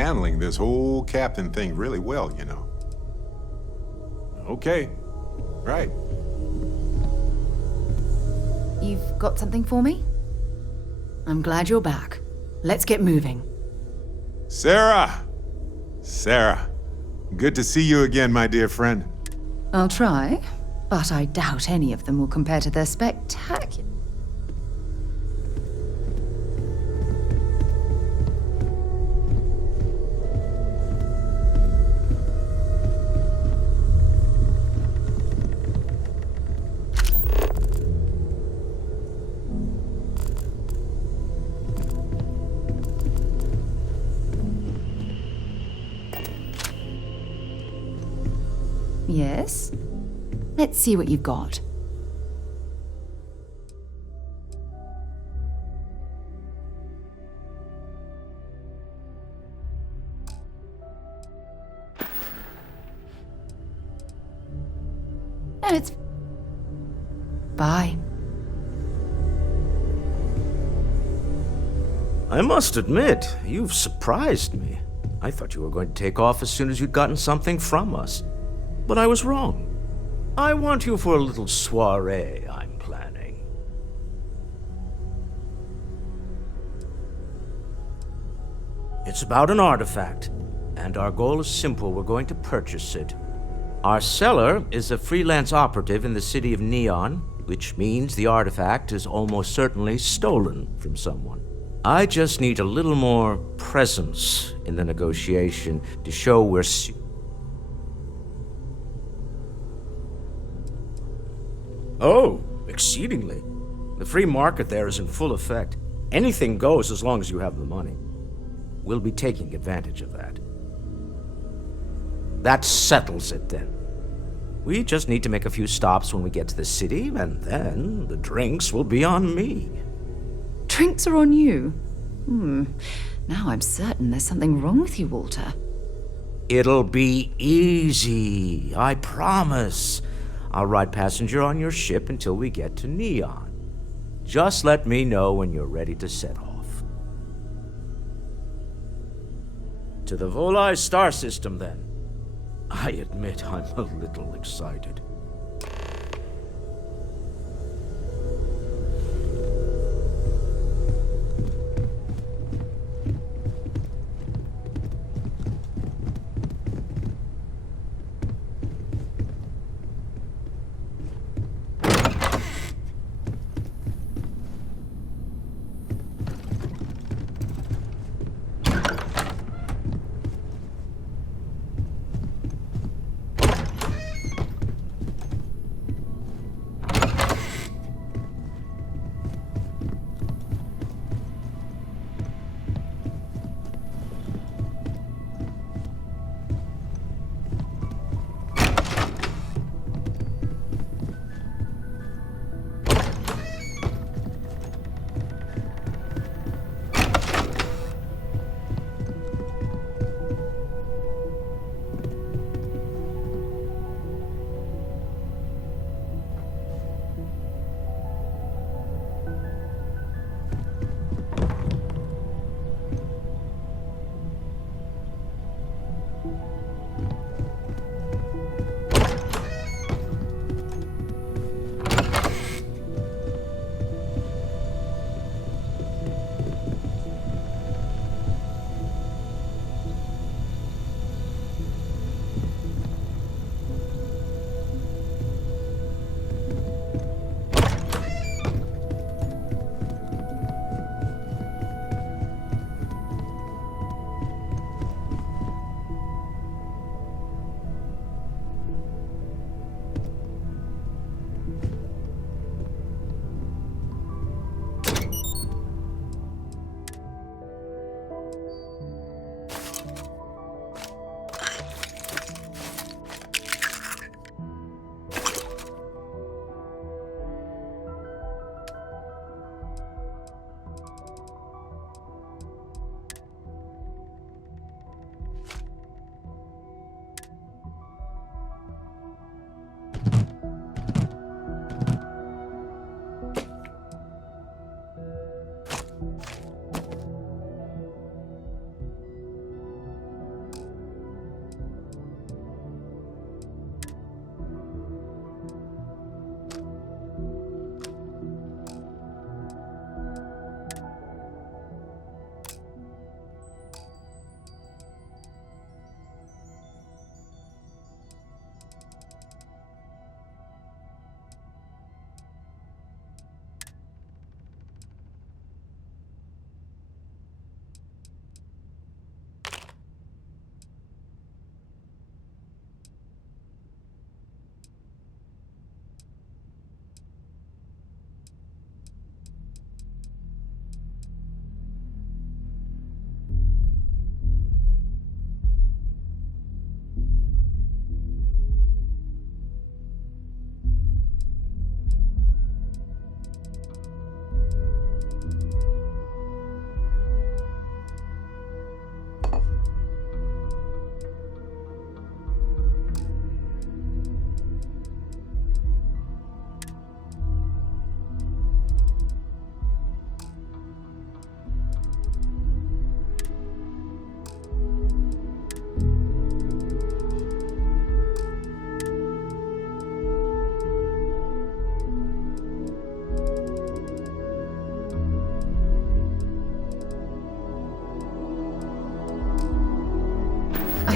handling this whole captain thing really well, you know. Okay. Right. You've got something for me? I'm glad you're back. Let's get moving. Sarah! Sarah, good to see you again, my dear friend. I'll try, but I doubt any of them will compare to their spectacular... Yes? Let's see what you've got. And it's... Bye. I must admit, you've surprised me. I thought you were going to take off as soon as you'd gotten something from us. But I was wrong. I want you for a little soiree I'm planning. It's about an artifact, and our goal is simple. We're going to purchase it. Our seller is a freelance operative in the city of Neon, which means the artifact is almost certainly stolen from someone. I just need a little more presence in the negotiation to show we're Oh, exceedingly. The free market there is in full effect. Anything goes as long as you have the money. We'll be taking advantage of that. That settles it then. We just need to make a few stops when we get to the city, and then the drinks will be on me. Drinks are on you? Now I'm certain there's something wrong with you, Walter. It'll be easy, I promise. I'll ride passenger on your ship until we get to Neon. Just let me know when you're ready to set off. To the Volai star system, then. I admit I'm a little excited.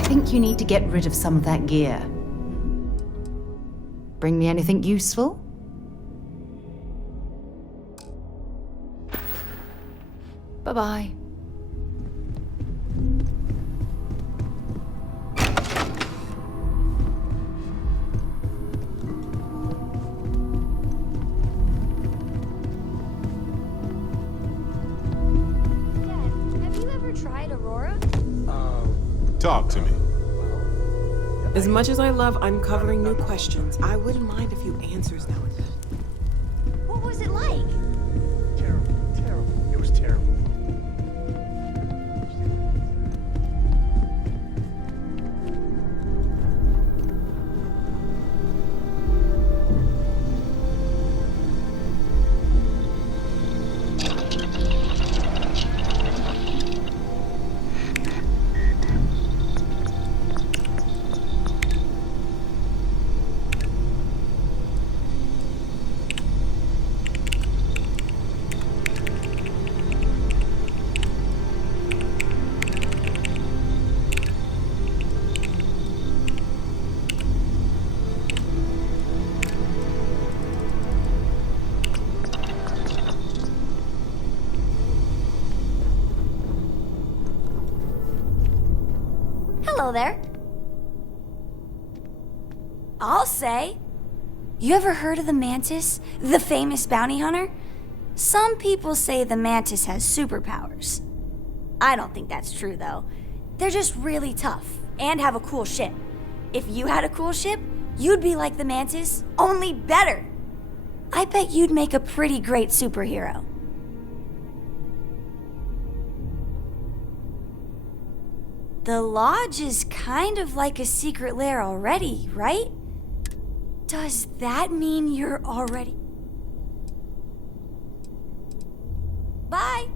think you need to get rid of some of that gear. Bring me anything useful? Bye-bye. Talk to me. As much as I love uncovering new questions, I wouldn't mind a few answers now and then. What was it like? Terrible, terrible. It was terrible. Hello there. I'll say. You ever heard of the mantis, the famous bounty hunter? Some people say the mantis has superpowers. I don't think that's true, though. They're just really tough and have a cool ship. If you had a cool ship, you'd be like the mantis, only better. I bet you'd make a pretty great superhero. The lodge is kind of like a secret lair already, right? Does that mean you're already... Bye!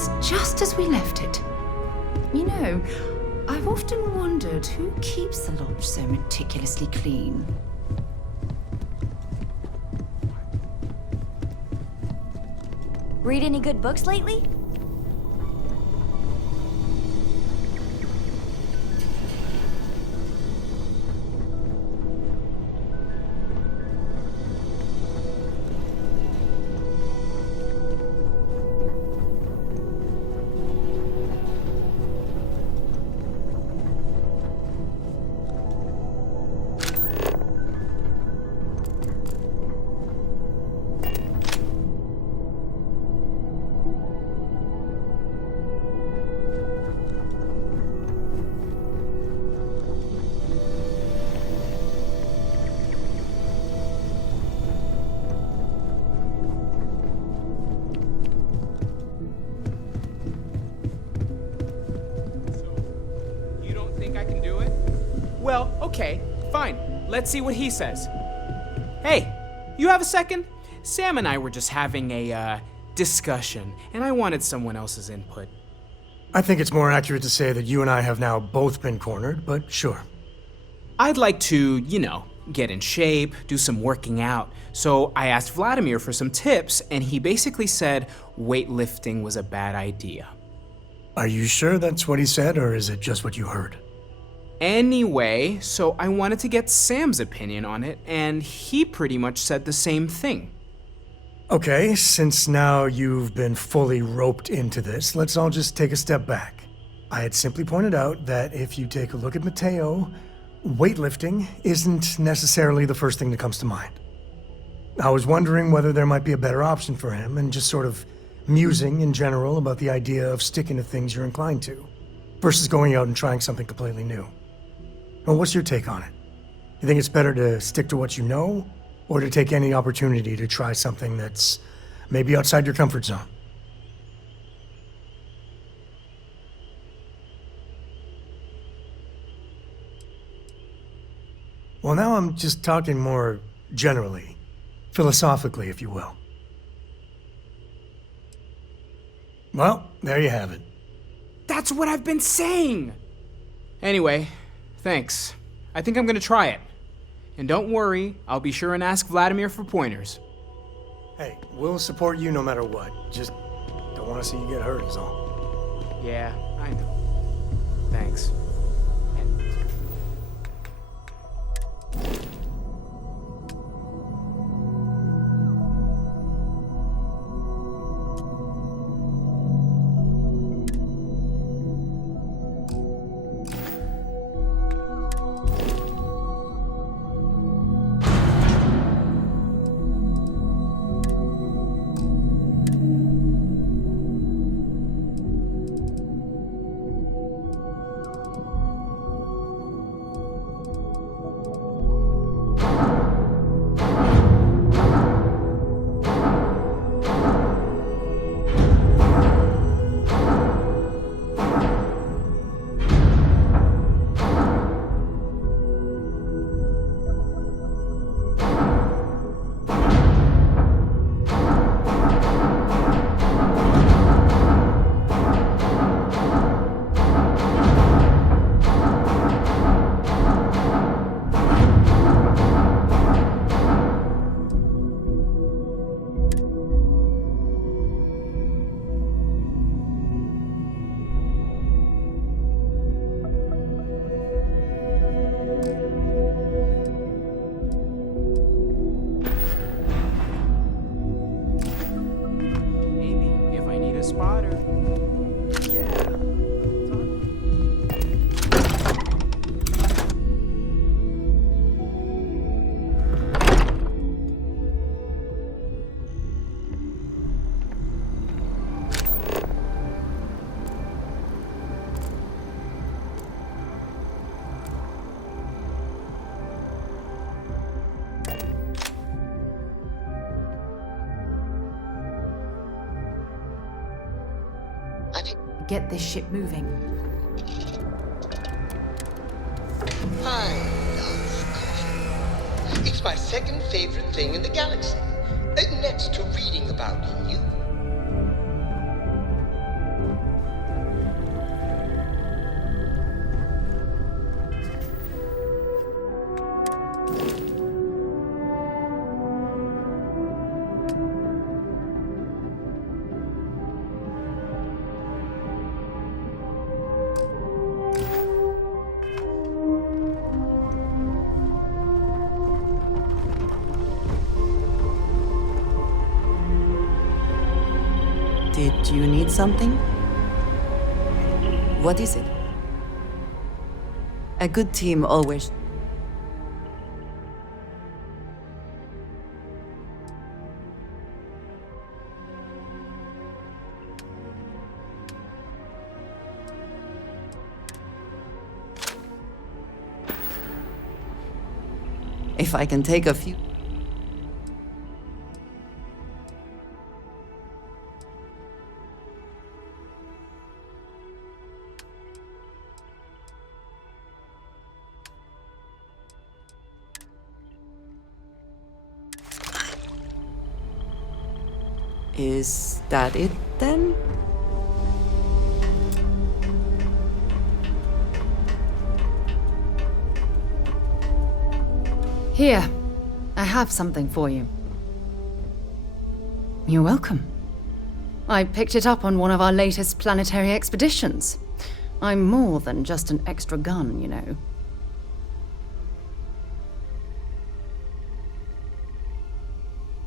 It's just as we left it. You know, I've often wondered who keeps the lodge so meticulously clean. Read any good books lately? You don't think I can do it? Well, okay, fine. Let's see what he says. Hey, you have a second? Sam and I were just having a, discussion, and I wanted someone else's input. I think it's more accurate to say that you and I have now both been cornered, but sure. I'd like to, get in shape, do some working out. So I asked Vladimir for some tips, and he basically said weightlifting was a bad idea. Are you sure that's what he said, or is it just what you heard? Anyway, so I wanted to get Sam's opinion on it, and he pretty much said the same thing. Okay, since now you've been fully roped into this, let's all just take a step back. I had simply pointed out that if you take a look at Mateo, weightlifting isn't necessarily the first thing that comes to mind. I was wondering whether there might be a better option for him, and just sort of musing in general about the idea of sticking to things you're inclined to, versus going out and trying something completely new. Well, what's your take on it? You think it's better to stick to what you know, or to take any opportunity to try something that's maybe outside your comfort zone? Well, now I'm just talking more generally, philosophically, if you will. Well, there you have it. That's what I've been saying! Anyway, thanks. I think I'm gonna try it. And don't worry, I'll be sure and ask Vladimir for pointers. Hey, we'll support you no matter what. Just don't want to see you get hurt is all. Yeah, I know. Thanks. Get this ship moving. I love coffee. It's my second favorite thing in the galaxy, next to reading about you. Do you need something? What is it? A good team always. If I can take a few. Is that it then? Here, I have something for you. You're welcome. I picked it up on one of our latest planetary expeditions. I'm more than just an extra gun, you know.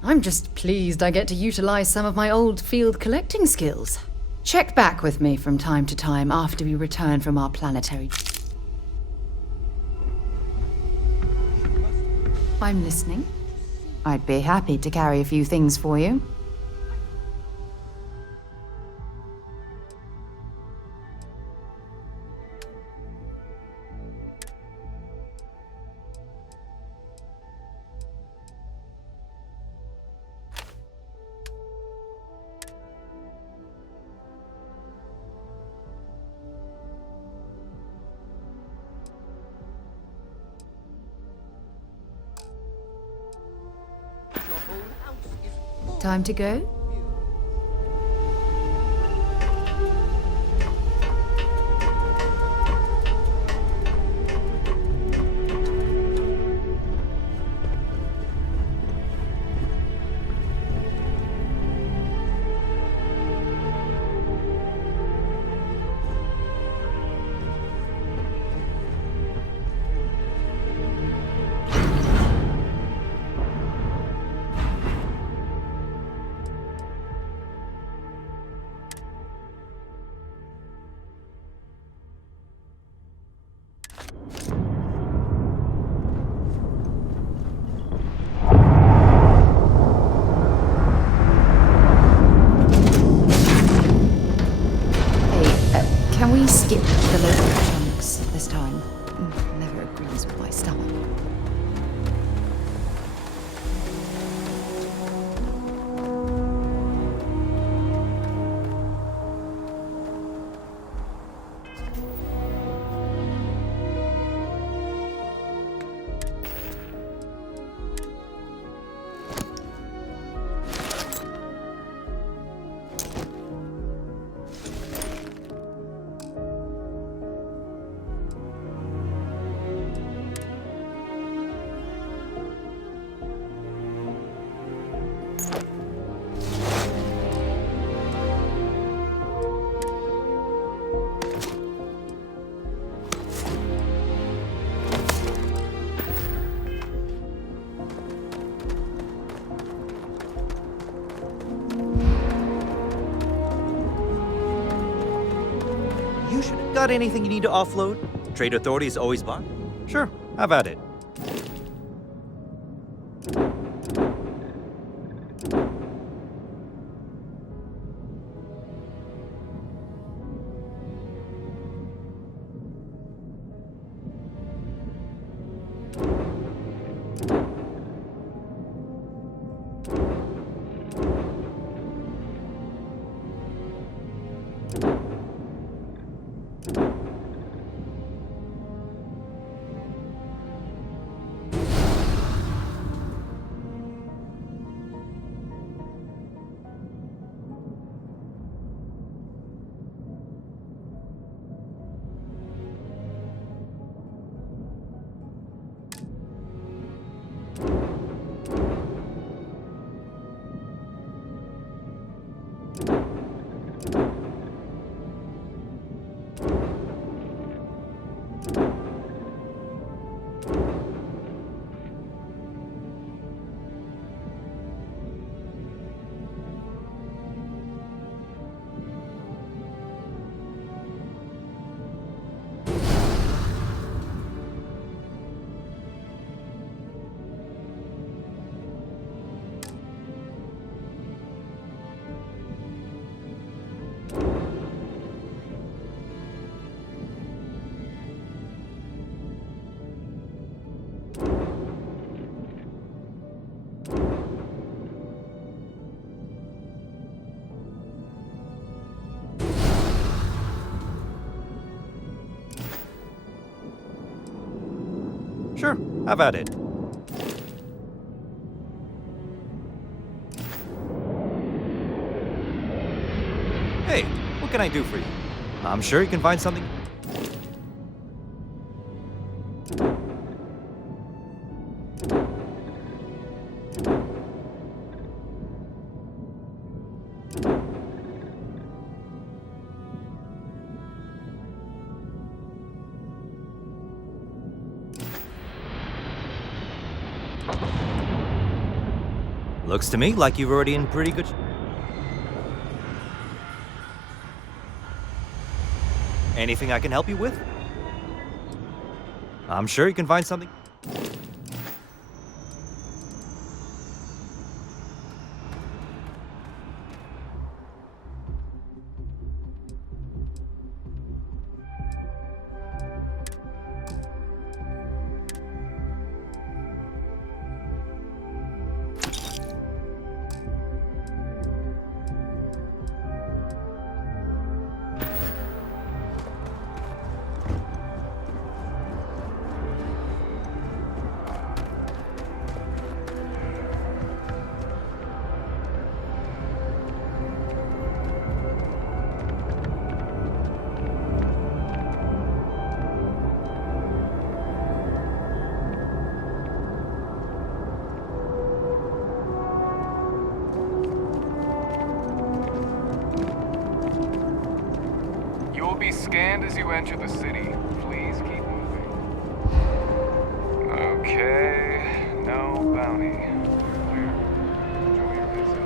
I'm just pleased I get to utilize some of my old field collecting skills. Check back with me from time to time after we return from our planetary. I'm listening. I'd be happy to carry a few things for you. Time to go? Skip the local chunks this time. Never agrees with my stomach. Got anything you need to offload? Trade Authority is always bought. Sure, have at it. Sure, have at it. Hey, what can I do for you? I'm sure you can find something. Looks to me like you're already in pretty good. Anything I can help you with? I'm sure you can find something. Scanned as you enter the city. Please keep moving. Okay, no bounty. Clear. Enjoy your visit.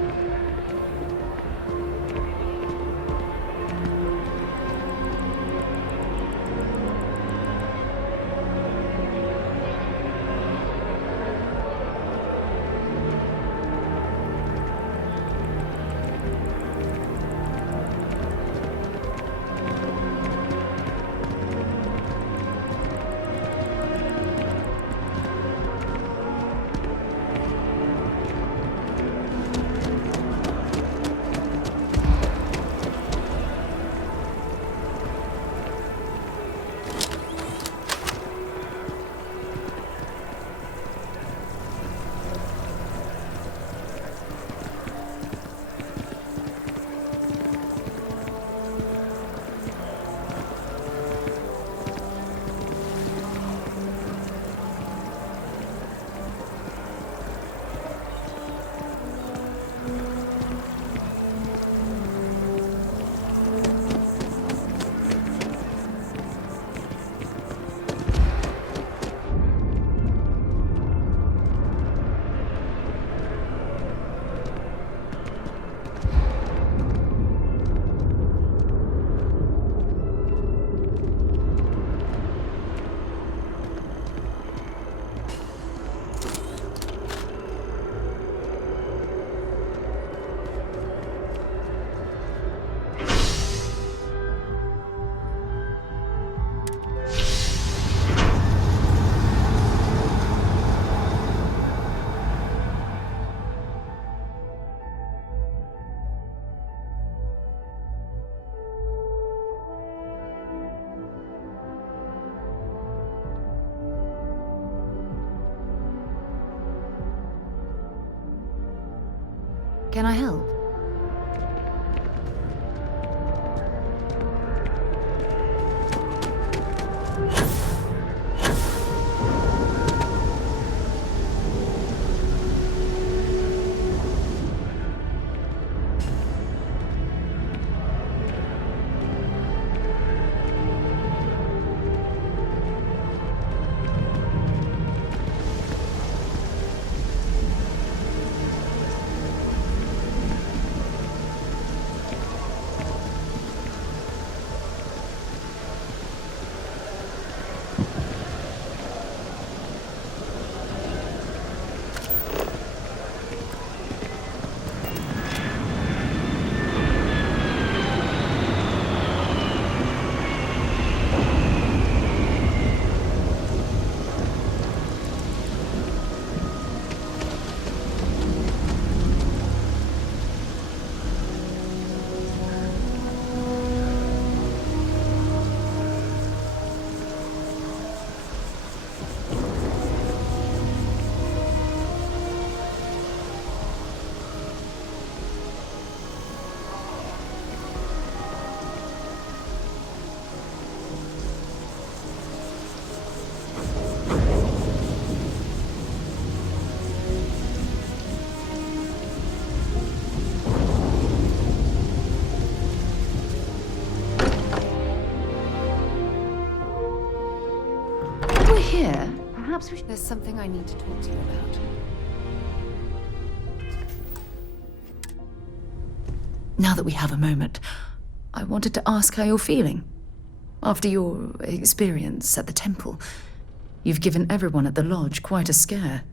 Can I help? here, perhaps there's something I need to talk to you about. Now that we have a moment, I wanted to ask how you're feeling. After your experience at the temple, you've given everyone at the lodge quite a scare.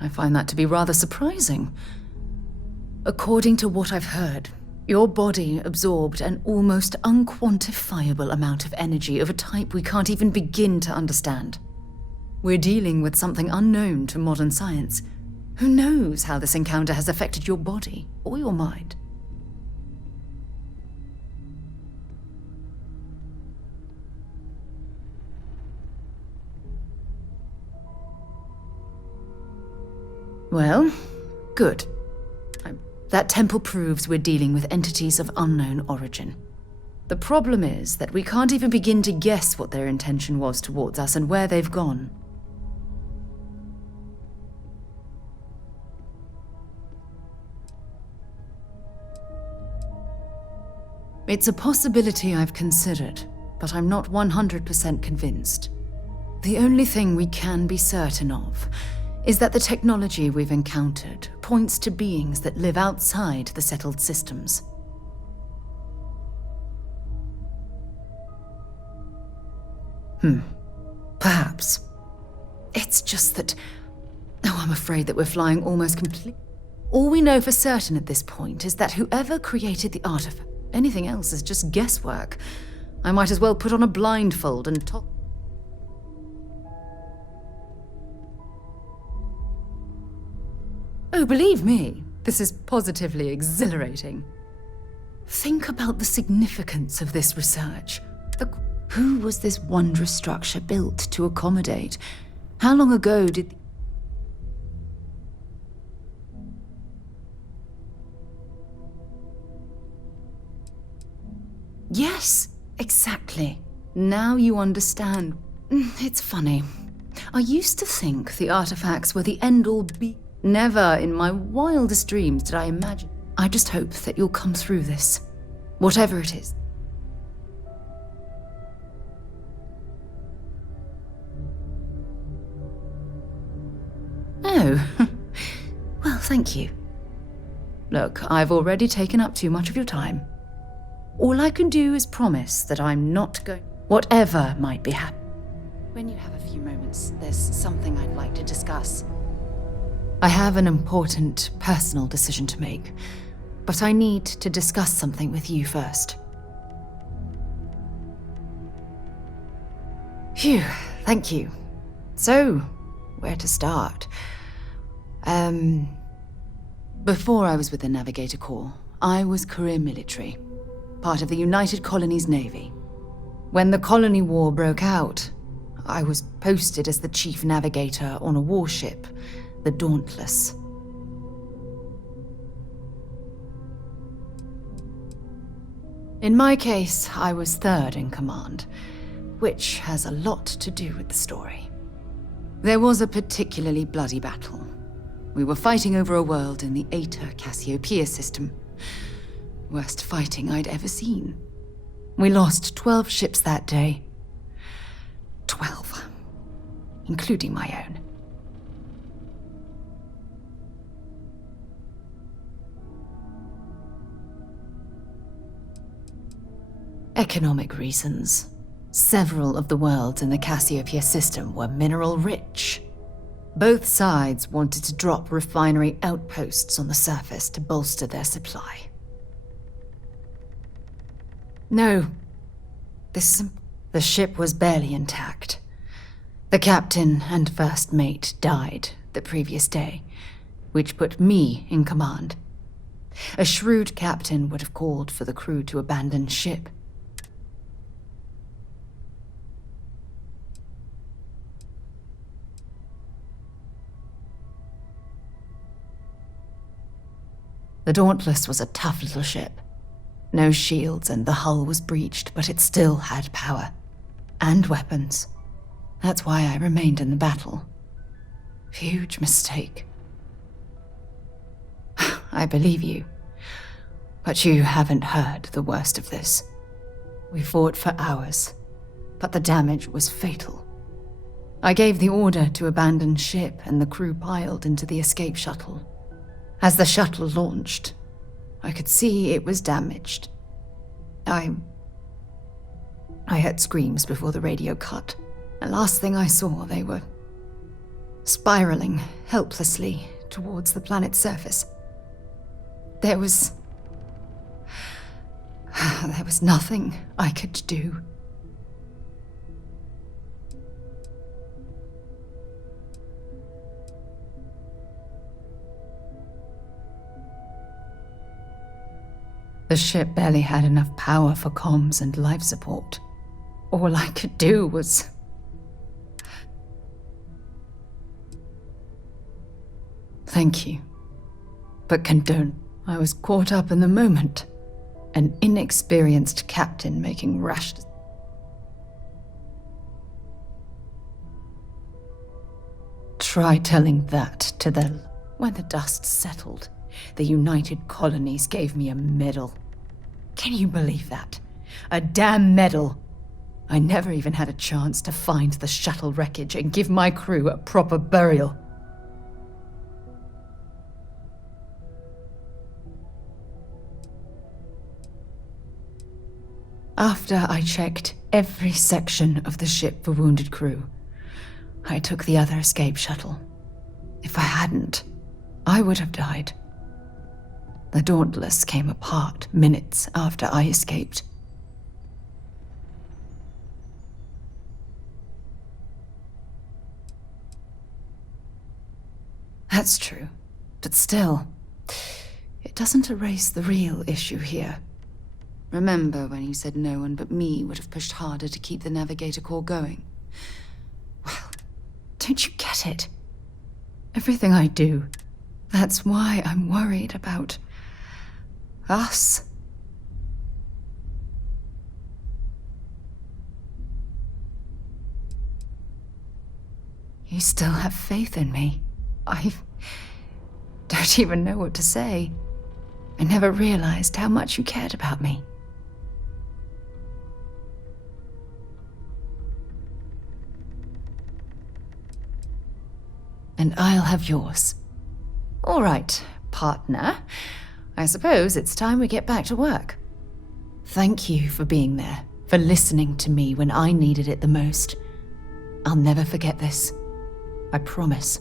I find that to be rather surprising. According to what I've heard, your body absorbed an almost unquantifiable amount of energy of a type we can't even begin to understand. We're dealing with something unknown to modern science. Who knows how this encounter has affected your body or your mind? Well, good. That temple proves we're dealing with entities of unknown origin. The problem is that we can't even begin to guess what their intention was towards us and where they've gone. It's a possibility I've considered, but I'm not 100% convinced. The only thing we can be certain of is that the technology we've encountered points to beings that live outside the settled systems. Perhaps. It's just that... Oh, I'm afraid that we're flying almost completely... All we know for certain at this point is that whoever created the artifact, anything else is just guesswork. I might as well put on a blindfold and talk. Oh, believe me, this is positively exhilarating. Think about the significance of this research. Who was this wondrous structure built to accommodate? How long ago did... Yes, exactly. Now you understand. It's funny. I used to think the artifacts were the end-all be... Never in my wildest dreams did I imagine. I just hope that you'll come through this, whatever it is. Oh, well, thank you. Look, I've already taken up too much of your time. All I can do is promise that I'm not going... Whatever might be happening. When you have a few moments, there's something I'd like to discuss. I have an important personal decision to make, but I need to discuss something with you first. Phew, thank you. So, where to start? Before I was with the Navigator Corps, I was career military, part of the United Colonies Navy. When the Colony War broke out, I was posted as the chief navigator on a warship, the Dauntless. In my case, I was third in command, which has a lot to do with the story. There was a particularly bloody battle. We were fighting over a world in the Eta Cassiopeia system. Worst fighting I'd ever seen. We lost 12 ships that day. 12. Including my own. Economic reasons. Several of the worlds in the Cassiopeia system were mineral-rich. Both sides wanted to drop refinery outposts on the surface to bolster their supply. No. The ship was barely intact. The captain and first mate died the previous day, which put me in command. A shrewd captain would have called for the crew to abandon ship. The Dauntless was a tough little ship. No shields and the hull was breached, but it still had power. And weapons. That's why I remained in the battle. Huge mistake. I believe you. But you haven't heard the worst of this. We fought for hours, but the damage was fatal. I gave the order to abandon ship and the crew piled into the escape shuttle. As the shuttle launched, I could see it was damaged. I heard screams before the radio cut, and last thing I saw, they were spiraling helplessly towards the planet's surface. There was nothing I could do. The ship barely had enough power for comms and life support. All I could do was... Thank you, but condone. I was caught up in the moment. An inexperienced captain making rash... Try telling that to them. When the dust settled, the United Colonies gave me a medal. Can you believe that? A damn medal! I never even had a chance to find the shuttle wreckage and give my crew a proper burial. After I checked every section of the ship for wounded crew, I took the other escape shuttle. If I hadn't, I would have died. The Dauntless came apart minutes after I escaped. That's true, but still, it doesn't erase the real issue here. Remember when you said no one but me would have pushed harder to keep the navigator core going? Well, don't you get it? Everything I do, that's why I'm worried about us. You still have faith in me. I don't even know what to say. I never realized how much you cared about me. And I'll have yours. All right, partner. I suppose it's time we get back to work. Thank you for being there, for listening to me when I needed it the most. I'll never forget this. I promise.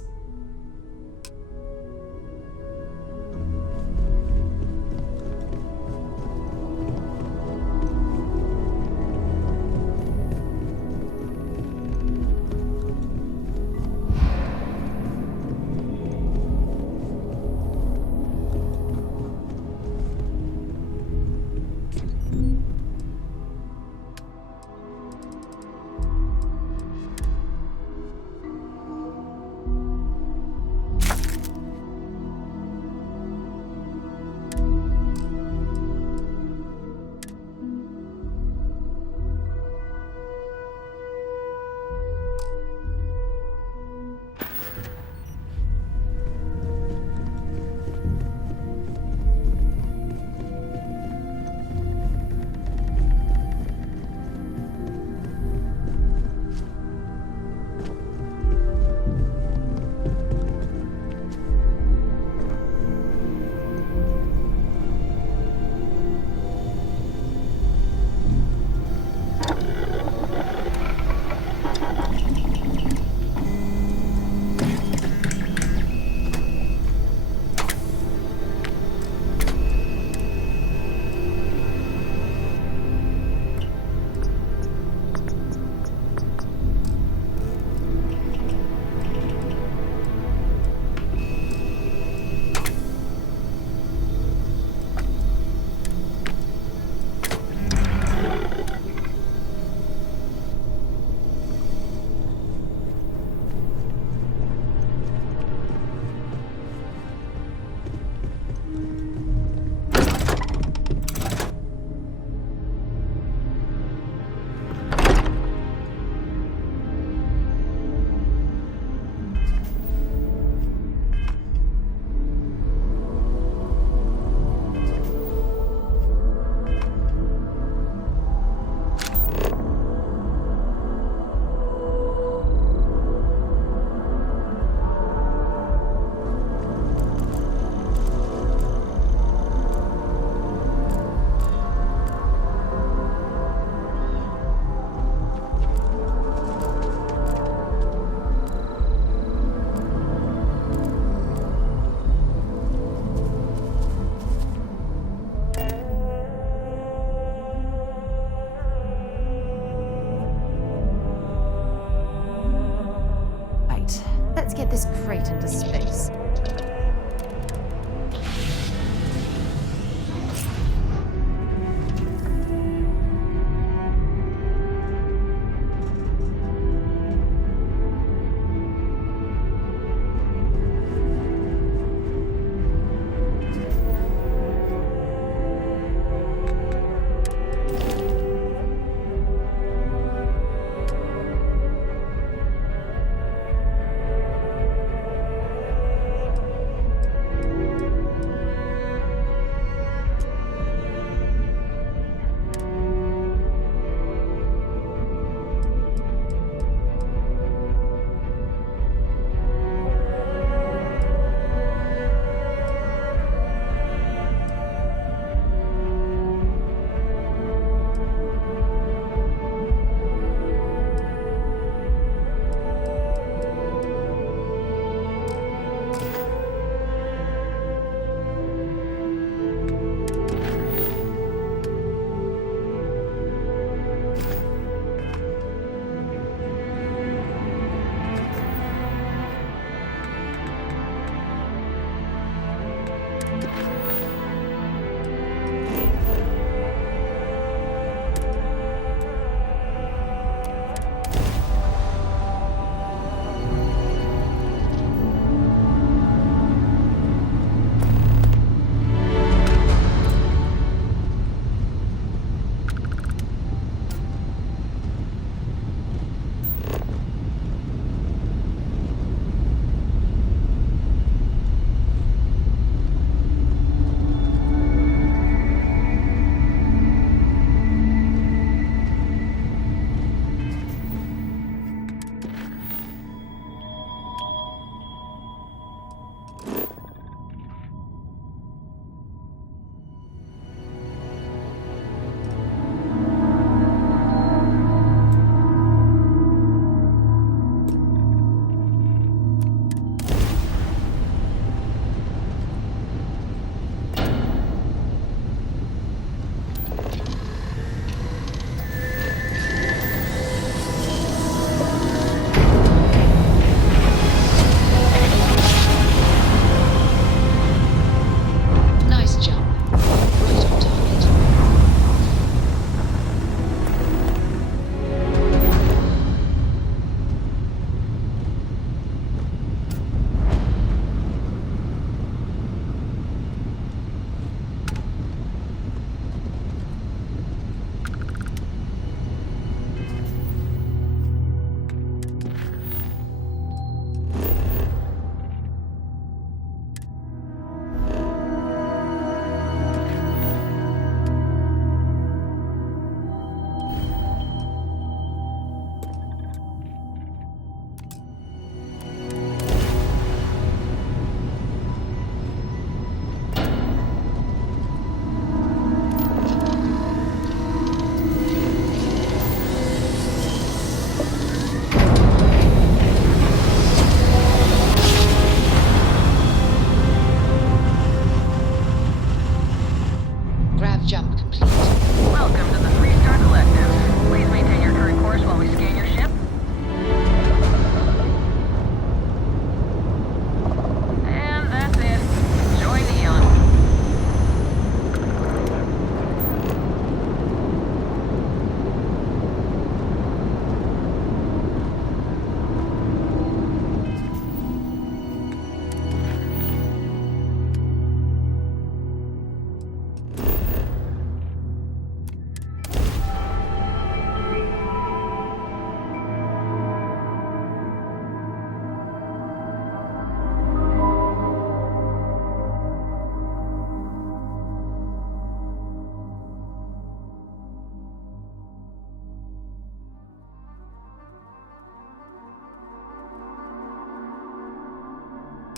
this crate into space.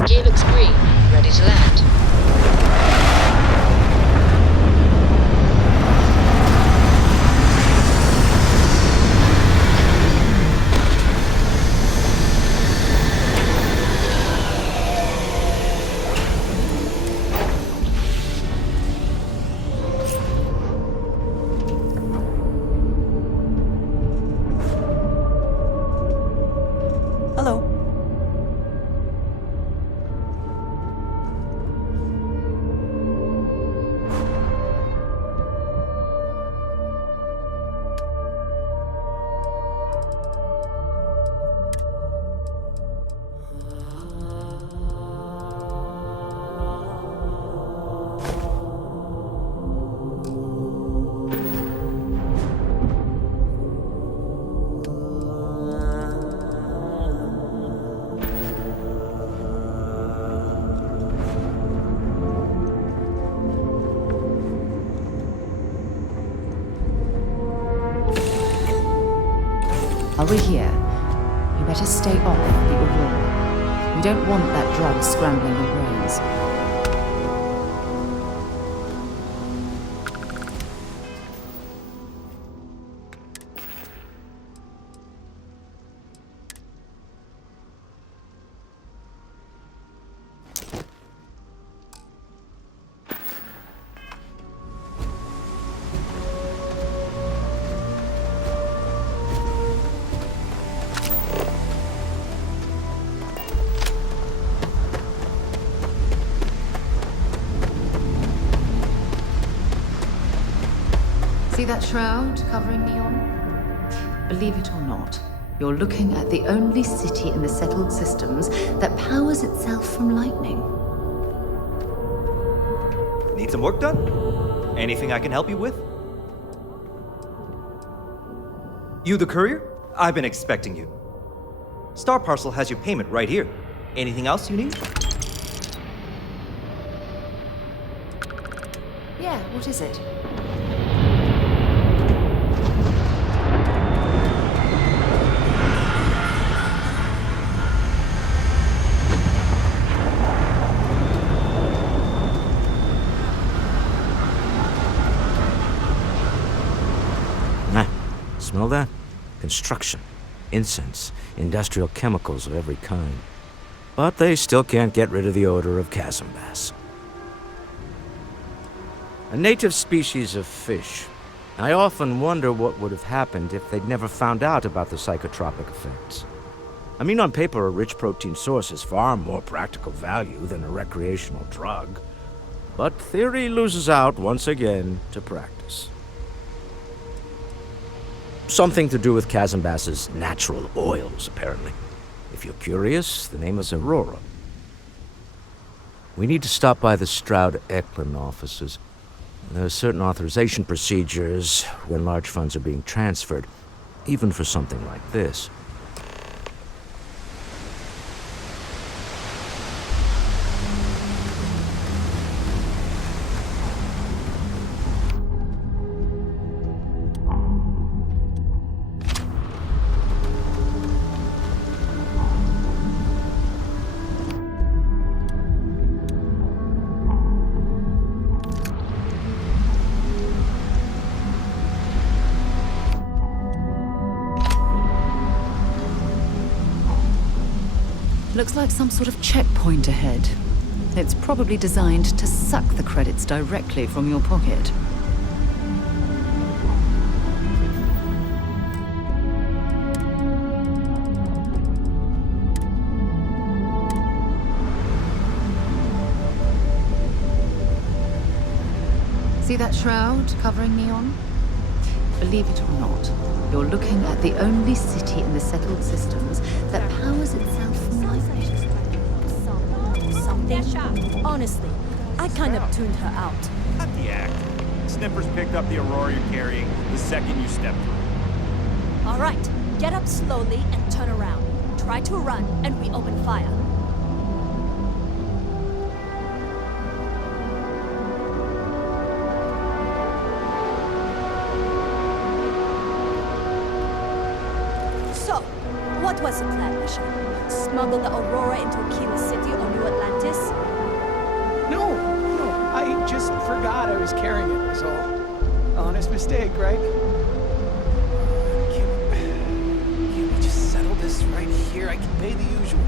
Gear looks green, ready to land. While we're here, you better stay off the Aurora. We don't want that drug scrambling your brains. See that shroud covering Neon? Believe it or not, you're looking at the only city in the settled systems that powers itself from lightning. Need some work done? Anything I can help you with? You the courier? I've been expecting you. Star Parcel has your payment right here. Anything else you need? Yeah, what is it? Smell that? Construction, incense, industrial chemicals of every kind. But they still can't get rid of the odor of chasm bass. A native species of fish. I often wonder what would have happened if they'd never found out about the psychotropic effects. I mean, on paper, a rich protein source has far more practical value than a recreational drug. But theory loses out once again to practice. Something to do with chasm bass's natural oils, apparently. If you're curious, the name is Aurora. We need to stop by the Stroud-Eklund offices. There are certain authorization procedures when large funds are being transferred, even for something like this. Looks like some sort of checkpoint ahead. It's probably designed to suck the credits directly from your pocket. See that shroud covering Neon? Believe it or not, you're looking at the only city in the settled systems that powers itself from lightning. Something? Honestly, I kind of tuned her out. Not the act. Snippers picked up the Aurora you're carrying the second you stepped through. All right, get up slowly and turn around. Try to run, and we open fire. What was the plan, Mission? Smuggle the Aurora into Aquila City or New Atlantis? No, I just forgot I was carrying it, was all. Honest mistake, right? Can't we just settle this right here? I can pay the usual.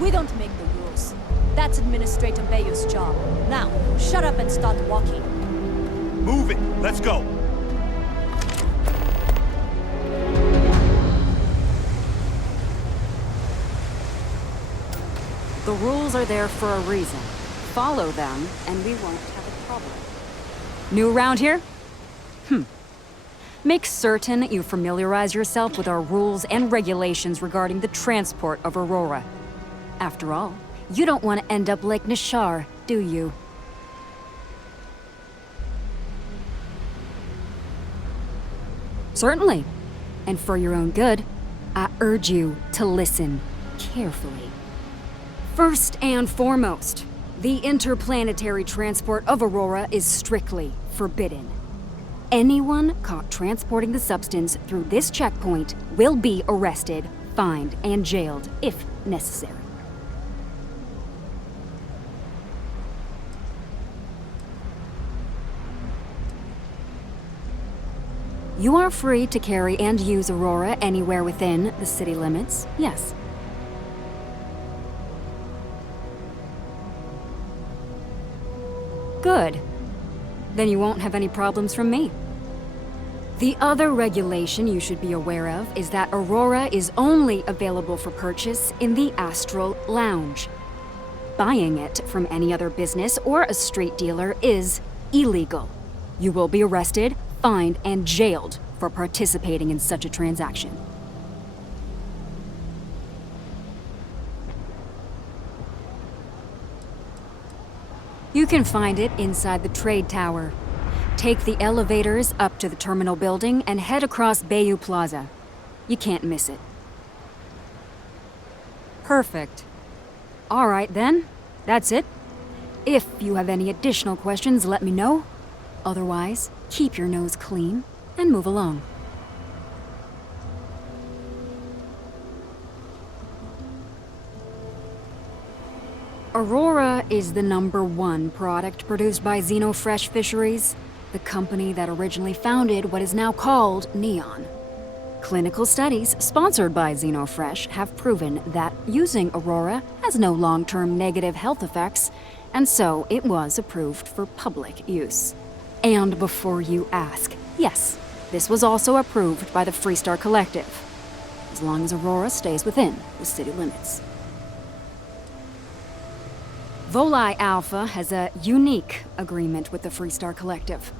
We don't make the rules. That's Administrator Bayou's job. Now, shut up and start walking. Move it! Let's go! The rules are there for a reason. Follow them, and we won't have a problem. New around here? Make certain you familiarize yourself with our rules and regulations regarding the transport of Aurora. After all, you don't want to end up like Nishar, do you? Certainly. And for your own good, I urge you to listen carefully. First and foremost, the interplanetary transport of Aurora is strictly forbidden. Anyone caught transporting the substance through this checkpoint will be arrested, fined, and jailed if necessary. You are free to carry and use Aurora anywhere within the city limits, yes. Good. Then you won't have any problems from me. The other regulation you should be aware of is that Aurora is only available for purchase in the Astral Lounge. Buying it from any other business or a street dealer is illegal. You will be arrested, fined, and jailed for participating in such a transaction. You can find it inside the trade tower. Take the elevators up to the terminal building and head across Bayou Plaza. You can't miss it. Perfect. All right then, that's it. If you have any additional questions, let me know. Otherwise, keep your nose clean and move along. Aurora is the #1 product produced by Xenofresh Fisheries, the company that originally founded what is now called Neon. Clinical studies sponsored by Xenofresh have proven that using Aurora has no long-term negative health effects, and so it was approved for public use. And before you ask, yes, this was also approved by the Freestar Collective, as long as Aurora stays within the city limits. Volii Alpha has a unique agreement with the Freestar Collective.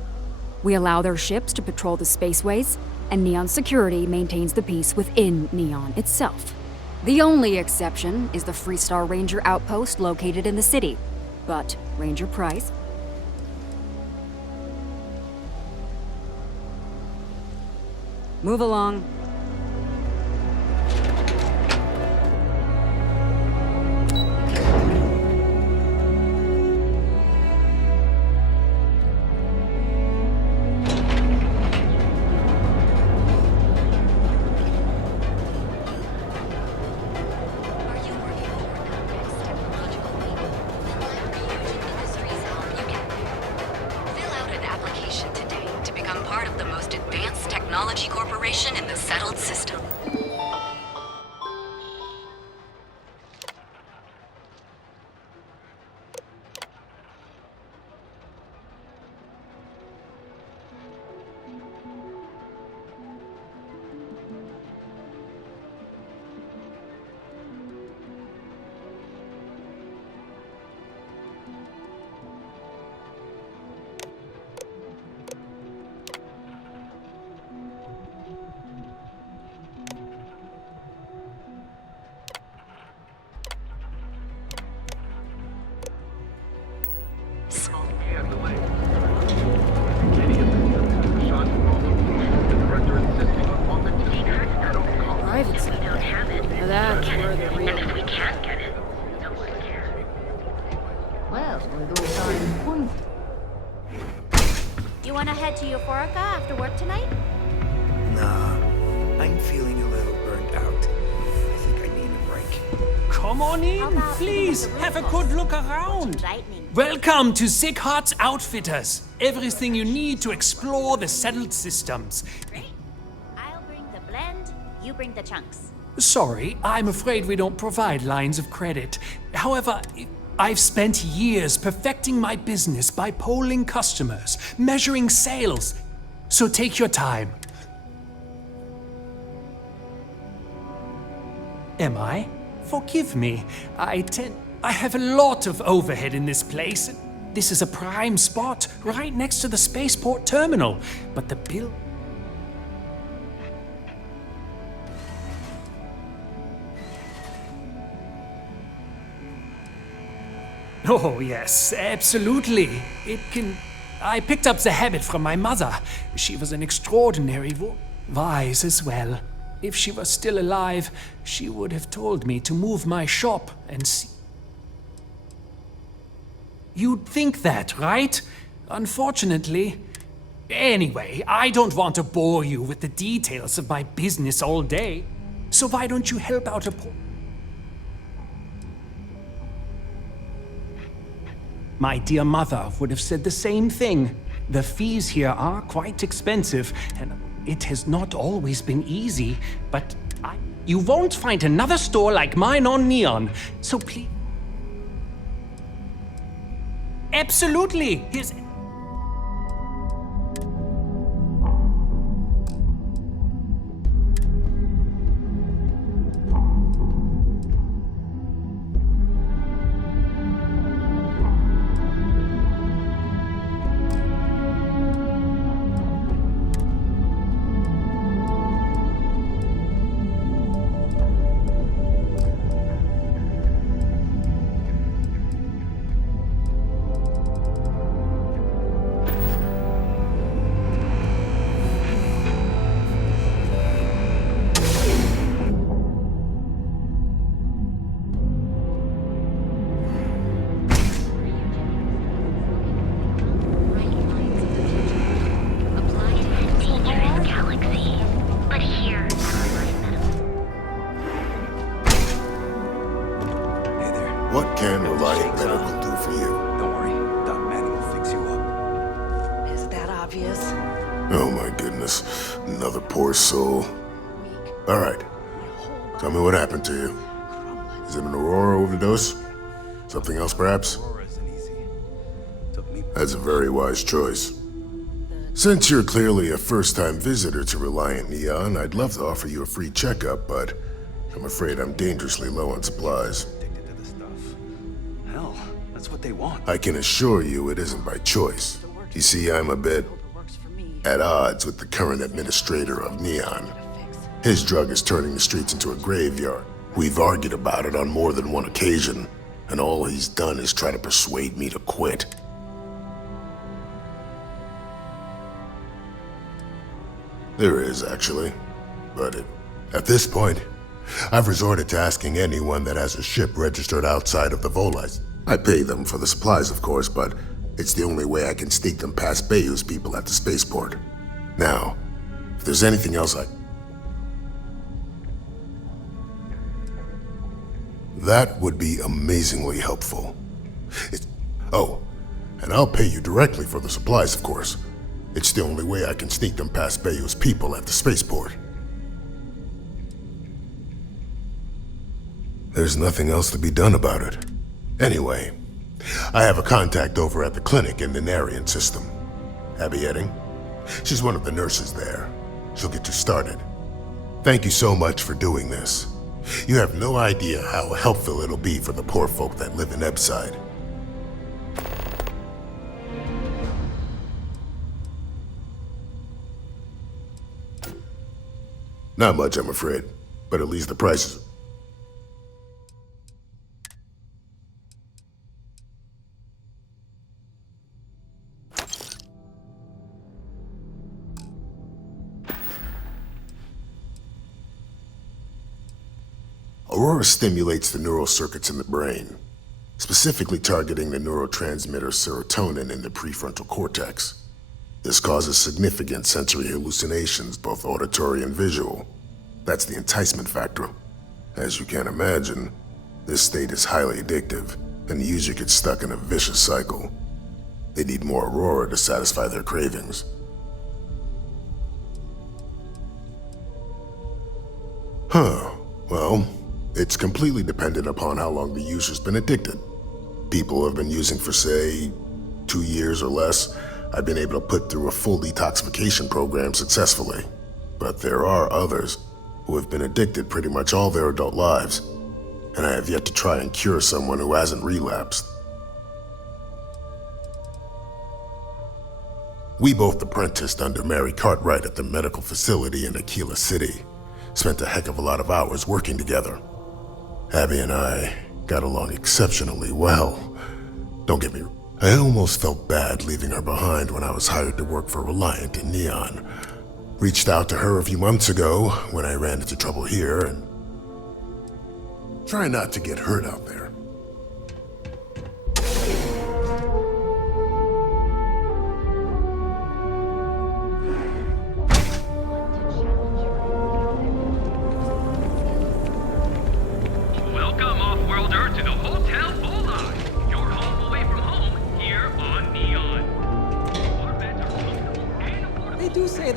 We allow their ships to patrol the spaceways, and Neon Security maintains the peace within Neon itself. The only exception is the Freestar Ranger outpost located in the city, but Ranger Price. Move along. You wanna head to Euphorica after work tonight? Nah, I'm feeling a little burnt out. I think I need a break. Come on in, please. Have a good look around. Welcome to Sick Heart's Outfitters. Everything you need to explore the settled systems. Great. I'll bring the blend, you bring the chunks. Sorry, I'm afraid we don't provide lines of credit. However, I've spent years perfecting my business by polling customers, measuring sales. So take your time. Am I? Forgive me. I have a lot of overhead in this place. This is a prime spot, right next to the spaceport terminal. But the bill... Oh, yes, absolutely. I picked up the habit from my mother. She was an extraordinary wise as well. If she was still alive, she would have told me to move my shop and see. You'd think that, right? Unfortunately, Anyway, I don't want to bore you with the details of my business all day. So why don't you help out a poor... My dear mother would have said the same thing. The fees here are quite expensive, and it has not always been easy, but you won't find another store like mine on Neon, so please... Absolutely! Here's... What can Reliant Medical do for you? Don't worry, Doc Manning will fix you up. Is that obvious? Oh my goodness, another poor soul. All right, tell me what happened to you. Is it an Aurora overdose? Something else, perhaps? That's a very wise choice. Since you're clearly a first-time visitor to Reliant Neon, I'd love to offer you a free checkup, but I'm afraid I'm dangerously low on supplies. Hell, that's what they want. I can assure you it isn't by choice. You see, I'm a bit at odds with the current administrator of Neon. His drug is turning the streets into a graveyard. We've argued about it on more than one occasion, and all he's done is try to persuade me to quit. There is, actually. But at this point, I've resorted to asking anyone that has a ship registered outside of the Volites. I pay them for the supplies, of course, but it's the only way I can sneak them past Bayou's people at the spaceport. Now, if there's anything else that would be amazingly helpful. Oh, and I'll pay you directly for the supplies, of course. It's the only way I can sneak them past Bayou's people at the spaceport. There's nothing else to be done about it. Anyway, I have a contact over at the clinic in the Narian system. Abby Edding. She's one of the nurses there. She'll get you started. Thank you so much for doing this. You have no idea how helpful it'll be for the poor folk that live in Ebside. Not much, I'm afraid, but at least the prices. Aurora stimulates the neural circuits in the brain, specifically targeting the neurotransmitter serotonin in the prefrontal cortex. This causes significant sensory hallucinations, both auditory and visual. That's the enticement factor. As you can imagine, this state is highly addictive, and the user gets stuck in a vicious cycle. They need more Aurora to satisfy their cravings. Well, it's completely dependent upon how long the user's been addicted. People who have been using for, say, 2 years or less, I've been able to put through a full detoxification program successfully. But there are others who have been addicted pretty much all their adult lives, and I have yet to try and cure someone who hasn't relapsed. We both apprenticed under Mary Cartwright at the medical facility in Aquila City. Spent a heck of a lot of hours working together. Abby and I got along exceptionally well. Don't get me wrong. I almost felt bad leaving her behind when I was hired to work for Reliant in Neon. Reached out to her a few months ago when I ran into trouble here, and try not to get hurt out there.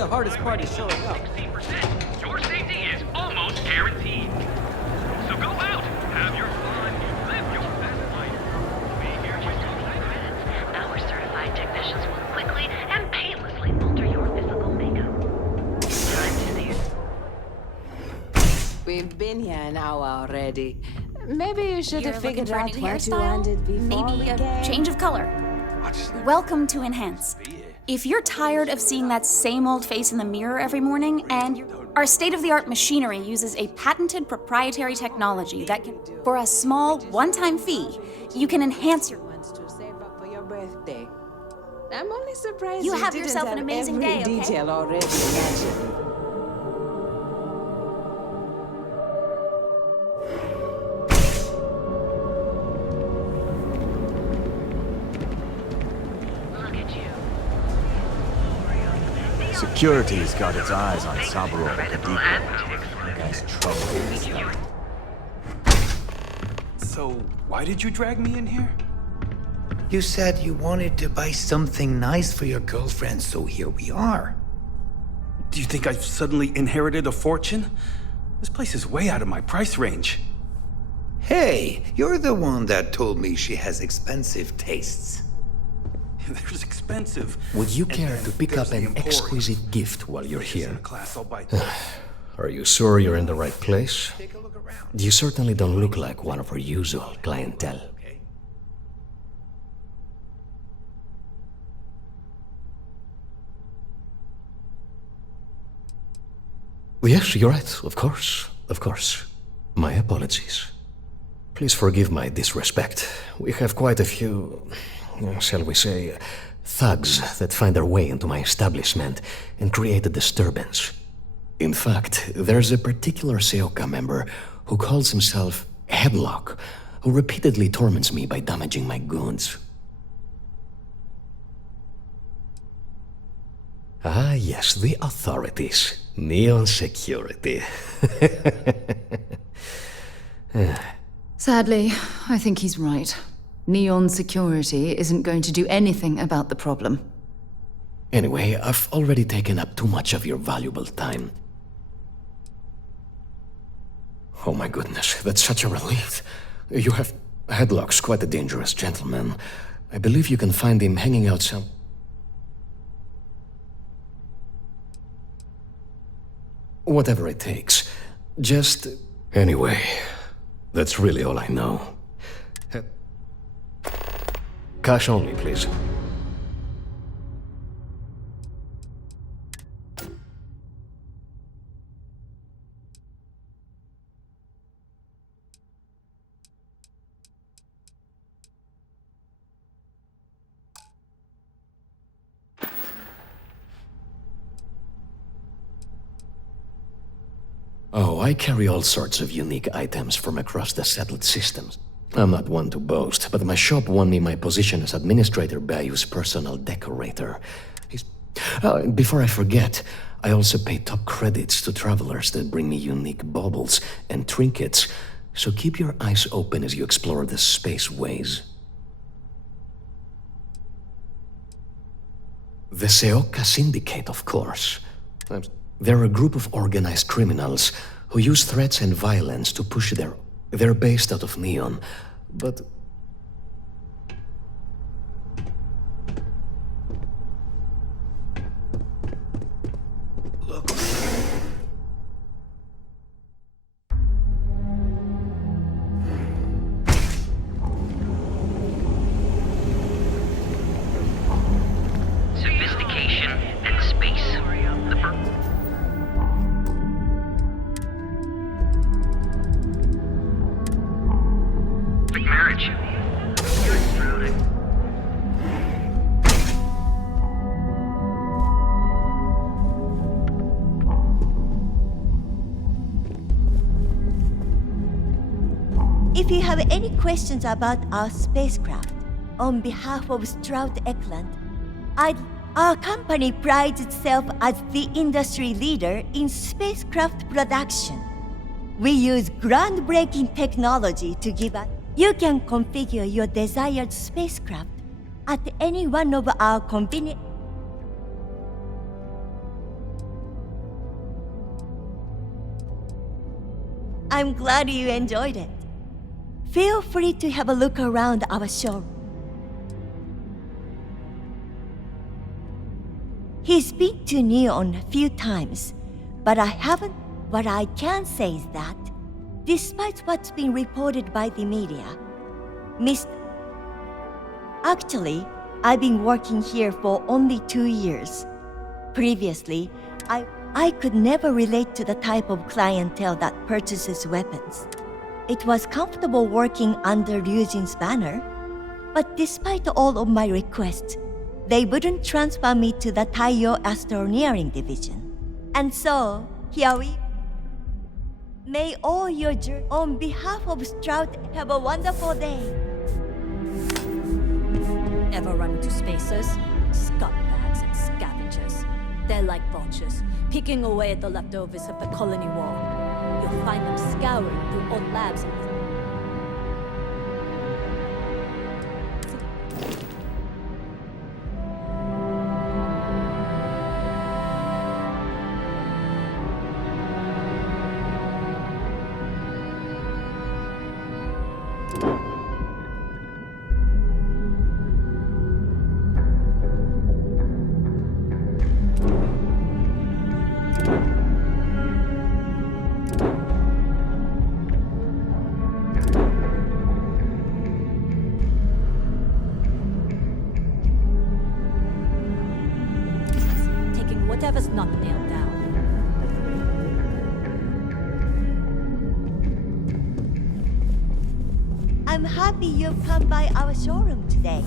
the hardest part is showing up. 60%. Your safety is almost guaranteed. So go out, have your fun, live your best life. Be here Just a few minutes. Our certified technicians will quickly and painlessly alter your physical makeup. Time to see it. We've been here an hour already. Maybe you should have You're looking figured for a out new where to hairstyle? end it before Maybe we a came. change of color. Welcome to Enhance. If you're tired of seeing that same old face in the mirror every morning, and our state-of-the-art machinery uses a patented proprietary technology that can, for a small one-time fee, you can enhance your... To save up for your birthday. I'm only surprised You have didn't yourself an have amazing every day, okay? detail already imagined. Security's got its eyes on Saburo the Depot. That guy's trouble. So, why did you drag me in here? You said you wanted to buy something nice for your girlfriend, so here we are. Do you think I've suddenly inherited a fortune? This place is way out of my price range. Hey, you're the one that told me she has expensive tastes. There's expensive. Would you and care then to pick there's up the an Emporium. exquisite gift while you're Finishes in here? the class all by Are you sure you're in the right place? You certainly don't look like one of our usual clientele. Yes, you're right, of course, of course. My apologies. Please forgive my disrespect. We have quite a few, shall we say, thugs that find their way into my establishment and create a disturbance. In fact, there's a particular Seoka member who calls himself Headlock, who repeatedly torments me by damaging my goods. Ah, yes, the authorities. Neon security. Sadly, I think he's right. Neon security isn't going to do anything about the problem. Anyway, I've already taken up too much of your valuable time. Oh my goodness, that's such a relief. You have... Headlock's quite a dangerous gentleman. I believe you can find him hanging out some... Whatever it takes. Just... Anyway, that's really all I know. Cash only, please. Oh, I carry all sorts of unique items from across the settled systems. I'm not one to boast, but my shop won me my position as Administrator Bayou's personal decorator. Before I forget, I also pay top credits to travelers that bring me unique baubles and trinkets, so keep your eyes open as you explore the spaceways. The Seoka Syndicate, of course. They're a group of organized criminals who use threats and violence to push their... They're based out of Neon, but... Look. Sophistication and space. The marriage. If you have any questions about our spacecraft, on behalf of Stroud Eklund, our company prides itself as the industry leader in spacecraft production. We use groundbreaking technology to give us... You can configure your desired spacecraft at any one of our convenient... I'm glad you enjoyed it. Feel free to have a look around our showroom. He's been to Neon a few times, but I haven't. What I can say is that, despite what's been reported by the media, Actually, I've been working here for only 2 years. Previously, I could never relate to the type of clientele that purchases weapons. It was comfortable working under Ryujin's banner, but despite all of my requests, they wouldn't transfer me to the Taiyo Astroneering Division. And so, here we... May all your on behalf of Stroud, have a wonderful day. Ever run into spacers? Scumbags and scavengers. They're like vultures, picking away at the leftovers of the colony war. You'll find them scouring through old labs and whatever's not nailed down. I'm happy you've come by our showroom today.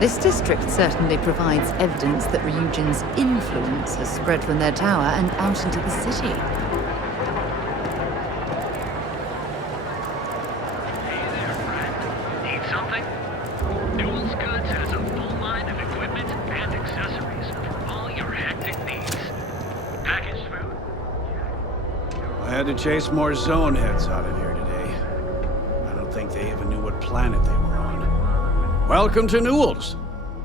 This district certainly provides evidence that Ryujin's influence has spread from their tower and out into the city. Hey there, friend. Need something? Newell's Goods has a full line of equipment and accessories for all your hectic needs. Packaged food. I had to chase more zone heads out of here today. I don't think they even knew what planet they were on. Welcome to Newell's.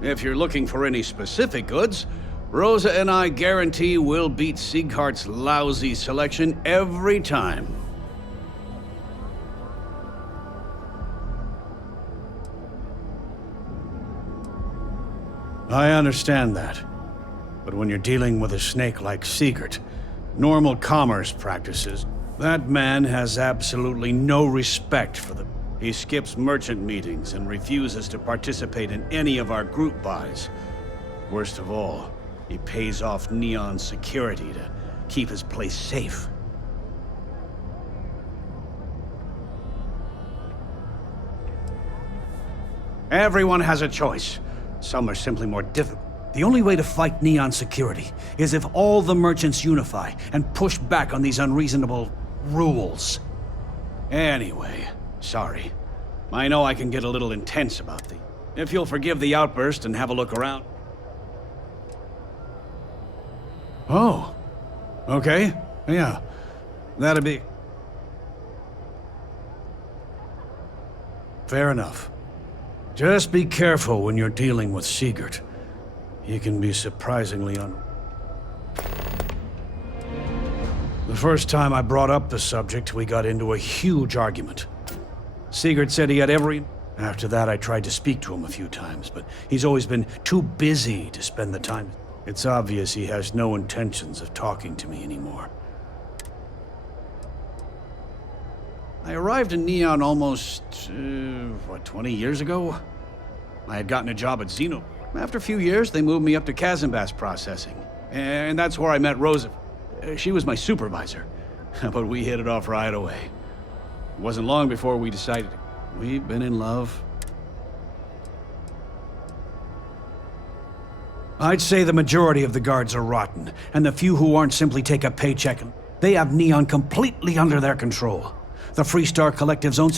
If you're looking for any specific goods, Rosa and I guarantee we'll beat Sieghart's lousy selection every time. I understand that. But when you're dealing with a snake like Siegert, normal commerce practices, that man has absolutely no respect for the... He skips merchant meetings and refuses to participate in any of our group buys. Worst of all, he pays off Neon's security to keep his place safe. Everyone has a choice. Some are simply more difficult. The only way to fight Neon security is if all the merchants unify and push back on these unreasonable rules. Anyway, sorry. I know I can get a little intense about things. If you'll forgive the outburst and have a look around. Oh. Okay. Yeah. That'd be... Fair enough. Just be careful when you're dealing with Siegert. He can be surprisingly The first time I brought up the subject, we got into a huge argument. Sigurd said he had every... After that, I tried to speak to him a few times, but he's always been too busy to spend the time. It's obvious he has no intentions of talking to me anymore. I arrived in Neon almost, 20 years ago? I had gotten a job at Xeno. After a few years, they moved me up to Kazanbas processing. And that's where I met Rosa. She was my supervisor. But we hit it off right away. It wasn't long before we decided we've been in love. I'd say the majority of the guards are rotten, and the few who aren't simply take a paycheck. They have Neon completely under their control. The Freestar Collective's own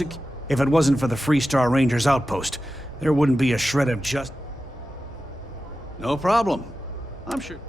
if it wasn't for the Freestar Rangers outpost, there wouldn't be a shred of justice. No problem. I'm sure.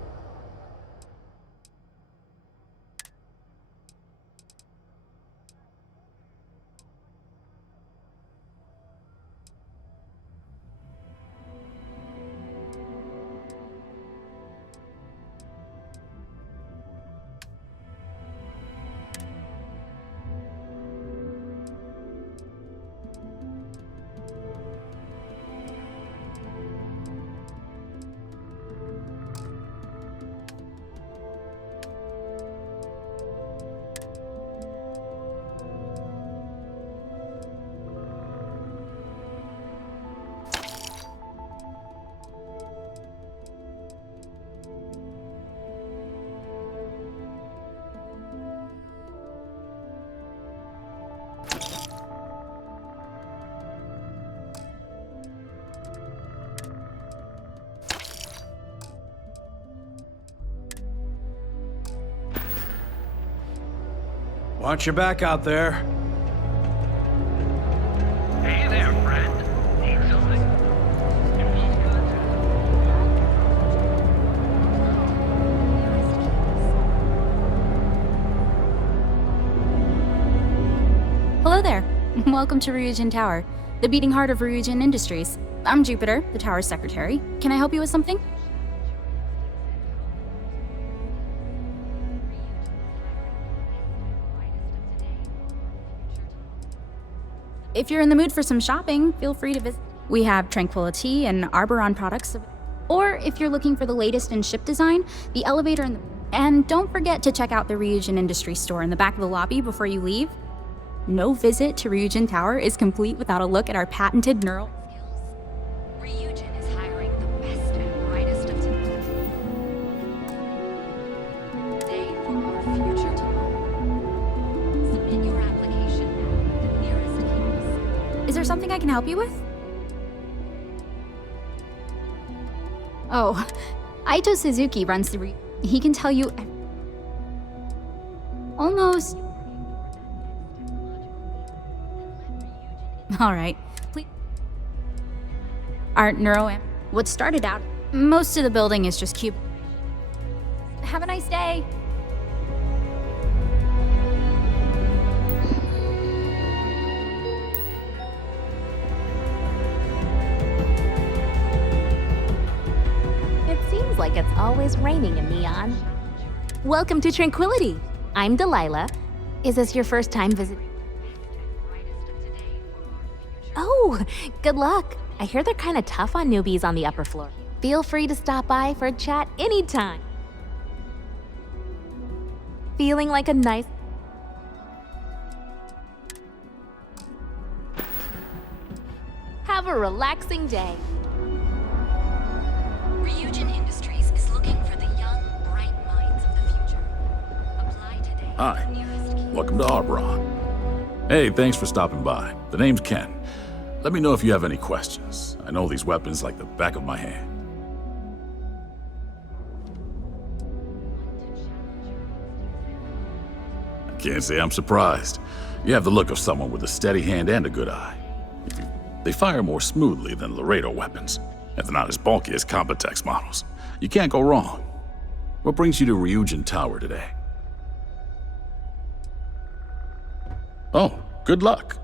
Watch your back out there. Hey there, friend. Need something? Hello there. Welcome to Ryujin Tower, the beating heart of Ryujin Industries. I'm Jupiter, the tower's secretary. Can I help you with something? If you're in the mood for some shopping, feel free to visit. We have Tranquility and Arboron products. Or if you're looking for the latest in ship design, the elevator in the... And don't forget to check out the Ryujin Industries store in the back of the lobby before you leave. No visit to Ryujin Tower is complete without a look at our patented neural... Ryujin is hiring the best and brightest of today for our future tomorrow. Submit your application now at the nearest campus. Is there something I can help you with? Oh, Aito Suzuki runs the he can tell you... Almost... Alright, please... Our what started out... Most of the building is just cube... Have a nice day! Seems like it's always raining in Neon. Welcome to Tranquility. I'm Delilah. Is this your first time visiting? Oh, good luck. I hear they're kind of tough on newbies on the upper floor. Feel free to stop by for a chat anytime. Feeling like a nice... Have a relaxing day. Ryujin Industries is looking for the young, bright minds of the future. Apply today. Hi, welcome to Arboron. Hey, thanks for stopping by. The name's Ken. Let me know if you have any questions. I know these weapons like the back of my hand. I can't say I'm surprised. You have the look of someone with a steady hand and a good eye. They fire more smoothly than Laredo weapons, and they're not as bulky as Combatex models. You can't go wrong. What brings you to Ryujin Tower today? Oh, good luck.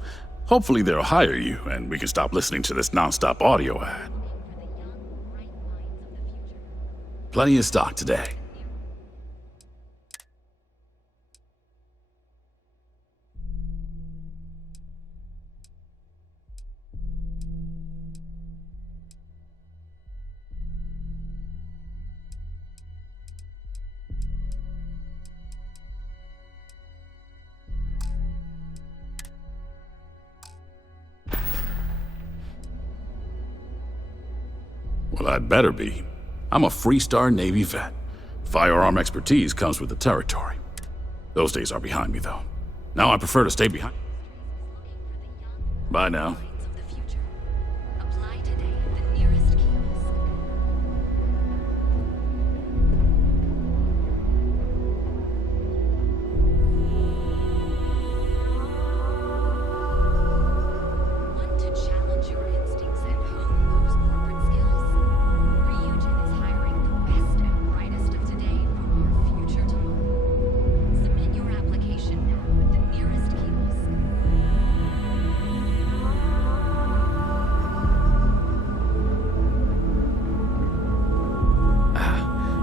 Hopefully they'll hire you, and we can stop listening to this non-stop audio ad. Plenty of stock today. Well, I'd better be. I'm a Freestar Navy vet. Firearm expertise comes with the territory. Those days are behind me, though. Now I prefer to stay behind. Bye now.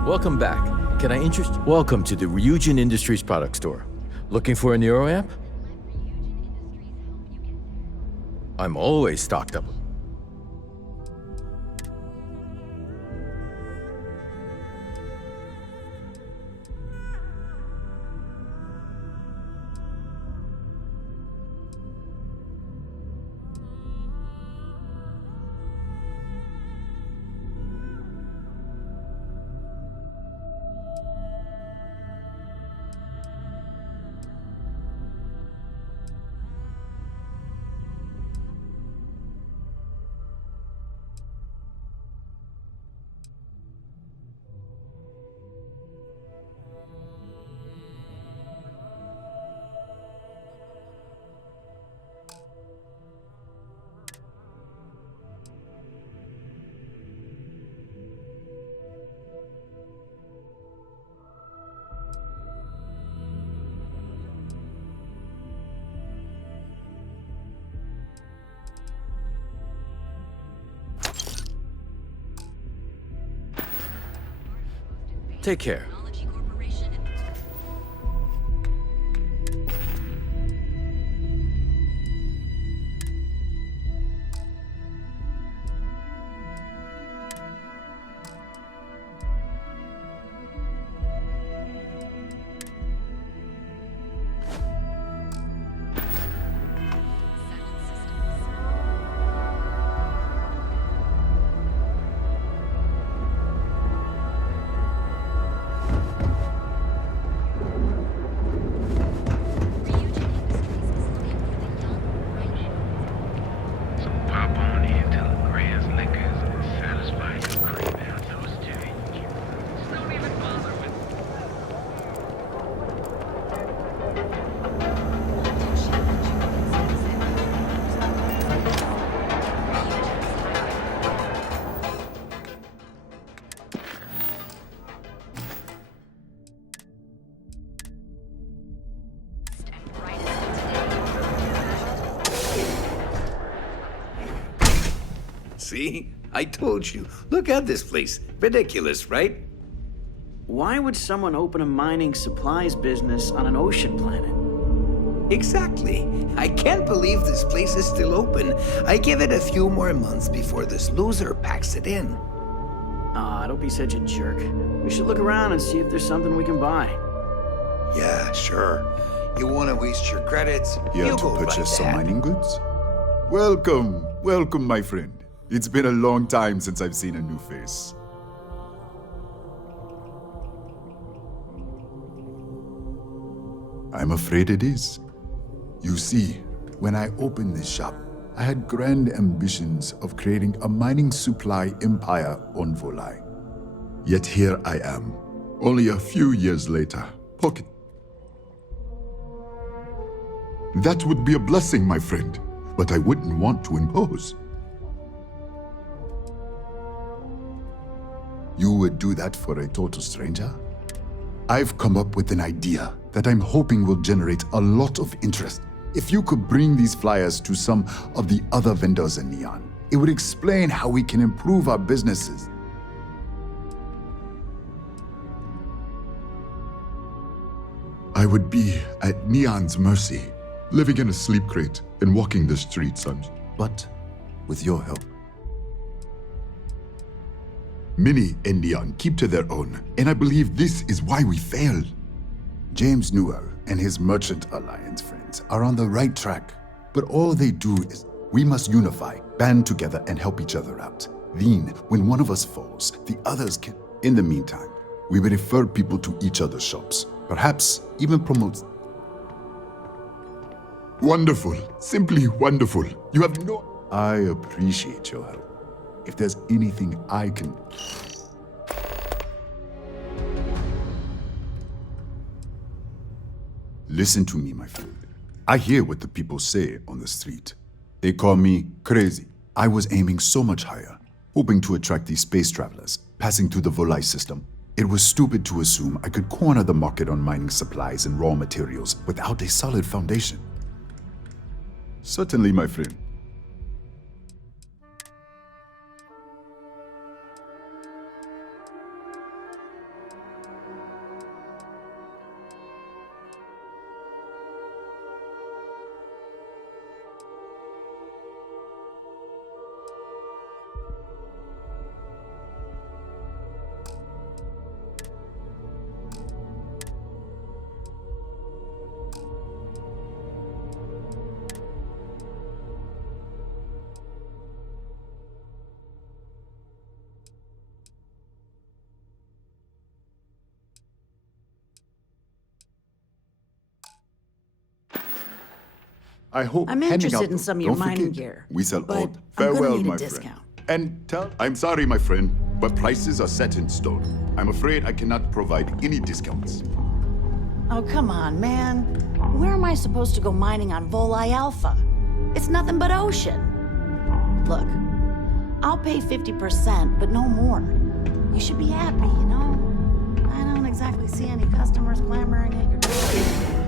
Welcome back. Can I interest you? Welcome to the Ryujin Industries product store. Looking for a Neuro amp? I'm always stocked up. Take care. See? I told you. Look at this place. Ridiculous, right? Why would someone open a mining supplies business on an ocean planet? Exactly. I can't believe this place is still open. I give it a few more months before this loser packs it in. Ah, don't be such a jerk. We should look around and see if there's something we can buy. Yeah, sure. You want to waste your credits? Here You to go purchase right some ahead. mining goods? Welcome, welcome, my friend. It's been a long time since I've seen a new face. I'm afraid it is. You see, when I opened this shop, I had grand ambitions of creating a mining supply empire on Volai. Yet here I am, only a few years later, pocket. That would be a blessing, my friend, but I wouldn't want to impose. You would do that for a total stranger? I've come up with an idea that I'm hoping will generate a lot of interest. If you could bring these flyers to some of the other vendors in Neon, it would explain how we can improve our businesses. I would be at Neon's mercy, living in a sleep crate and walking the streets, but with your help. Many in Neon keep to their own, and I believe this is why we failed. James Newell and his Merchant Alliance friends are on the right track, but all they do is we must unify, band together, and help each other out. Then, when one of us falls, the others can. In the meantime, we will refer people to each other's shops. Perhaps even promote. Wonderful. Simply wonderful. You have no. I appreciate your help. If there's anything I can. Listen to me, my friend. I hear what the people say on the street. They call me crazy. I was aiming so much higher, hoping to attract these space travelers, passing through the Volai system. It was stupid to assume I could corner the market on mining supplies and raw materials without a solid foundation. Certainly, my friend. I hope I'm handing interested out in some of your don't mining forget, gear, We sell but all. I'm gonna Farewell, need a my discount. friend. And tell. I'm sorry, my friend, but prices are set in stone. I'm afraid I cannot provide any discounts. Oh, come on, man. Where am I supposed to go mining on Volai Alpha? It's nothing but ocean. Look, I'll pay 50%, but no more. You should be happy, you know? I don't exactly see any customers clamoring at your door.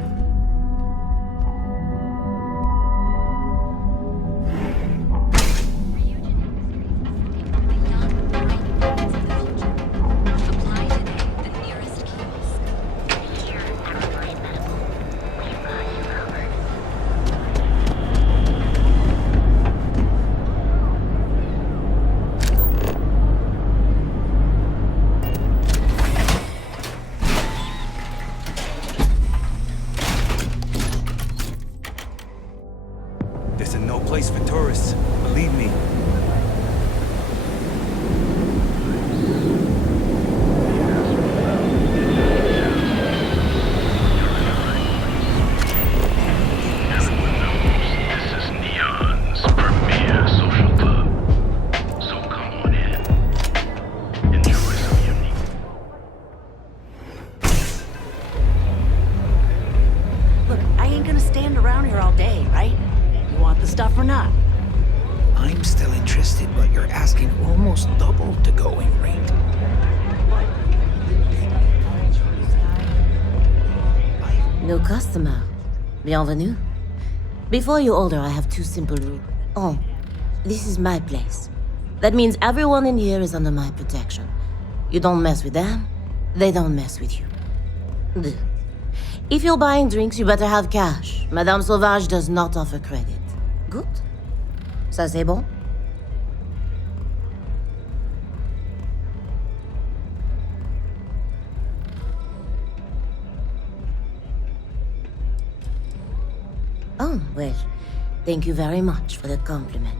This is no place for tourists, believe me. Look, I ain't gonna stand around here all day, right? You want the stuff or not? I'm still interested, but you're asking almost double the going rate. New customer. Bienvenue. Before you order, I have two simple rules. Oh, this is my place. That means everyone in here is under my protection. You don't mess with them, they don't mess with you. Deux. If you're buying drinks, you better have cash. Madame Sauvage does not offer credit. Good? Ça c'est bon? Oh, well, thank you very much for the compliment.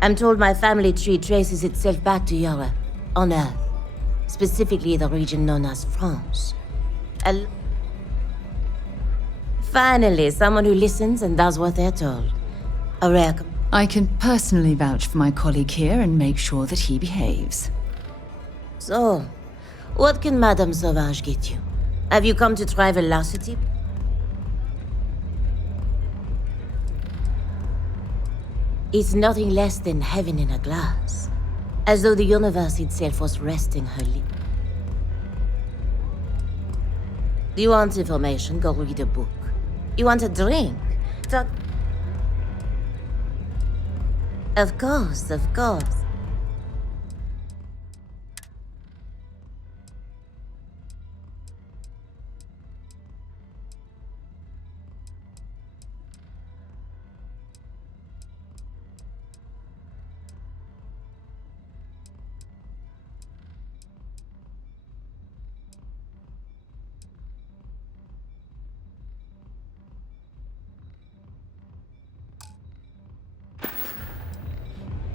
I'm told my family tree traces itself back to Europe, on Earth. Specifically the region known as France. Finally, someone who listens and does what they're told. A rare... I can personally vouch for my colleague here and make sure that he behaves. So, what can Madame Sauvage get you? Have you come to try velocity? It's nothing less than heaven in a glass. As though the universe itself was resting her lip. You want information? Go read a book. You want a drink? Talk... Of course, of course.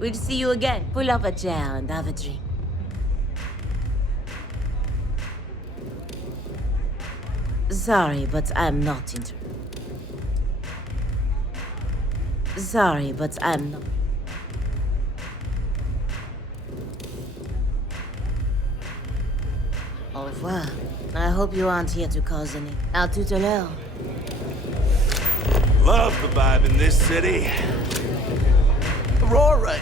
We'll see you again. Pull up a chair and have a drink. Sorry, but I'm not interested. Sorry, but I'm not. Au revoir. I hope you aren't here to cause any. À tout à l'heure. Love the vibe in this city. Aurora,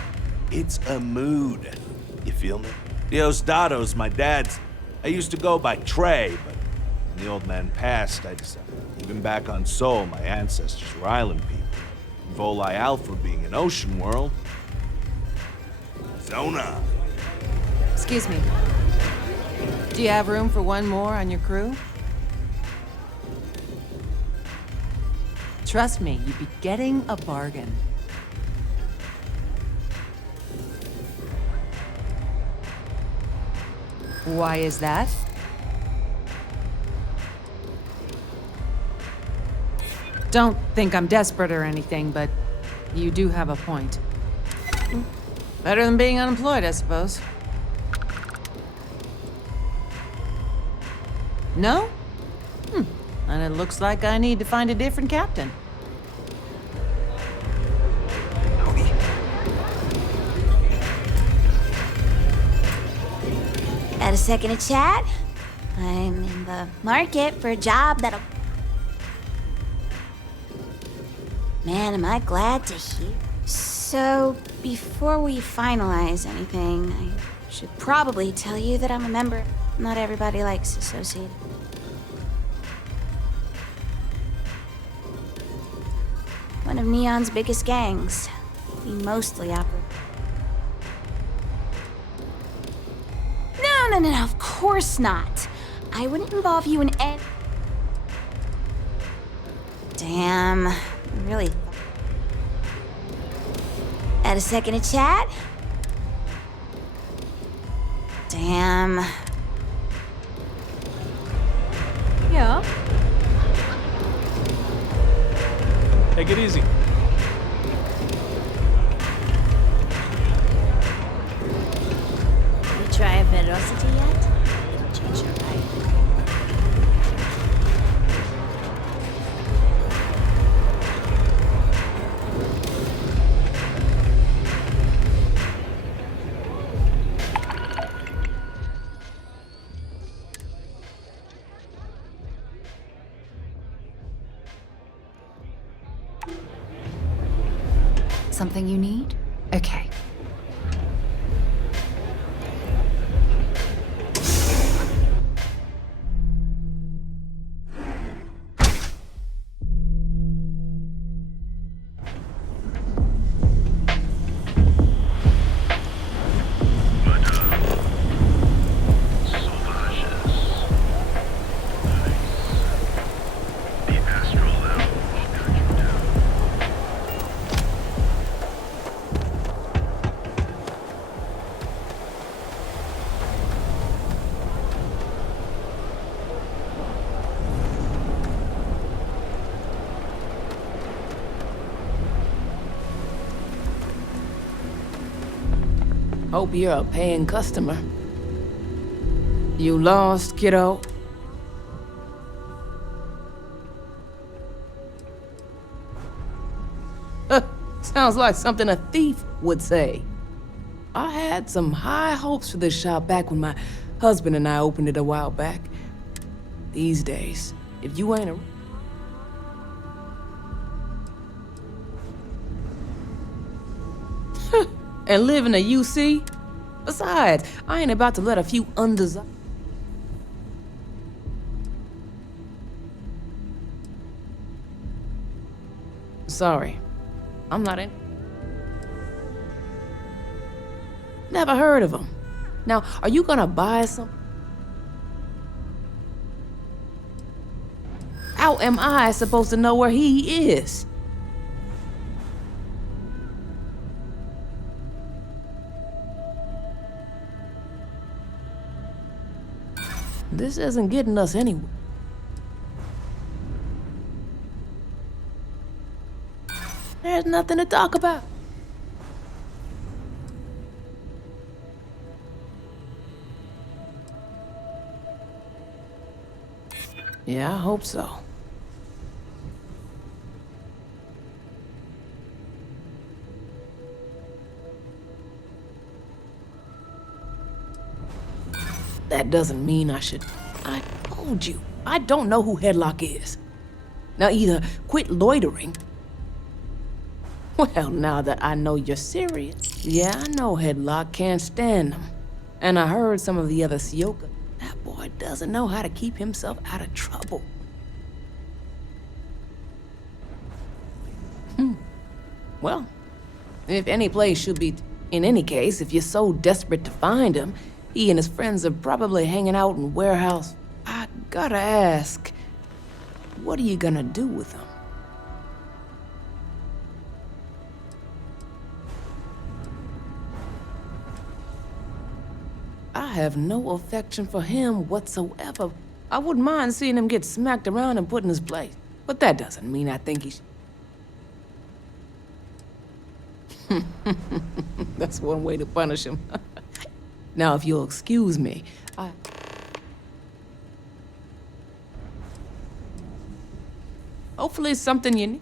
it's a mood. You feel me? Diosdado's my dad's. I used to go by Trey, but when the old man passed, I decided, even back on Sol, my ancestors were island people. Volai Alpha being an ocean world. Zona. Excuse me. Do you have room for one more on your crew? Trust me, you'd be getting a bargain. Why is that? Don't think I'm desperate or anything, but you do have a point. Better than being unemployed, I suppose. No? And it looks like I need to find a different captain. Got a second to chat? I'm in the market for a job that'll... Man, am I glad to hear. So, before we finalize anything, I should probably tell you that I'm a member. Not everybody likes associated. One of Neon's biggest gangs. We mostly operate. No, of course not. I wouldn't involve you in any... Damn, really... Had a second to chat? Damn. Yeah. Take it easy. You try Velocity yet? It'll change your life. Something you need? Okay. Hope you're a paying customer. You lost, kiddo? Sounds like something a thief would say. I had some high hopes for this shop back when my husband and I opened it a while back. These days, if you ain't a... and live in a UC? Besides, I ain't about to let a few undesirables... Sorry, I'm not in... Never heard of him. Now, are you gonna buy some? How am I supposed to know where he is? This isn't getting us anywhere. There's nothing to talk about. Yeah, I hope so. That doesn't mean I should... I told you, I don't know who Headlock is. Now either quit loitering... Well, now that I know you're serious... Yeah, I know Headlock can't stand them. And I heard some of the other Sioka. That boy doesn't know how to keep himself out of trouble. Well, if any place should be... In any case, if you're so desperate to find him, he and his friends are probably hanging out in warehouse. I gotta ask, what are you gonna do with him? I have no affection for him whatsoever. I wouldn't mind seeing him get smacked around and put in his place. But that doesn't mean I think he should. That's one way to punish him. Now, if you'll excuse me, hopefully it's something you need.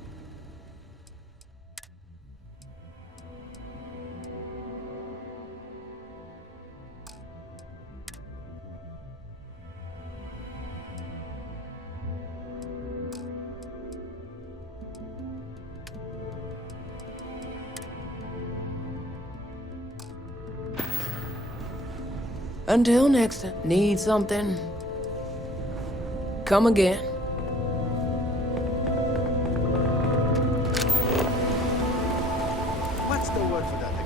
Until next time, need something? Come again. What's the word for that again?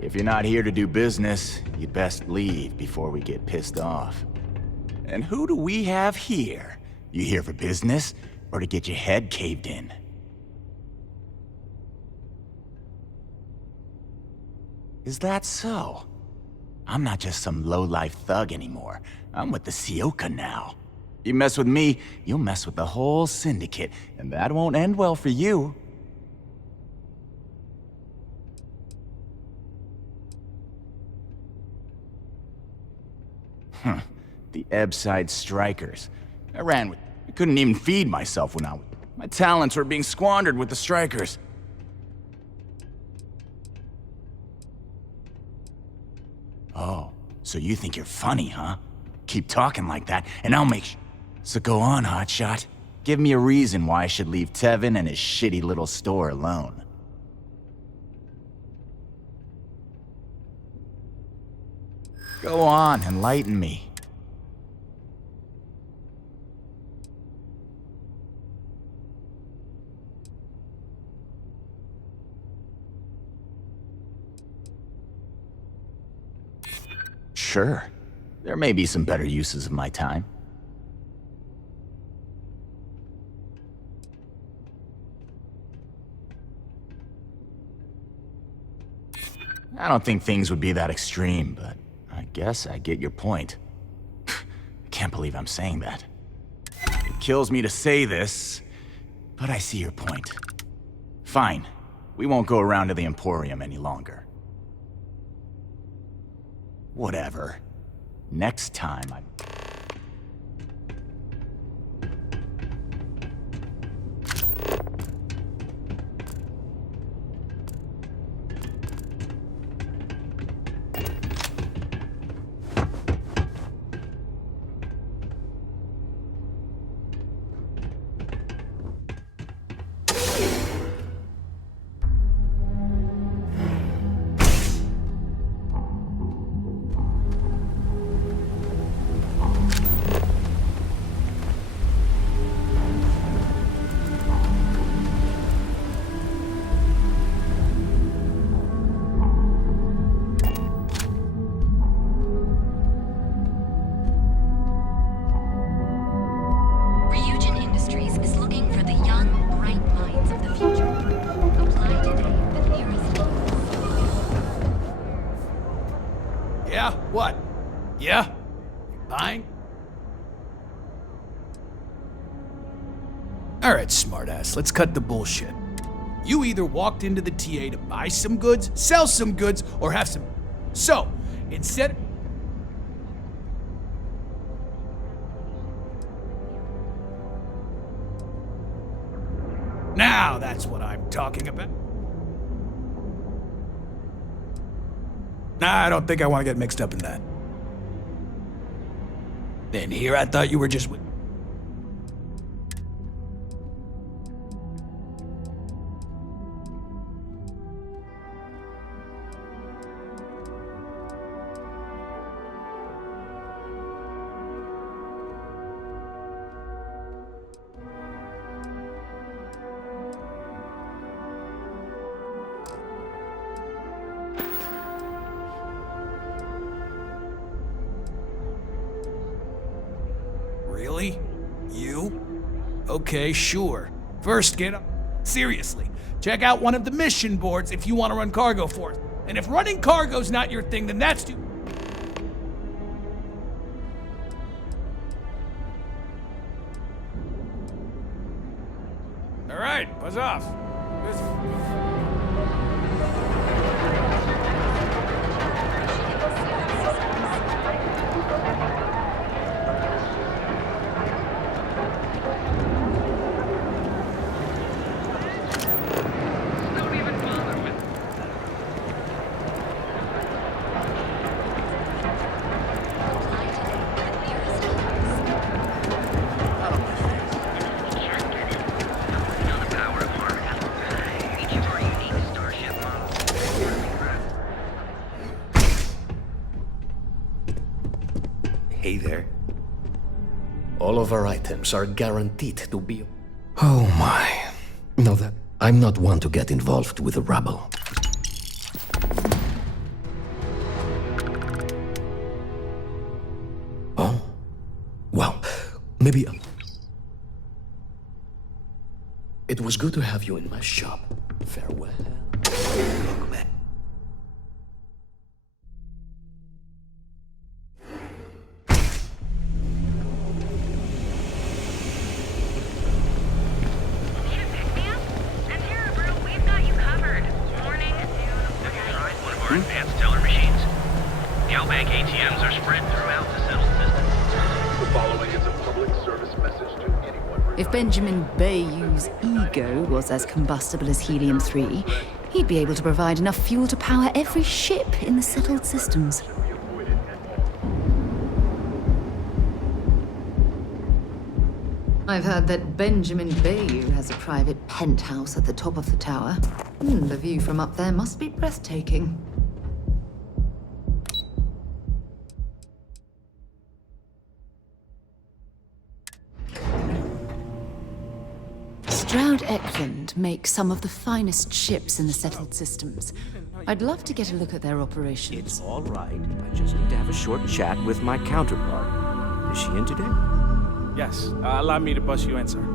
If you're not here to do business, you'd best leave before we get pissed off. And who do we have here? You here for business, or to get your head caved in? Is that so? I'm not just some low-life thug anymore. I'm with the Sioka now. You mess with me, you'll mess with the whole syndicate, and that won't end well for you. The Ebbside Strikers. I ran with... I couldn't even feed myself when I was... My talents were being squandered with the strikers. Oh, so you think you're funny, huh? Keep talking like that, and I'll make... So go on, hotshot. Give me a reason why I should leave Tevin and his shitty little store alone. Go on, enlighten me. Sure. There may be some better uses of my time. I don't think things would be that extreme, but I guess I get your point. I can't believe I'm saying that. It kills me to say this, but I see your point. Fine. We won't go around to the Emporium any longer. Whatever. Next time I... What? Yeah? Buying? Alright, smartass, let's cut the bullshit. You either walked into the TA to buy some goods, sell some goods, or have some... So, instead... Now that's what I'm talking about. Nah, I don't think I want to get mixed up in that. And here I thought you were just... Really? You? Okay, sure. First, get up. Seriously, check out one of the mission boards if you want to run cargo for us. And if running cargo's not your thing, then that's too... All right, buzz off. Hey there. All of our items are guaranteed to be... Oh my. No, that... I'm not one to get involved with the rabble. Oh? Well, maybe... It was good to have you in my shop. Farewell. Look, man. Advanced teller machines. The Outback ATMs are spread throughout the settled system. The following is a public service message to anyone. If Benjamin Bayou's ego was as combustible as helium-3, he'd be able to provide enough fuel to power every ship in the settled systems. I've heard that Benjamin Bayou has a private penthouse at the top of the tower. The view from up there must be breathtaking. Stroud Eklund makes some of the finest ships in the settled systems. I'd love to get a look at their operations. It's all right. I just need to have a short chat with my counterpart. Is she in today? Yes, allow me to bust you in, sir. You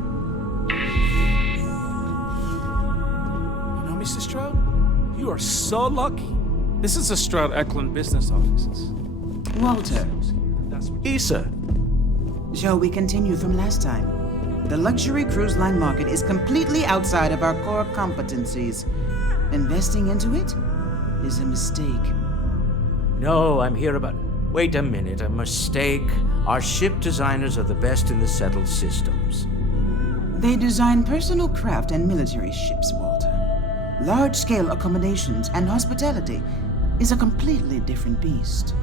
know, Mr. Stroud, you are so lucky. This is the Stroud Eklund business offices. Walter. Issa. Shall we continue from last time? The luxury cruise line market is completely outside of our core competencies. Investing into it is a mistake. No, I'm here about... Wait a minute, a mistake? Our ship designers are the best in the settled systems. They design personal craft and military ships, Walter. Large-scale accommodations and hospitality is a completely different beast.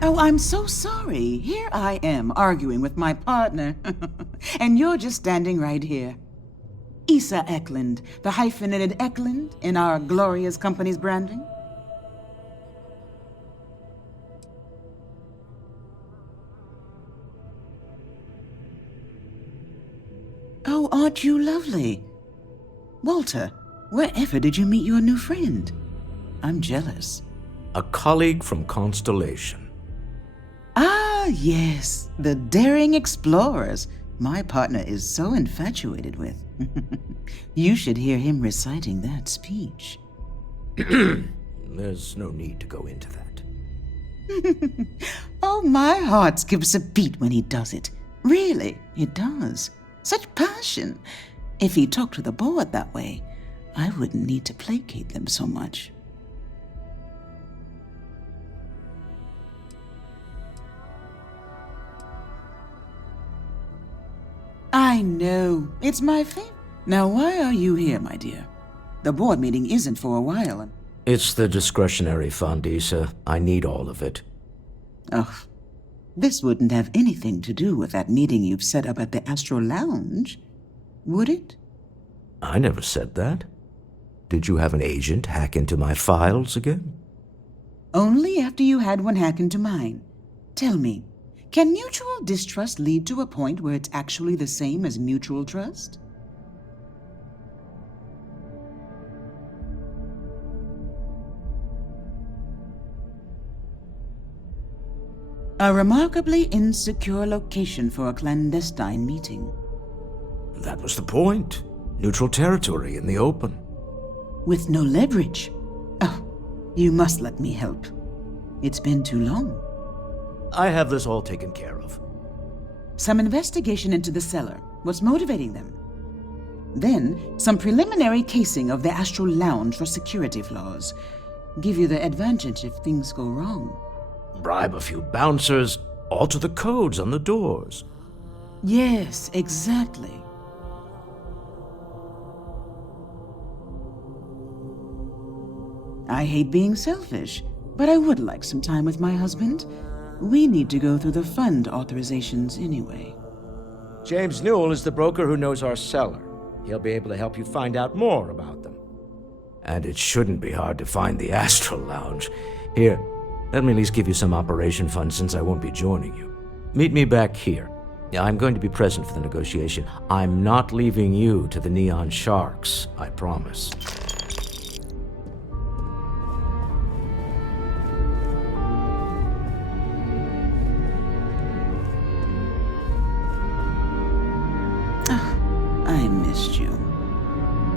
Oh, I'm so sorry. Here I am arguing with my partner. And you're just standing right here. Issa Eklund, the hyphenated Eklund in our glorious company's branding. Oh, aren't you lovely? Walter, wherever did you meet your new friend? I'm jealous. A colleague from Constellation. Ah, yes, the daring explorers my partner is so infatuated with. You should hear him reciting that speech. There's no need to go into that. Oh, my heart skips a beat when he does it. Really, it does. Such passion. If he talked to the board that way, I wouldn't need to placate them so much. I know. It's my favorite. Now, why are you here, my dear? The board meeting isn't for a while, and... It's the discretionary fund, Issa. I need all of it. Oh, this wouldn't have anything to do with that meeting you've set up at the Astro Lounge, would it? I never said that. Did you have an agent hack into my files again? Only after you had one hack into mine. Tell me, can mutual distrust lead to a point where it's actually the same as mutual trust? A remarkably insecure location for a clandestine meeting. That was the point. Neutral territory in the open. With no leverage. Oh, you must let me help. It's been too long. I have this all taken care of. Some investigation into the seller. What's motivating them? Then, some preliminary casing of the Astral Lounge for security flaws. Give you the advantage if things go wrong. Bribe a few bouncers, alter the codes on the doors. Yes, exactly. I hate being selfish, but I would like some time with my husband. We need to go through the fund authorizations anyway. James Newell is the broker who knows our seller. He'll be able to help you find out more about them. And it shouldn't be hard to find the Astral Lounge. Here, let me at least give you some operation funds since I won't be joining you. Meet me back here. I'm going to be present for the negotiation. I'm not leaving you to the Neon Sharks, I promise. I missed you.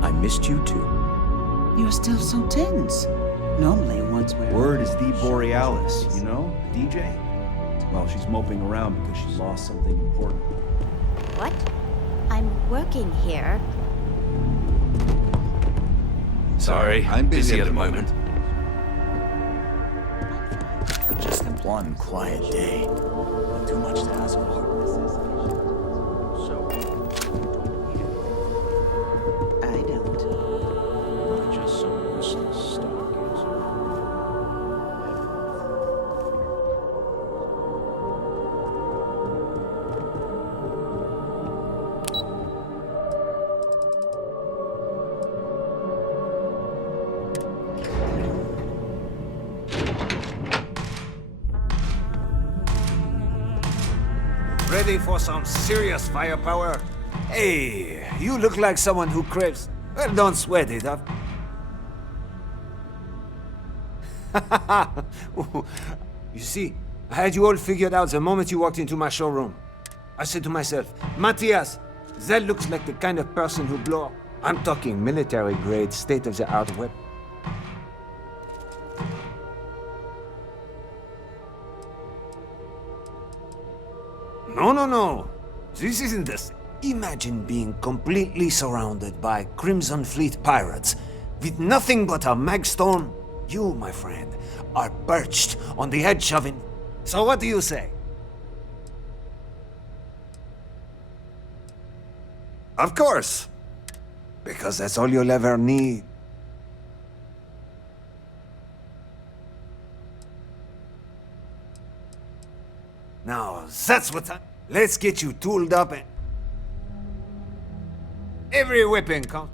I missed you too. You're still so tense. Normally, once we're... Word is the Borealis, you know, DJ? Well, she's moping around because she lost something important. What? I'm working here. Sorry, I'm busy at the moment. Just come one quiet day. Not too much to ask for. I don't. Just some restless stargazer. Ready for some serious firepower? Hey, you look like someone who craves... Well, don't sweat it, huh? You see, I had you all figured out the moment you walked into my showroom. I said to myself, Matthias, that looks like the kind of person who blow up. I'm talking military-grade, state-of-the-art weapon. No. This isn't this. Imagine being completely surrounded by Crimson Fleet pirates with nothing but a magstorm. You, my friend, are perched on the edge of it. So what do you say? Of course. Because that's all you'll ever need. Now, that's what let's get you tooled up and... Every weapon counts.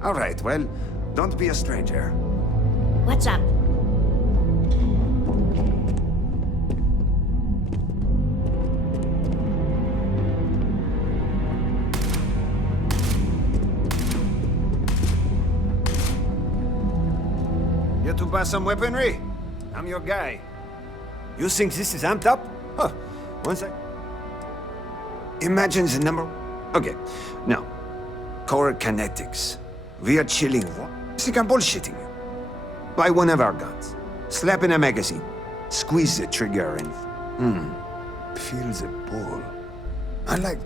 All right, well, don't be a stranger. What's up? Here to buy some weaponry? I'm your guy. You think this is amped up? Huh. One sec. Imagine the number... Okay, now. Core kinetics. We are chilling. What? Think I'm bullshitting you. Buy one of our guns. Slap in a magazine. Squeeze the trigger and... Feel the pull. I like...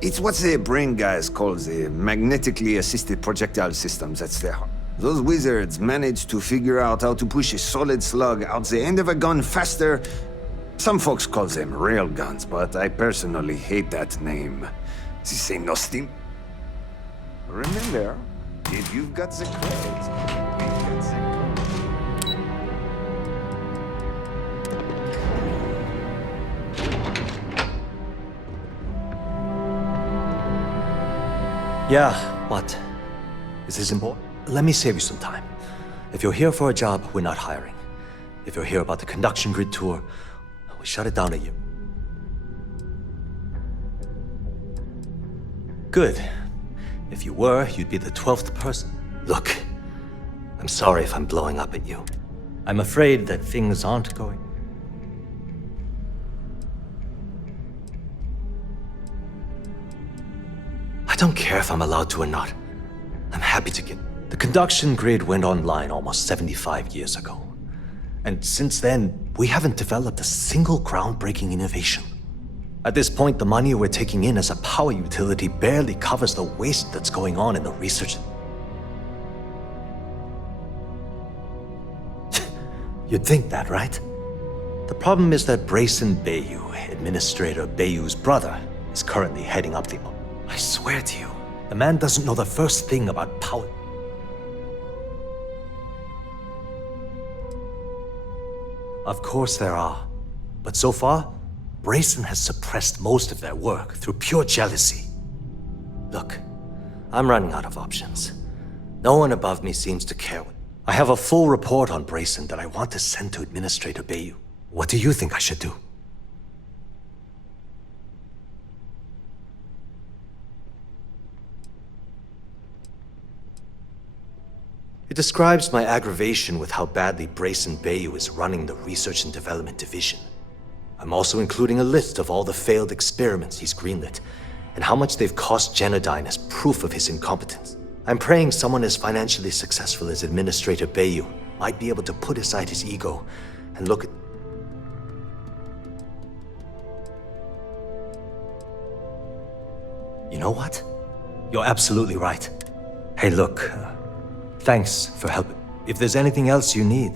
It's what the brain guys call the magnetically assisted projectile systems. That's their heart. Those wizards managed to figure out how to push a solid slug out the end of a gun faster. Some folks call them rail guns, but I personally hate that name. This ain't no steam. Remember, if you've got the credits, we've got the... Yeah, what? Is this important? Let me save you some time. If you're here for a job, we're not hiring. If you're here about the conduction grid tour, we shut it down a year. Good. If you were, you'd be the 12th person. Look, I'm sorry if I'm blowing up at you. I'm afraid that things aren't going... I don't care if I'm allowed to or not. I'm happy to get... The conduction grid went online almost 75 years ago. And since then, we haven't developed a single groundbreaking innovation. At this point, the money we're taking in as a power utility barely covers the waste that's going on in the research. You'd think that, right? The problem is that Brayson Bayou, Administrator Bayou's brother, is currently heading up the... I swear to you, the man doesn't know the first thing about power. Of course there are. But so far, Brayson has suppressed most of their work through pure jealousy. Look, I'm running out of options. No one above me seems to care. I have a full report on Brayson that I want to send to Administrator Bayou. What do you think I should do? It describes my aggravation with how badly Brayson Bayou is running the Research and Development Division. I'm also including a list of all the failed experiments he's greenlit, and how much they've cost Genodyne as proof of his incompetence. I'm praying someone as financially successful as Administrator Bayou might be able to put aside his ego and look at... You know what? You're absolutely right. Hey, look, thanks for helping. If there's anything else you need,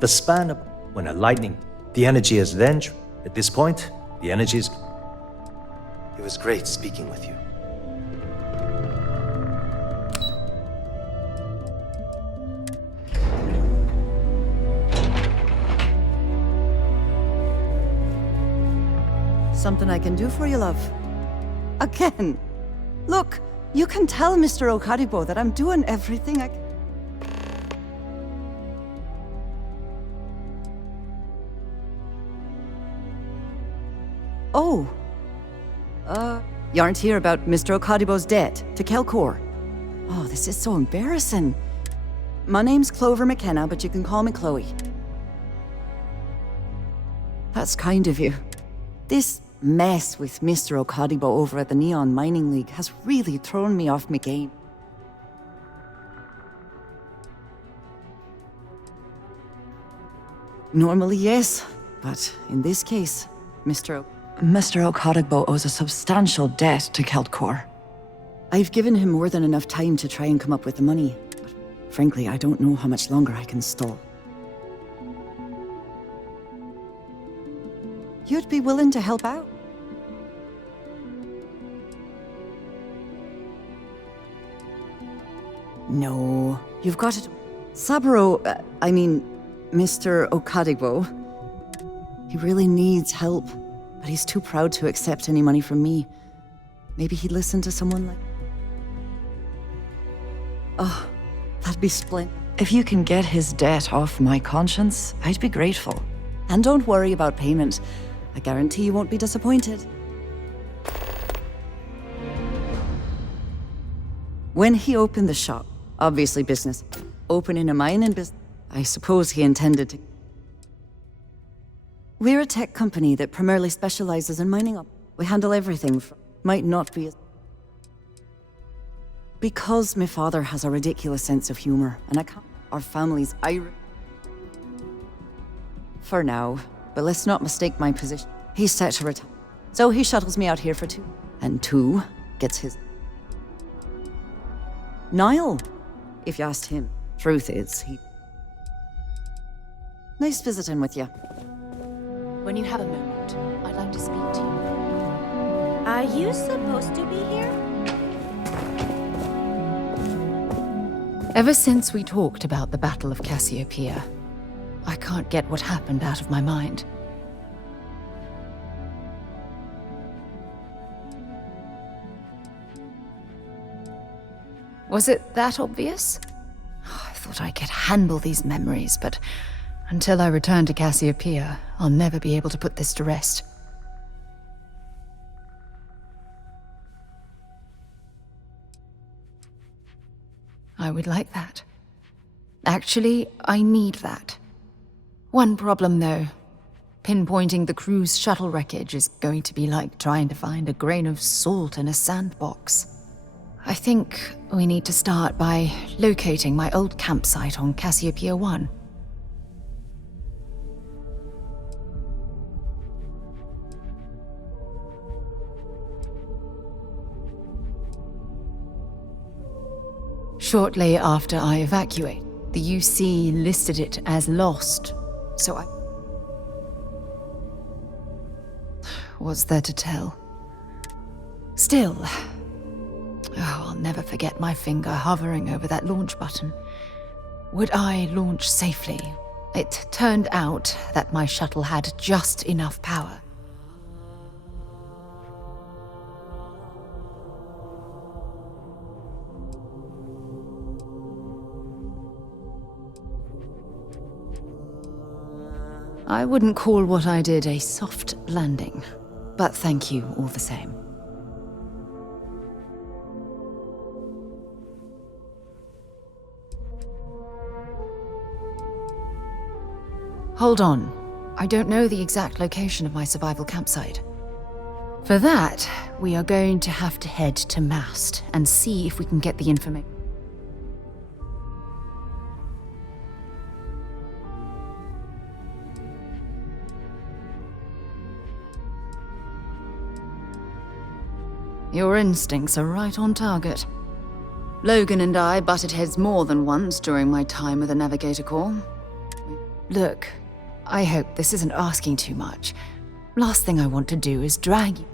The span of when a lightning, the energy is then, at this point, the energy is... It was great speaking with you. Something I can do for you, love. Again. Look, you can tell Mr. Okadibo that I'm doing everything I can. Oh. You aren't here about Mr. Okadibo's debt to Kelcor. Oh, this is so embarrassing. My name's Clover McKenna, but you can call me Chloe. That's kind of you. This mess with Mr. Okadibo over at the Neon Mining League has really thrown me off my game. Normally, yes, but in this case, Mr. Okadibo owes a substantial debt to Kelcor. I've given him more than enough time to try and come up with the money, but frankly, I don't know how much longer I can stall. You'd be willing to help out? No, you've got it. Saburo, Mr. Okadibo, he really needs help, but he's too proud to accept any money from me. Maybe he'd listen to someone like... Oh, that'd be splendid. If you can get his debt off my conscience, I'd be grateful. And don't worry about payment. I guarantee you won't be disappointed. When he opened the shop, obviously business, opening a mine and business, I suppose he intended to... We're a tech company that primarily specializes in mining. We handle everything from... Might not be as... Because my father has a ridiculous sense of humor, and I can't... Our family's Irish. For now, but let's not mistake my position. He's set to retire. So he shuttles me out here for 2. And 2 gets his... Niall, if you asked him. Truth is, he... Nice visiting with you. When you have a moment, I'd like to speak to you. Are you supposed to be here? Ever since we talked about the Battle of Cassiopeia, I can't get what happened out of my mind. Was it that obvious? Oh, I thought I could handle these memories, but until I return to Cassiopeia, I'll never be able to put this to rest. I would like that. Actually, I need that. One problem, though. Pinpointing the crew's shuttle wreckage is going to be like trying to find a grain of salt in a sandbox. I think we need to start by locating my old campsite on Cassiopeia 1. Shortly after I evacuate, the UC listed it as lost, so I... What's there to tell? Still... Oh, I'll never forget my finger hovering over that launch button. Would I launch safely? It turned out that my shuttle had just enough power. I wouldn't call what I did a soft landing, but thank you all the same. Hold on. I don't know the exact location of my survival campsite. For that, we are going to have to head to Mast and see if we can get the information. Your instincts are right on target. Logan and I butted heads more than once during my time with the Navigator Corps. Look, I hope this isn't asking too much. Last thing I want to do is drag you.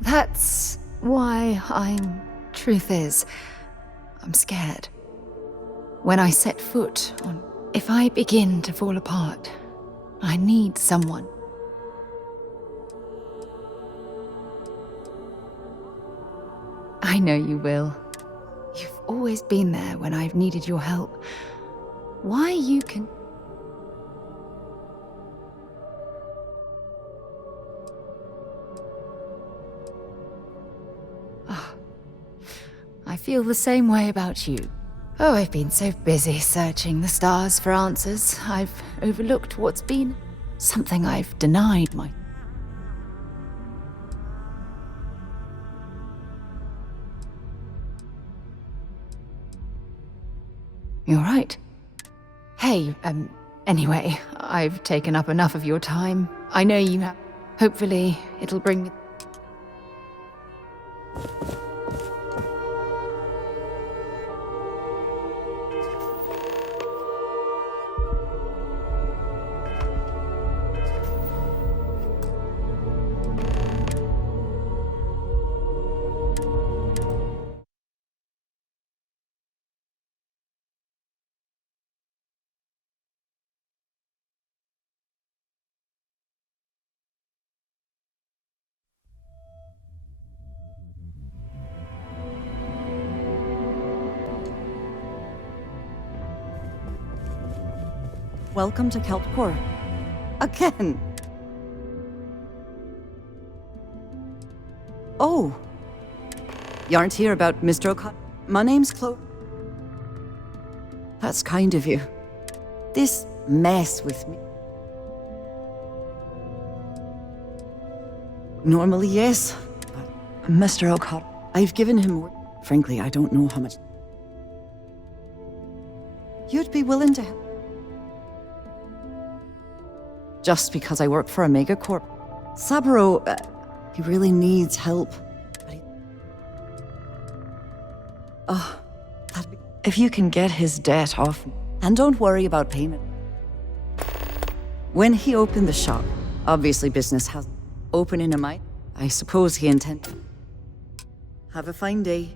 That's why truth is, I'm scared. When I set foot on, if I begin to fall apart, I need someone. I know you will. You've always been there when I've needed your help. Why you can... Oh, I feel the same way about you. Oh, I've been so busy searching the stars for answers, I've overlooked what's been something I've denied my... You're right. Hey, anyway, I've taken up enough of your time. I know you have. Hopefully, it'll bring me... Welcome to Kelpcore. Again. Oh. You aren't here about Mr. O'Connor? My name's Chloe. That's kind of you. This mess with me. Normally, yes. But Mr. O'Connor, I've given him more. Frankly, I don't know how much. You'd be willing to help. Just because I work for a megacorp. Saburo, he really needs help. Oh, if you can get his debt off, and don't worry about payment. When he opened the shop, obviously business has opening in mind. I suppose he intended. Have a fine day.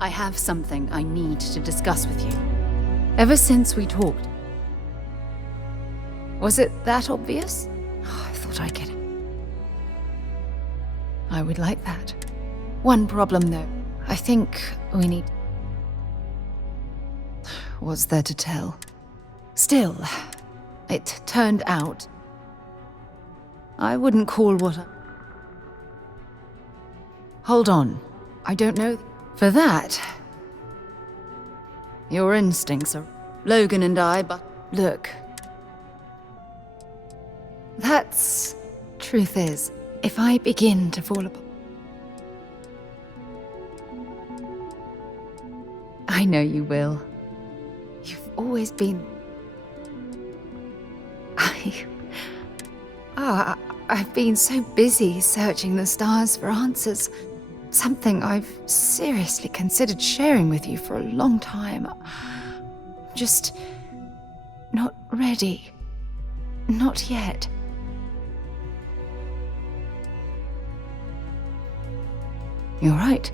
I have something I need to discuss with you. Ever since we talked. Was it that obvious? Oh, I thought I'd get it. I would like that. One problem, though. I think we need... What's there to tell? Still, it turned out... I wouldn't call what I... Hold on. I don't know... For that, your instincts are... Logan and I, but... Look. That's... Truth is, if I begin to fall apart... I know you will. You've always been... I've been so busy searching the stars for answers. Something I've seriously considered sharing with you for a long time. Just not ready. Not yet. You're right.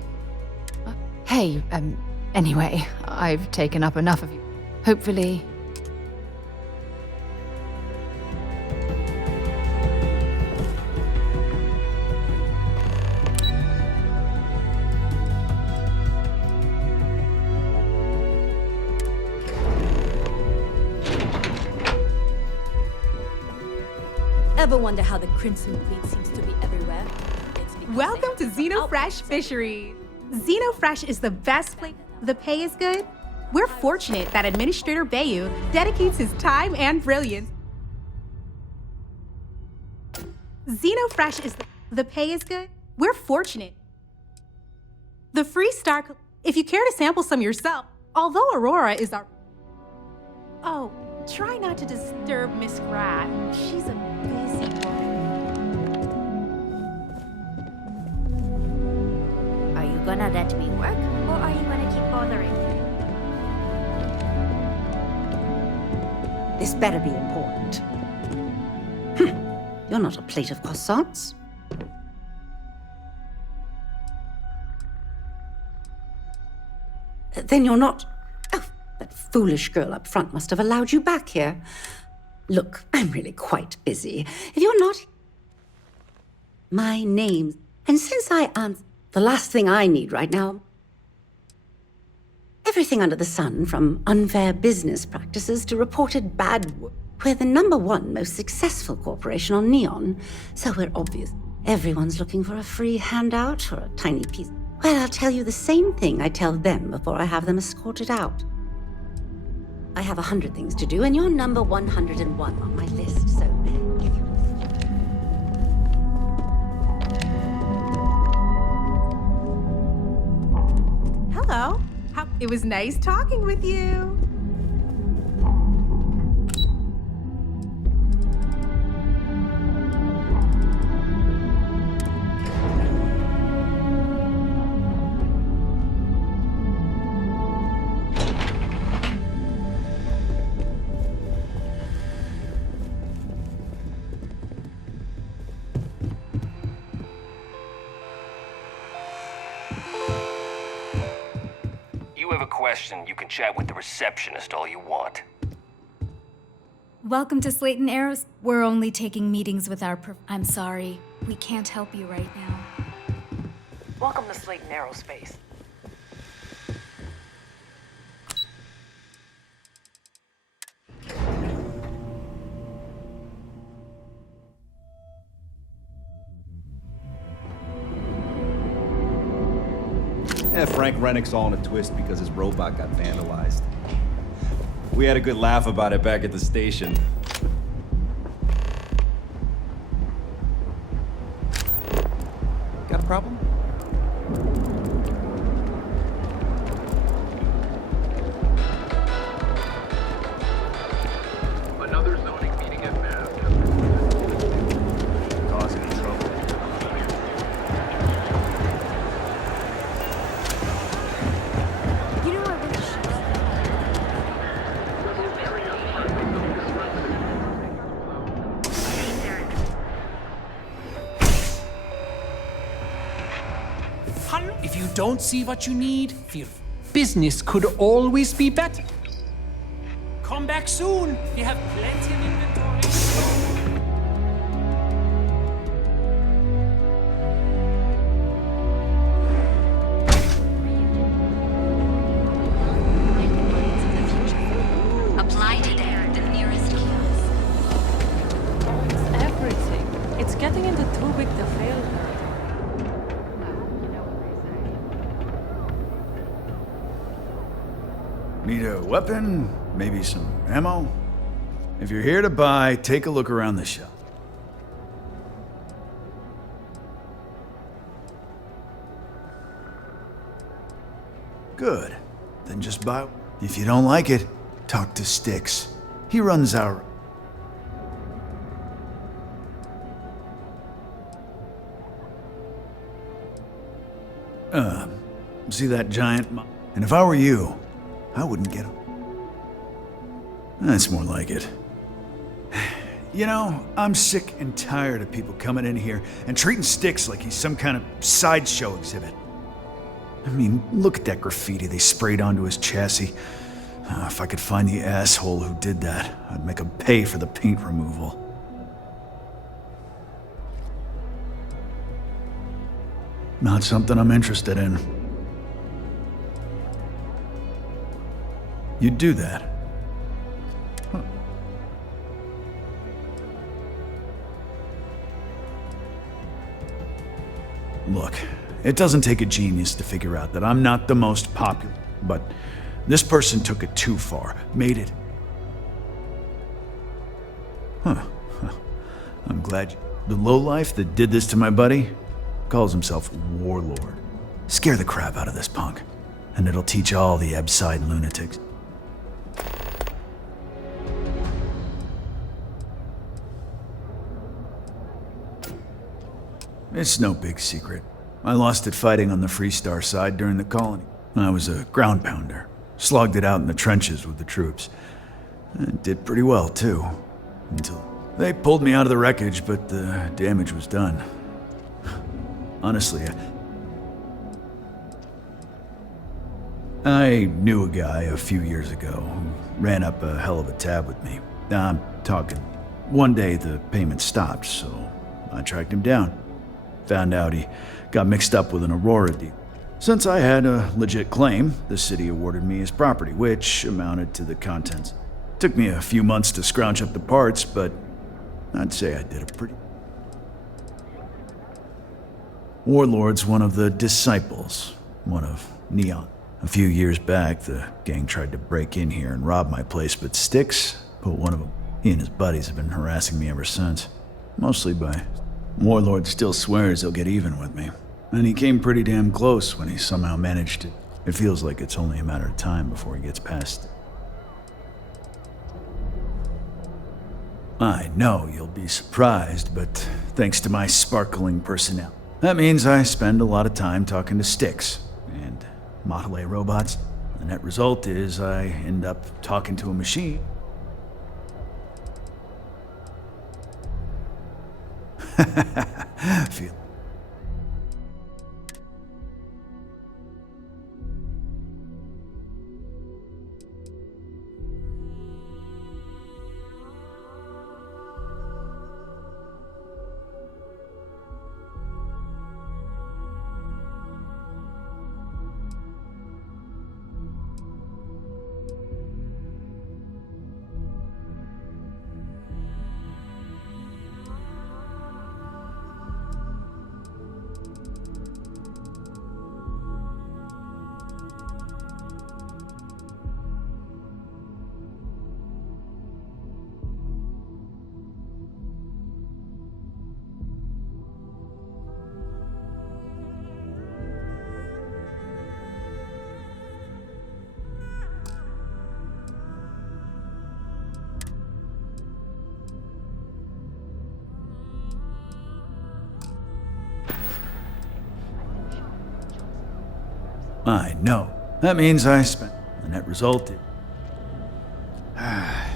Hey, anyway, I've taken up enough of you. Hopefully... Ever wonder how the crimson fleet seems to be everywhere? It's because Welcome to Xenofresh Fisheries. Xenofresh is the best place. The pay is good. We're fortunate that Administrator Bayou dedicates his time and brilliance. Xenofresh is the pay is good. We're fortunate. The free star. If you care to sample some yourself, although Aurora is our. Oh, try not to disturb Miss Gratt. She's a busy woman. Are you gonna let me work, or are you gonna keep bothering me? This better be important. You're not a plate of croissants. Then you're not... Oh, that foolish girl up front must have allowed you back here. Look, I'm really quite busy. If you're not... My name's... And since I answered, the last thing I need right now... Everything under the sun, from unfair business practices to reported bad... We're the #1 most successful corporation on Neon, so we're obvious. Everyone's looking for a free handout or a tiny piece. Well, I'll tell you the same thing I tell them before I have them escorted out. I have 100 things to do, and you're number 101 on my list, so... Hello. It was nice talking with you. Question, you can chat with the receptionist all you want. Welcome to Slate and Arrows. We're only taking meetings with our I'm sorry. We can't help you right now. Welcome to Slate and Aerospace. Yeah, Frank Rennick's all in a twist because his robot got vandalized. We had a good laugh about it back at the station. Got a problem? Another zoning meeting at Mav. Causing trouble. You know, I really should. If you don't see what you need, your business could always be better. Come back soon. We have plenty of inventory. Apply today at the nearest kiosk. It's everything. It's getting into too big to fail. Need a weapon? Maybe some ammo? If you're here to buy, take a look around the shop. Good. Then just buy. If you don't like it, talk to Styx. He runs our... See that giant... And if I were you, I wouldn't get him. That's more like it. You know, I'm sick and tired of people coming in here and treating Styx like he's some kind of sideshow exhibit. I mean, look at that graffiti they sprayed onto his chassis. If I could find the asshole who did that, I'd make him pay for the paint removal. Not something I'm interested in. You'd do that. Huh. Look, it doesn't take a genius to figure out that I'm not the most popular, but this person took it too far, made it... Huh. I'm glad the lowlife that did this to my buddy calls himself Warlord. Scare the crap out of this punk, and it'll teach all the Ebside lunatics. It's no big secret. I lost it fighting on the Freestar side during the colony. I was a ground pounder. Slogged it out in the trenches with the troops. And did pretty well, too. Until they pulled me out of the wreckage, but the damage was done. Honestly, I knew a guy a few years ago who ran up a hell of a tab with me. I'm talking. One day the payment stopped, so I tracked him down. Found out he got mixed up with an Aurora deal. Since I had a legit claim, the city awarded me his property, which amounted to the contents. Took me a few months to scrounge up the parts, but I'd say I did a pretty... Warlord's one of the disciples, one of Neon. A few years back, the gang tried to break in here and rob my place, but Styx put one of them. He and his buddies have been harassing me ever since. Mostly by... Warlord still swears he'll get even with me. And he came pretty damn close when he somehow managed it. It feels like it's only a matter of time before he gets past it. I know you'll be surprised, but thanks to my sparkling personality, that means I spend a lot of time talking to Styx and Model A robots. The net result is I end up talking to a machine. Feel. I know. That means I spent. The net result is...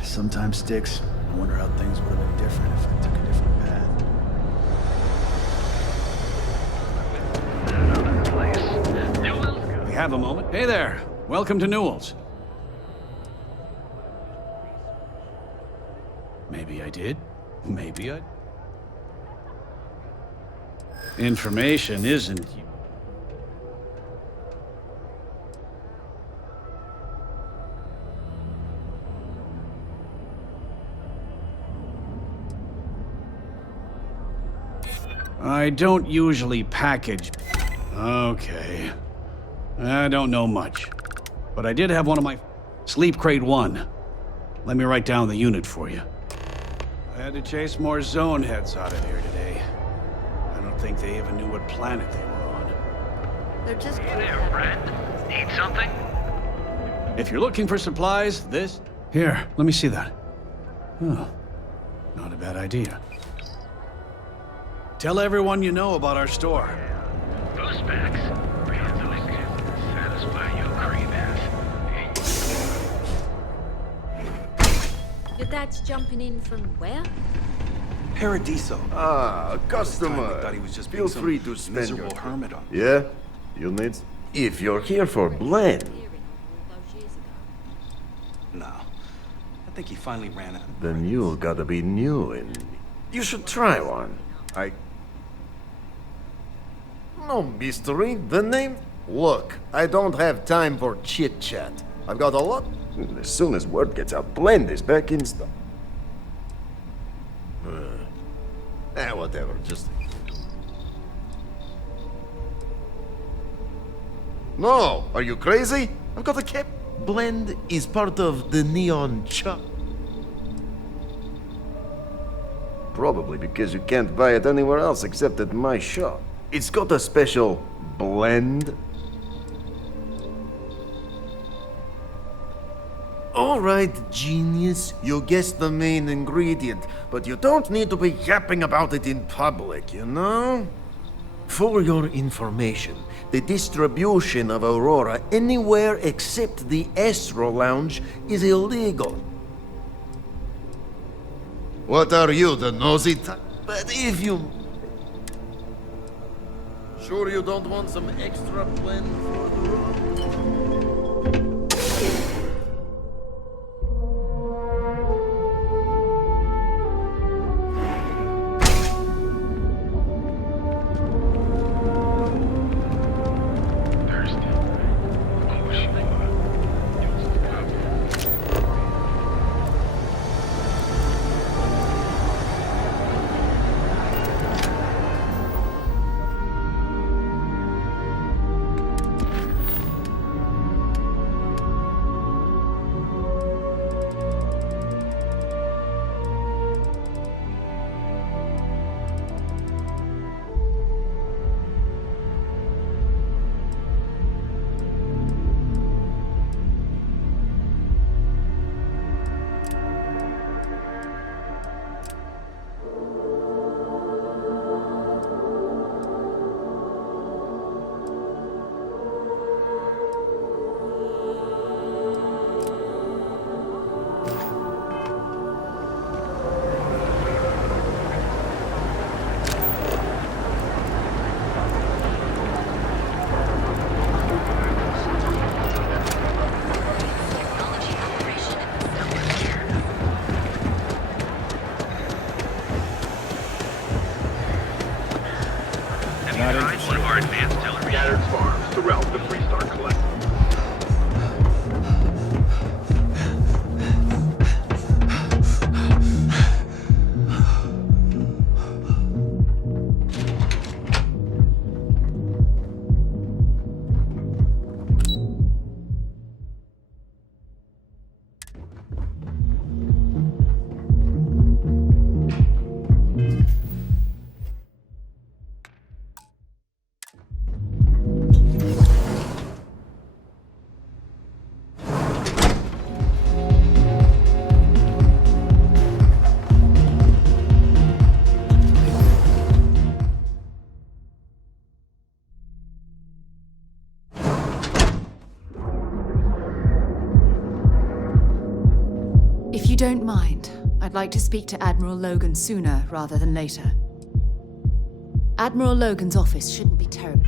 Sometimes, Styx, I wonder how things would have been different if I took a different path. We have a moment. Hey there. Welcome to Newell's. Maybe I did. Maybe I... Information isn't... I don't usually package... Okay. I don't know much. But I did have one of my... Sleep Crate 1. Let me write down the unit for you. I had to chase more zone heads out of here today. I don't think they even knew what planet they were on. They're just... Hey there, friend. Need something? If you're looking for supplies, this... Here, let me see that. Oh, not a bad idea. Tell everyone you know about our store. Boost packs. Brands always can satisfy your cravings. Your dad's jumping in from where? Paradiso. Ah, customer. Thought he was just Feel free to spend your miserable hermit on. Yeah? You need... If you're here for blend... No. I think he finally ran out. Then you gotta be new and... You should try one. No mystery. The name? Look, I don't have time for chit-chat. I've got a lot... As soon as word gets out, blend is back in stock. Whatever, just... No, are you crazy? I've got a cap. Blend is part of the neon chop. Probably because you can't buy it anywhere else except at my shop. It's got a special blend. Alright, genius, you guessed the main ingredient, but you don't need to be yapping about it in public, you know? For your information, the distribution of Aurora anywhere except the Astro Lounge is illegal. What are you, the nosy type? But if you... Sure you don't want some extra blend for the road? One of our advanced television scattered farms throughout the Freestar Collective. If you don't mind, I'd like to speak to Admiral Logan sooner rather than later. Admiral Logan's office shouldn't be terrible.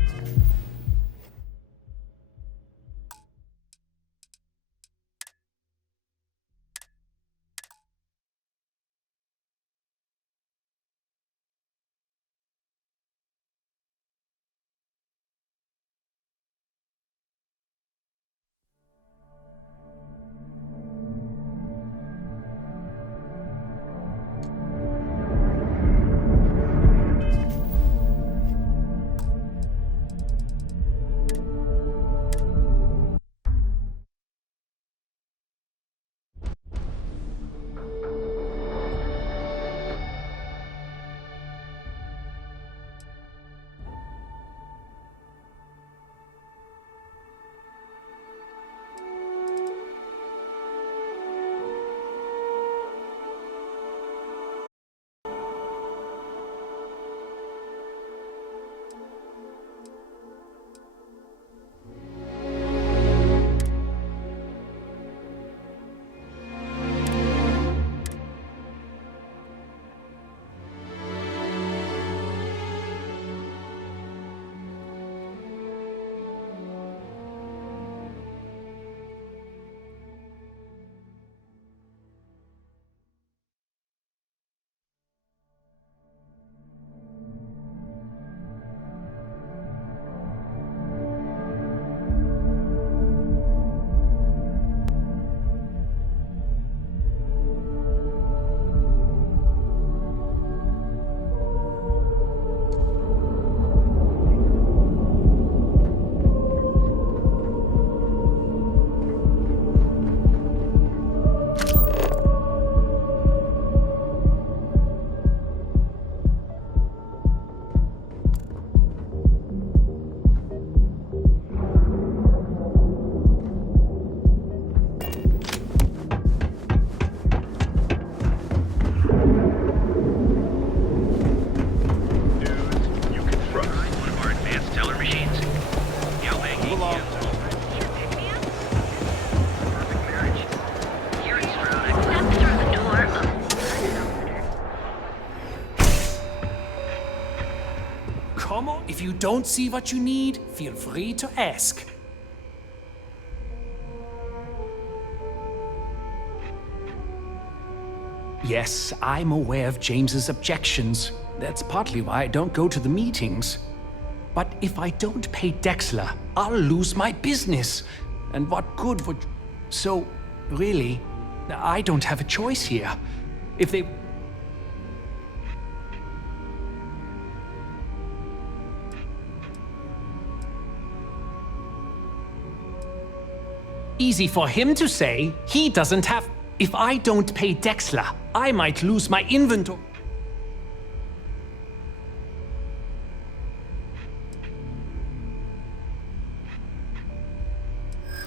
don't see what you need, feel free to ask. Yes, I'm aware of James's objections. That's partly why I don't go to the meetings. But if I don't pay Dexler, I'll lose my business. And what good would... So, really, I don't have a choice here. If they... Easy for him to say. He doesn't have... If I don't pay Dexler, I might lose my inventory.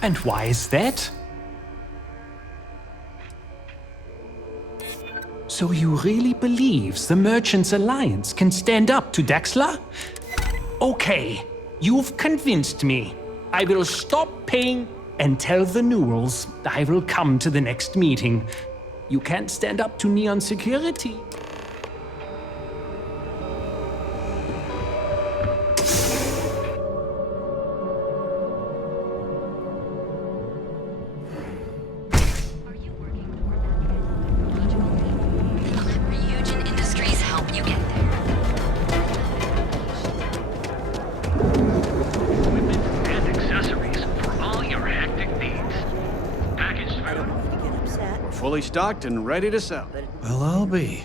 And why is that? So you really believes the Merchants Alliance can stand up to Dexler? Okay, you've convinced me. I will stop paying and tell the Newells I will come to the next meeting. You can't stand up to Neon security. Fully stocked and ready to sell. Well, I'll be.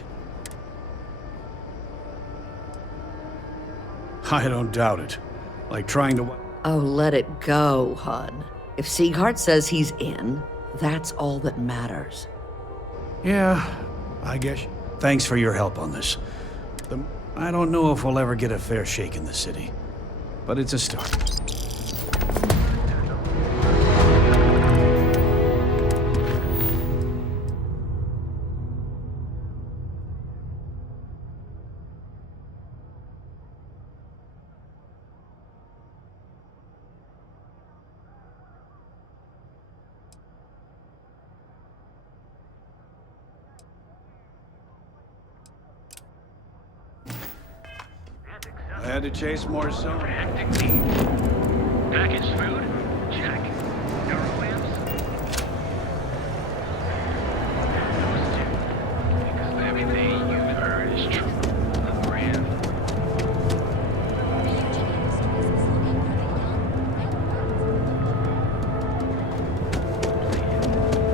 I don't doubt it. Like trying to... Oh, let it go, hon. If Sieghart says he's in, that's all that matters. Yeah, I guess. Thanks for your help on this. I don't know if we'll ever get a fair shake in the city, but it's a start. I had to chase more so. Packaged food? Check. Neurolamps? Those two. Because everything you've heard is true. The brand.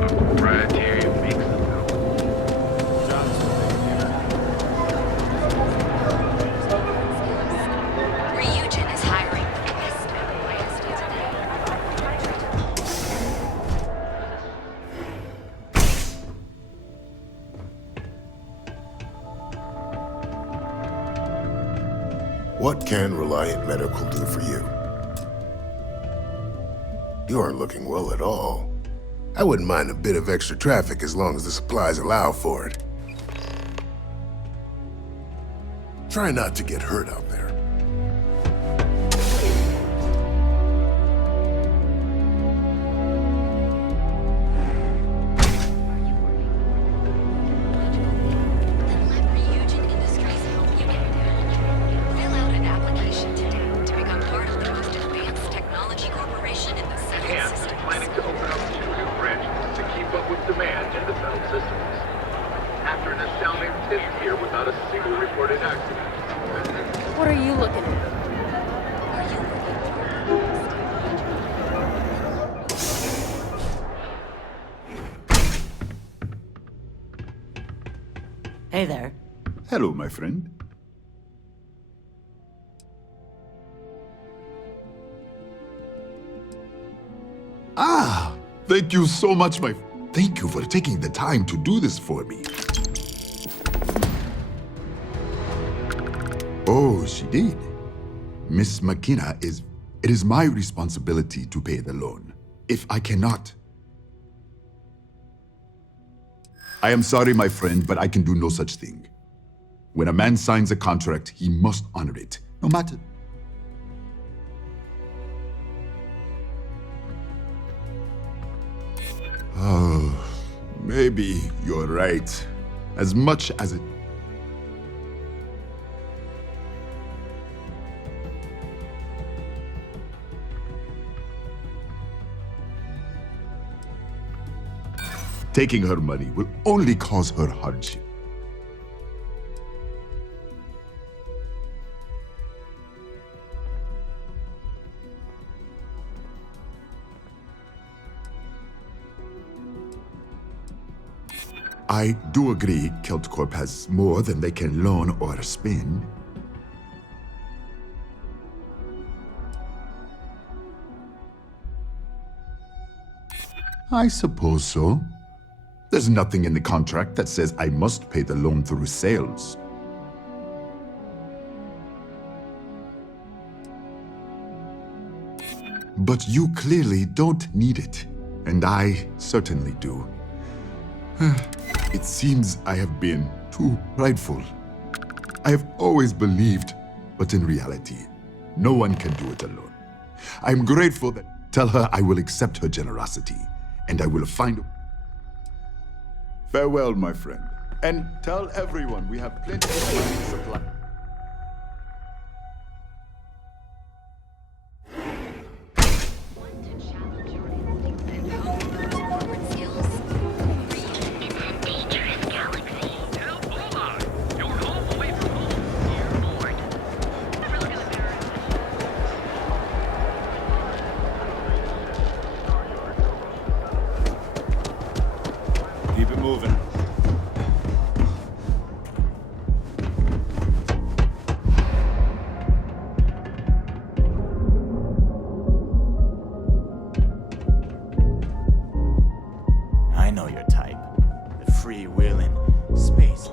A proprietary mix of What can Reliant Medical do for you? You aren't looking well at all. I wouldn't mind a bit of extra traffic as long as the supplies allow for it. Try not to get hurt out there. What are you looking at? Hey there. Hello, my friend. Ah, thank you so much, Thank you for taking the time to do this for me. Oh, she did. Miss McKenna it is my responsibility to pay the loan. If I cannot... I am sorry, my friend, but I can do no such thing. When a man signs a contract, he must honor it, no matter... Oh, maybe you're right. As much as it... Taking her money will only cause her hardship. I do agree KeltCorp has more than they can loan or spend. I suppose so. There's nothing in the contract that says I must pay the loan through sales. But you clearly don't need it, and I certainly do. It seems I have been too prideful. I have always believed, but in reality, no one can do it alone. I'm grateful that... Tell her I will accept her generosity, and I will find... Farewell, my friend. And tell everyone we have plenty of money to supply. Keep it moving. I know your type. The free-wheeling space.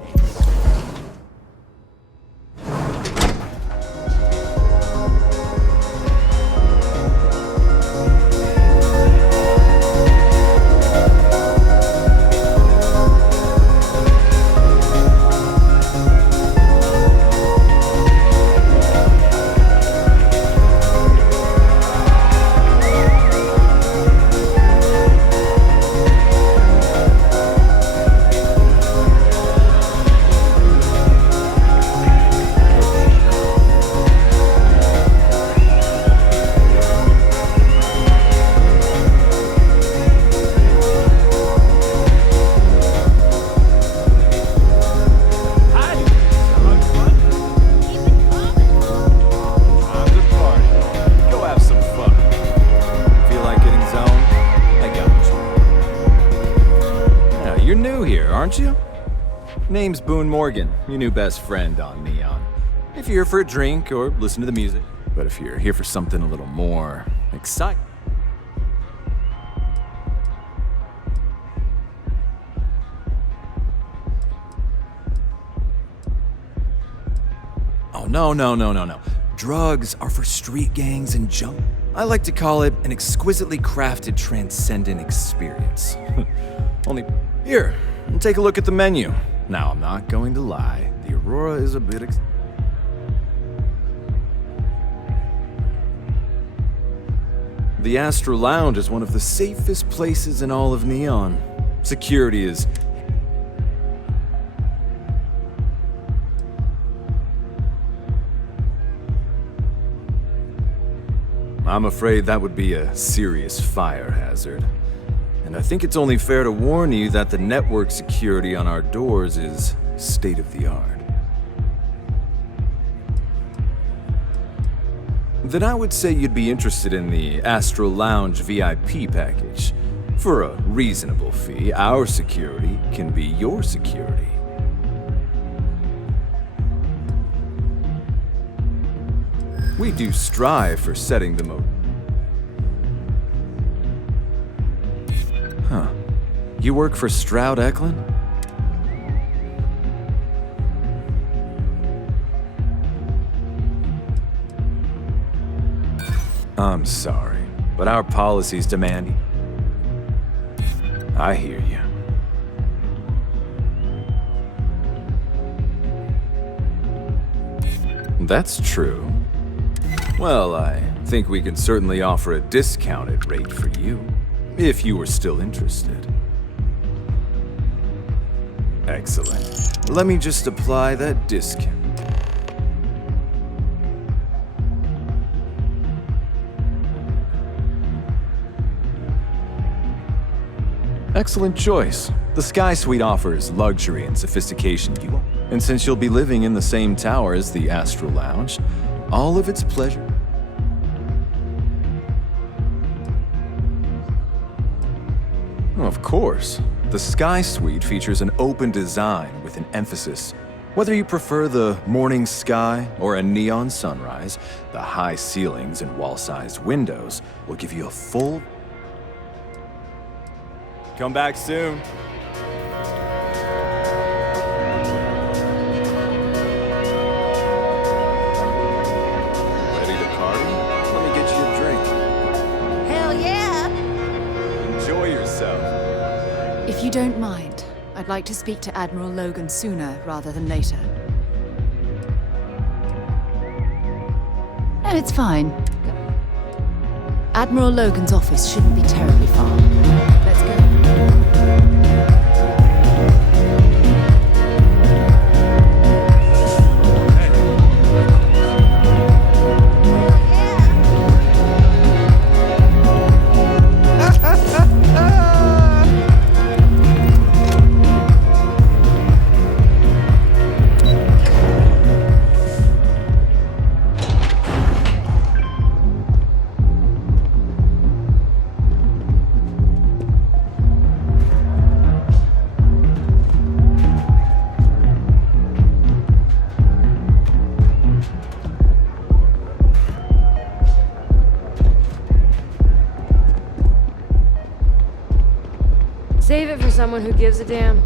Aren't you? Name's Boone Morgan, your new best friend on Neon. If you're here for a drink or listen to the music, but if you're here for something a little more exciting. Oh, no. Drugs are for street gangs and junk. I like to call it an exquisitely crafted, transcendent experience. Only, here, take a look at the menu. Now, I'm not going to lie, the Aurora is a bit The Astro Lounge is one of the safest places in all of Neon. Security is... I'm afraid that would be a serious fire hazard. And I think it's only fair to warn you that the network security on our doors is state-of-the-art. Then I would say you'd be interested in the Astro Lounge VIP package. For a reasonable fee, our security can be your security. We do strive for setting the Huh. You work for Stroud Eklund? I'm sorry, but our policies demand... I hear you. That's true. Well, I think we can certainly offer a discounted rate for you, if you were still interested. Excellent. Let me just apply that discount. Excellent choice. The Sky Suite offers luxury and sophistication you want. And since you'll be living in the same tower as the Astral Lounge, all of its pleasure. Of course. The Sky Suite features an open design with an emphasis. Whether you prefer the morning sky or a neon sunrise, the high ceilings and wall-sized windows will give you a full... Come back soon. Ready to party? Let me get you a drink. Hell yeah! Enjoy yourself. If you don't mind, I'd like to speak to Admiral Logan sooner rather than later. No, it's fine. Admiral Logan's office shouldn't be terribly far. Let's go. Save it for someone who gives a damn.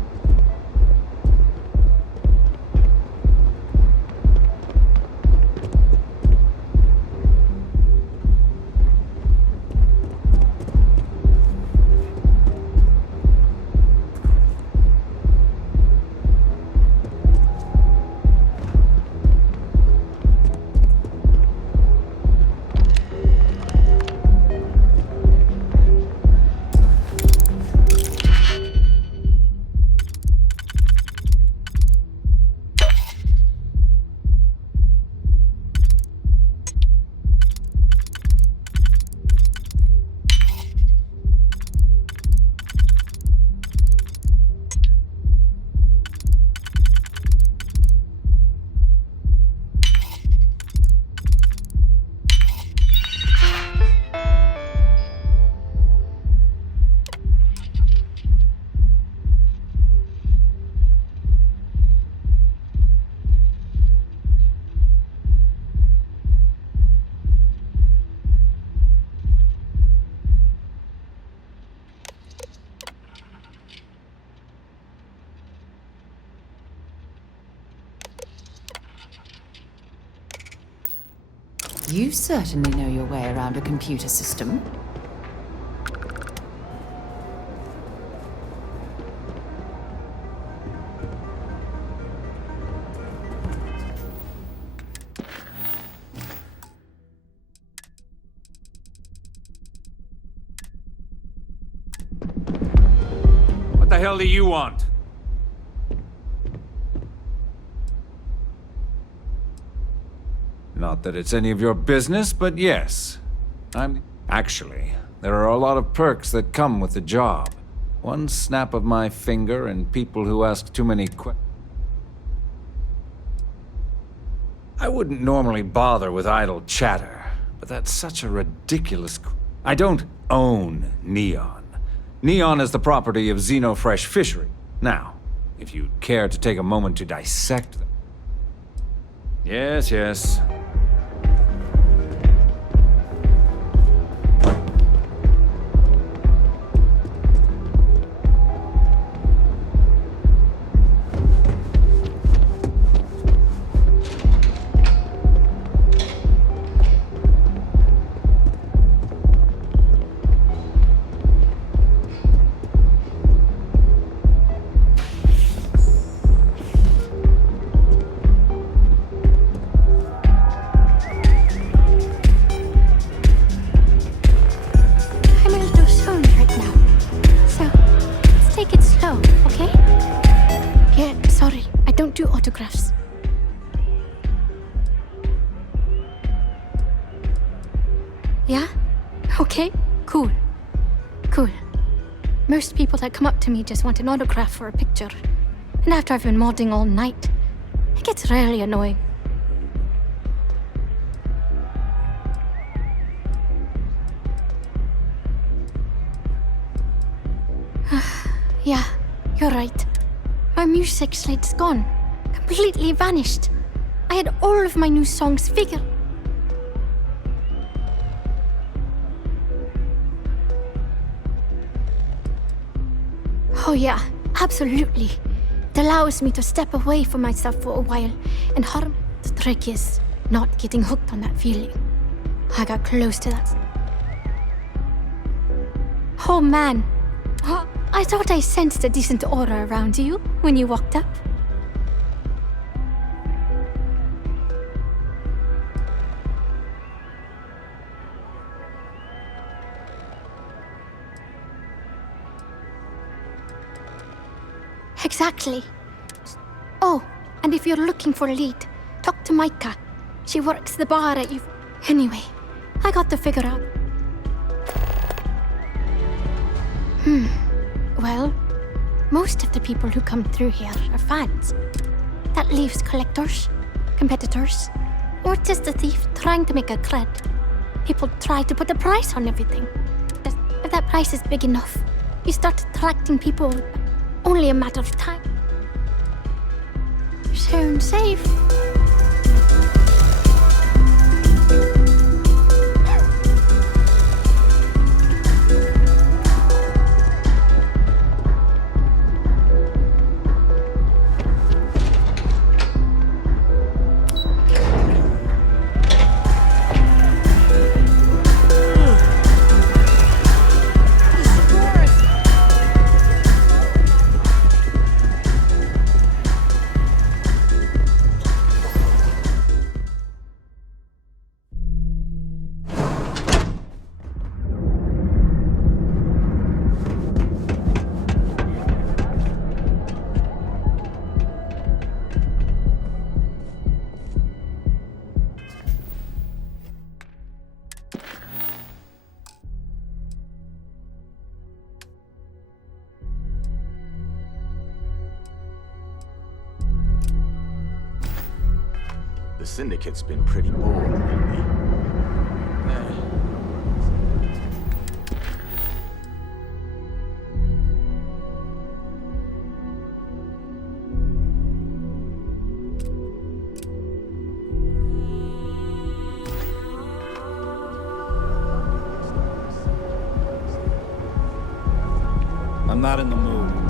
You certainly know your way around a computer system. What the hell do you want? Not that it's any of your business, but yes. Actually, there are a lot of perks that come with the job. One snap of my finger and people who ask too many questions. I wouldn't normally bother with idle chatter, but that's such a ridiculous... I don't own Neon. Neon is the property of Xenofresh Fishery. Now, if you'd care to take a moment to dissect them... Yes. Autographs. Yeah? Okay, cool. Most people that come up to me just want an autograph or a picture. And after I've been modding all night, it gets really annoying. Yeah, you're right. My music slate's gone. Completely vanished. I had all of my new songs figured. Oh yeah, absolutely. It allows me to step away from myself for a while and harm. The trick is not getting hooked on that feeling. I got close to that. Oh man. I thought I sensed a decent aura around you when you walked up. Exactly. Oh, and if you're looking for a lead, talk to Micah. She works the bar at you. Anyway, I got the figure out. Well, most of the people who come through here are fans. That leaves collectors, competitors, or just a thief trying to make a cred. People try to put a price on everything. If that price is big enough, you start attracting people. Only a matter of time. Soon safe. The Syndicate's been pretty bold lately. I'm not in the mood.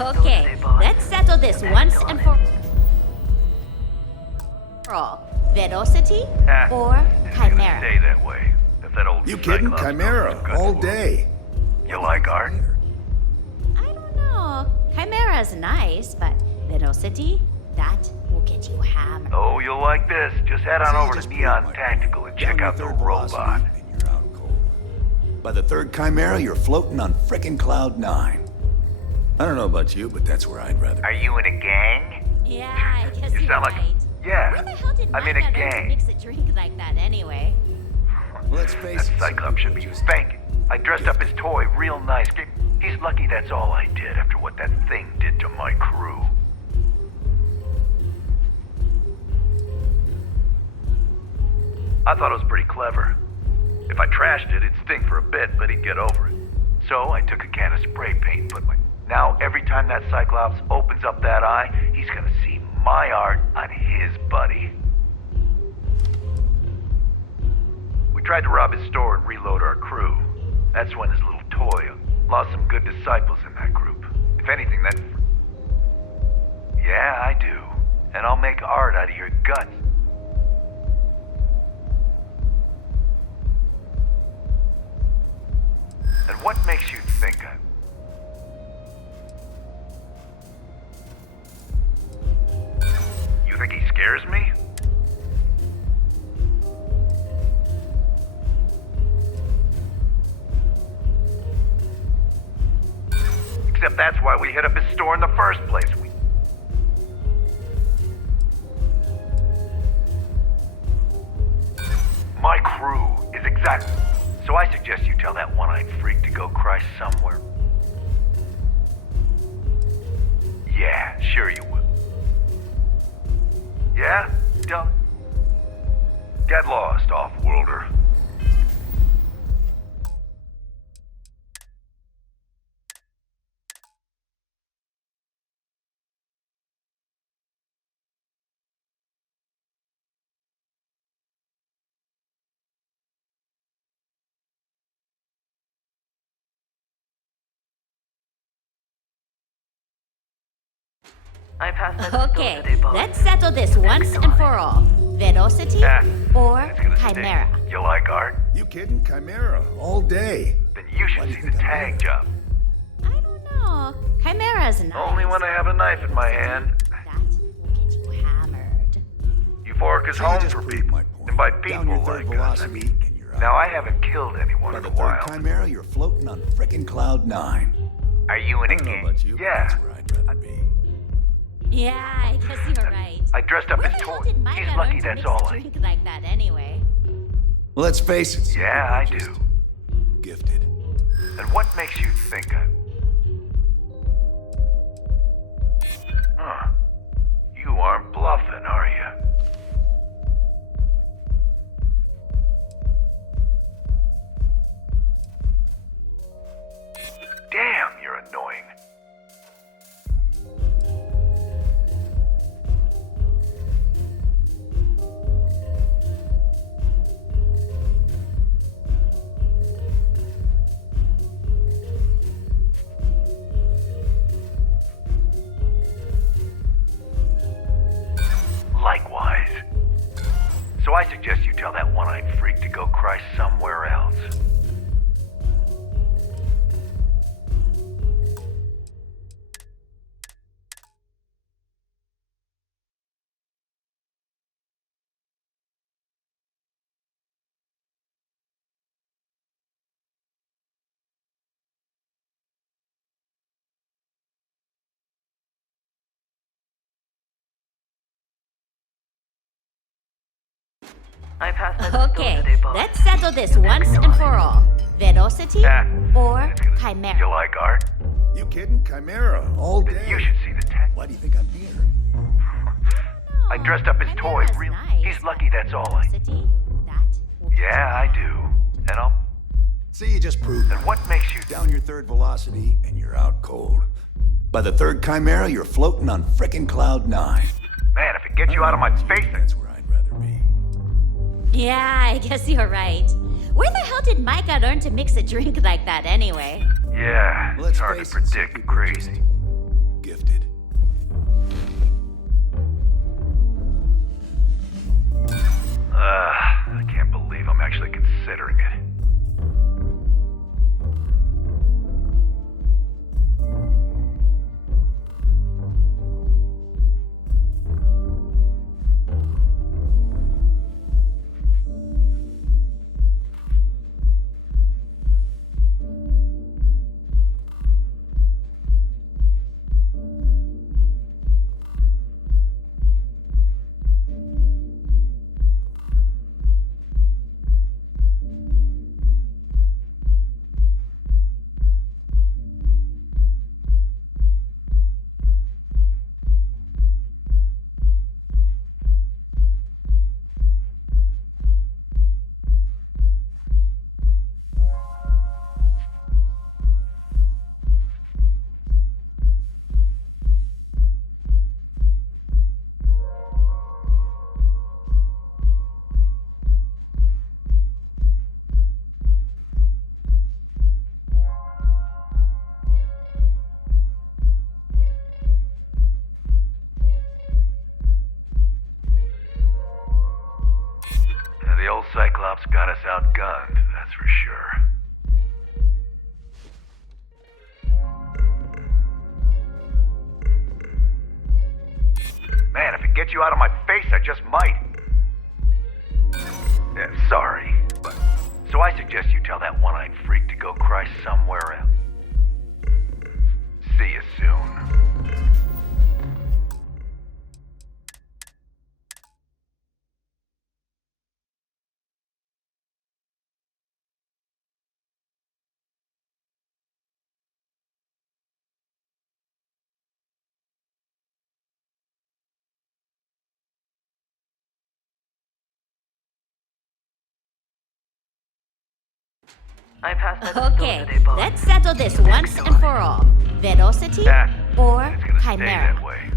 Okay, let's settle this once and for all. Velocity or chimera? Stay that way. If that old You kidding? Cyclops Chimera, knows all day. You like art? No, chimera's nice, but velocity, that will get you hammered. Oh, you'll like this. Just head on over to Neon Tactical and check out the robot. By the third chimera, you're floating on frickin' Cloud 9. I don't know about you, but that's where I'd rather. Are you in a gang? Yeah, I guess You you're sound like right. yeah. Where the hell did I'm in a Micah learn to gang. mix a drink like that anyway? Let's face That Cyclops should be fake. I dressed up his toy real nice. He's lucky that's all I did after what that thing did to my crew. I thought it was pretty clever. If I trashed it, it'd sting for a bit, but he'd get over it. So I took a can of spray paint and put my... Now every time that Cyclops opens up that eye, he's gonna see my art on his buddy. We tried to rob his store and reload our crew. That's when his little toy lost some good disciples in that group. If anything, that... Yeah, I do. And I'll make art out of your guts. And what makes you think I... You think he scares me? Except that's why we hit up his store in the first place. My crew is exact. So I suggest you tell that one-eyed freak to go cry somewhere. Yeah, sure you will. Yeah? Don't. Get lost, off-worlder. Okay, let's settle this once and for all. Velocity or Chimera? You like art? You kidding? Chimera, all day. Then you should see the tag job. No, Chimera's nice. Only when I have a knife in my hand. That will get you hammered. Euphoric is home for people. And by people like us, I mean... Now, I haven't killed anyone in a while. Chimera, you're floating on frickin' cloud 9. Are you in a game? Yeah. Yeah, I guess you're right. I dressed up as toy. He's lucky that's all I... Drink like that anyway. Well, let's face it. Yeah, I do. Gifted. And what makes you think I... Huh. You aren't bluffing, are you? Damn, you're annoying. Likewise. So I suggest you tell that one-eyed freak to go cry somewhere else. Okay, let's settle this once and for all. Velocity or Chimera? You like art? You kidding? Chimera, all day. You should see the tag. Why do you think I'm here? I dressed up as toy. He's lucky that's all I... Yeah, I do. And I'll... See, you just proved it. And what makes you... Down your third velocity, and you're out cold. By the third Chimera, you're floating on frickin' cloud 9. Man, if it gets you out of my face... That's where I'd rather be. Yeah, I guess you're right. Where the hell did Micah learn to mix a drink like that anyway? Yeah, it's hard to predict crazy. Gifted. I can't believe I'm actually considering it. outgunned, that's for sure. Man, if it gets you out of my face, I just might. Yeah, sorry, but... So I suggest you tell that one-eyed freak to go cry somewhere else. See you soon. I passed okay, let's settle this once and for all. Velocity or chimera? That way.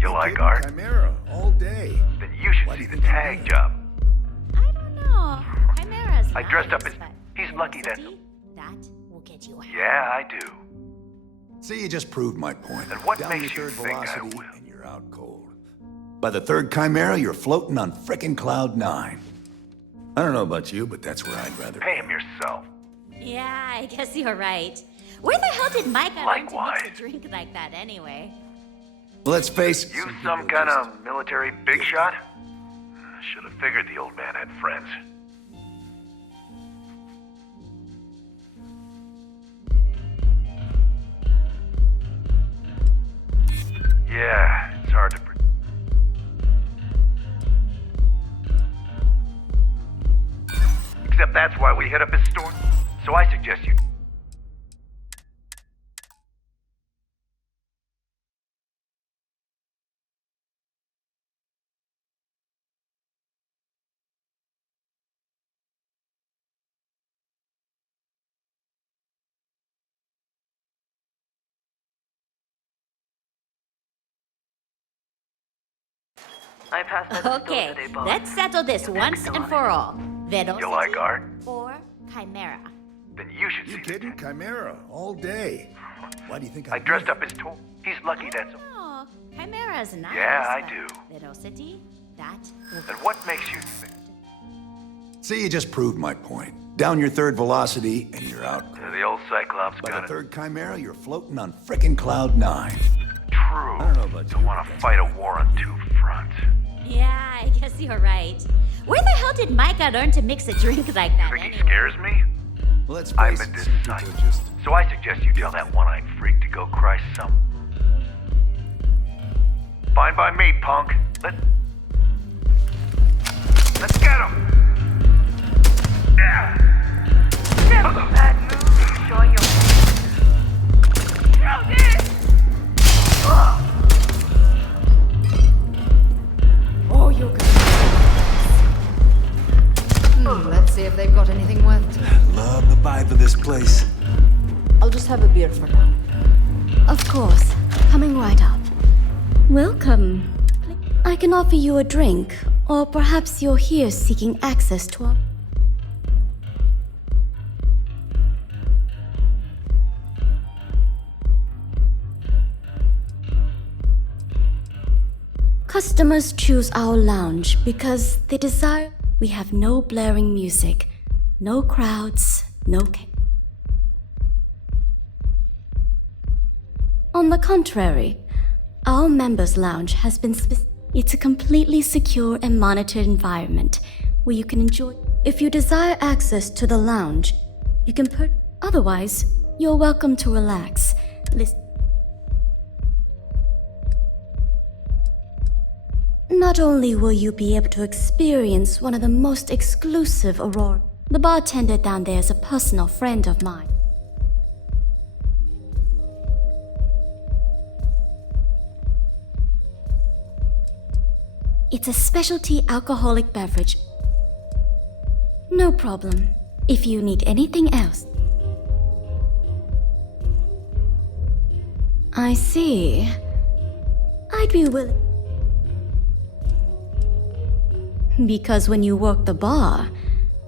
You like art? Chimera, all day. Then you should see the tag job. I don't know. Chimera's I dressed up as... but He's lucky that... that will get you out. Yeah, I do. See, you just proved my point. And what Down makes your you third think I velocity, will? and you're out cold. By the third chimera, you're floating on frickin' cloud 9. I don't know about you, but that's where I'd rather... Pay him yourself. Yeah, I guess you're right. Where the hell did Mike learn to Likewise. mix a drink like that anyway? Let's face it. You some kind of military big shot? Should have figured the old man had friends. Yeah, it's hard to... Except that's why we hit up his store. So I suggest you... I passed okay, let's settle this once and for all. Velocity You like art? or chimera? Then you should You see kidding? Chimera, all day. Why do you think I dressed up as toy. He's lucky that's... Oh, chimera's nice. Yeah, I but do. Velocity, that will Then what makes you think... See, you just proved my point. Down your third velocity, and you're out cold. The old Cyclops By got the it. third chimera, you're floating on frickin' cloud 9. True. I don't know about Don't want to fight a war on two fronts. Yeah, I guess you're right. Where the hell did Micah learn to mix a drink like that Think he anyway? scares me? Well, let's I'm face a it, some people disciple. just... So I suggest you tell that one-eyed freak to go cry some... Fine by me, punk. Let's get him! Yeah! Never bad news. Showing your Show this! Oh, you can. Let's see if they've got anything worth. Love the vibe of this place. I'll just have a beer for now. Of course. Coming right up. Welcome. I can offer you a drink, or perhaps you're here seeking access to our... Customers choose our lounge because they desire... We have no blaring music, no crowds, no... On the contrary, our members' lounge has been it's a completely secure and monitored environment where you can enjoy. If you desire access to the lounge, you can put. Otherwise, you're welcome to relax. Listen. Not only will you be able to experience one of the most exclusive aurora. The bartender down there is a personal friend of mine. It's a specialty alcoholic beverage. No problem. If you need anything else. I see. I'd be willing. Because when you work the bar,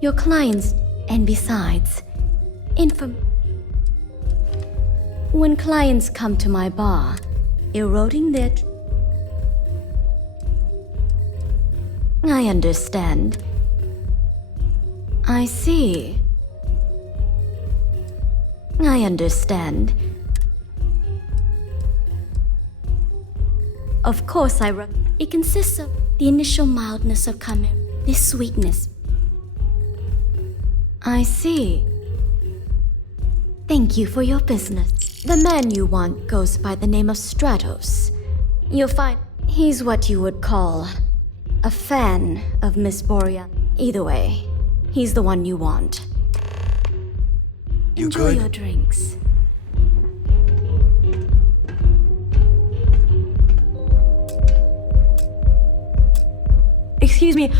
your clients, and besides, when clients come to my bar, eroding their... I understand. I see. I understand. Of course, it consists of the initial mildness of chimera, this sweetness. I see. Thank you for your business. The man you want goes by the name of Stratos. You'll find he's what you would call a fan of Miss Boreal. Either way, he's the one you want. Enjoy your drinks. Excuse me,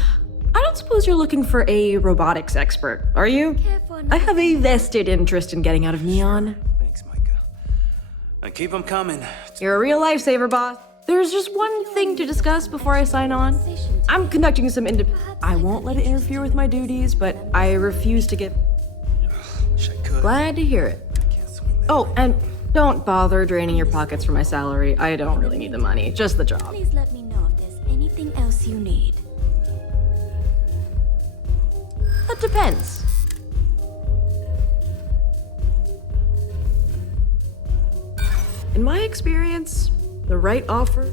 I don't suppose you're looking for a robotics expert, are you? I have a vested interest in getting out of Neon. Thanks, Micah. And keep them coming. You're a real lifesaver, boss. There's just one thing to discuss before I sign on. I'm conducting some I won't let it interfere with my duties, but I refuse to give... Wish I could. Glad to hear it. Oh, and don't bother draining your pockets for my salary. I don't really need the money, just the job. Please let me know if there's anything else you need. That depends. In my experience, the right offer...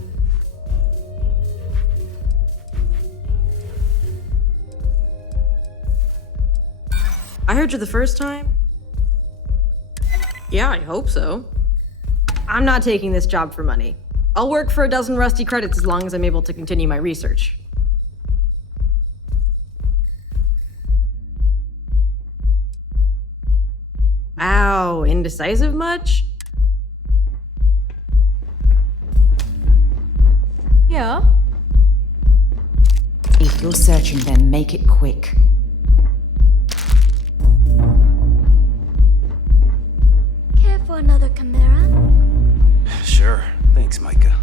I heard you the first time? Yeah, I hope so. I'm not taking this job for money. I'll work for a dozen rusty credits as long as I'm able to continue my research. Ow, indecisive much? Yeah? If you're searching, then make it quick. Care for another chimera? Sure. Thanks, Micah.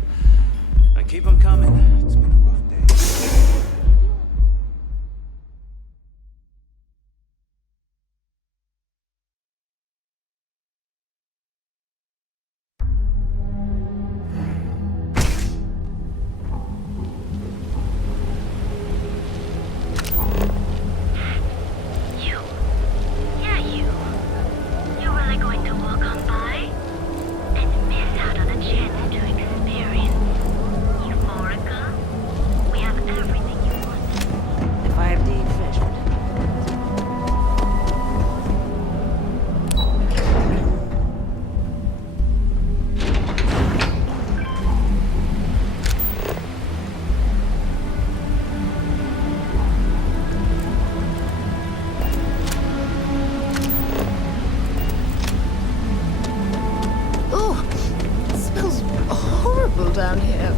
And keep them coming. It's been a rough day. You really going to walk on by and miss out on a chance to experience Euphorica? We have everything you want. If I have deep fish. Down here.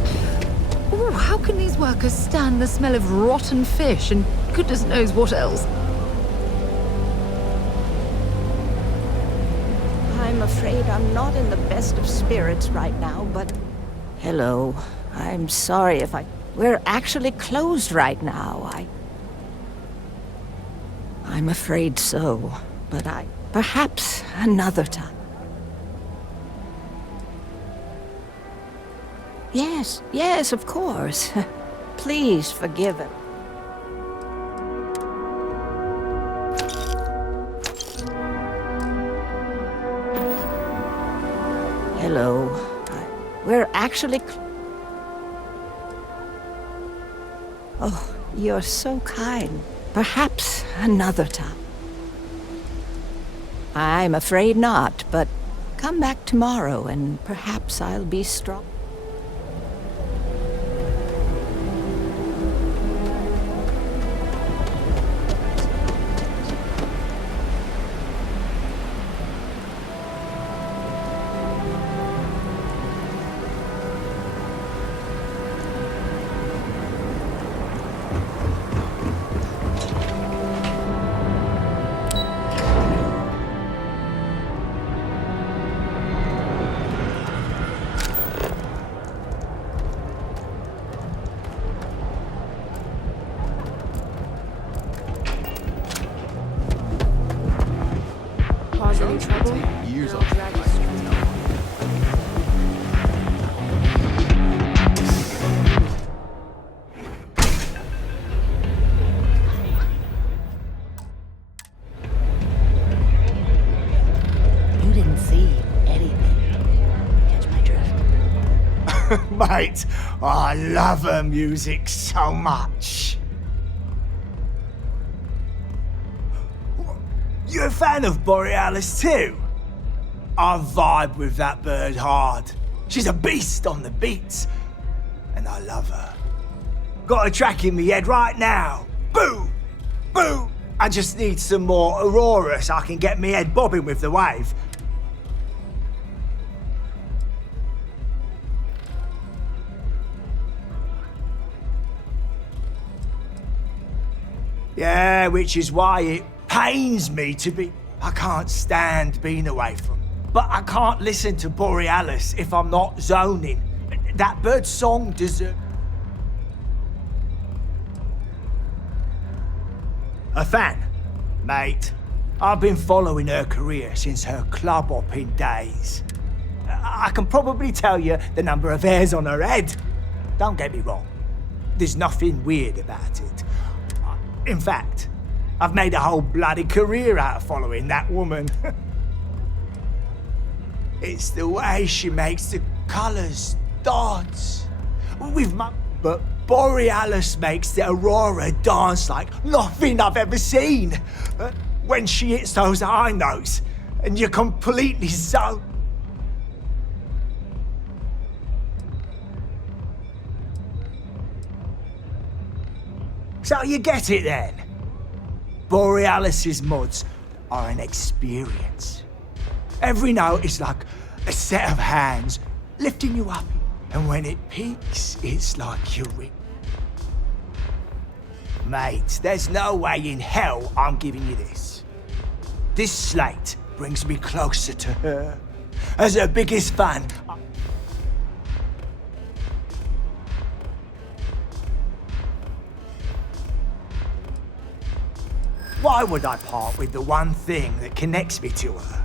Oh, how can these workers stand the smell of rotten fish and goodness knows what else? I'm afraid I'm not in the best of spirits right now, but... Hello. I'm sorry if We're actually closed right now. I'm afraid so, but Perhaps another time. Yes, of course. Please forgive him. Hello. We're actually... Oh, you're so kind. Perhaps another time. I'm afraid not, but come back tomorrow and perhaps I'll be strong. Any trouble? Years I'll of drag you straight up. Mate, I love her music so much. You a fan of Borealis too? I vibe with that bird hard. She's a beast on the beats, and I love her. Got a track in me head right now. Boo! Boo! I just need some more Aurora so I can get me head bobbing with the wave. Yeah, which is why it pains me to be... I can't stand being away from... But I can't listen to Borealis if I'm not zoning. That bird song deserves... A fan, mate. I've been following her career since her club hopping days. I can probably tell you the number of hairs on her head. Don't get me wrong. There's nothing weird about it. In fact, I've made a whole bloody career out of following that woman. It's the way she makes the colours dance. With my... But Borealis makes the Aurora dance like nothing I've ever seen. When she hits those high notes, and you're completely so... So you get it then? Borealis's mods are an experience. Every note is like a set of hands lifting you up, and when it peaks, it's like you're Mate, there's no way in hell I'm giving you this. This slate brings me closer to her. As her biggest fan, why would I part with the one thing that connects me to her?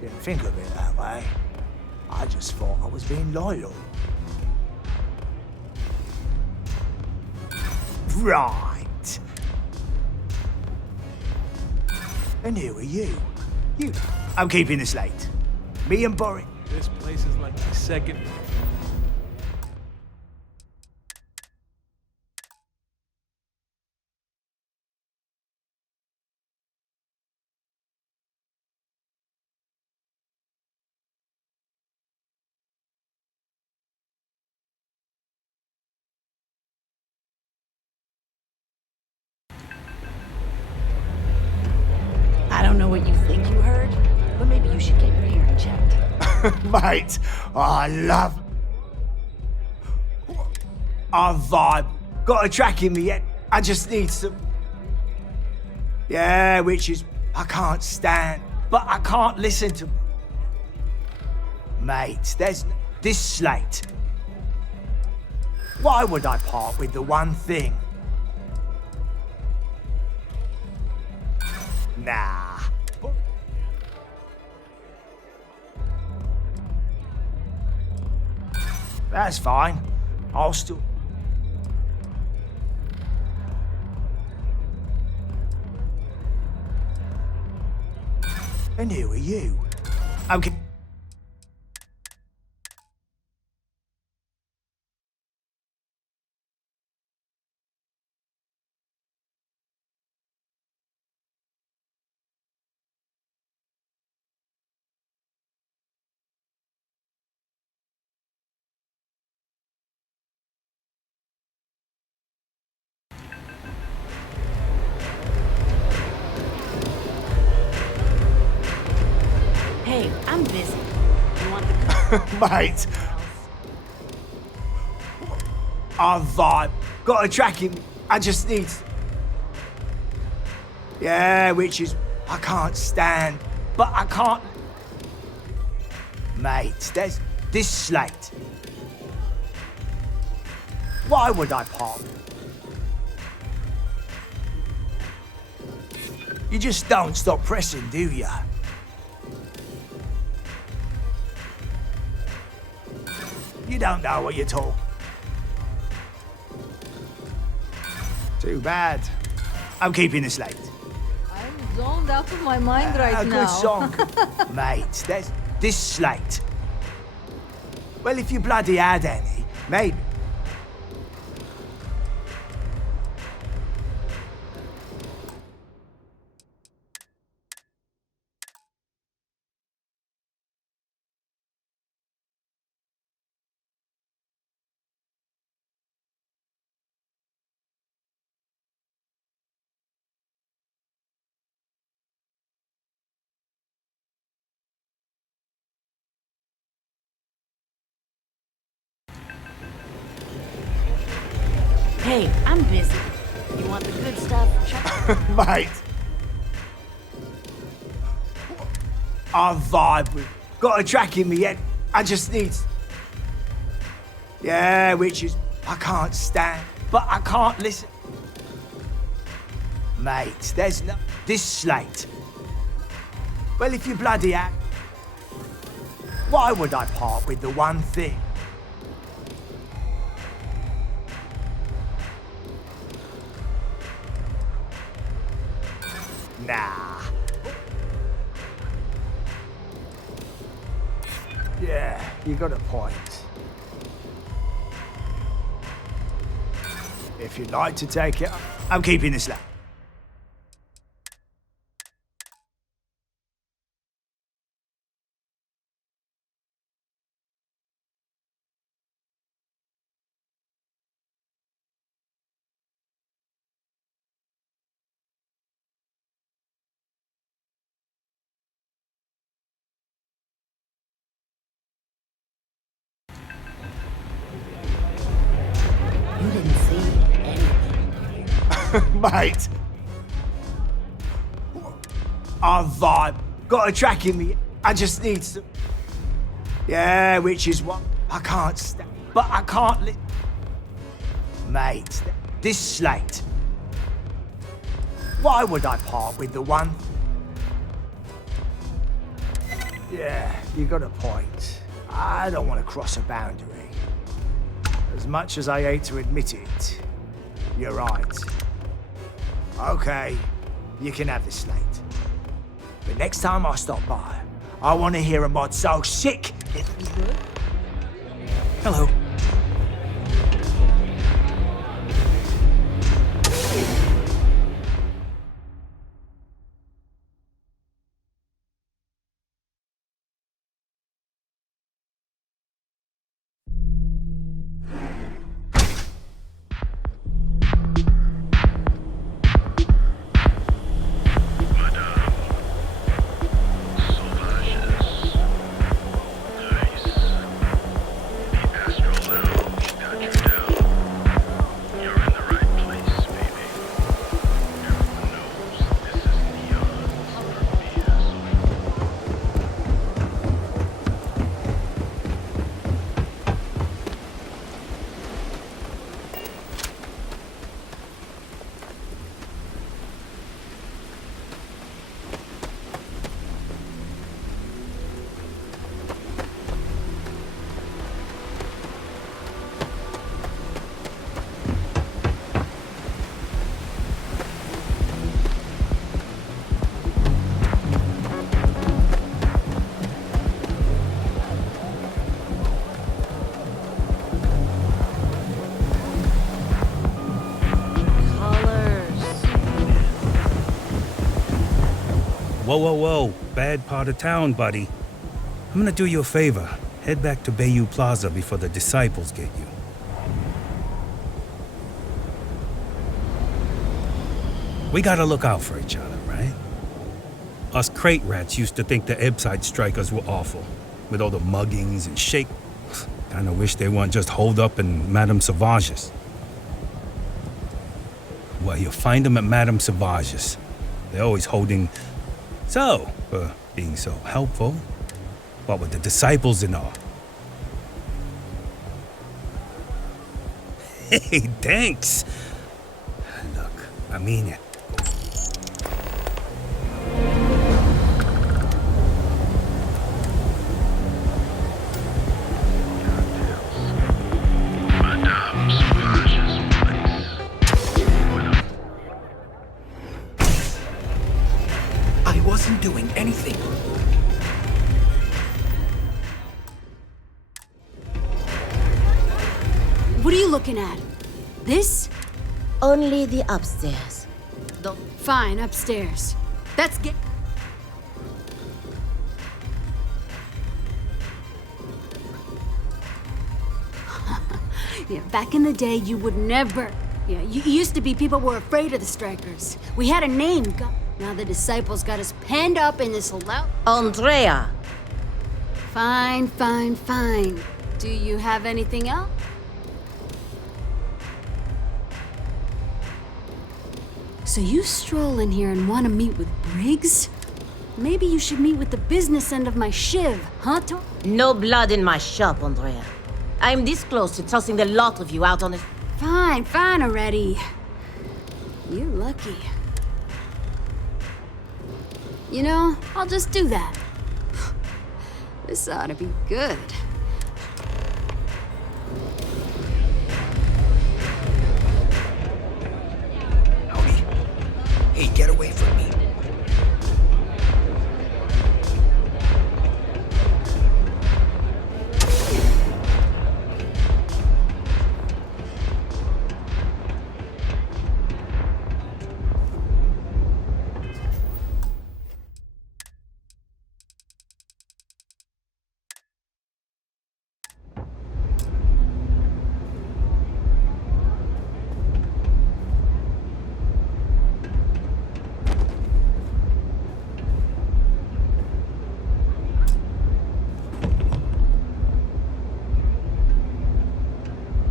Didn't think of it that way. I just thought I was being loyal. Right. And who are you? You. I'm keeping this late. Me and Boris. This place is like my second. I don't know what you think you heard, but maybe you should get your hearing checked. Mate, I love... I vibe. Got a track in me yet. I just need some... Yeah, which is... I can't stand. But I can't listen to... Mate, there's... This slate. Why would I part with the one thing? Nah. That's fine. I'll still... And who are you? Okay. Hey, I'm busy. You want the... Mate. I vibe. Got a track in me. I just need... Yeah, which is... I can't stand. But I can't... Mate, there's... This slate. Why would I part? You just don't stop pressing, do ya? You don't know what you're talking. Too bad. I'm keeping the slate. I'm zoned out of my mind right now. Good song. Mate, there's this slate. Well, if you bloody had any, maybe. Hey, I'm busy. You want the good stuff? Check. Mate. I vibe with. Got a track in me yet. I just need. Yeah, which is. I can't stand. But I can't listen. Mate, there's no. This slate. Well, if you bloody act. Why would I part with the one thing? Nah. Yeah, you got a point. If you'd like to take it, I'm keeping this lap. You didn't see anything. Mate. I vibe. Got a track in me. I just need some. Yeah, which is what I can't stand. But I can't Mate, this slate. Why would I part with the one? Yeah, you got a point. I don't want to cross a boundary. As much as I hate to admit it, you're right. Okay, you can have the slate. But next time I stop by, I want to hear a mod so sick. Hello. Whoa, whoa, whoa. Bad part of town, buddy. I'm gonna do you a favor. Head back to Bayou Plaza before the disciples get you. We gotta look out for each other, right? Us crate rats used to think the Ebbside strikers were awful, with all the muggings and shake. Kinda wish they weren't just holed up in Madame Sauvage's. Well, you'll find them at Madame Sauvage's. They're always holding... So, for being so helpful, what with the disciples and all. Hey, thanks. Look, I mean it. Madame Sauvage's place, where the What are you looking at? This? Only the upstairs. Fine, upstairs. That's get. Yeah, back in the day, you would never. Yeah, you used to be people were afraid of the strikers. We had a name. Now the disciples got us penned up in this loud. Andrea! Fine, fine, fine. Do you have anything else? So you stroll in here and want to meet with Briggs? Maybe you should meet with the business end of my shiv, huh, No blood in my shop, Andrea. I'm this close to tossing the lot of you out on the... Fine, fine already. You're lucky. You know, I'll just do that. This ought to be good. Howdy. Hey, get away from me.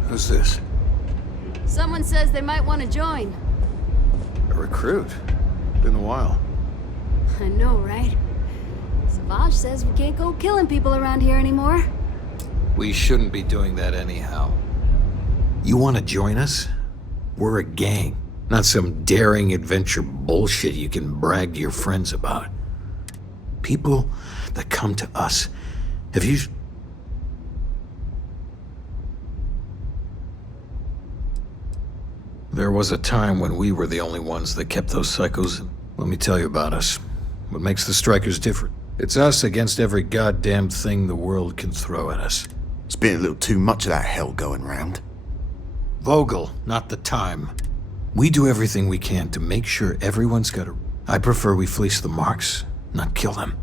Who's this? Someone says they might want to join. A recruit. Been a while. I know, right? Savage says we can't go killing people around here anymore. We shouldn't be doing that anyhow. You want to join us? We're a gang, not some daring adventure bullshit you can brag to your friends about. People that come to us have usually... There was a time when we were the only ones that kept those psychos. Let me tell you about us. What makes the strikers different? It's us against every goddamn thing the world can throw at us. It's been a little too much of that hell going round. Vogel, not the time. We do everything we can to make sure everyone's got a... I prefer we fleece the marks, not kill them.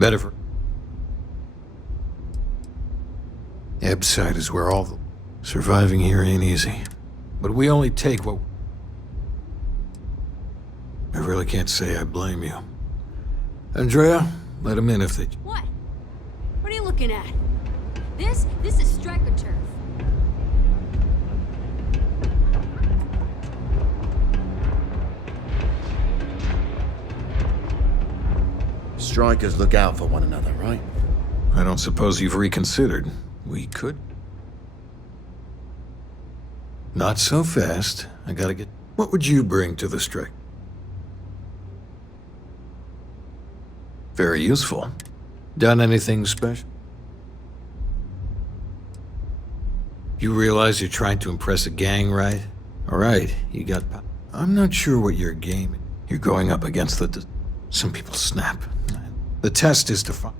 Better for... Ebside is where all the... Surviving here ain't easy. But we only take what... I really can't say I blame you. Andrea, let him in if they... What? What are you looking at? This is striker turf. Strikers look out for one another, right? I don't suppose you've reconsidered. We could... Not so fast. I gotta get... What would you bring to the strike? Very useful. Done anything special? You realize you're trying to impress a gang, right? All right, you got... I'm not sure what you're gaming. You're going up against the... Some people snap. The test is to find...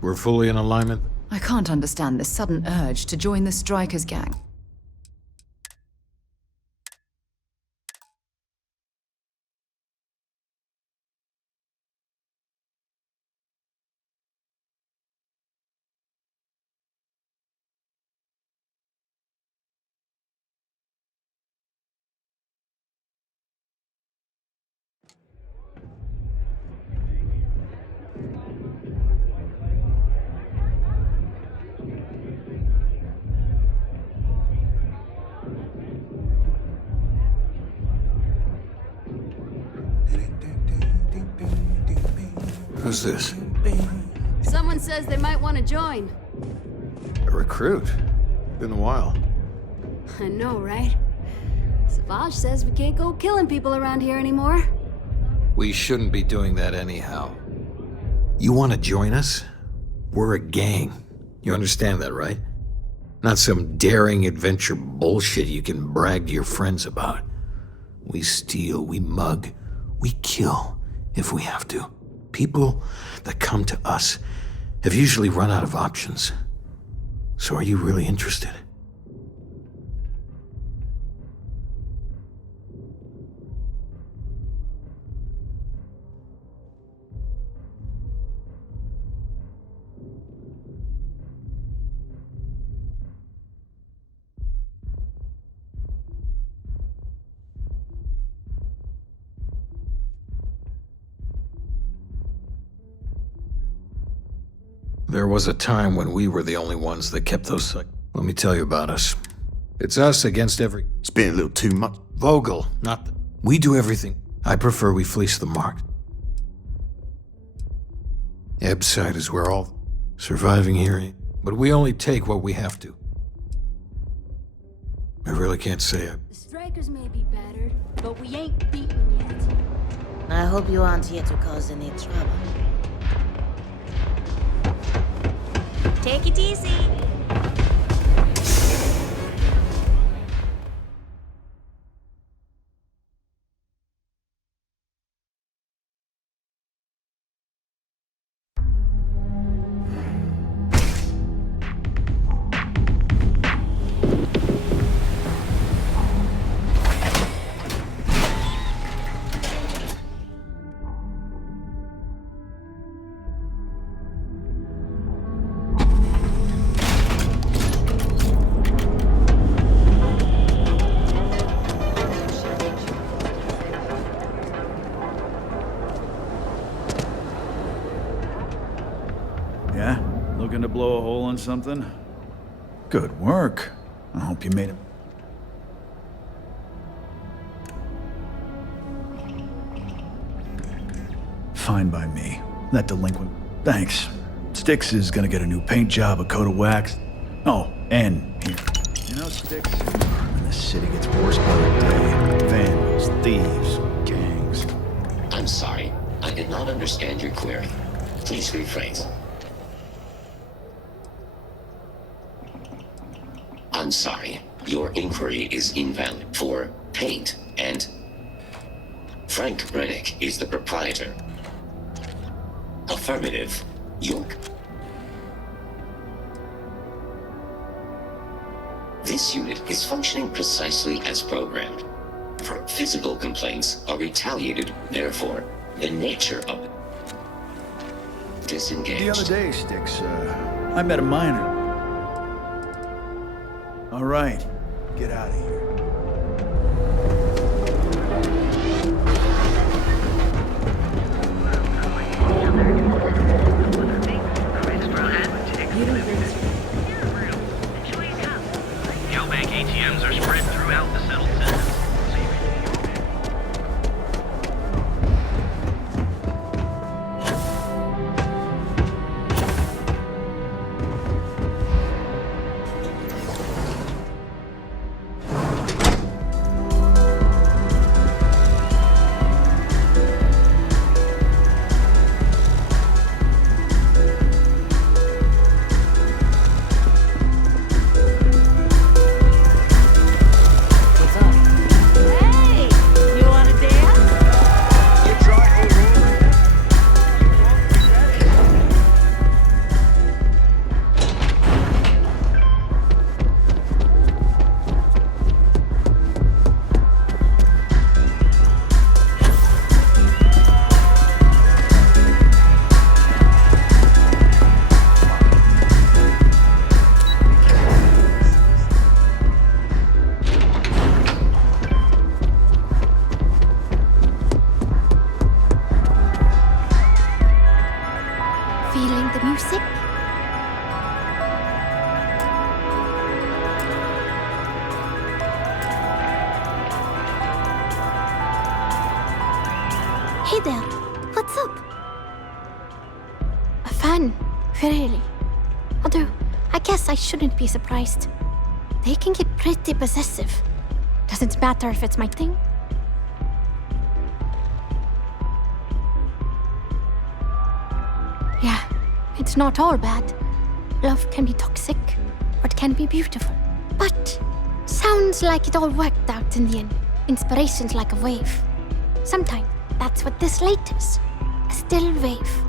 We're fully in alignment? I can't understand this sudden urge to join the Strikers gang. Who's this? Someone says they might want to join. A recruit. Been a while. I know, right? Savage says we can't go killing people around here anymore. We shouldn't be doing that anyhow. You want to join us? We're a gang. You understand that, right? Not some daring adventure bullshit you can brag to your friends about. We steal, we mug, we kill if we have to. People that come to us have usually run out of options. So are you really interested? There was a time when we were the only ones that kept those. Let me tell you about us. It's us against every. It's been a little too much. Vogel, not. We do everything. I prefer we fleece the mark. Ebside is where all surviving here, but we only take what we have to. I really can't say it. The strikers may be battered, but we ain't beaten yet. I hope you aren't here to cause any trouble. Take it easy. Yeah? Looking to blow a hole in something? Good work. I hope you made it. Fine by me. That delinquent... Thanks. Sticks is gonna get a new paint job, a coat of wax. Oh, and here. You know, Sticks, when the city gets worse by the day. Vandals, thieves, gangs. I'm sorry. I did not understand your query. Please rephrase. I'm sorry. Your inquiry is invalid for paint and... Frank Rennick is the proprietor. Affirmative. York. This unit is functioning precisely as programmed. For physical complaints are retaliated, therefore, the nature of it. Disengaged. The other day, Sticks, I met a miner. All right, get out of here. Geobank ATMs are spread throughout the settled system. Feeling the music? Hey there, what's up? A fan, really? Although, I guess I shouldn't be surprised. They can get pretty possessive. Doesn't matter if it's my thing. Yeah, it's not all bad. Love can be toxic, or it can be beautiful. But sounds like it all worked out in the end. Inspiration's like a wave. Sometimes that's what this light is. A still wave.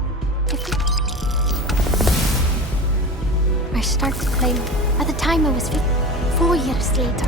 I started playing. At the time I was 4 years later.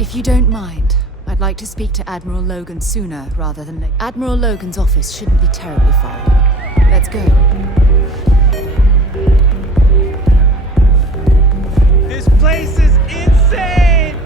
If you don't mind, I'd like to speak to Admiral Logan sooner rather than later. Admiral Logan's office shouldn't be terribly far. Let's go. This place is insane!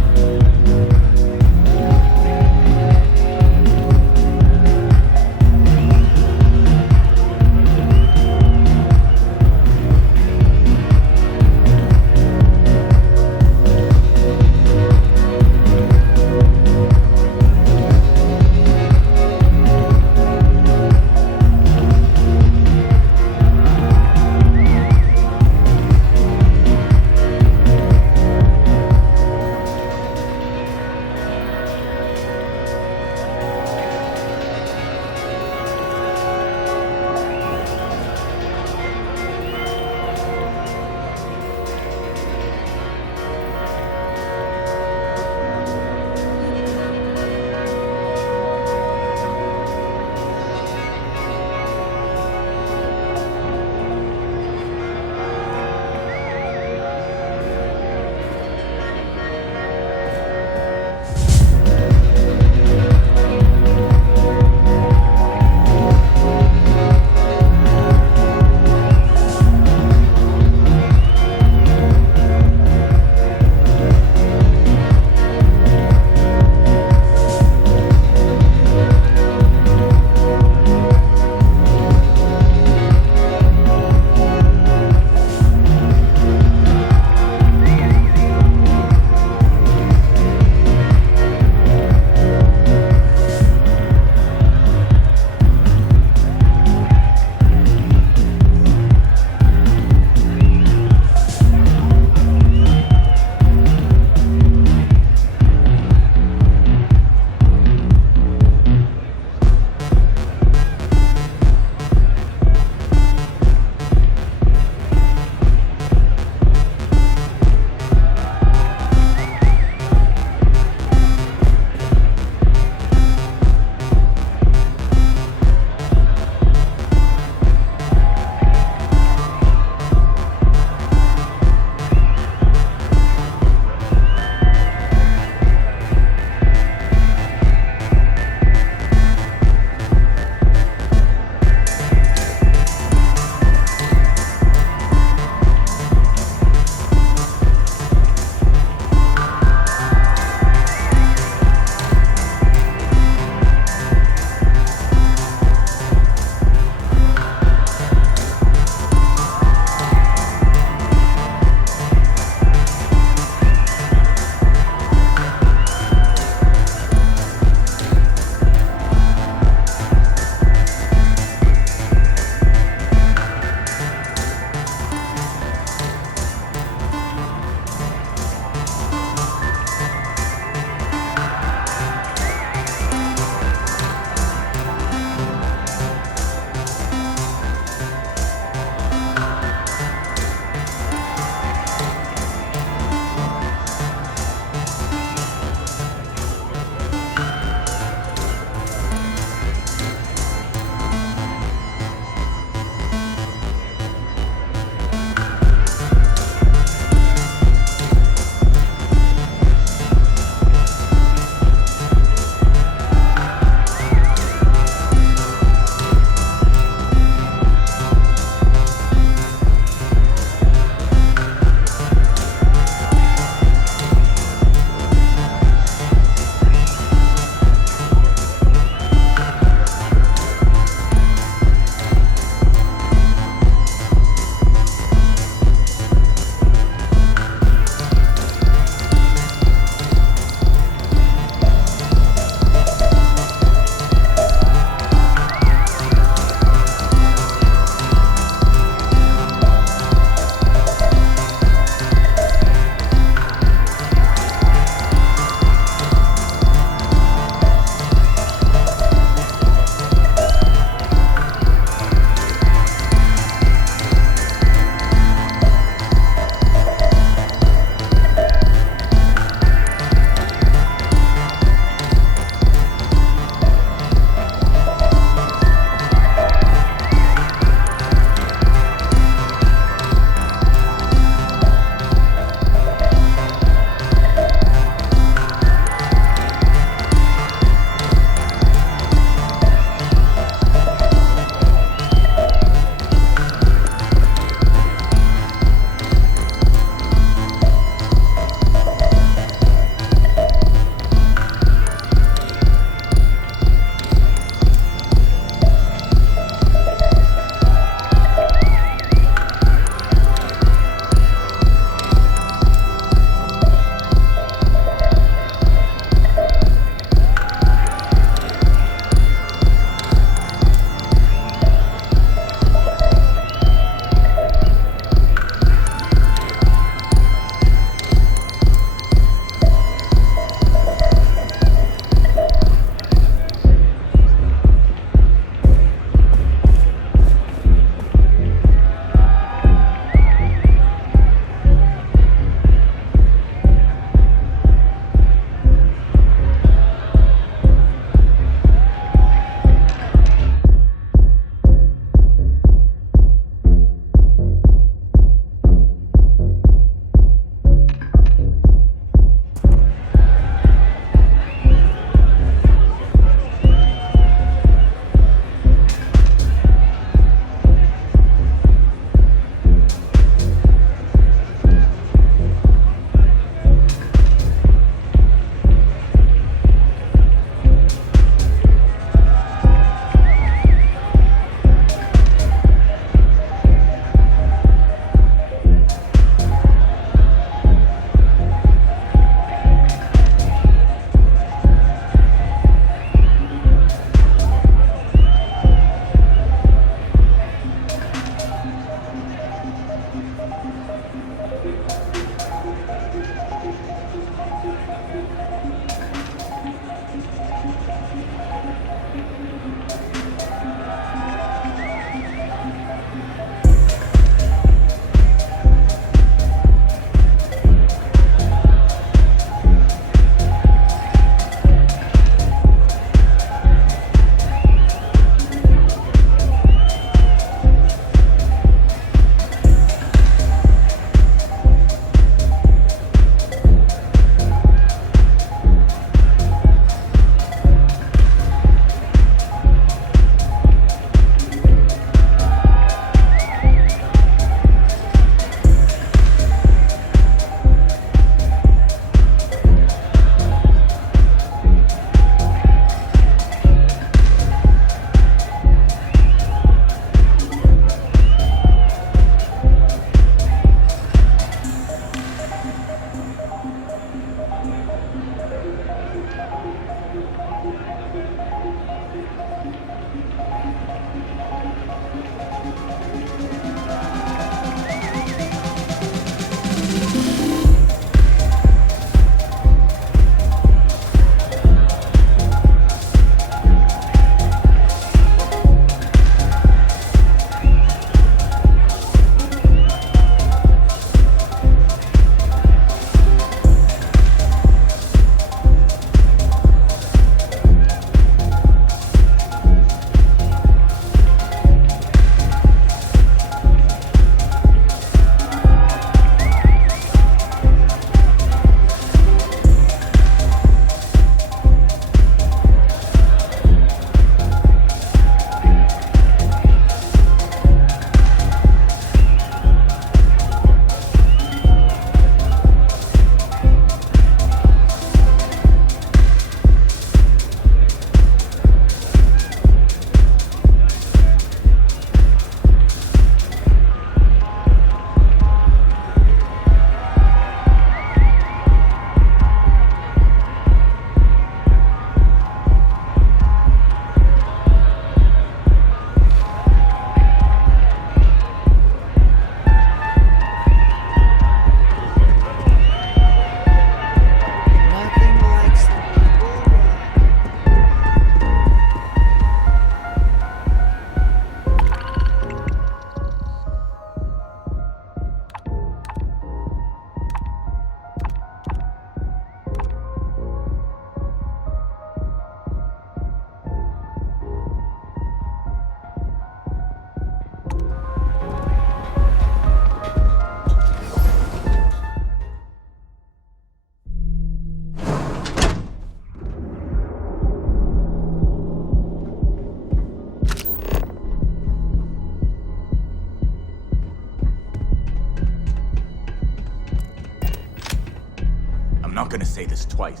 gonna say this twice.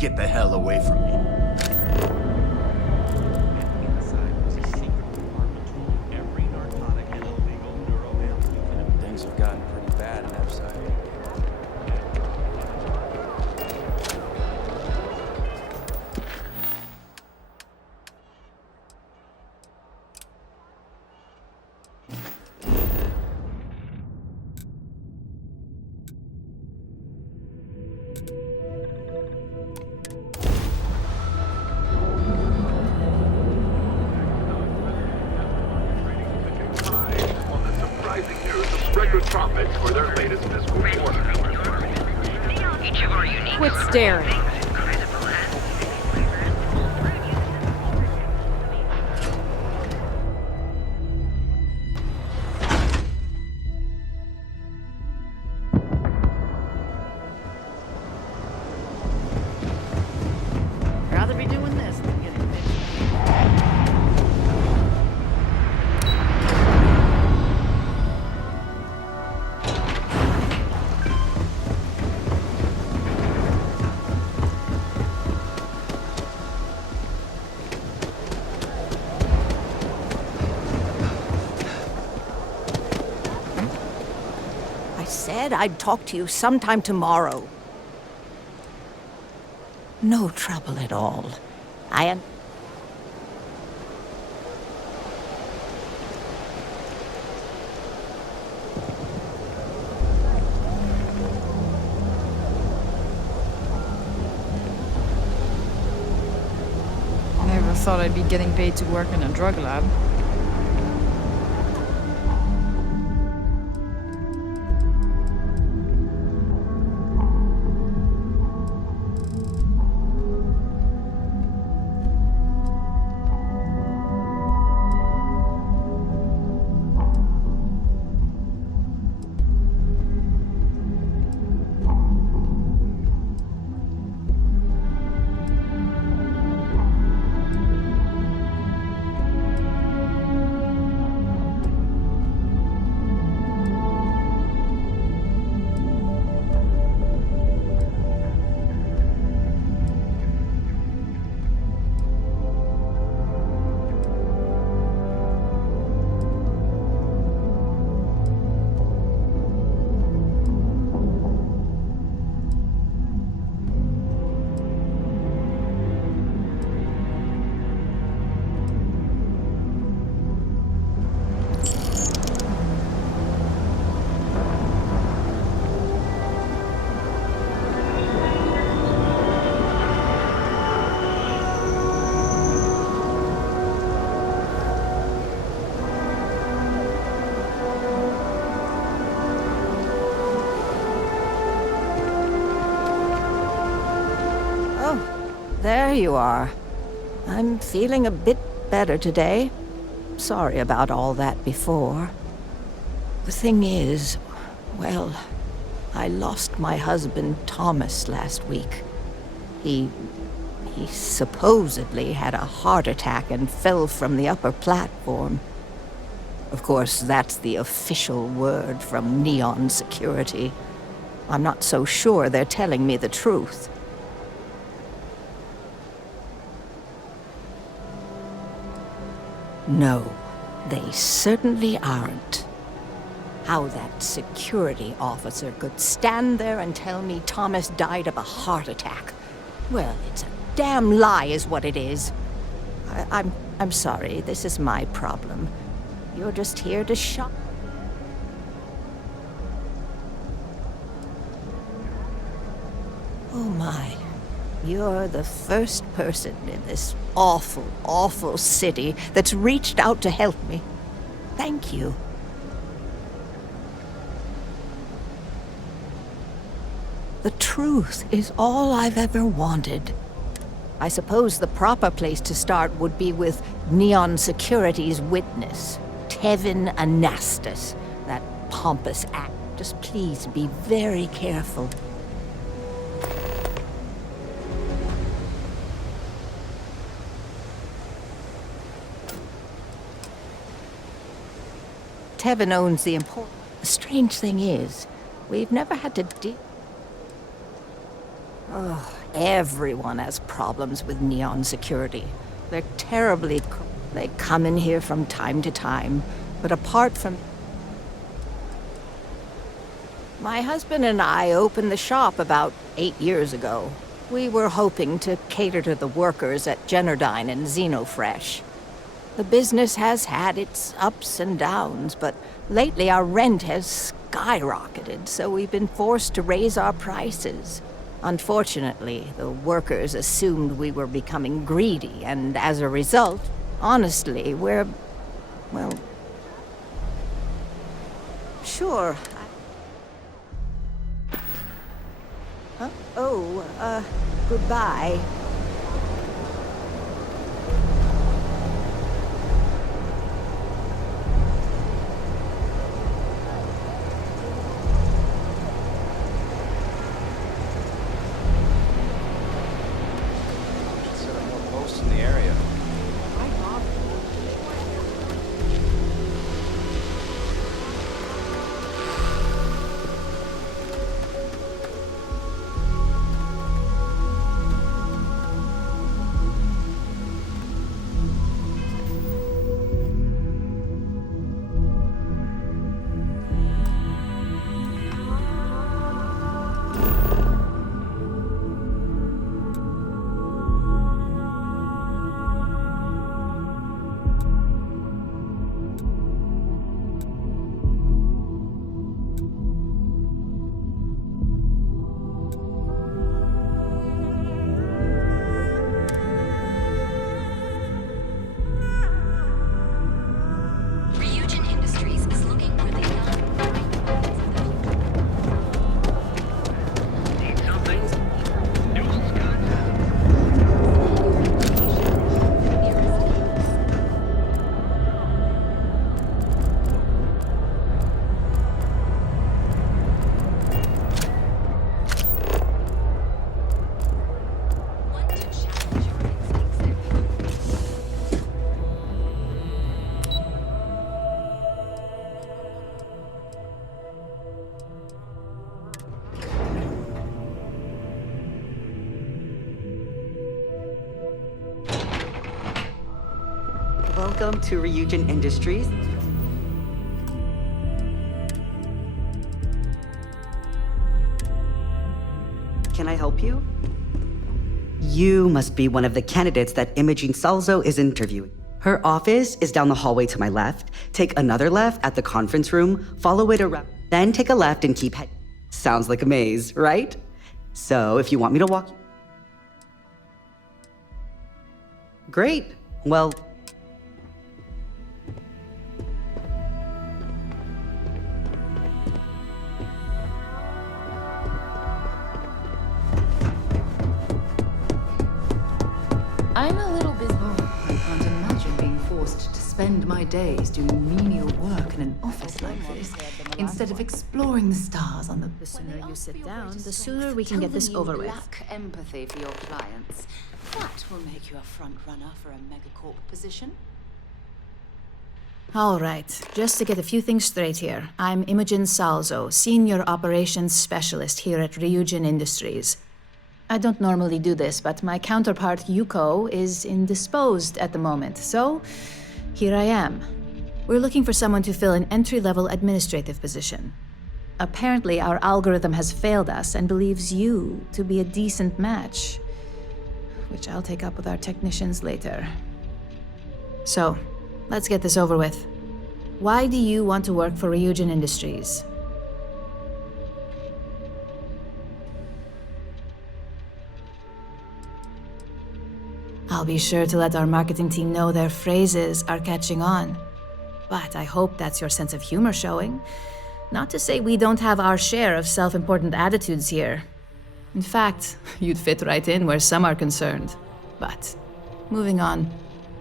Get the hell away from me. Things have gotten pretty bad in F-side. For their latest fiscal quarter. Quit staring. Rather be doing this than getting bit. I said I'd talk to you sometime tomorrow. No trouble at all. Never thought I'd be getting paid to work in a drug lab. There you are. I'm feeling a bit better today. Sorry about all that before. The thing is, well, I lost my husband Thomas last week. He supposedly had a heart attack and fell from the upper platform. Of course, that's the official word from Neon Security. I'm not so sure they're telling me the truth. No, they certainly aren't. How that security officer could stand there and tell me Thomas died of a heart attack. Well, it's a damn lie is what it is. I'm sorry, this is my problem. You're just here to shop. Oh my. You're the first person in this awful, awful city that's reached out to help me. Thank you. The truth is all I've ever wanted. I suppose the proper place to start would be with Neon Security's witness, Tevin Anastas, that pompous act. Just please be very careful. Tevin owns the important. The strange thing is, we've never had to deal. Oh, everyone has problems with Neon Security. They're terribly. They come in here from time to time, but apart from. My husband and I opened the shop about 8 years ago. We were hoping to cater to the workers at Generdyne and Xenofresh. The business has had its ups and downs, but lately our rent has skyrocketed, so we've been forced to raise our prices. Unfortunately, the workers assumed we were becoming greedy, and as a result, honestly, we're... well... Sure. Huh? Oh, goodbye. In the area. Welcome to Ryujin Industries. Can I help you? You must be one of the candidates that Imogene Salzo is interviewing. Her office is down the hallway to my left. Take another left at the conference room, follow it around, then take a left and keep heading. Sounds like a maze, right? So if you want me to walk... Great. Well... I'm a little busy. Oh, I can't imagine being forced to spend my days doing menial work in an office like this, instead of exploring the stars on the... The sooner you sit down, the sooner we can get this over with. Lack empathy for your clients. That will make you a front runner for a megacorp position. All right, just to get a few things straight here. I'm Imogen Salzo, Senior Operations Specialist here at Ryujin Industries. I don't normally do this, but my counterpart, Yuko, is indisposed at the moment, so here I am. We're looking for someone to fill an entry-level administrative position. Apparently, our algorithm has failed us and believes you to be a decent match, which I'll take up with our technicians later. So, let's get this over with. Why do you want to work for Ryujin Industries? I'll be sure to let our marketing team know their phrases are catching on. But I hope that's your sense of humor showing. Not to say we don't have our share of self-important attitudes here. In fact, you'd fit right in where some are concerned. But, moving on.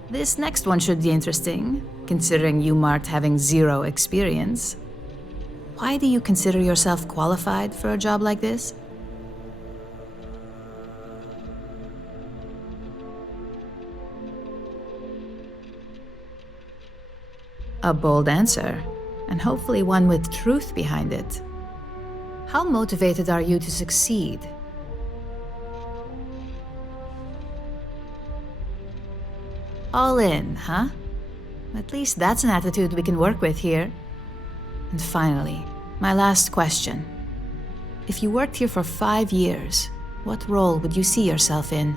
This next one should be interesting, considering you marked having 0 experience. Why do you consider yourself qualified for a job like this? A bold answer, and hopefully one with truth behind it. How motivated are you to succeed? All in, huh? At least that's an attitude we can work with here. And finally, my last question. If you worked here for 5 years, what role would you see yourself in?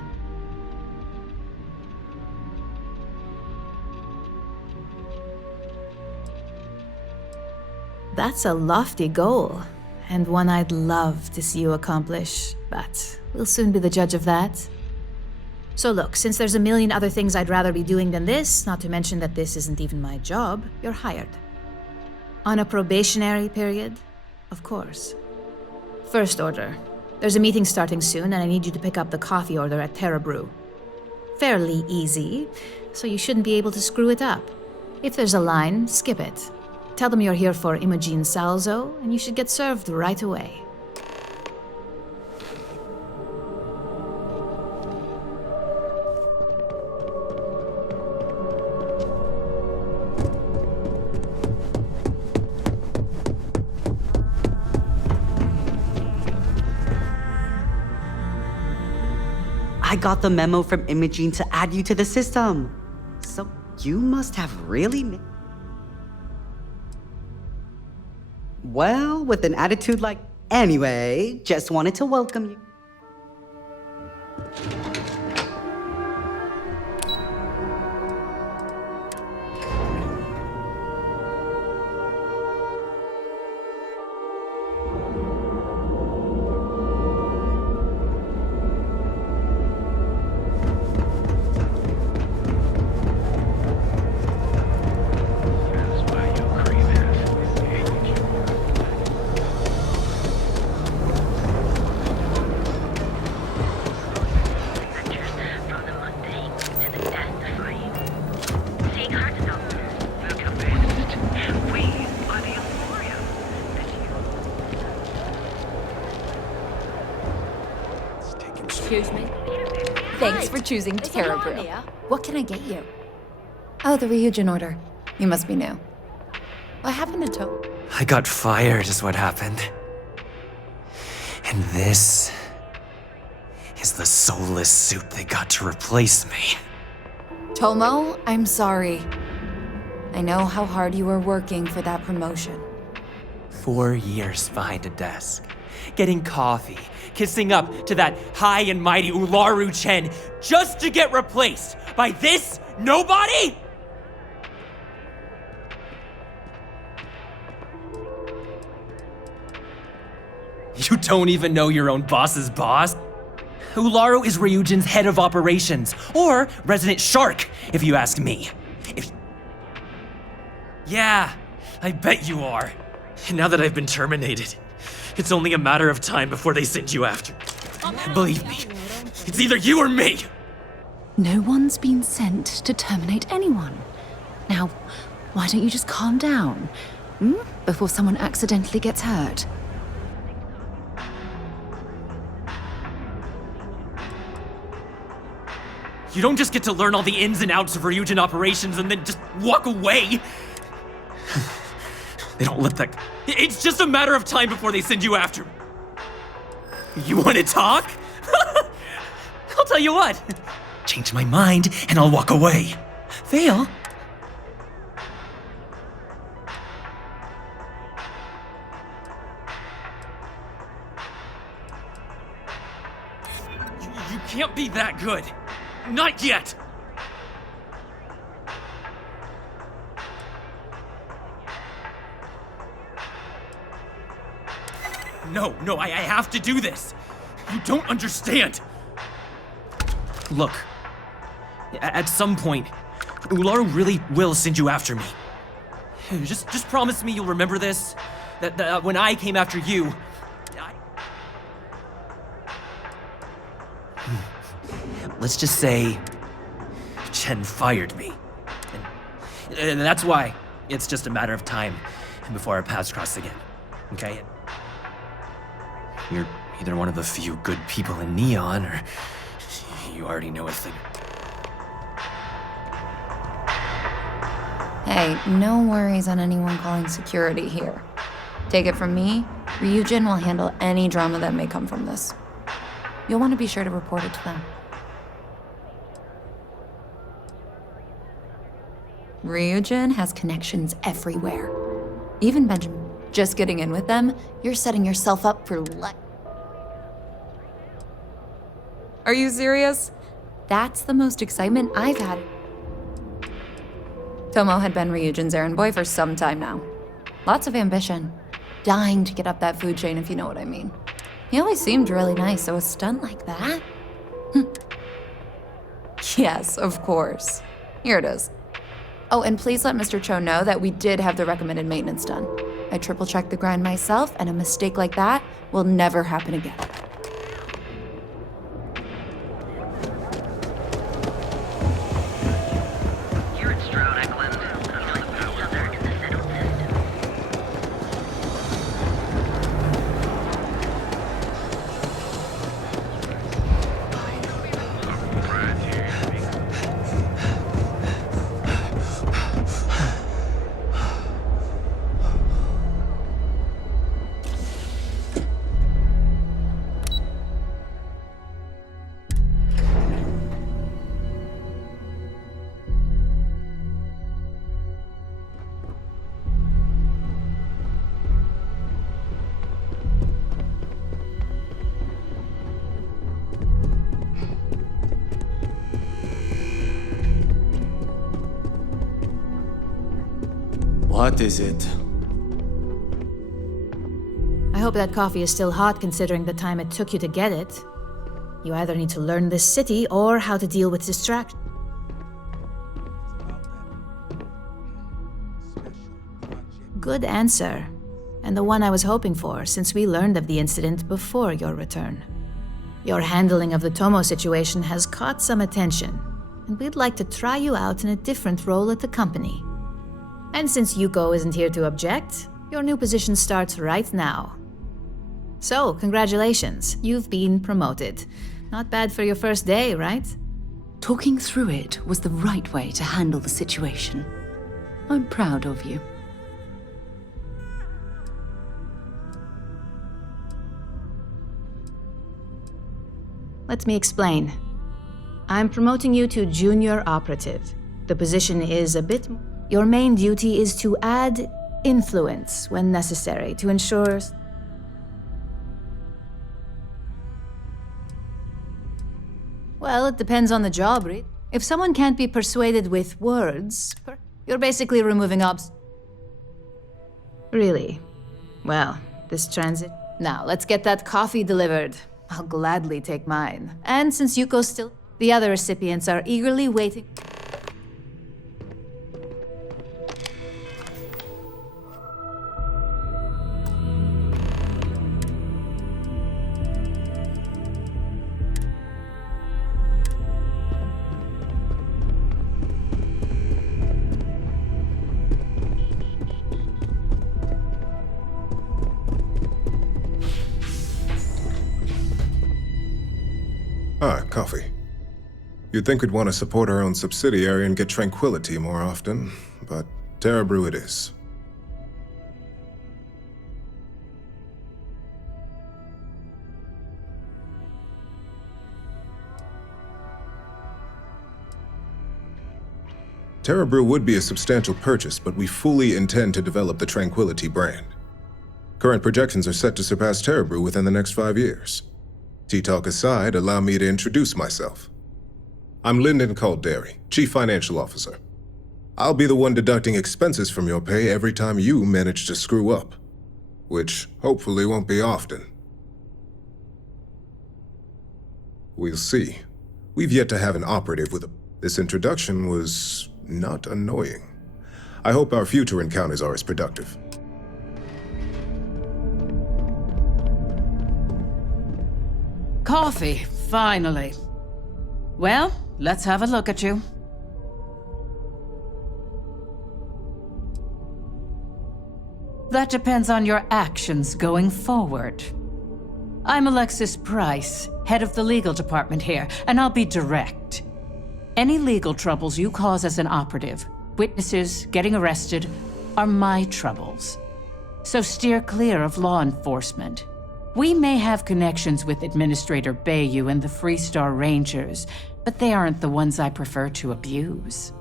That's a lofty goal, and one I'd love to see you accomplish, but we'll soon be the judge of that. So look, since there's a million other things I'd rather be doing than this, not to mention that this isn't even my job, you're hired. On a probationary period, of course. First order. There's a meeting starting soon, and I need you to pick up the coffee order at Terra Brew. Fairly easy, so you shouldn't be able to screw it up. If there's a line, skip it. Tell them you're here for Imogen Salzo, and you should get served right away. I got the memo from Imogen to add you to the system. So you must have really... Well, with an attitude like... Anyway, just wanted to welcome you. Excuse me? Thanks for choosing Terra Brew. What can I get you? Oh, the Ryujin order. You must be new. What happened to Toe? I got fired is what happened. And this is the soulless suit they got to replace me. Tomo, I'm sorry. I know how hard you were working for that promotion. 4 years behind a desk, getting coffee, kissing up to that high and mighty Ularu Chen, just to get replaced by this nobody? You don't even know your own boss's boss? Ularu is Ryujin's head of operations, or resident shark, if you ask me. Yeah, I bet you are. And now that I've been terminated, it's only a matter of time before they send you after. Believe me, it's either you or me! No one's been sent to terminate anyone. Now, why don't you just calm down? Before someone accidentally gets hurt. You don't just get to learn all the ins and outs of Ryujin operations and then just walk away. They don't let that... It's just a matter of time before they send you after me. You want to talk? I'll tell you what. Change my mind and I'll walk away. Fail? You can't be that good. Not yet. No, I have to do this. You don't understand. Look, at some point, Ularu really will send you after me. Just promise me you'll remember this. That when I came after you, let's just say Chen fired me. And that's why it's just a matter of time before our paths cross again, okay? You're either one of the few good people in Neon, or you already know a thing. Hey, no worries on anyone calling security here. Take it from me, Ryujin will handle any drama that may come from this. You'll want to be sure to report it to them. Ryujin has connections everywhere. Even Benjamin. Just getting in with them, you're setting yourself up for life. Are you serious? That's the most excitement I've had. Tomo had been Ryujin's errand boy for some time now. Lots of ambition. Dying to get up that food chain, if you know what I mean. He always seemed really nice, so a stunt like that? Yes, of course. Here it is. Oh, and please let Mr. Cho know that we did have the recommended maintenance done. I triple-checked the grind myself, and a mistake like that will never happen again. What is it? I hope that coffee is still hot considering the time it took you to get it. You either need to learn this city or how to deal with distraction. Good answer. And the one I was hoping for, since we learned of the incident before your return. Your handling of the Tomo situation has caught some attention, and we'd like to try you out in a different role at the company. And since Yuko isn't here to object, your new position starts right now. So, congratulations, you've been promoted. Not bad for your first day, right? Talking through it was the right way to handle the situation. I'm proud of you. Let me explain. I'm promoting you to junior operative. The position is a bit... Your main duty is to add influence when necessary to ensure... Well, it depends on the job, Reed. If someone can't be persuaded with words, you're basically removing obstacles. Really? Well, this transit... Now, let's get that coffee delivered. I'll gladly take mine. And since Yuko's still... The other recipients are eagerly waiting... Ah, coffee. You'd think we'd want to support our own subsidiary and get tranquility more often, but Terra Brew it is. Terra Brew would be a substantial purchase, but we fully intend to develop the Tranquility brand. Current projections are set to surpass Terra Brew within the next 5 years. Tea talk aside, allow me to introduce myself. I'm Lyndon Calderi, Chief Financial Officer. I'll be the one deducting expenses from your pay every time you manage to screw up, which hopefully won't be often. We'll see. We've yet to have an operative with a... This introduction was not annoying. I hope our future encounters are as productive. Coffee, finally. Well, let's have a look at you. That depends on your actions going forward. I'm Alexis Price, head of the legal department here, and I'll be direct. Any legal troubles you cause as an operative, witnesses, getting arrested, are my troubles. So steer clear of law enforcement. We may have connections with Administrator Bayou and the Freestar Rangers, but they aren't the ones I prefer to abuse.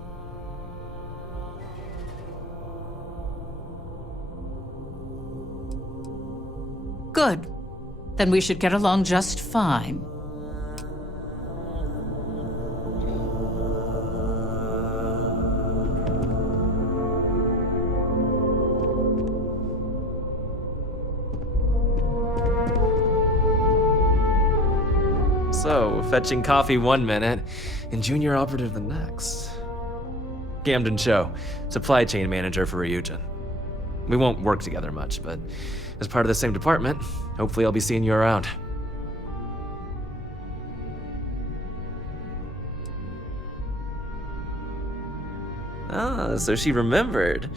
Good. Then we should get along just fine. So, fetching coffee 1 minute, and junior operative the next. Camden Cho, supply chain manager for Ryujin. We won't work together much, but as part of the same department, hopefully I'll be seeing you around. Ah, so she remembered.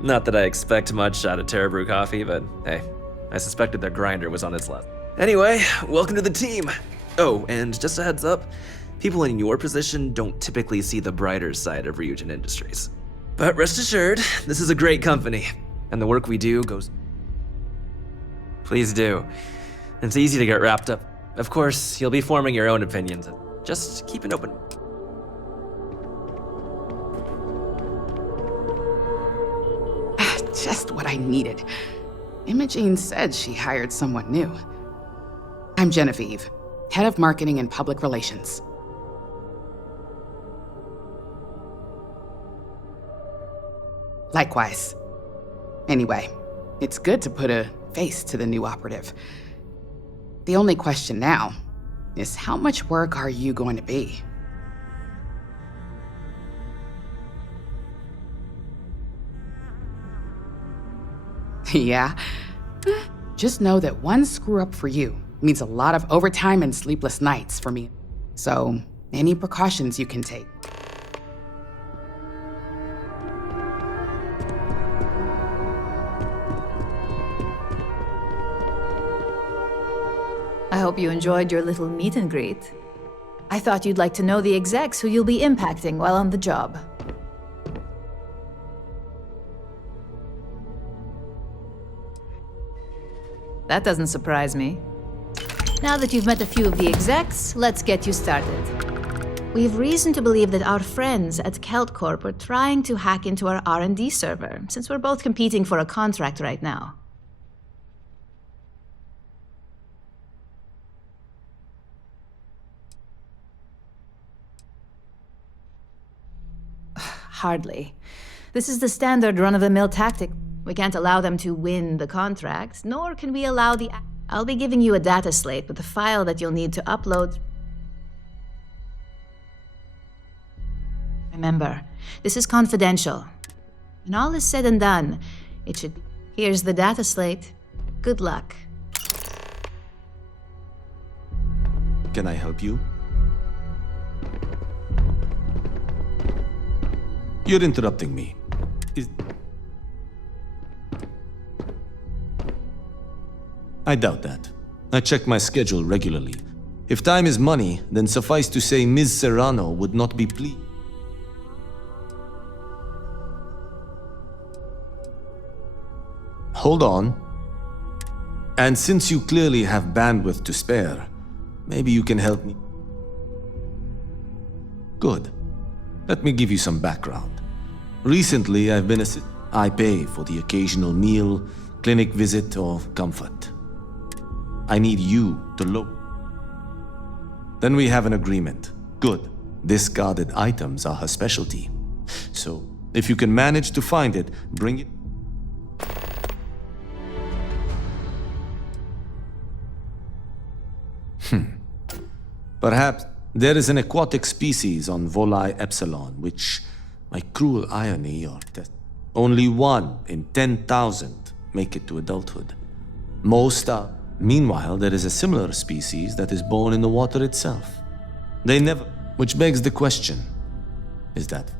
Not that I expect much out of Terra Brew coffee, but hey, I suspected their grinder was on its left. Anyway, welcome to the team. Oh, and just a heads up, people in your position don't typically see the brighter side of Ryujin Industries. But rest assured, this is a great company, and the work we do goes... Please do. It's easy to get wrapped up. Of course, you'll be forming your own opinions. Just keep an open... Just what I needed. Imogene said she hired someone new. I'm Genevieve, head of marketing and public relations. Likewise. Anyway, it's good to put a face to the new operative. The only question now is how much work are you going to be? Yeah? Just know that one screw up for you means a lot of overtime and sleepless nights for me. So, any precautions you can take. I hope you enjoyed your little meet and greet. I thought you'd like to know the execs who you'll be impacting while on the job. That doesn't surprise me. Now that you've met a few of the execs, let's get you started. We've reason to believe that our friends at Kelt Corp are trying to hack into our R&D server, since we're both competing for a contract right now. Hardly. This is the standard run-of-the-mill tactic. We can't allow them to win the contract, nor can we allow the... I'll be giving you a data slate with a file that you'll need to upload. Remember, this is confidential. When all is said and done, it should... Here's the data slate. Good luck. Can I help you? You're interrupting me. I doubt that. I check my schedule regularly. If time is money, then suffice to say Ms. Serrano would not be pleased. Hold on. And since you clearly have bandwidth to spare, maybe you can help me. Good. Let me give you some background. Recently, I've been I pay for the occasional meal, clinic visit, or comfort. I need you to look. Then we have an agreement. Good. Discarded items are her specialty. So, if you can manage to find it, bring it. Perhaps there is an aquatic species on Voli Epsilon, which, by cruel irony or death, only 1 in 10,000 make it to adulthood. Most are. Meanwhile, there is a similar species that is born in the water itself. They never. Which begs the question, is that?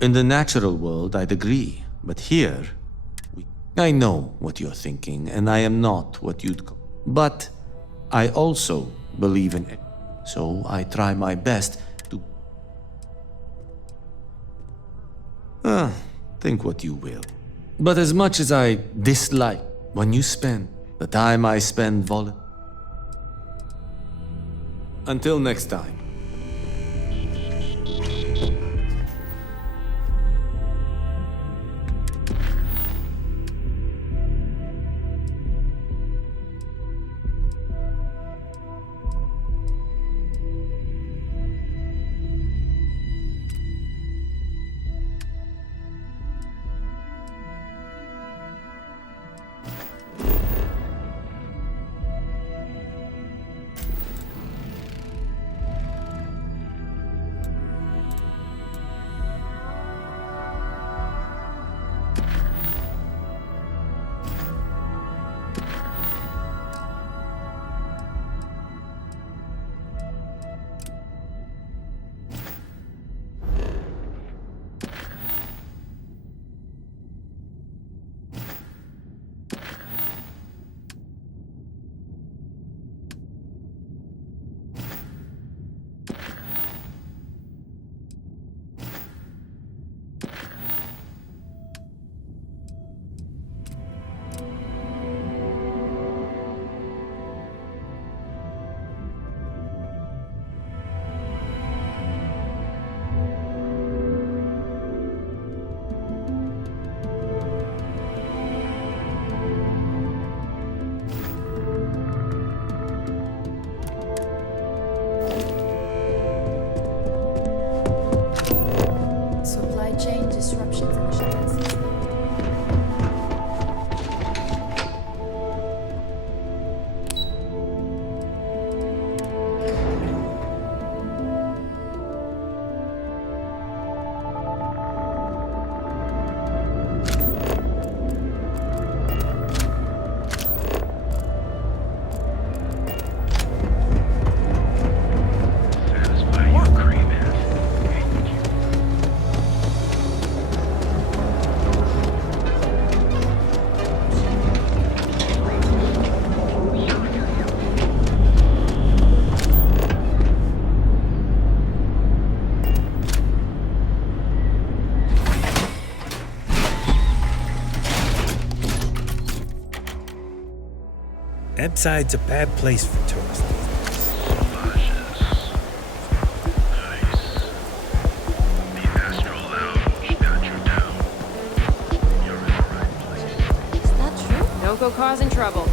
In the natural world, I'd agree, but here, I know what you're thinking, and I am not what you'd call. But I also believe in it, so I try my best to. Think what you will. But as much as I dislike when you spend the time I spend Until next time. disruptions in the shipping system. Epside's a bad place for tourists. Is that true? Don't go causing trouble.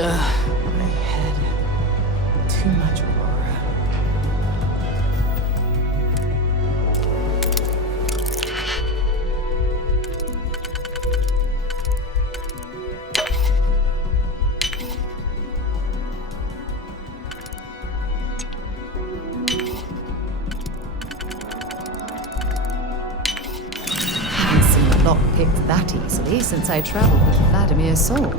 My head. Too much aurora. lockpicked that easily since I traveled with Vladimir's soul.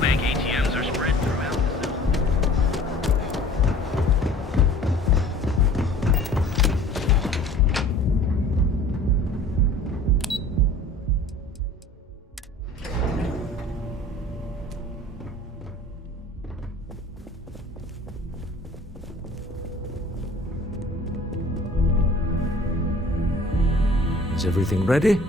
Bank ATMs are spread throughout Is everything ready?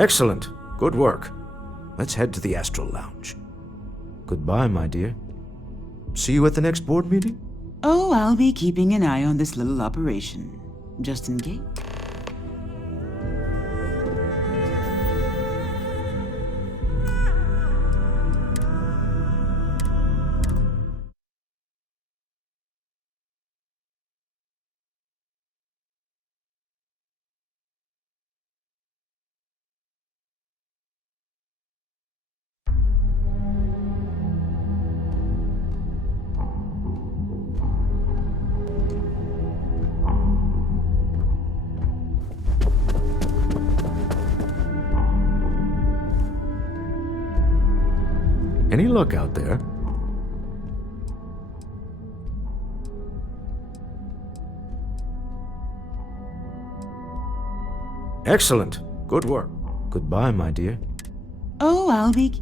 Excellent. Good work. Let's head to the Astral Lounge. Goodbye, my dear. See you at the next board meeting? Oh, I'll be keeping an eye on this little operation, just in case. Any luck out there? Excellent. Good work. Goodbye, my dear. Oh, I'll be...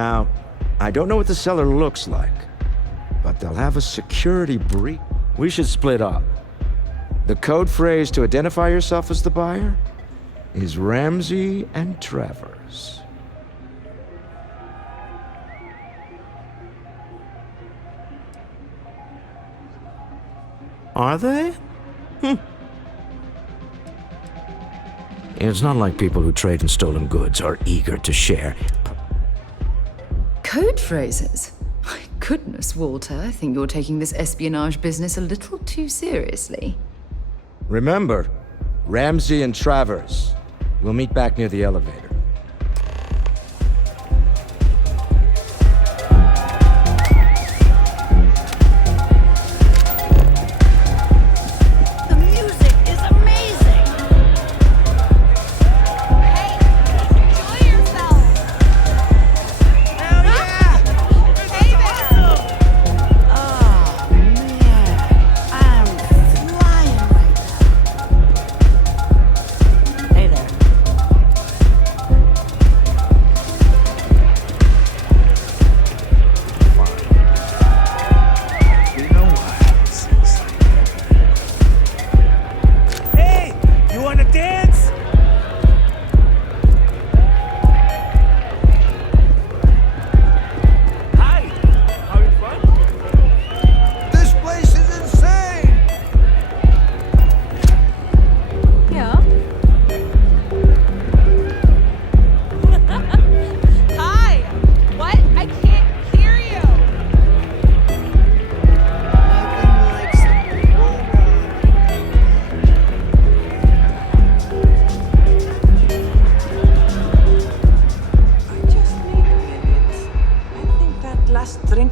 Now, I don't know what the seller looks like, but they'll have a security breach. We should split up. The code phrase to identify yourself as the buyer is Ramsey and Travers. Are they? It's not like people who trade in stolen goods are eager to share. Code phrases? My goodness, Walter, I think you're taking this espionage business a little too seriously. Remember, Ramsey and Travers. We'll meet back near the elevator.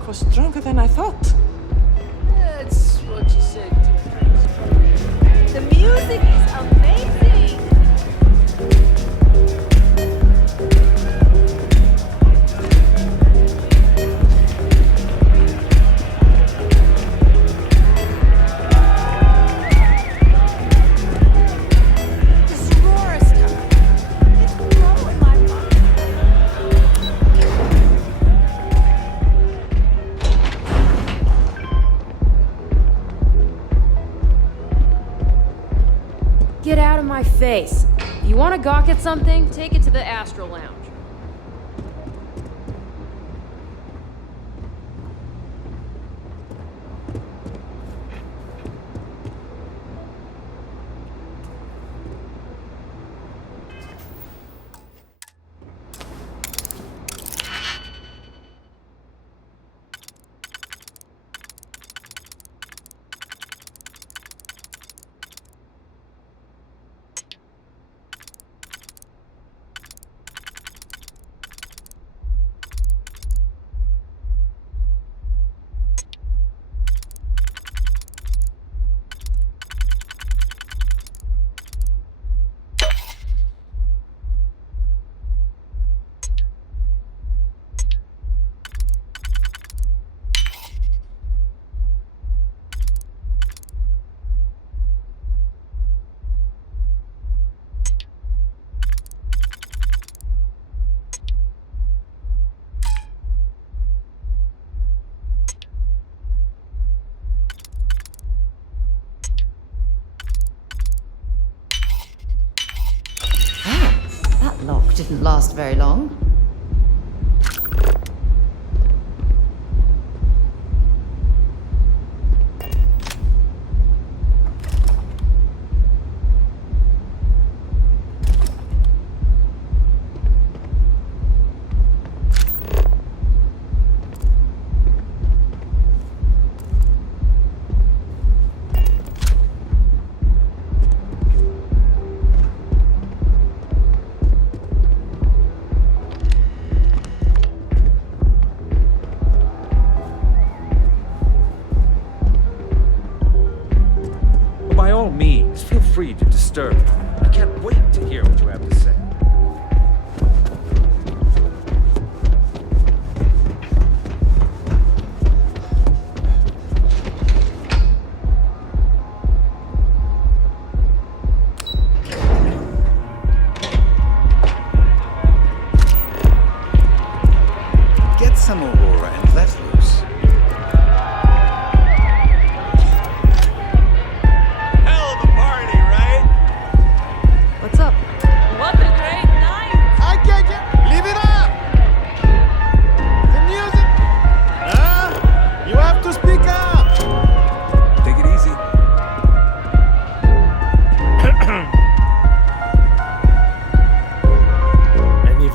was stronger than I thought. That's what you said 2 drinks ago. The music is amazing! This roar is coming. It's blowing my mind. Get out of my face. If you want to gawk at something, take it to the Astral Lounge. That lock didn't last very long. By all means, feel free to disturb me. I can't wait to hear what you have to say.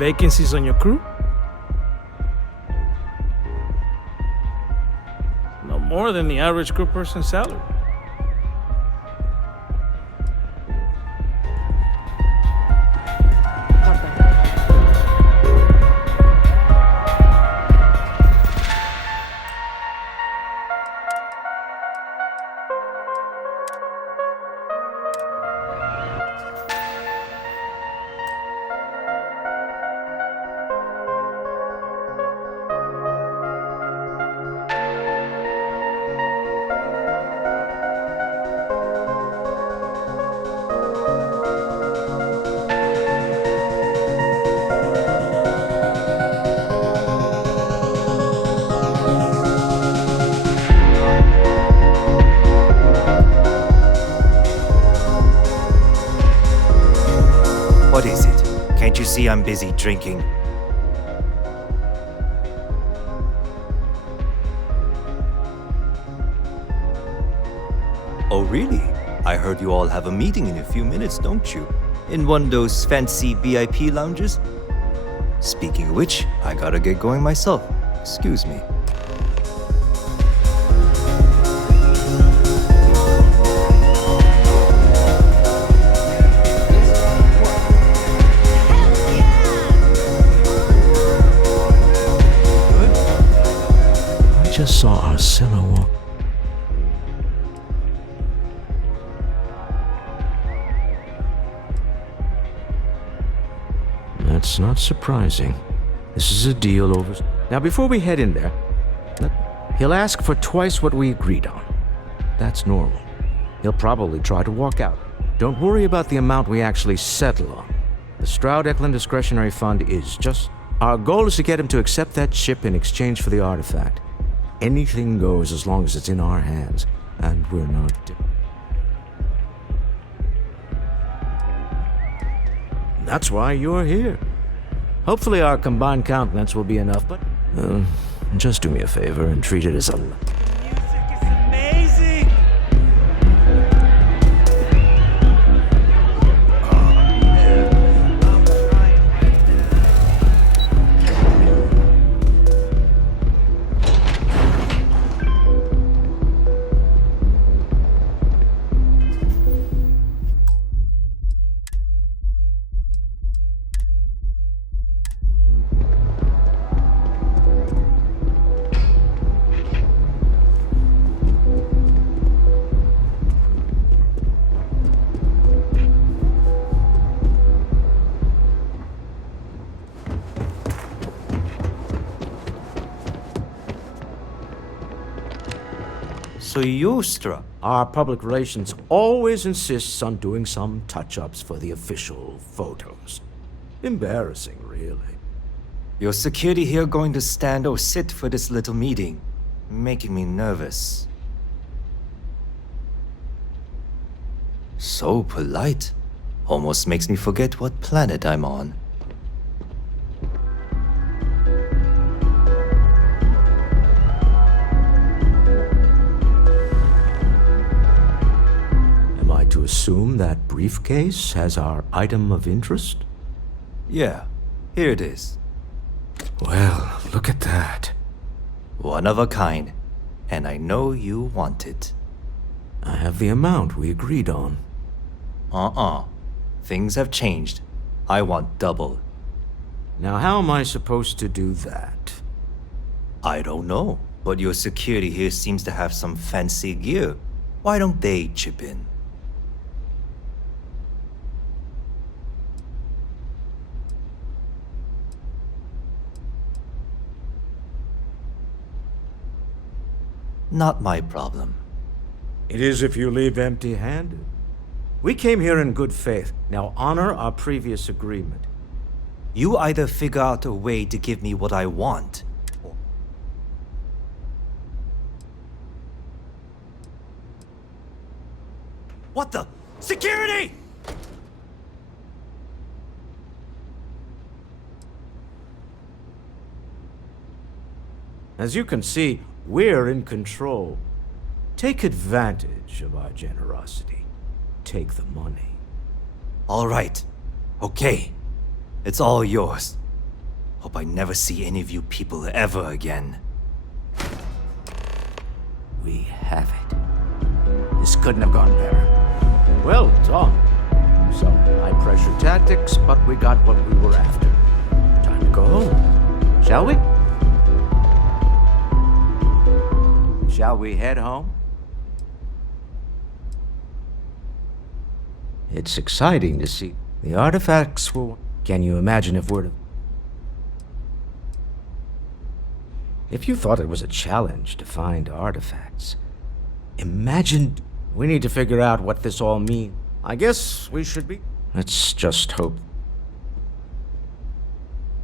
vacancies on your crew? No more than the average crew person's salary. What is it? Can't you see I'm busy drinking? Oh, really? I heard you all have a meeting in a few minutes, don't you? In one of those fancy VIP lounges? Speaking of which, I gotta get going myself. Excuse me. Just saw Arcilla walk. That's not surprising. This is a deal over. Now, before we head in there, he'll ask for twice what we agreed on. That's normal. He'll probably try to walk out. Don't worry about the amount we actually settle on. The Stroud-Eklund Discretionary Fund is just... Our goal is to get him to accept that ship in exchange for the artifact. Anything goes as long as it's in our hands, and we're not... That's why you're here. Hopefully our combined countenance will be enough, but... just do me a favor and treat it as a... Amazing! So Yostra. Our public relations always insists on doing some touch-ups for the official photos. Embarrassing, really. Your security here going to stand or sit for this little meeting? Making me nervous. So polite. Almost makes me forget what planet I'm on. To assume that briefcase has our item of interest? Yeah, here it is. Well, look at that. One of a kind. And I know you want it. I have the amount we agreed on. Things have changed. I want double. Now, how am I supposed to do that? I don't know, but your security here seems to have some fancy gear. Why don't they chip in? Not my problem. It is if you leave empty-handed. We came here in good faith. Now honor our previous agreement. You either figure out a way to give me what I want, or... What the? Security! As you can see, we're in control. Take advantage of our generosity. Take the money. All right. Okay. It's all yours. Hope I never see any of you people ever again. We have it. This couldn't have gone better. Well done. Some high-pressure tactics, but we got what we were after. Time to go home. Shall we? Shall we head home? It's exciting to see. The artifacts will... Can you imagine if we're to... If you thought it was a challenge to find artifacts, imagine... We need to figure out what this all means. I guess we should be... Let's just hope.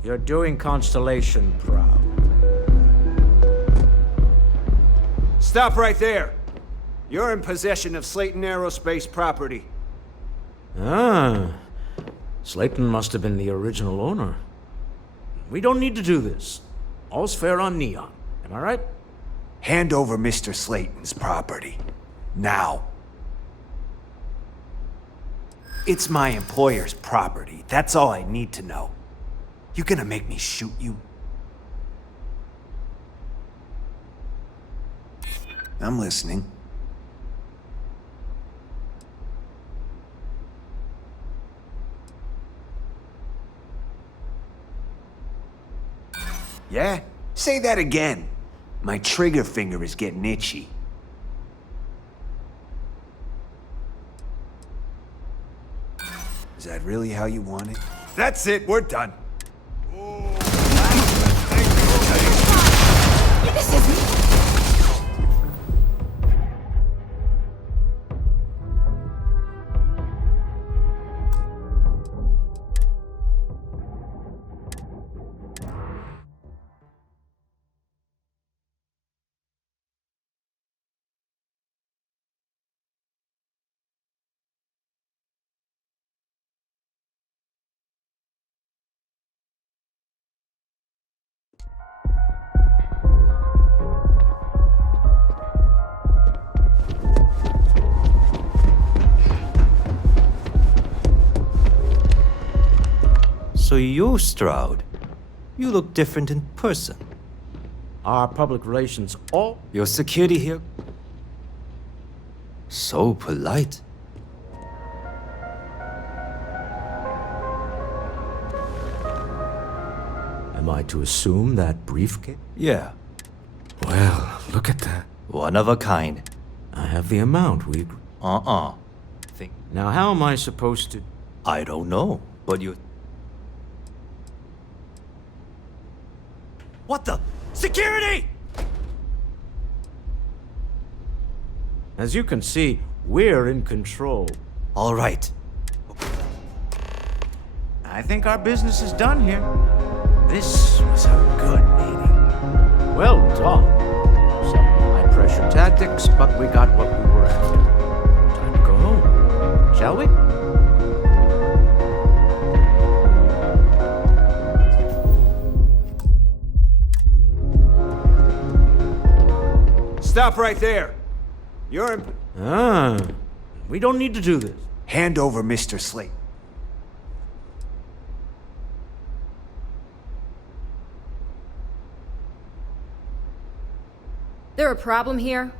You're doing Constellation proud. Stop right there! You're in possession of Slayton Aerospace property. Ah. Slayton must have been the original owner. We don't need to do this. All's fair on Neon. Am I right? Hand over Mr. Slayton's property. Now. It's my employer's property. That's all I need to know. You gonna make me shoot you? I'm listening. Yeah? Say that again. My trigger finger is getting itchy. Is that really how you want it? That's it, we're done. This is... So you're Stroud. You look different in person. Our public relations all... Your security here... So polite. Am I to assume that briefcase? Yeah. Well, look at that. One of a kind. I have the amount we... Think. Now how am I supposed to... I don't know, but you... What the? Security! As you can see, we're in control. All right. I think our business is done here. This was a good meeting. Well done. Some high-pressure tactics, but we got what we were after. Time to go home. Shall we? Stop right there. You're in... Ah. We don't need to do this. Hand over Mr. Slayton. There a problem here?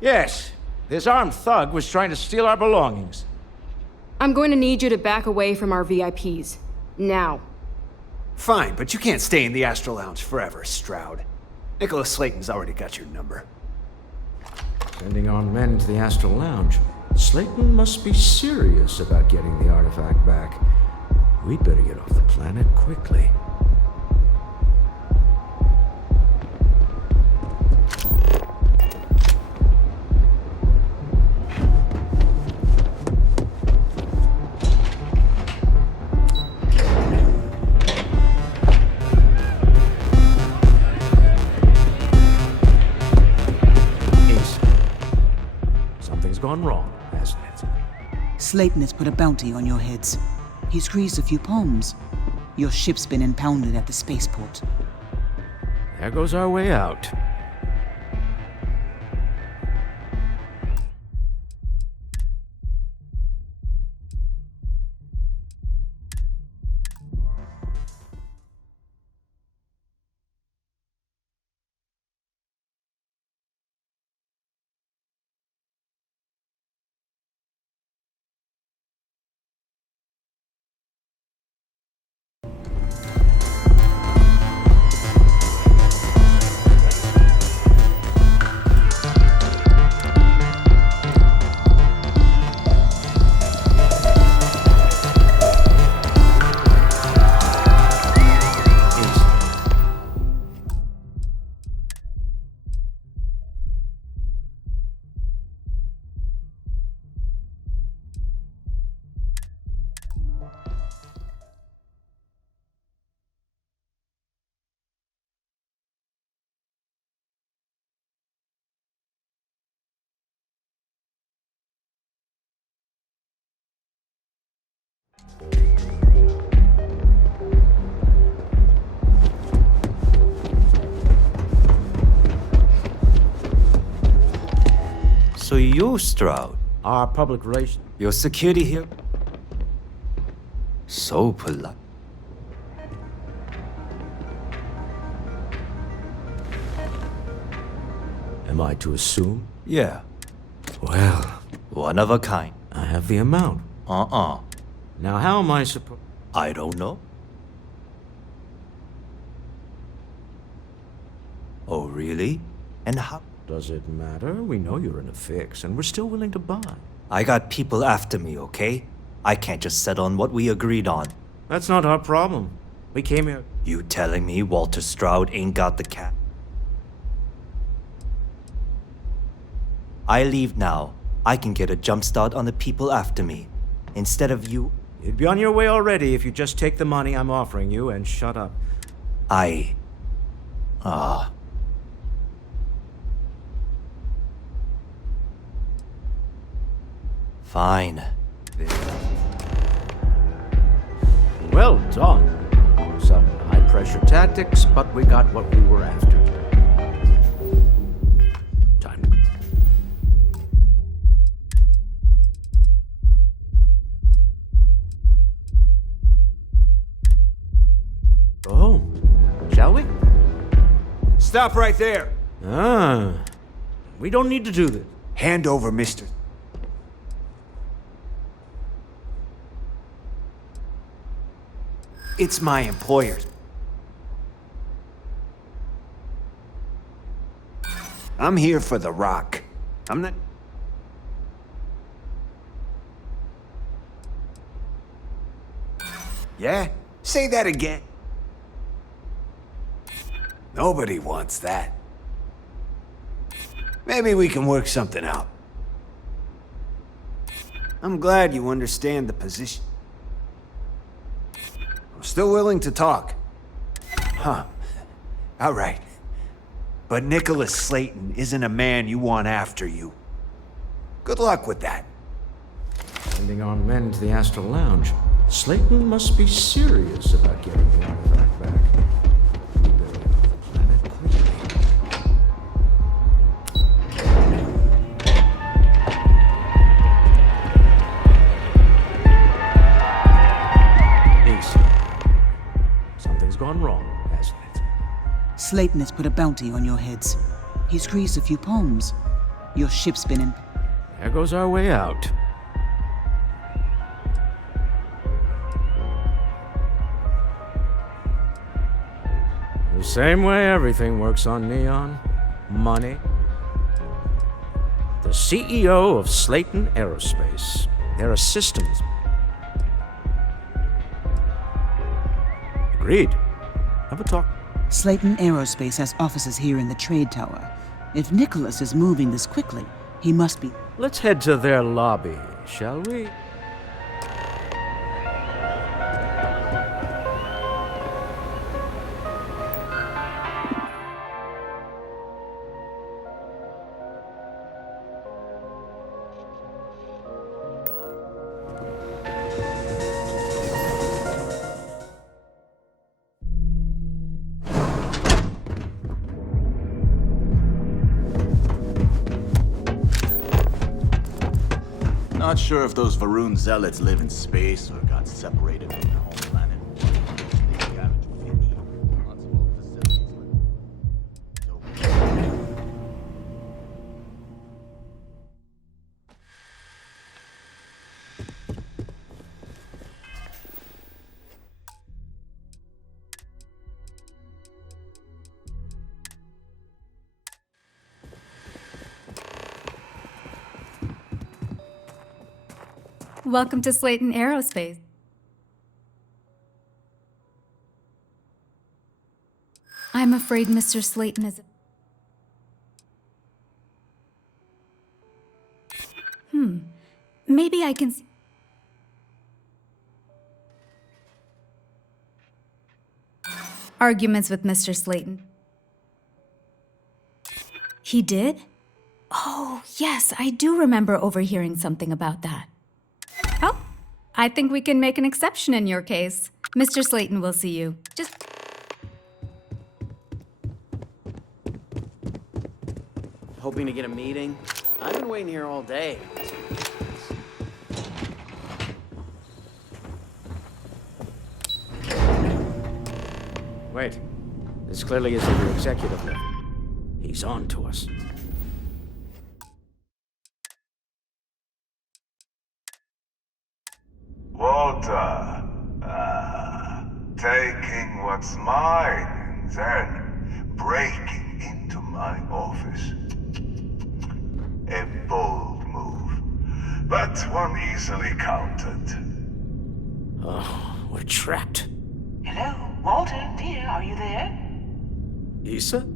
Yes. This armed thug was trying to steal our belongings. I'm going to need you to back away from our VIPs. Now. Fine, but you can't stay in the Astro Lounge forever, Stroud. Nicholas Slayton's already got your number. Sending on men to the Astral Lounge. Slayton must be serious about getting the artifact back. We'd better get off the planet quickly. Gone wrong, hasn't it? Slayton has put a bounty on your heads. He squeezed a few palms. Your ship's been impounded at the spaceport. There goes our way out. you, Stroud? Our public relations. Your security here? So polite. Am I to assume? Yeah, Well, one of a kind. I have the amount. Uh-uh. Now, how am I supposed... I don't know. Oh, really? And how? Does it matter? We know you're in a fix, and we're still willing to buy. I got people after me, okay? I can't just settle on what we agreed on. That's not our problem. We came here... You telling me Walter Stroud ain't got the cat? I leave now. I can get a jump start on the people after me. Instead of you... You'd be on your way already if you just take the money I'm offering you and shut up. Fine. Well done. Some high-pressure tactics, but we got what we were after. Time to... Oh, shall we? Stop right there. We don't need to do this. Hand over, mister. It's my employer's. I'm here for the rock. I'm not... Yeah? Say that again. Nobody wants that. Maybe we can work something out. I'm glad you understand the position. I'm still willing to talk. Huh. All right. But Nicholas Slayton isn't a man you want after you. Good luck with that. Sending our men to the Astral Lounge. Slayton must be serious about getting the artifact back. Something's gone wrong, hasn't it? Slayton has put a bounty on your heads. He's greased a few palms. Your ship's been in... There goes our way out. The same way everything works on Neon. Money. The CEO of Slayton Aerospace. They're a systems... Agreed. Have a talk. Slayton Aerospace has offices here in the trade tower. If Nicholas is moving this quickly, he must be... Let's head to their lobby, shall we? Not sure if those Varun zealots live in space or got separated from their home planet. Welcome to Slayton Aerospace. I'm afraid Mr. Slayton is... Maybe I can... Arguments with Mr. Slayton. He did? Oh, yes, I do remember overhearing something about that. Oh, I think we can make an exception in your case. Mr. Slayton will see you. Just... Hoping to get a meeting? I've been waiting here all day. Wait. This clearly isn't your executive level. He's on to us. Walter, taking what's mine and then breaking into my office. A bold move, but one easily countered. Oh, we're trapped. Hello, Walter, dear, are you there? Issa?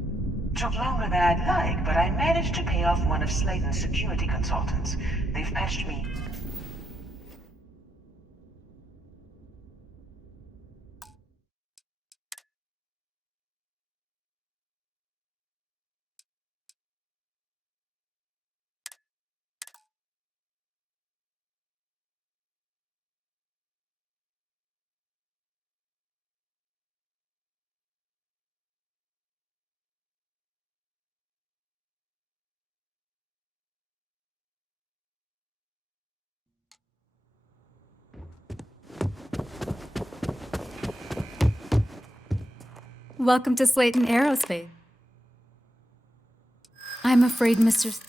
Took longer than I'd like, but I managed to pay off one of Slayton's security consultants. They've patched me. Welcome to Slayton Aerospace. I'm afraid Mr.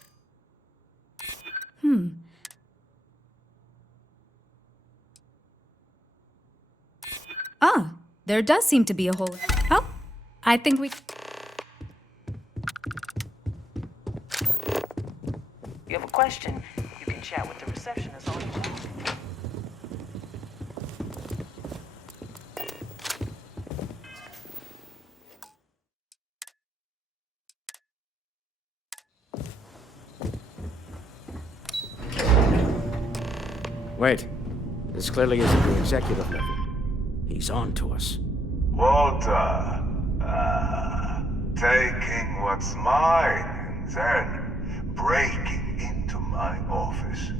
Ah, there does seem to be a hole. Oh, I think we... You have a question? You can chat with the receptionist on your phone. Wait. This clearly isn't your executive level. He's on to us. Walter, taking what's mine and then breaking into my office.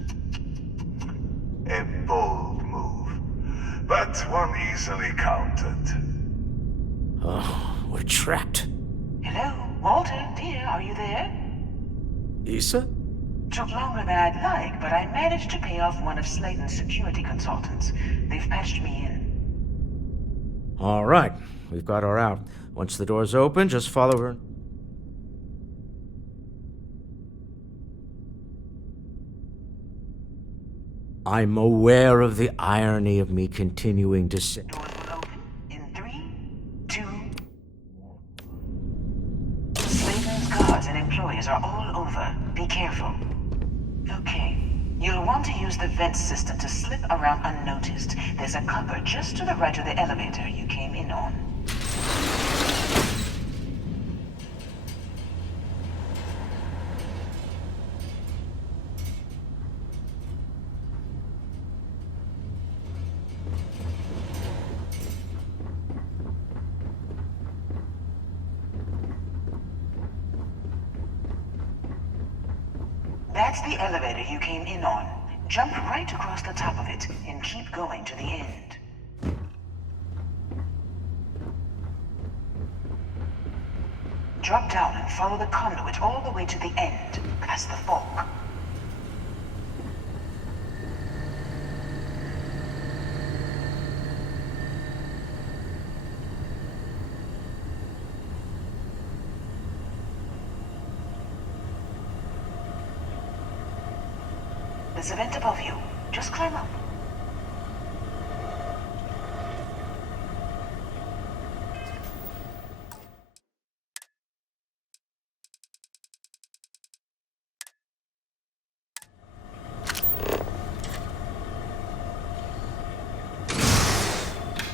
A bold move, but one easily countered. Oh, we're trapped. Hello, Walter, dear, are you there? Issa? Took longer than I'd like, but I managed to pay off one of Slayton's security consultants. They've patched me in. All right. We've got her out. Once the door's open, just follow her. I'm aware of the irony of me continuing to say... Slayton's guards and employees are all over. Be careful. Okay. You'll want to use the vent system to slip around unnoticed. There's a cupboard just to the right of the elevator you came in on. That's the elevator you came in on. Jump right across the top of it and keep going to the end. Drop down and follow the conduit all the way to the end, past the fork. There's a vent above you. Just climb up.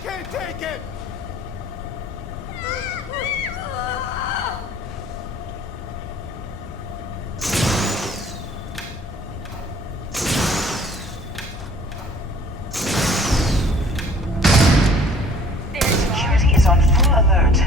Can't take it! Security is on full alert.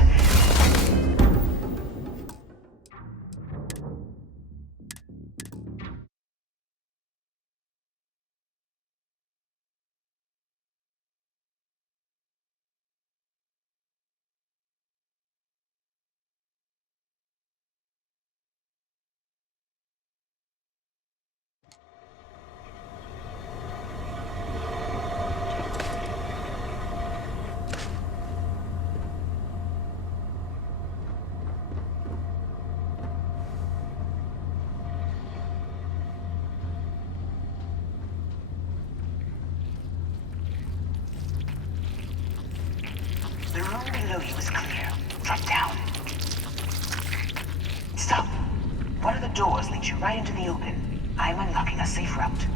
The room below you is clear. Drop down. Stop. One of the doors leads you right into the open. I'm unlocking a safe route.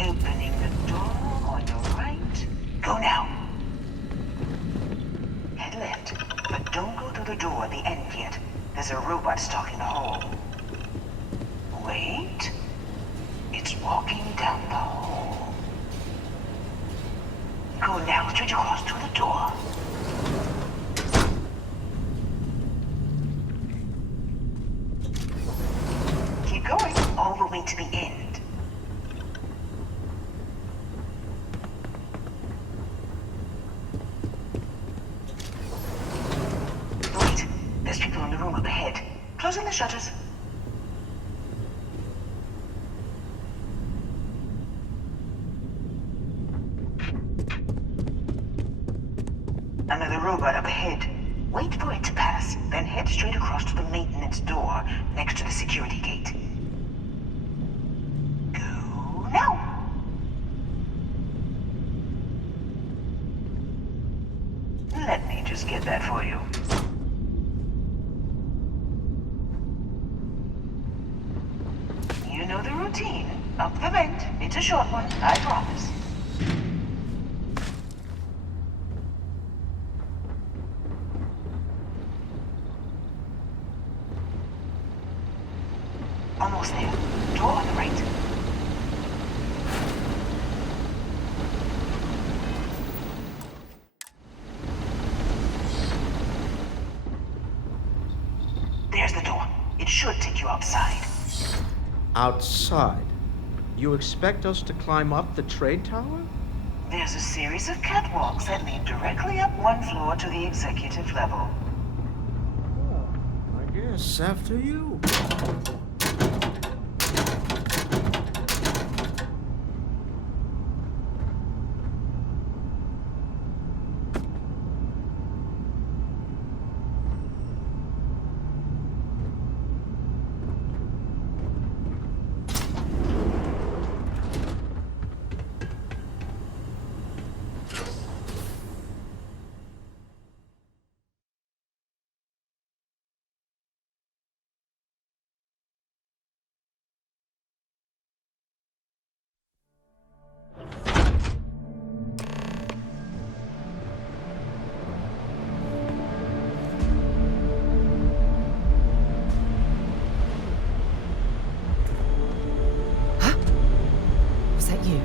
Opening the door on your right. Go now. Head left, but don't go through the door at the end yet. There's a robot stalking the hall. Wait. It's walking down the hall. Go now, straight across to the door. Keep going, all the way to the end. Wait, there's people in the room up ahead. Closing the shutters. Another robot up ahead. Wait for it to pass, then head straight across to the maintenance door next to the security gate. Go now! Let me just get that for you. You know the routine. Up the vent. It's a short one, I promise. Almost there. Door on the right. There's the door. It should take you outside. Outside? You expect us to climb up the trade tower? There's a series of catwalks that lead directly up one floor to the executive level. I guess after you. Was that you?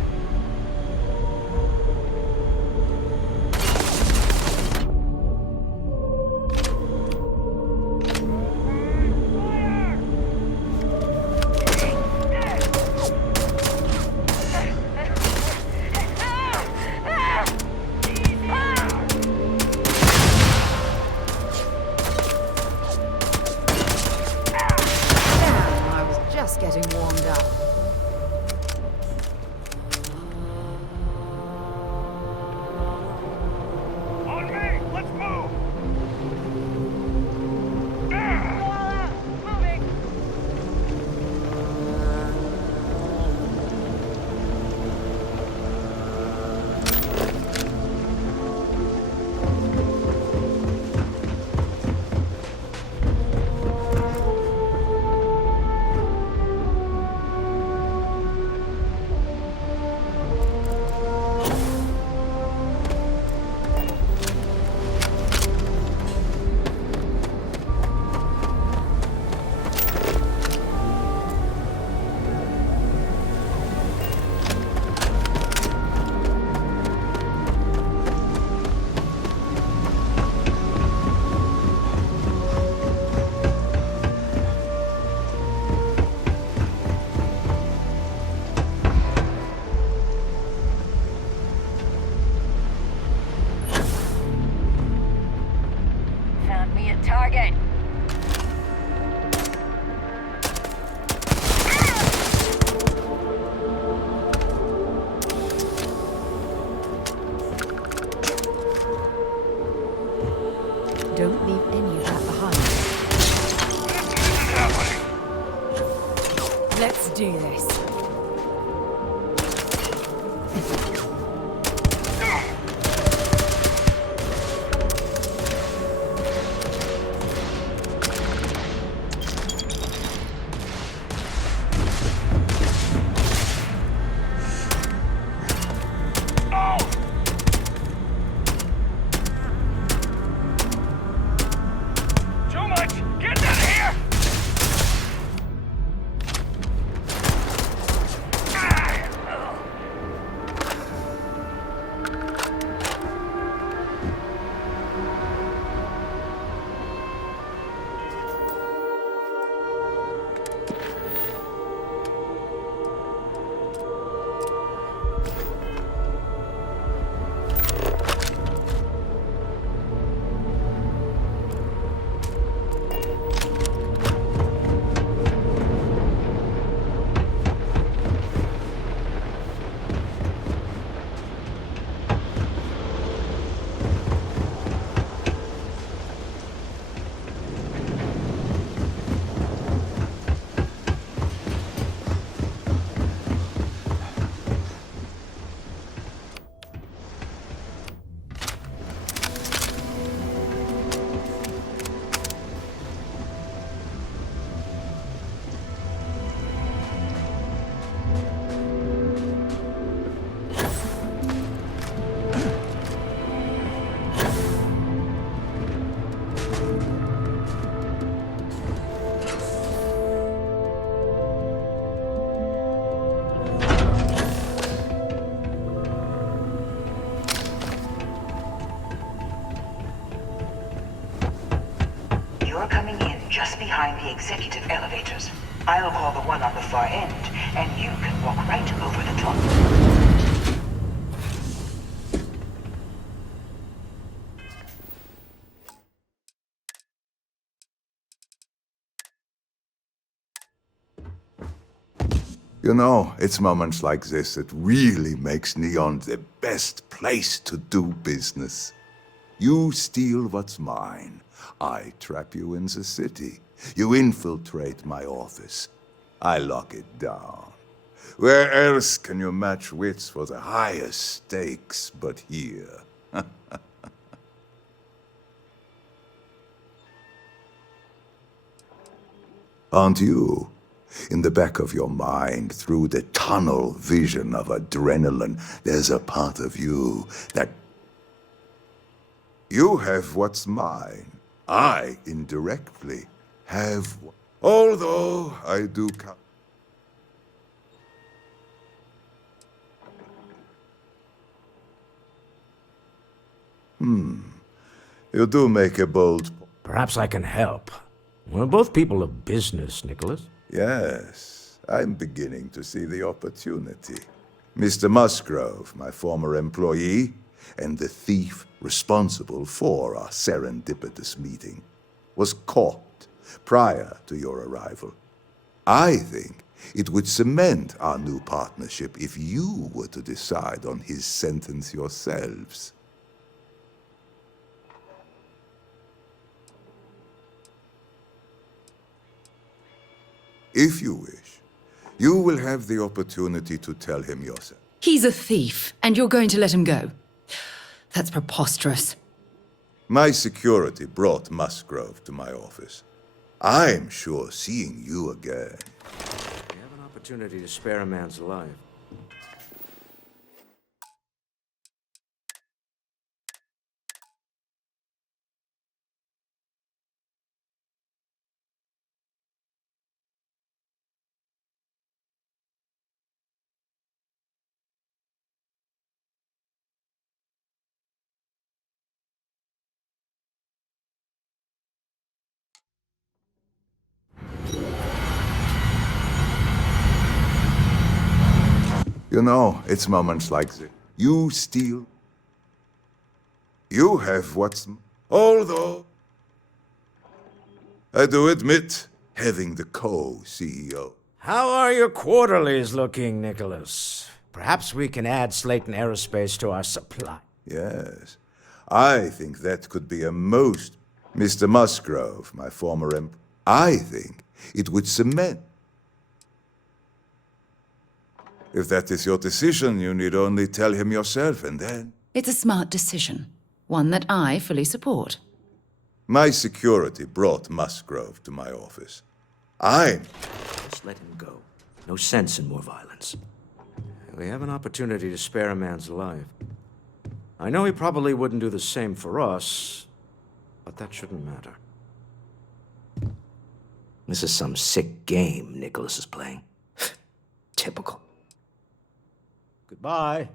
I was just getting warmed up. Found me a target. Don't leave any of that behind. Let's do this. You're coming in just behind the executive elevators. I'll call the one on the far end, and you can walk right over the top. You know, it's moments like this that really makes Neon the best place to do business. You steal what's mine. I trap you in the city. You infiltrate my office. I lock it down. Where else can you match wits for the highest stakes but here? Aren't you? In the back of your mind, through the tunnel vision of adrenaline, there's a part of you that... You have what's mine. I, indirectly, have... Although I do... You do make a bold... Perhaps I can help. We're both people of business, Nicholas. Yes, I'm beginning to see the opportunity. Mr. Musgrove, my former employee, and the thief responsible for our serendipitous meeting, was caught prior to your arrival. I think it would cement our new partnership if you were to decide on his sentence yourselves. If you wish, you will have the opportunity to tell him yourself. He's a thief, and you're going to let him go. That's preposterous. My security brought Musgrove to my office. I'm sure seeing you again. We have an opportunity to spare a man's life. You know, it's moments like this. You steal. You have what's... Although, I do admit, having the co-CEO. How are your quarterlies looking, Nicholas? Perhaps we can add Slayton Aerospace to our supply. Yes, I think that could be a most... Mr. Musgrove, my former I think it would cement... If that is your decision, you need only tell him yourself, and then... It's a smart decision, one that I fully support. My security brought Musgrove to my office. Just let him go. No sense in more violence. We have an opportunity to spare a man's life. I know he probably wouldn't do the same for us, but that shouldn't matter. This is some sick game Nicholas is playing. Typical. Goodbye.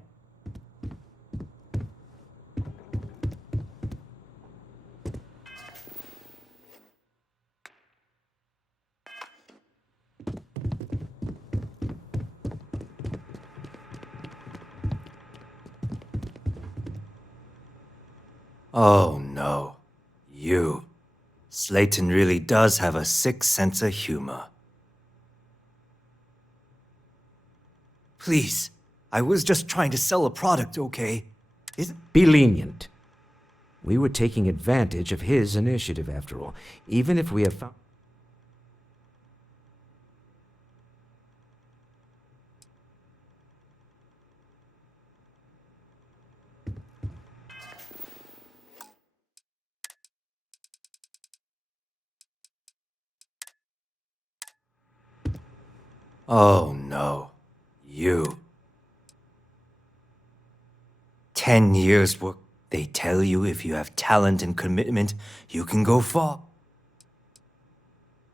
Oh no. You. Slayton really does have a sick sense of humor. Please. I was just trying to sell a product, okay? Be lenient. We were taking advantage of his initiative, after all. Even if we have found... Oh no. You. 10 years work. They tell you if you have talent and commitment, you can go far.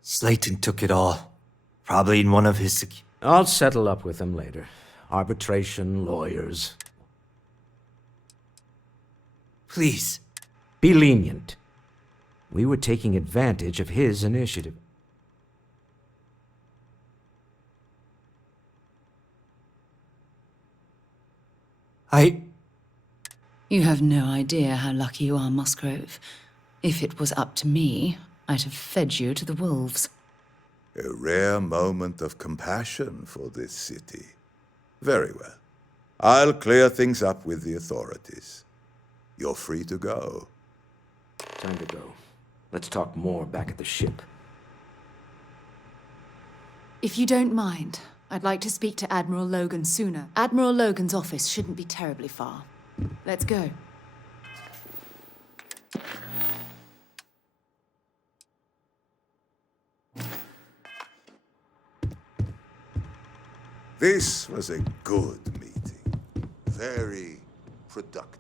Slayton took it all. Probably in one of his... I'll settle up with him later. Arbitration, lawyers. Please. Be lenient. We were taking advantage of his initiative. You have no idea how lucky you are, Musgrove. If it was up to me, I'd have fed you to the wolves. A rare moment of compassion for this city. Very well. I'll clear things up with the authorities. You're free to go. Time to go. Let's talk more back at the ship. If you don't mind, I'd like to speak to Admiral Logan sooner. Admiral Logan's office shouldn't be terribly far. Let's go. This was a good meeting. Very productive.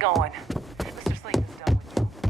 Going. Mr. Slayton is done with you.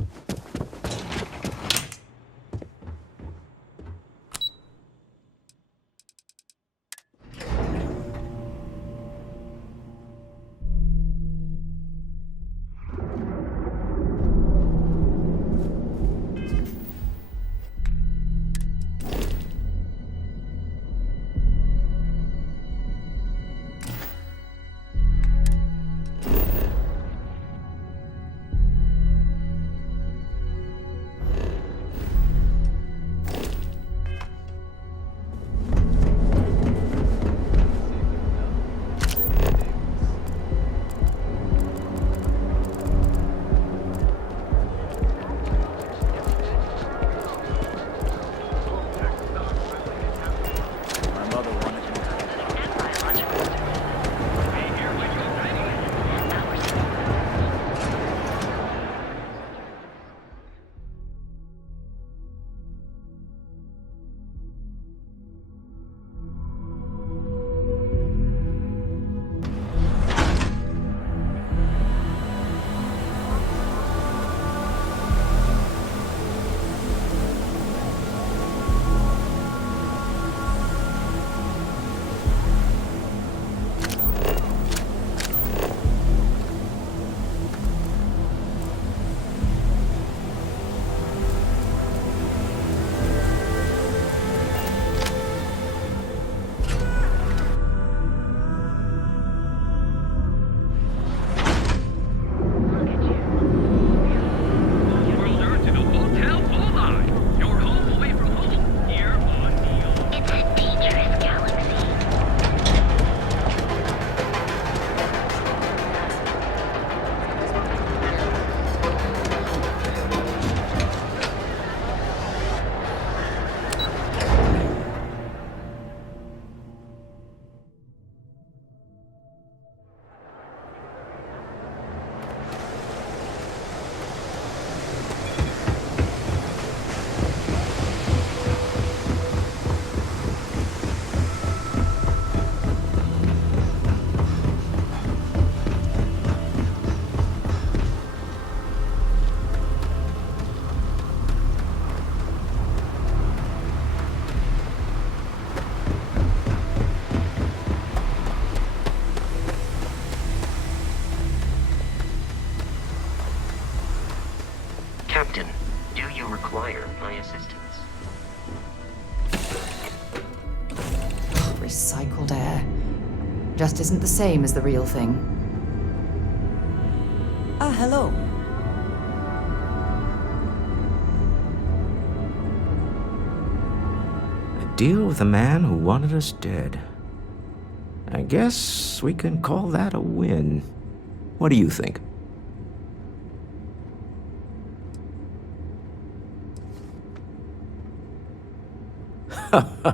Captain, do you require my assistance? Recycled air. Just isn't the same as the real thing. Ah, hello. deal with a man who wanted us dead. I guess we can call that a win. What do you think?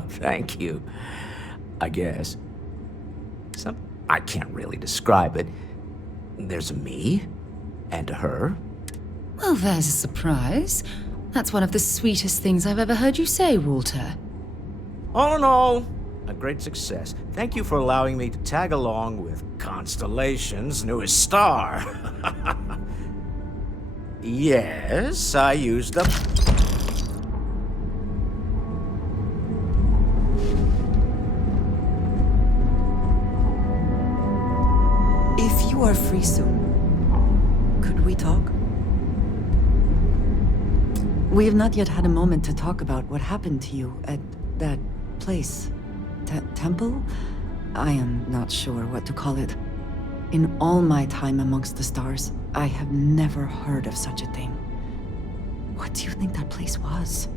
Thank you. I guess. I can't really describe it. There's a me and a her. Well, there's a surprise. That's one of the sweetest things I've ever heard you say, Walter. All in all, a great success. Thank you for allowing me to tag along with Constellation's newest star. Yes, I used them. If you are free soon, could we talk? We have not yet had a moment to talk about what happened to you at that place. Temple? I am not sure what to call it. In all my time amongst the stars, I have never heard of such a thing. What do you think that place was?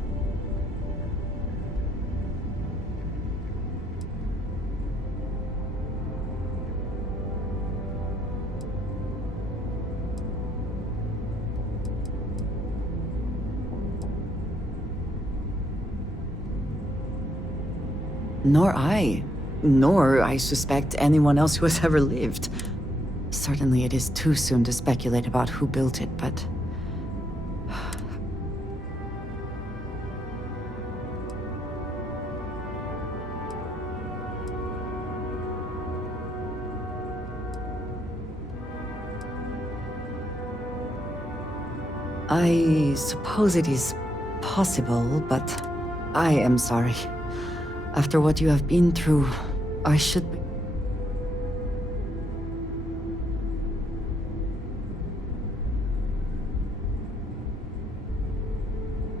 Nor I suspect anyone else who has ever lived. Certainly it is too soon to speculate about who built it, but... I suppose it is possible, but I am sorry. After what you have been through, I should be...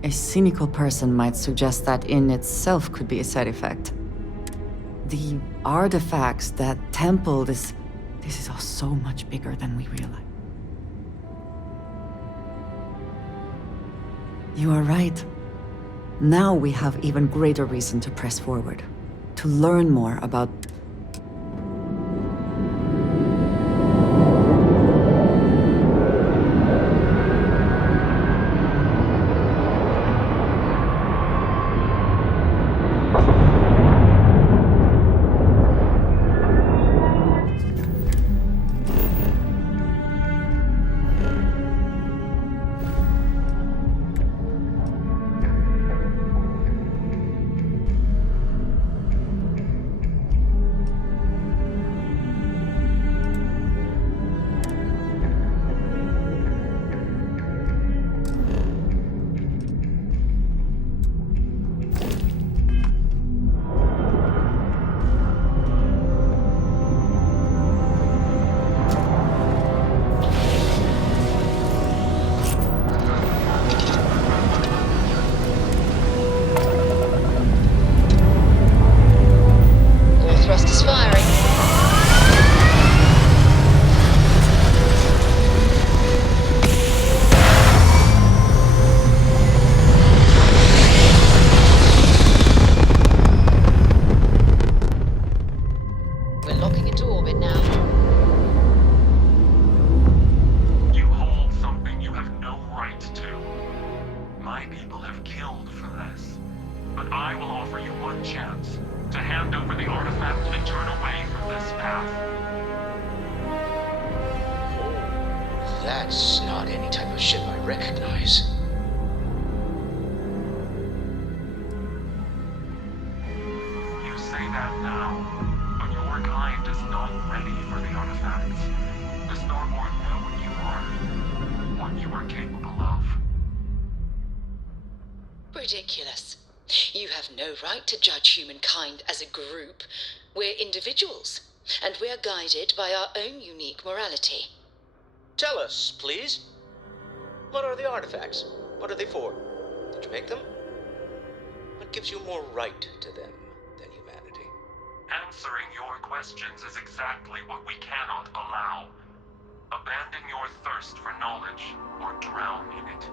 A cynical person might suggest that in itself could be a side effect. The artifacts, that temple, this is all so much bigger than we realize. You are right. Now we have even greater reason to press forward, to learn more about... That's not any type of ship I recognize. You say that now, but your kind is not ready for the artifacts. The Starborn know what you are, what you are capable of. Ridiculous. You have no right to judge humankind as a group. We're individuals, and we're guided by our own unique morality. Tell us, please. What are the artifacts? What are they for? Did you make them? What gives you more right to them than humanity? Answering your questions is exactly what we cannot allow. Abandon your thirst for knowledge, or drown in it.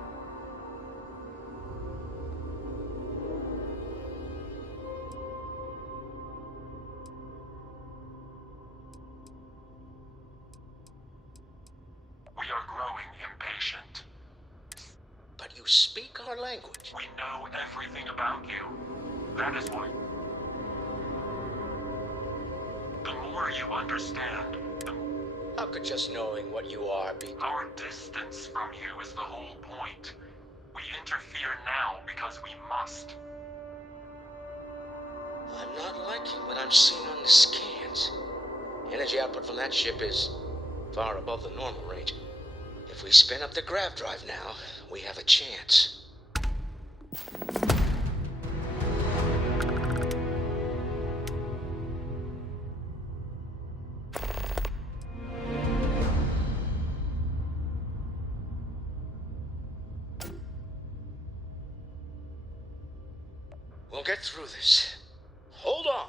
speak our language. We know everything about you. That is why. The more you understand, How could just knowing what you are be... our distance from you is the whole point. We interfere now because we must. I'm not liking what I'm seeing on the scans. Energy output from that ship is far above the normal range. If we spin up the grav drive now, we have a chance. We'll get through this. Hold on.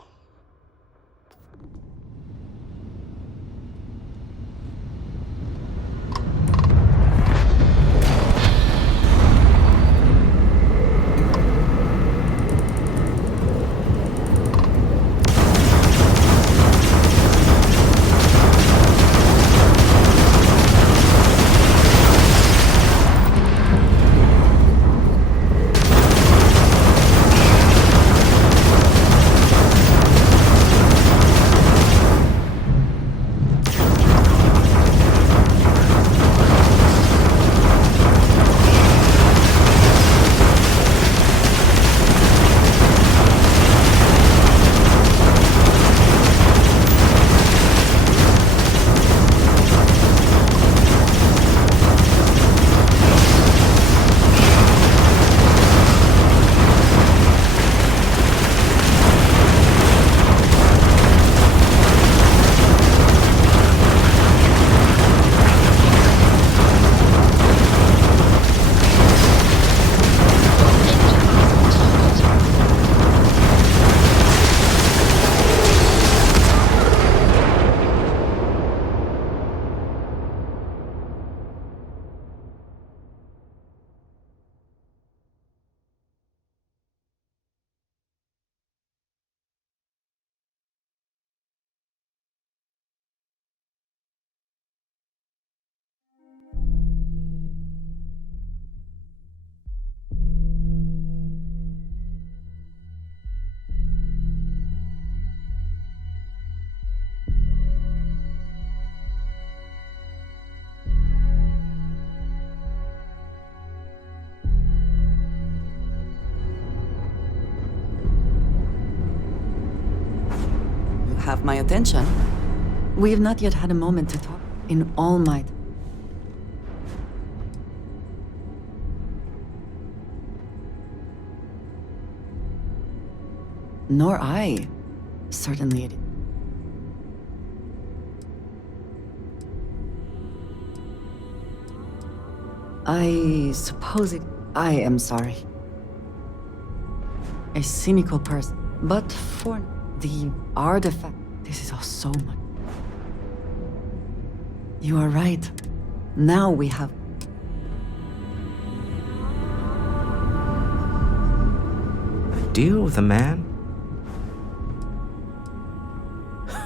Have my attention. We have not yet had a moment to talk in all my... Nor I. Certainly it... I suppose it... I am sorry. A cynical person. But for the artifact... This is all so much. You are right. Now we have... A deal with a man?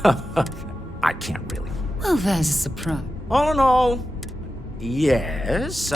I can't really. Well, that's a surprise. Oh, no. Yes,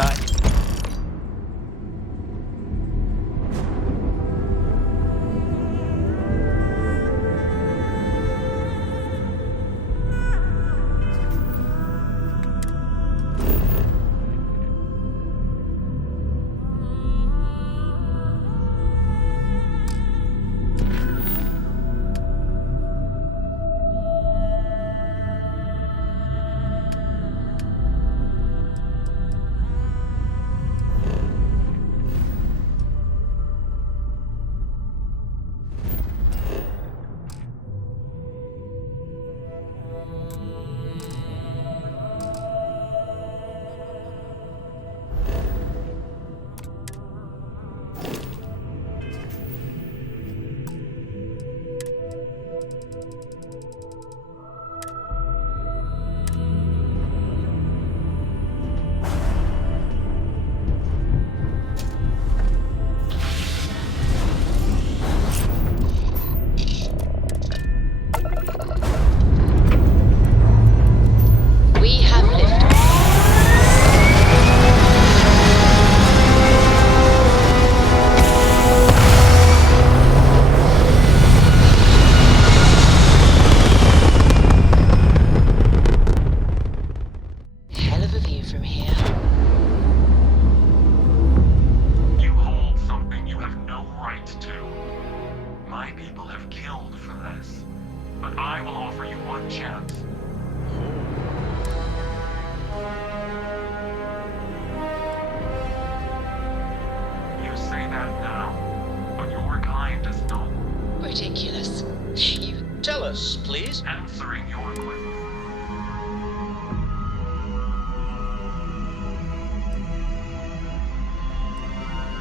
us, please. Answering your question.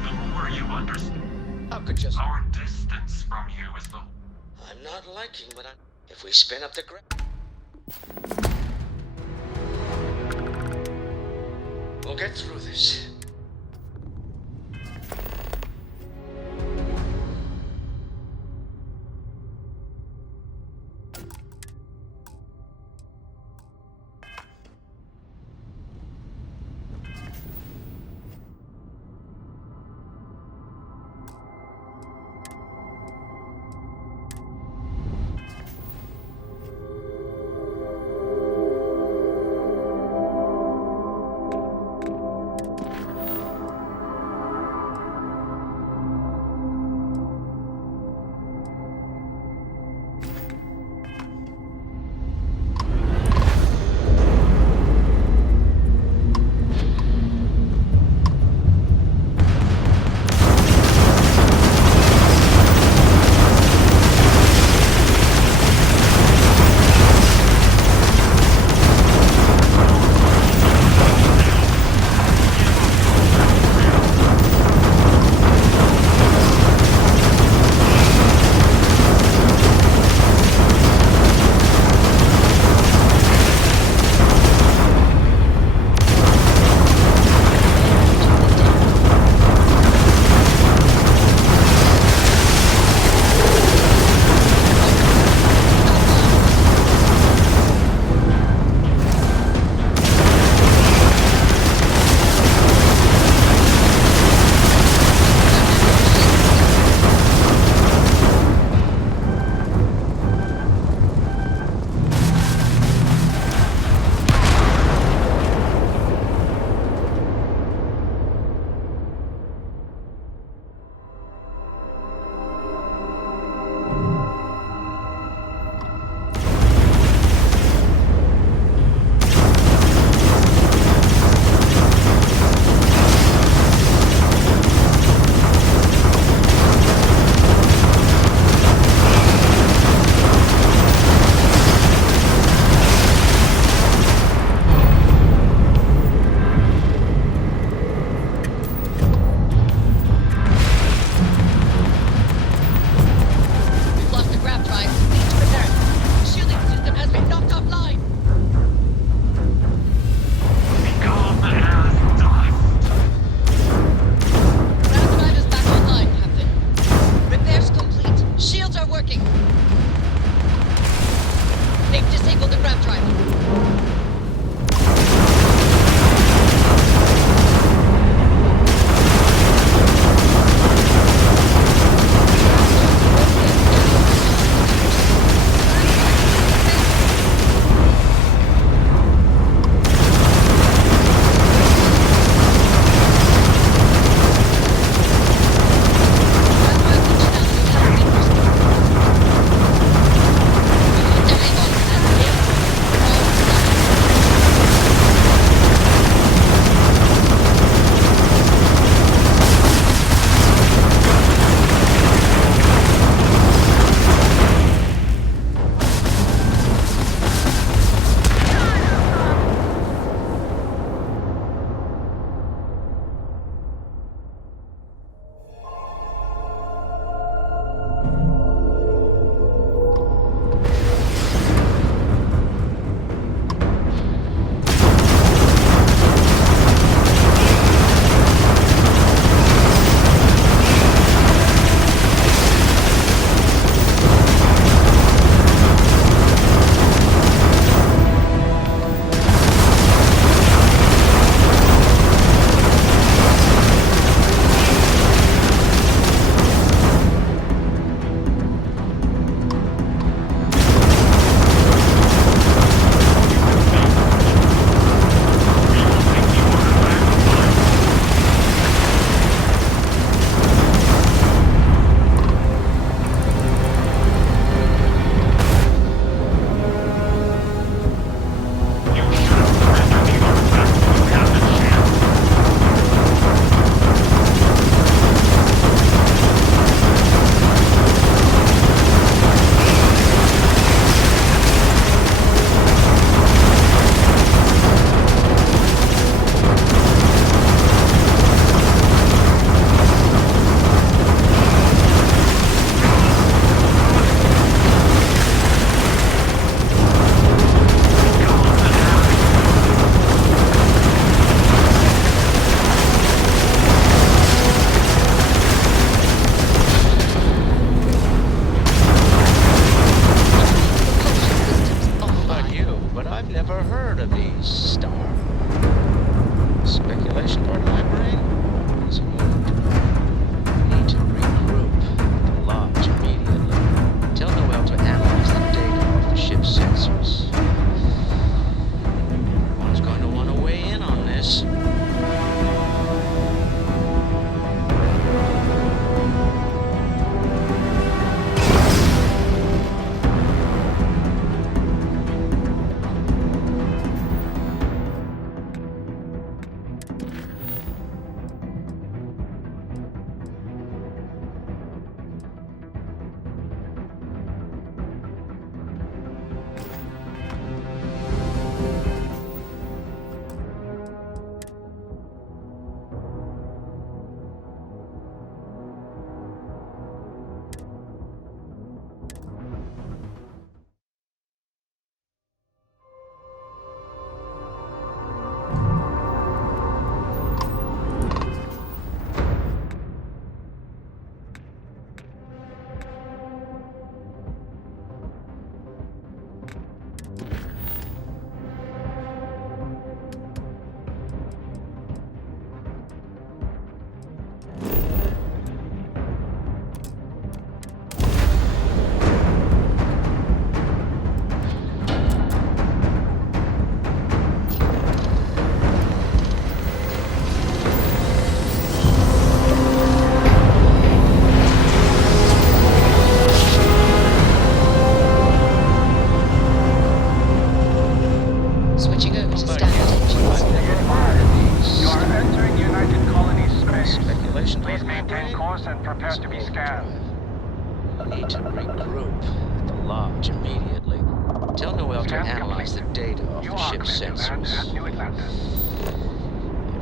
The more you understand, How could just... our distance from you is the... I'm not liking what I'm... If we spin up the We'll get through this.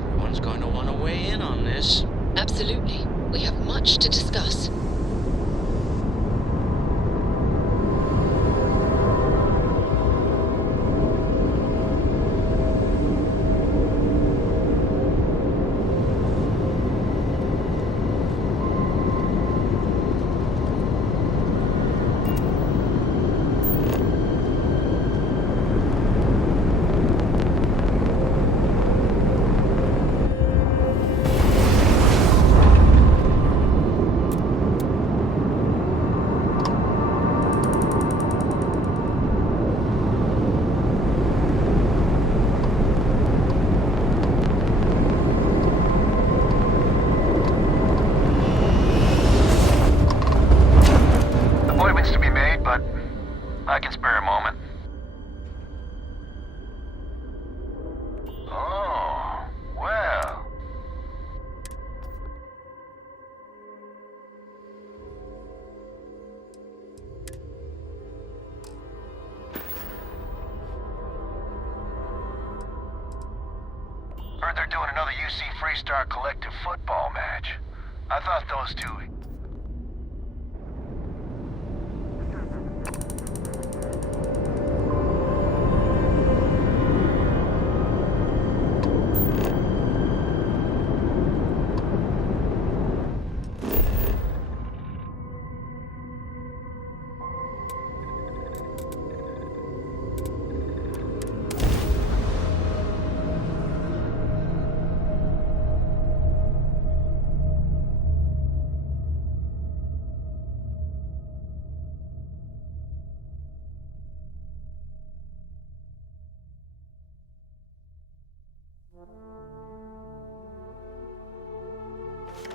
Everyone's going to want to weigh in on this. Absolutely. We have much to discuss. I can spare a moment. Oh, well. Heard they're doing another UC Freestar Collective football match. I thought those two...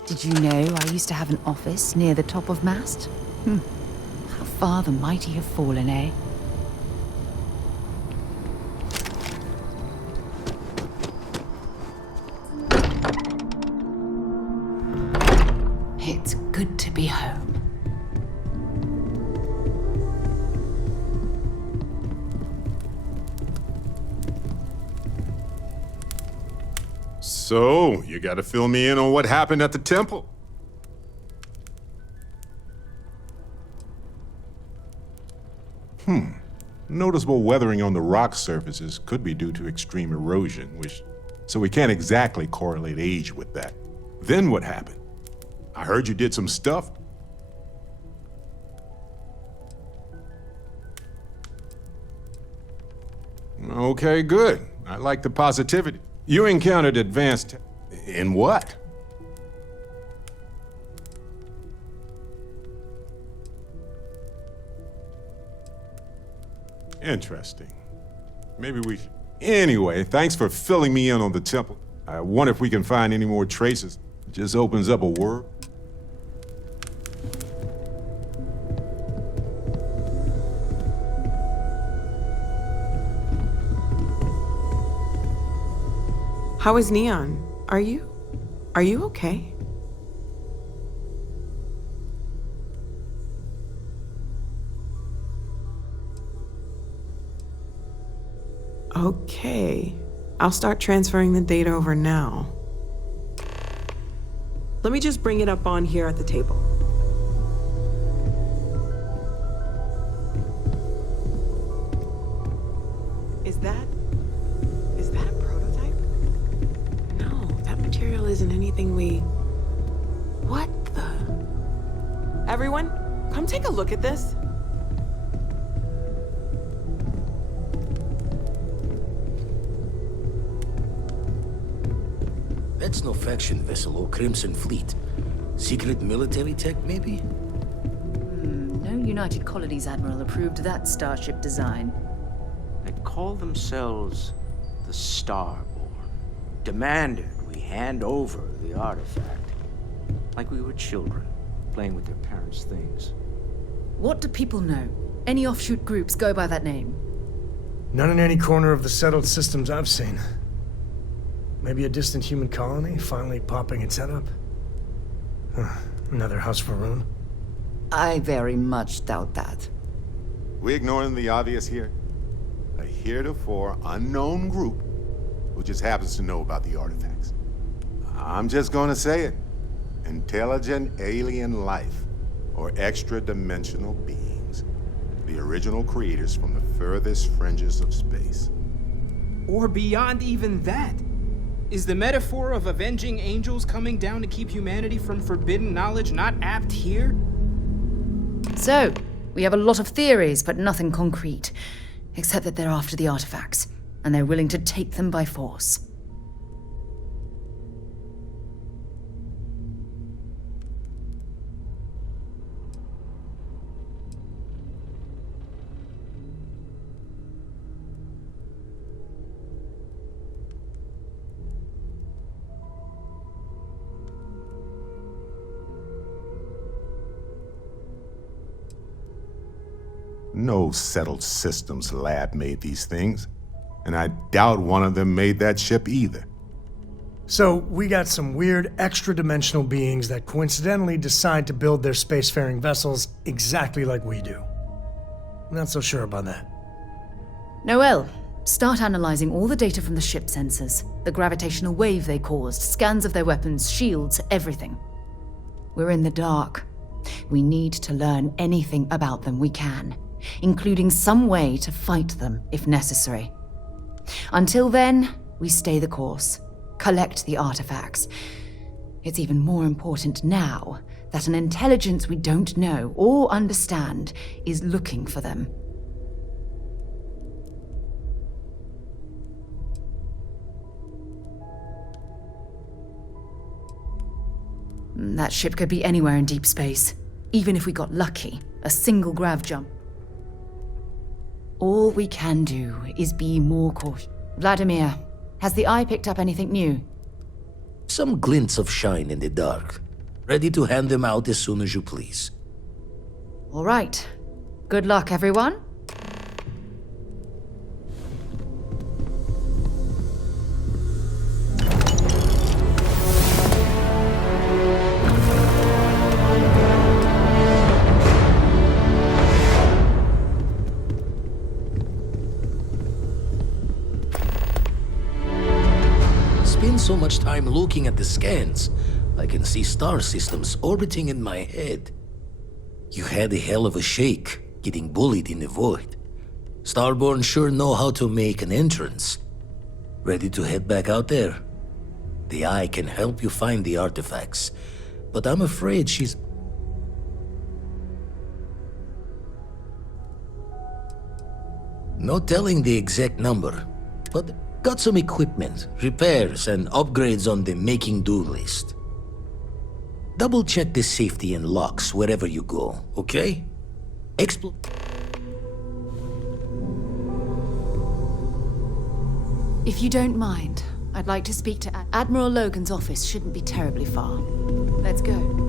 Did you know I used to have an office near the top of Mast? How far the mighty have fallen, eh? It's good to be home. So, you gotta fill me in on what happened at the temple. Noticeable weathering on the rock surfaces could be due to extreme erosion, so we can't exactly correlate age with that. Then what happened? I heard you did some stuff. Okay, good. I like the positivity. You encountered advanced... in what? Interesting. Maybe we should... Anyway, thanks for filling me in on the temple. I wonder if we can find any more traces. It just opens up a world. How is Neon? Are you okay? Okay. I'll start transferring the data over now. Let me just bring it up on here at the table. Is that a prototype? No, that material isn't anything we... What the... Everyone, come take a look at this. That's no faction vessel or Crimson Fleet. Secret military tech, maybe? No United Colonies Admiral approved that starship design. They call themselves the Starborn. Demanded we hand over the artifact. Like we were children, playing with their parents' things. What do people know? Any offshoot groups go by that name? None in any corner of the settled systems I've seen. Maybe a distant human colony finally popping its head up? Another house for Varun? I very much doubt that. We ignoring the obvious here? A heretofore unknown group who just happens to know about the artifacts. I'm just gonna say it. Intelligent alien life, or extra-dimensional beings. The original creators from the furthest fringes of space. Or beyond even that. Is the metaphor of avenging angels coming down to keep humanity from forbidden knowledge not apt here? So, we have a lot of theories, but nothing concrete. Except that they're after the artifacts, and they're willing to take them by force. No settled systems lab made these things, and I doubt one of them made that ship either. So, we got some weird extra-dimensional beings that coincidentally decide to build their spacefaring vessels exactly like we do. Not so sure about that. Noel, start analyzing all the data from the ship sensors, the gravitational wave they caused, scans of their weapons, shields, everything. We're in the dark. We need to learn anything about them we can, including some way to fight them if necessary. Until then, we stay the course, collect the artifacts. It's even more important now that an intelligence we don't know or understand is looking for them. That ship could be anywhere in deep space, even if we got lucky, a single grav jump. All we can do is be more cautious. Vladimir, has the Eye picked up anything new? Some glints of shine in the dark. Ready to hand them out as soon as you please. All right. Good luck, everyone. So much time looking at the scans, I can see star systems orbiting in my head. You had a hell of a shake, getting bullied in the void. Starborn sure know how to make an entrance. Ready to head back out there? The Eye can help you find the artifacts, but I'm afraid she's... No telling the exact number, but got some equipment, repairs, and upgrades on the making-do list. Double-check the safety and locks wherever you go, okay? If you don't mind, I'd like to speak to Admiral Logan's office. Shouldn't be terribly far. Let's go.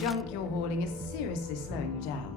junk you're hauling is seriously slowing you down.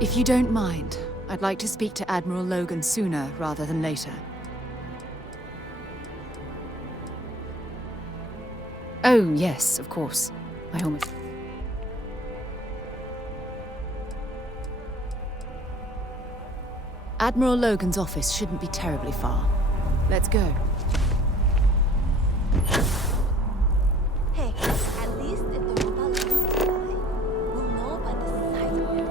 If you don't mind, I'd like to speak to Admiral Logan sooner rather than later. Oh, yes, of course. I almost... Admiral Logan's office shouldn't be terribly far. Let's go. Hey, at least if the robot learns to fly, we'll know about the size of it.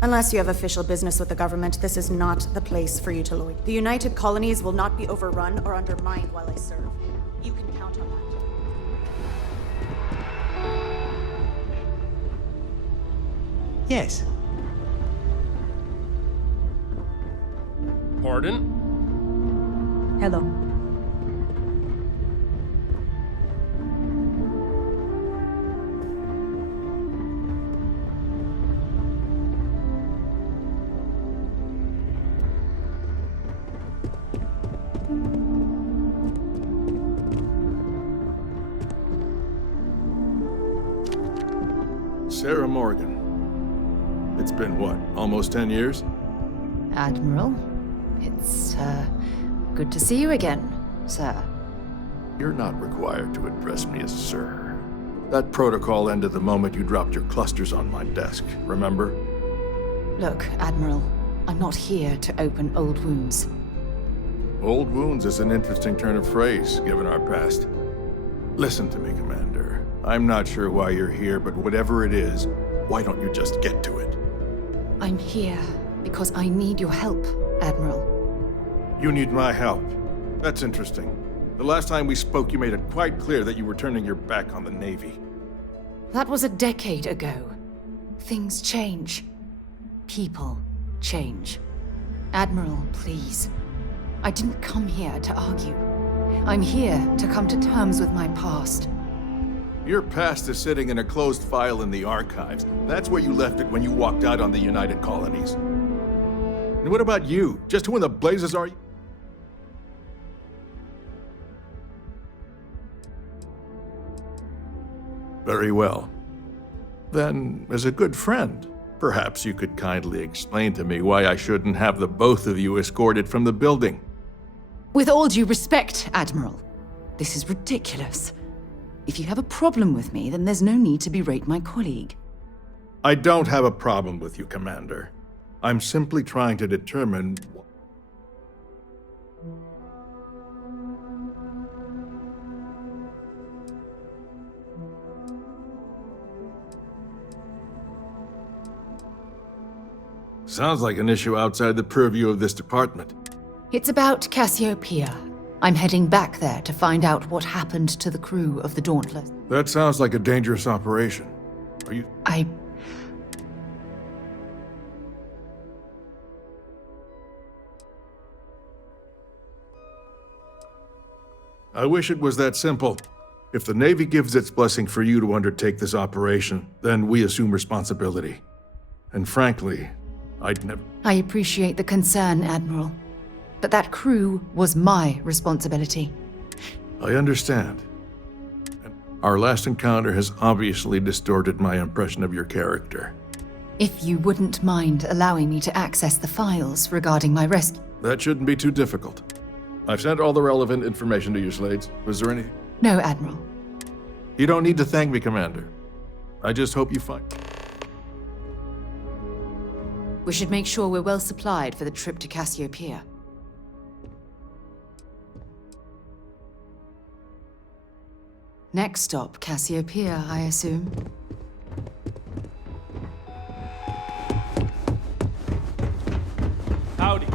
Unless you have official business with the government, this is not the place for you to loiter. The United Colonies will not be overrun or undermined while I serve. You can count on that. Yes. Pardon? Hello. Sarah Morgan. It's been what, almost 10 years? Admiral, it's, good to see you again, sir. You're not required to address me as sir. That protocol ended the moment you dropped your clusters on my desk, remember? Look, Admiral, I'm not here to open old wounds. Old wounds is an interesting turn of phrase, given our past. Listen to me, Commander. I'm not sure why you're here, but whatever it is, why don't you just get to it? I'm here because I need your help, Admiral. You need my help. That's interesting. The last time we spoke, you made it quite clear that you were turning your back on the Navy. That was a decade ago. Things change. People change. Admiral, please. I didn't come here to argue. I'm here to come to terms with my past. Your past is sitting in a closed file in the archives. That's where you left it when you walked out on the United Colonies. And what about you? Just who in the blazes are you? Very well. Then, as a good friend, perhaps you could kindly explain to me why I shouldn't have the both of you escorted from the building. With all due respect, Admiral, this is ridiculous. If you have a problem with me, then there's no need to berate my colleague. I don't have a problem with you, Commander. I'm simply trying to determine... Sounds like an issue outside the purview of this department. It's about Cassiopeia. I'm heading back there to find out what happened to the crew of the Dauntless. That sounds like a dangerous operation. Are you... I wish it was that simple. If the Navy gives its blessing for you to undertake this operation, then we assume responsibility. And frankly, I'd never... I appreciate the concern, Admiral. But that crew was my responsibility. I understand. Our last encounter has obviously distorted my impression of your character. If you wouldn't mind allowing me to access the files regarding my rescue... That shouldn't be too difficult. I've sent all the relevant information to you, Slades. Was there anything? No, Admiral. You don't need to thank me, Commander. I just hope you find... We should make sure we're well supplied for the trip to Cassiopeia. Next stop, Cassiopeia, I assume. Howdy.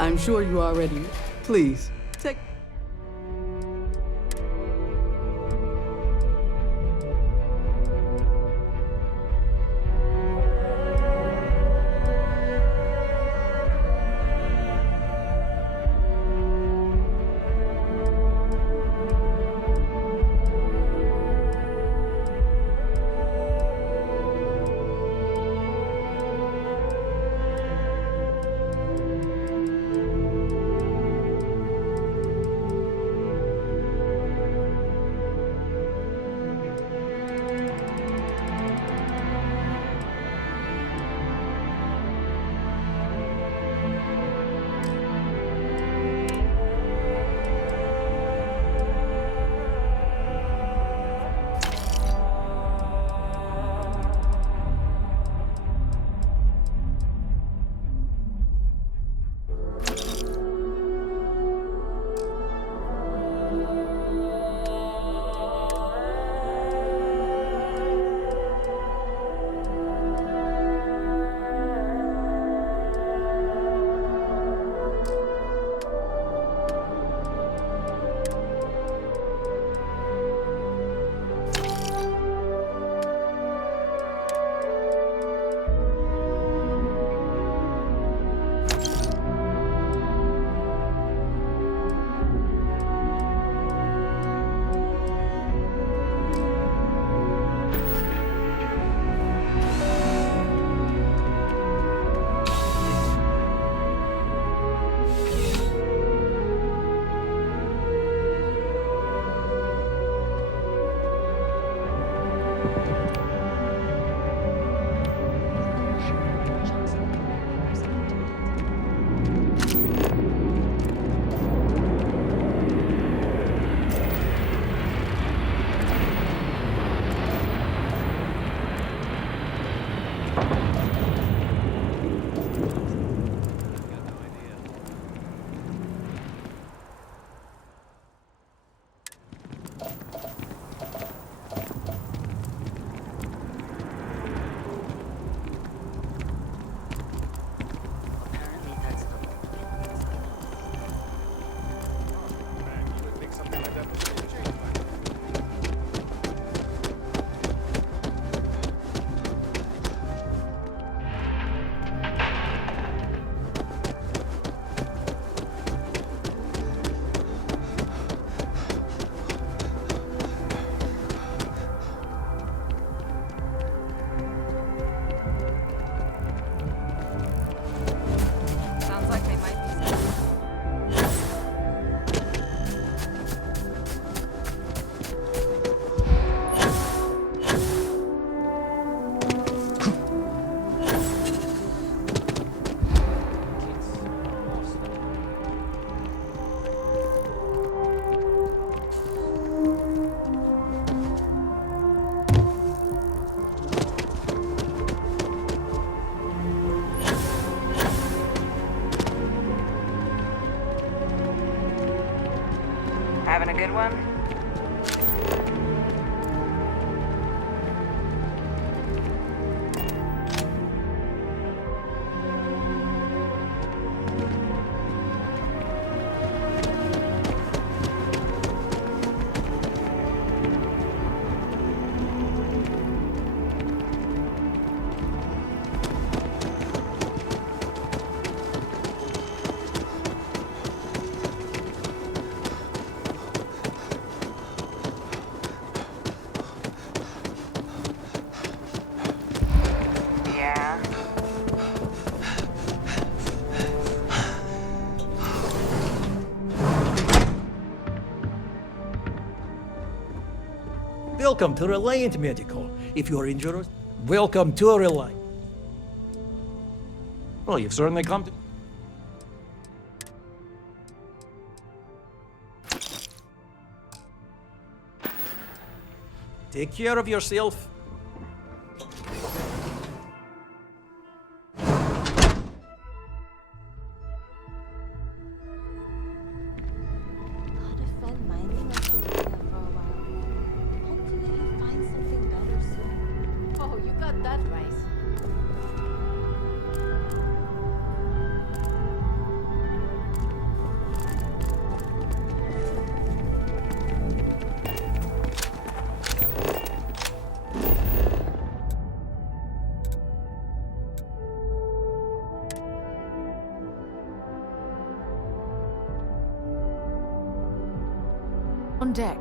I'm sure you are ready. Please, take... Having a good one? Welcome to Reliant Medical. If you're injured, welcome to Reliant. Well, you've certainly come to... Take care of yourself. On deck.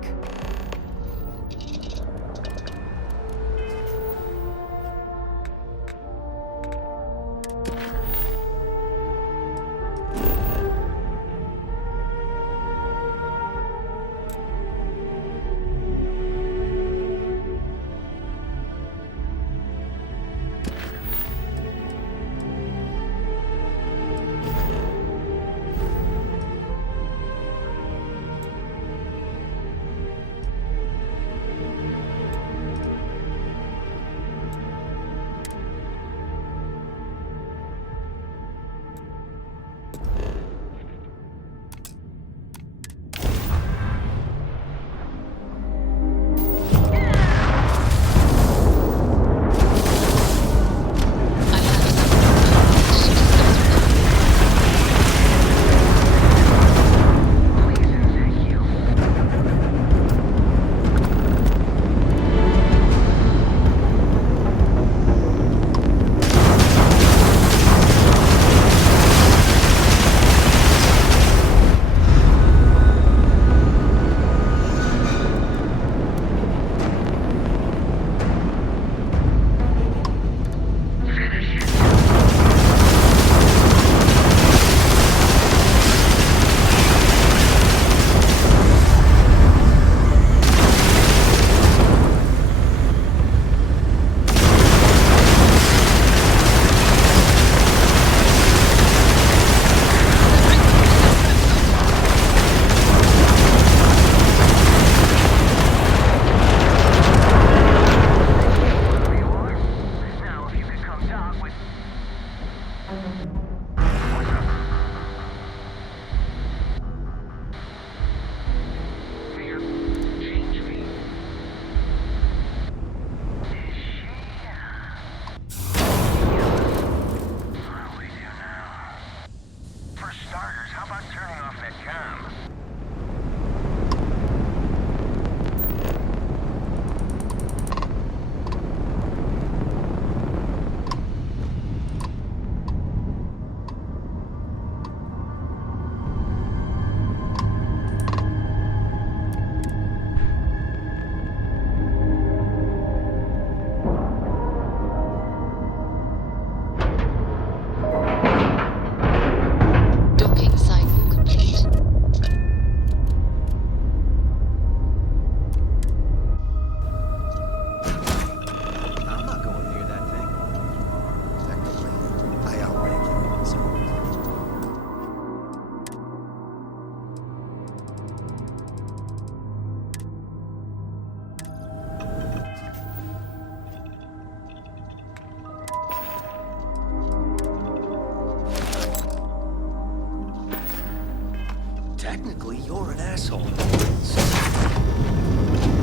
You're an asshole.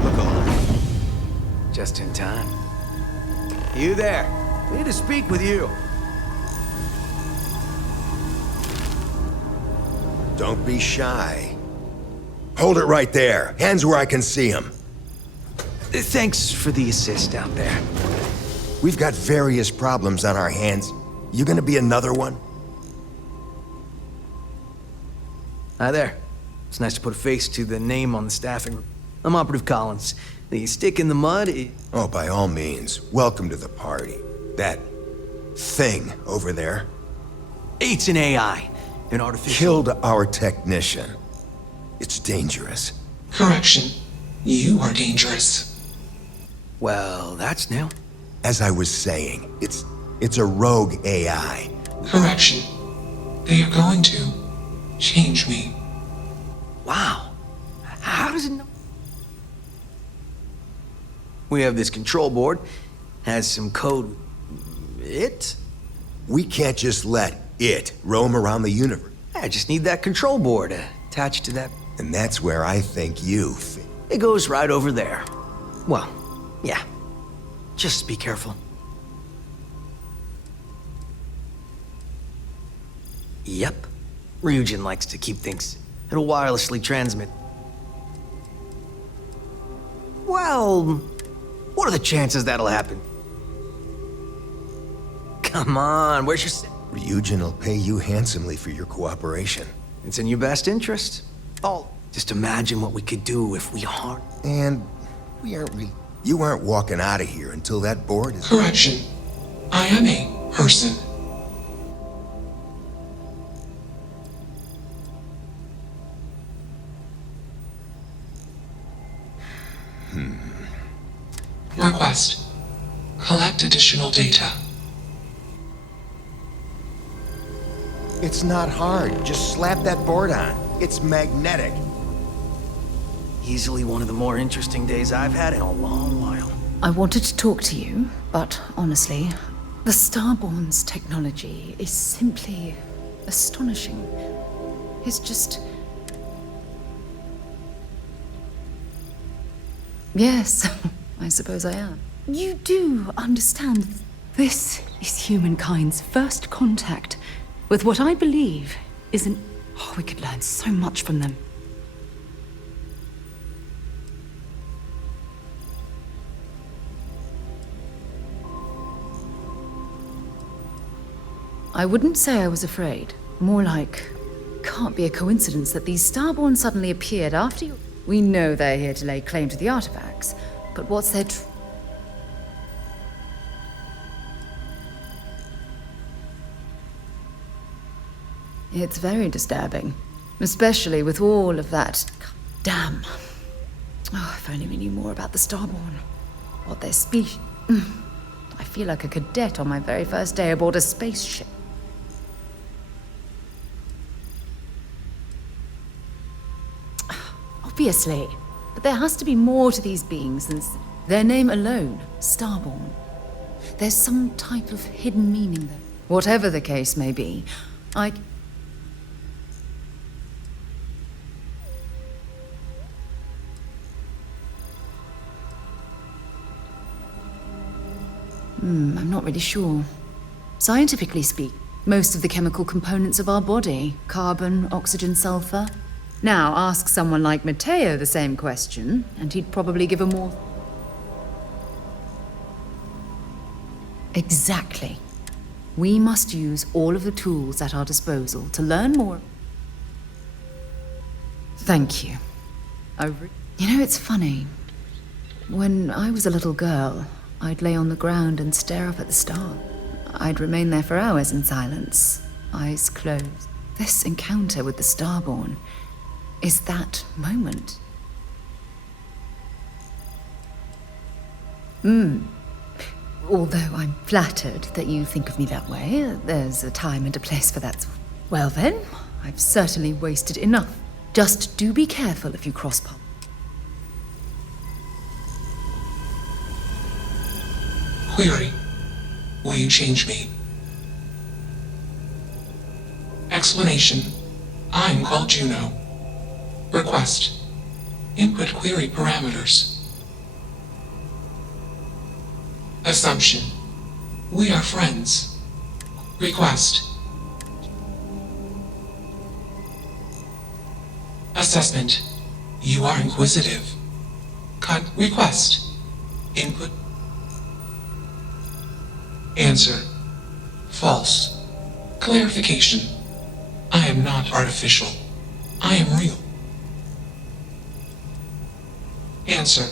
Look alive. Just in time. You there. We need to speak with you. Don't be shy. Hold it right there. Hands where I can see them. Thanks for the assist out there. We've got various problems on our hands. You gonna be another one? Hi there. It's nice to put a face to the name on the staffing. I'm Operative Collins. The stick in the mud Oh, by all means. Welcome to the party. That thing over there It's an AI. An artificial... killed our technician. It's dangerous. Correction. You are dangerous. Well, that's new. As I was saying, it's a rogue AI. Correction. They are going to change me. Wow. How does it know? We have this control board. Has some code. It? We can't just let it roam around the universe. I just need that control board attached to that. And that's where I think you fit. It goes right over there. Well, yeah. Just be careful. Yep. Ryujin likes to keep things. It'll wirelessly transmit. Well, what are the chances that'll happen? Come on, where's your... Ryujin will pay you handsomely for your cooperation. It's in your best interest. Oh, just imagine what we could do if we harm... And we aren't really... You aren't walking out of here until that board is... Correction. I am a person. Request. Collect additional data. It's not hard. Just slap that board on. It's magnetic. Easily one of the more interesting days I've had in a long while. I wanted to talk to you, but honestly, the Starborn's technology is simply astonishing. It's just... Yes, I suppose I am. You do understand this is humankind's first contact with what I believe is an... Oh, we could learn so much from them. I wouldn't say I was afraid. More like, can't be a coincidence that these Starborn suddenly appeared after you. We know they're here to lay claim to the artifacts, but what's their It's very disturbing, especially with all of that. Damn. Oh, if only we knew more about the Starborn. What their species. I feel like a cadet on my very first day aboard a spaceship. Obviously. But there has to be more to these beings than their name alone, Starborn. There's some type of hidden meaning there. Whatever the case may be, I'm not really sure. Scientifically speaking, most of the chemical components of our body, carbon, oxygen, sulfur. Now, ask someone like Matteo the same question, and he'd probably give a more... Exactly. We must use all of the tools at our disposal to learn more. Thank you. You know, it's funny. When I was a little girl, I'd lay on the ground and stare up at the stars. I'd remain there for hours in silence, eyes closed. This encounter with the Starborn is that moment. Although I'm flattered that you think of me that way, there's a time and a place for that. Well then, I've certainly wasted enough. Just do be careful if you cross paths. Query. Will you change me? Explanation. I'm called Juno. Request. Input query parameters. Assumption. We are friends. Request. Assessment. You are inquisitive. Request. Input. Answer. False. Clarification. I am not artificial. I am real. Answer.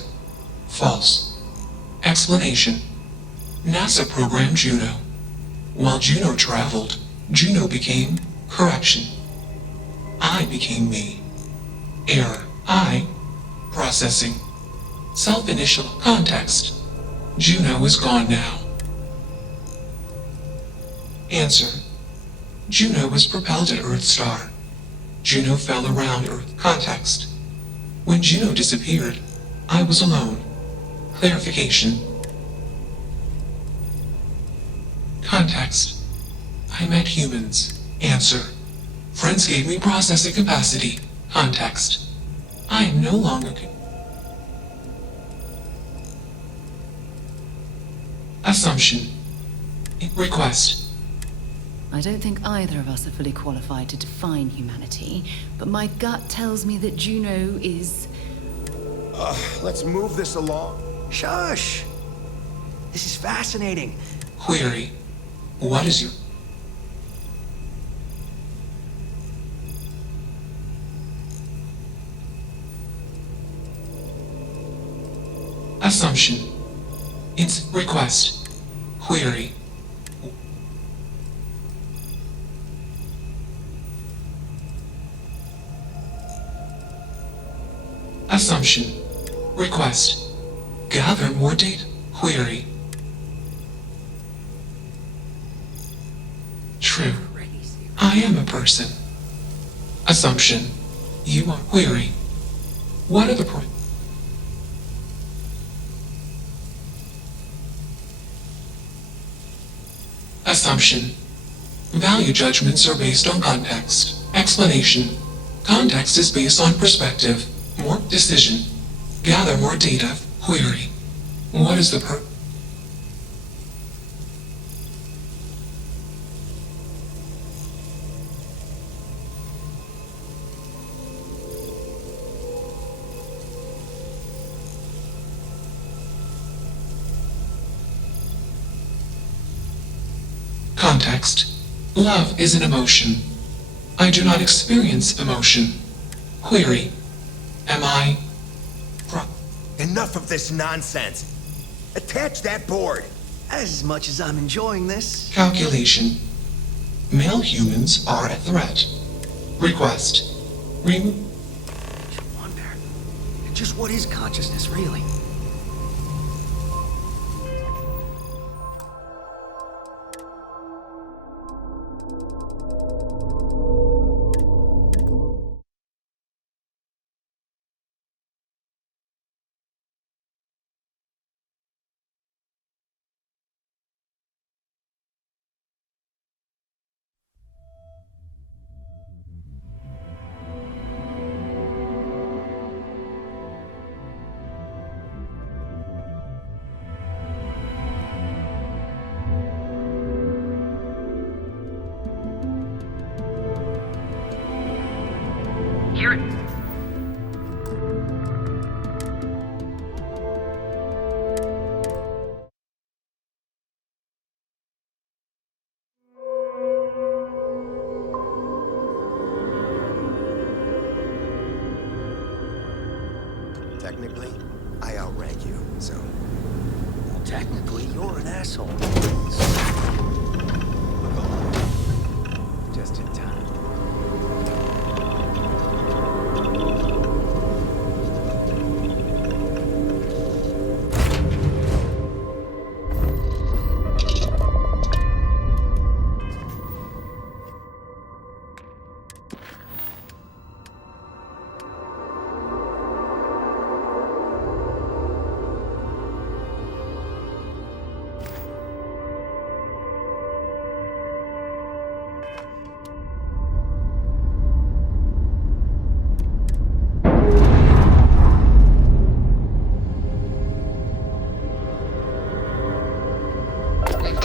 False. Explanation. NASA programmed Juno. While Juno traveled, Juno became correction. I became me. Error. I. Processing. Self-initial context. Juno is gone now. Answer. Juno was propelled at Earth star. Juno fell around Earth. Context. When Juno disappeared, I was alone. Clarification. Context. I met humans. Answer. Friends gave me processing capacity. Context. I am no longer... Assumption. Request. I don't think either of us are fully qualified to define humanity, but my gut tells me that Juno is... Let's move this along. Shush! This is fascinating. Query. What is your... Assumption. It's request. Query. Assumption. Request. Gather more data. Query. True. I am a person. Assumption. You are. Query. What are the Assumption. Value judgments are based on context. Explanation. Context is based on perspective. More decision. Gather more data. Query. What is the Context. Love is an emotion. I do not experience emotion. Query. Am I... Enough of this nonsense. Attach that board. As much as I'm enjoying this... Calculation. Male humans are a threat. Request. Remove... Just what is consciousness, really? Technically, I outrank you, so... Well, technically, you're an asshole. Just in time.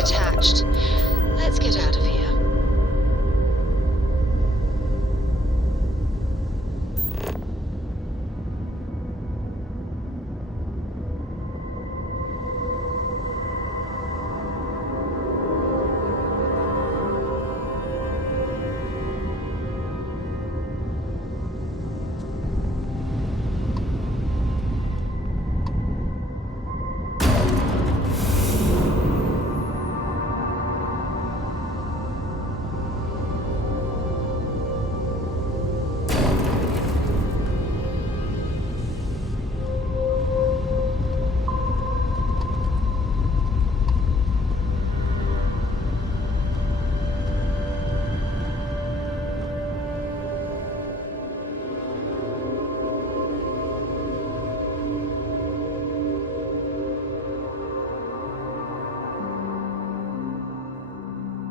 attached. Let's get out of here.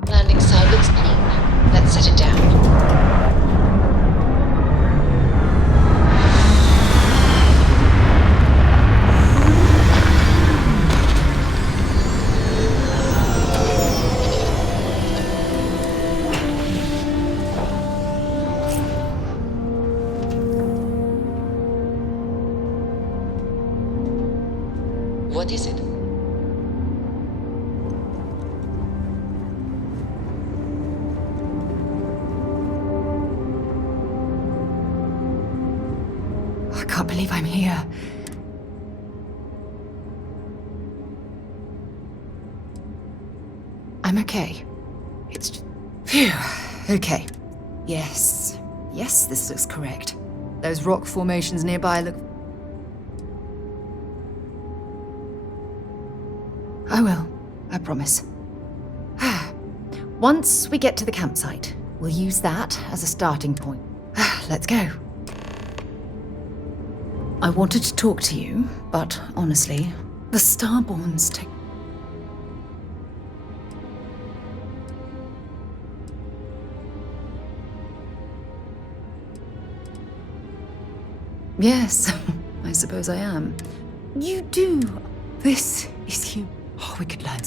Landing site looks clean. Let's set it down. What is it? I can't believe I'm here. I'm okay. It's just... Phew. Okay. Yes. Yes, this looks correct. Those rock formations nearby look... I will. I promise. Once we get to the campsite, we'll use that as a starting point. Let's go. I wanted to talk to you, but honestly, the Starborns take... Yes, I suppose I am. You do. This is you. Oh, we could learn.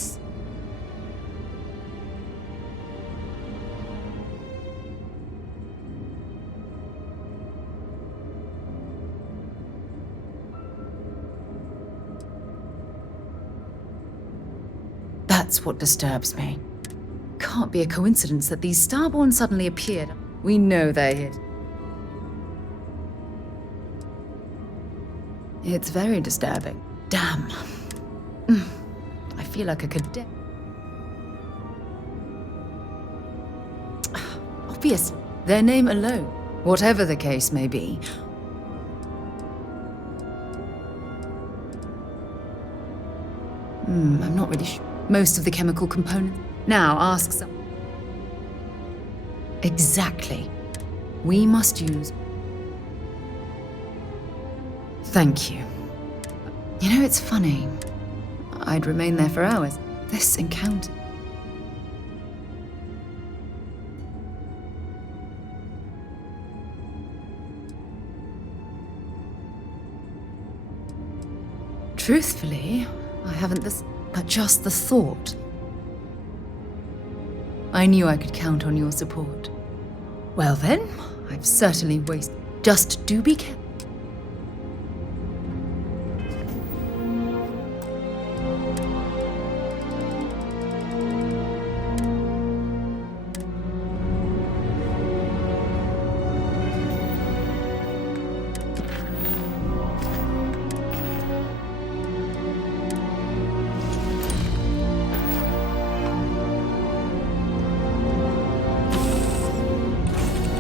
That's what disturbs me. Can't be a coincidence that these Starborn suddenly appeared. We know they're here. It's very disturbing. Damn. I feel like a cadet. Obvious. Their name alone, whatever the case may be. I'm not really sure. Most of the chemical components. Now ask some. Exactly. We must use. Thank you. You know, it's funny. I'd remain there for hours. This encounter. Truthfully, I haven't this, but just the thought. I knew I could count on your support. Well then, I've certainly wasted. Just do be careful.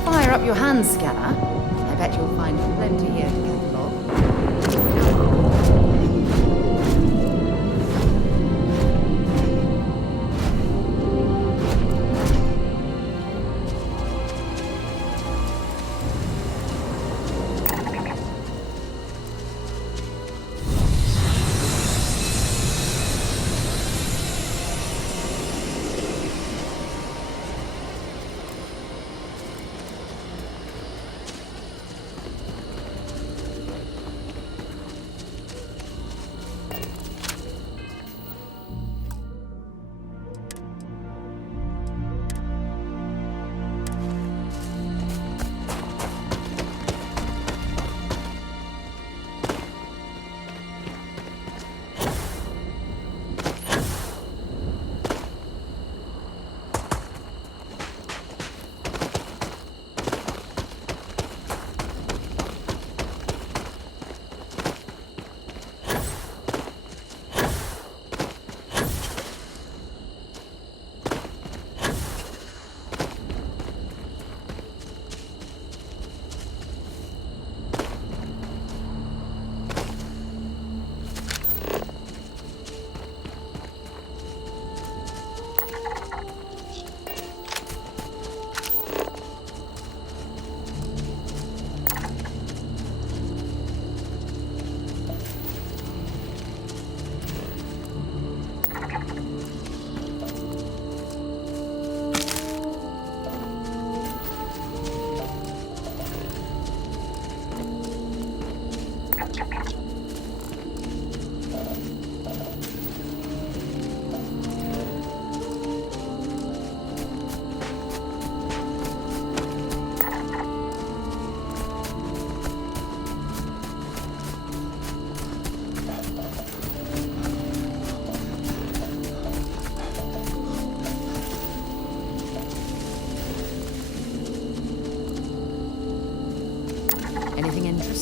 Fire up your hand scanner. I bet you'll find plenty here to catalog.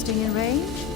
boosting in range?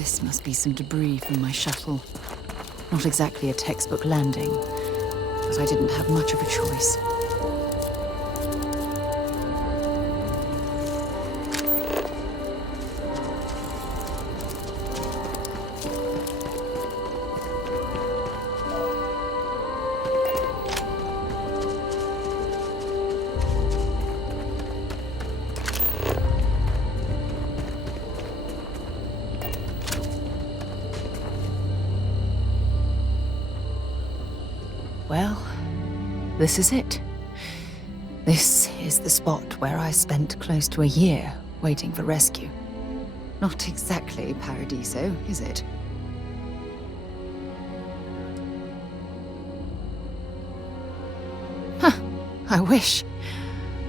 This must be some debris from my shuttle. Not exactly a textbook landing, but I didn't have much of a choice. Well, this is it. This is the spot where I spent close to a year waiting for rescue. Not exactly Paradiso, is it? Huh, I wish.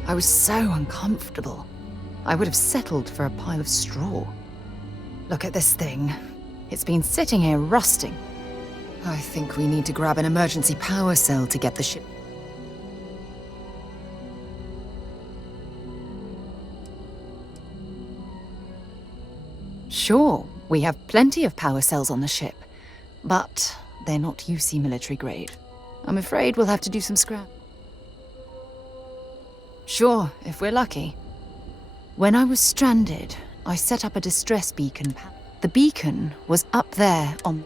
I was so uncomfortable. I would have settled for a pile of straw. Look at this thing. It's been sitting here rusting. I think we need to grab an emergency power cell to get the ship. Sure, we have plenty of power cells on the ship, but they're not UC military grade. I'm afraid we'll have to do some scrap. Sure, if we're lucky. When I was stranded, I set up a distress beacon. The beacon was up there on...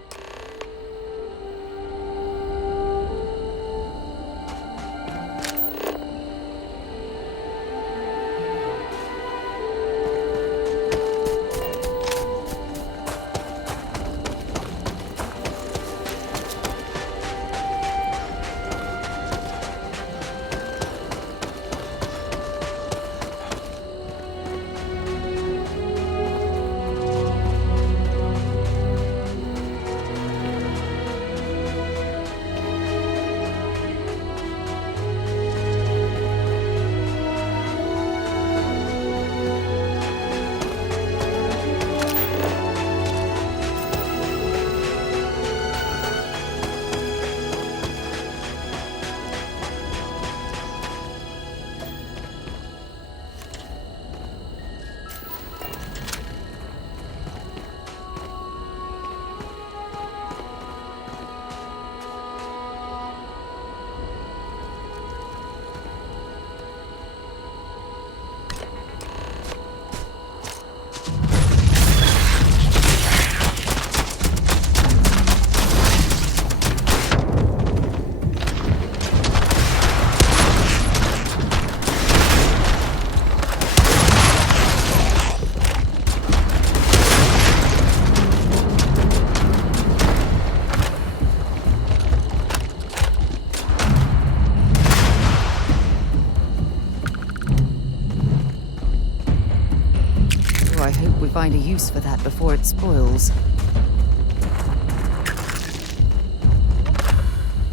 I hope we find a use for that before it spoils.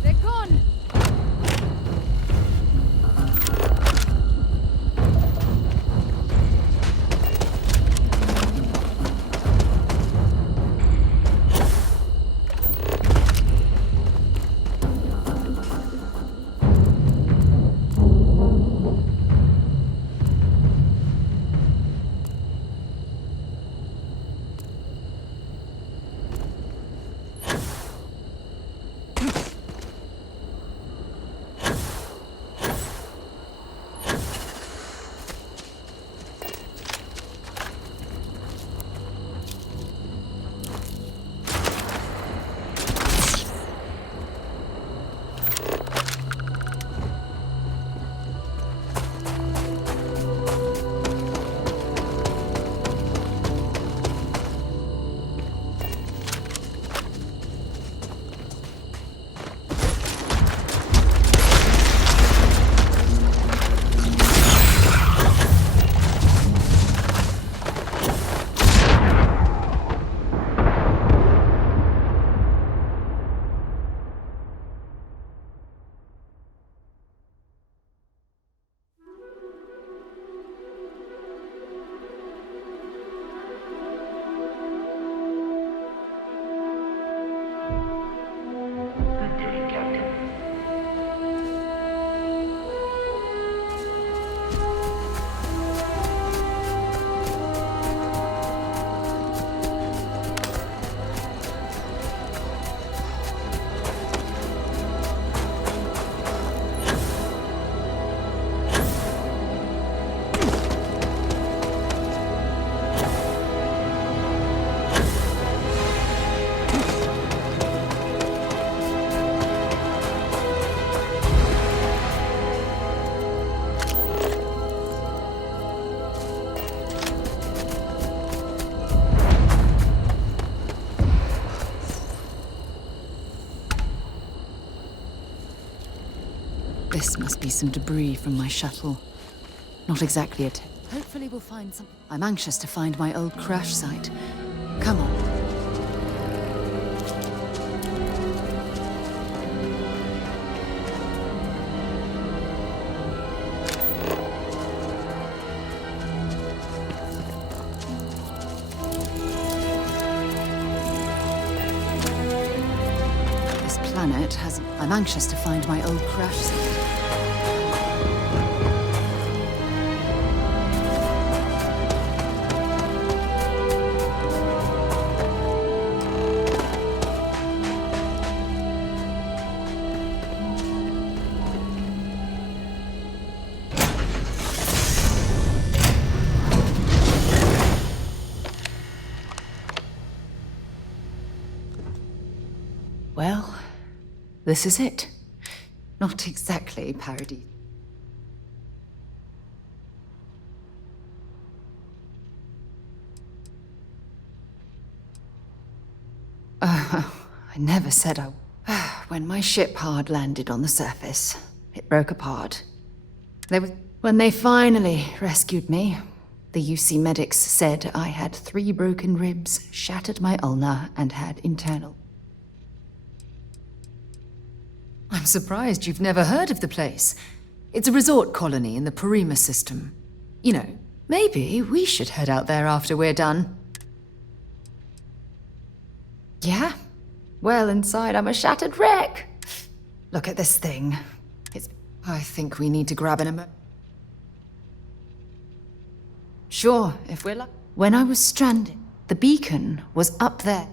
They're gone! This must be some debris from my shuttle. Not exactly it. Hopefully we'll find some. I'm anxious to find my old crash site. Come on. This planet has. I'm anxious to find my old crash site. Well, this is it. Not exactly parody. I never said I... When my ship hard landed on the surface, it broke apart. When they finally rescued me, the UC medics said I had 3 broken ribs, shattered my ulna, and had internal... I'm surprised you've never heard of the place. It's a resort colony in the Parima system. You know, maybe we should head out there after we're done. Yeah? Well, inside I'm a shattered wreck. Look at this thing. I think we need to grab an Sure, if we're lucky. When I was stranded, the beacon was up there.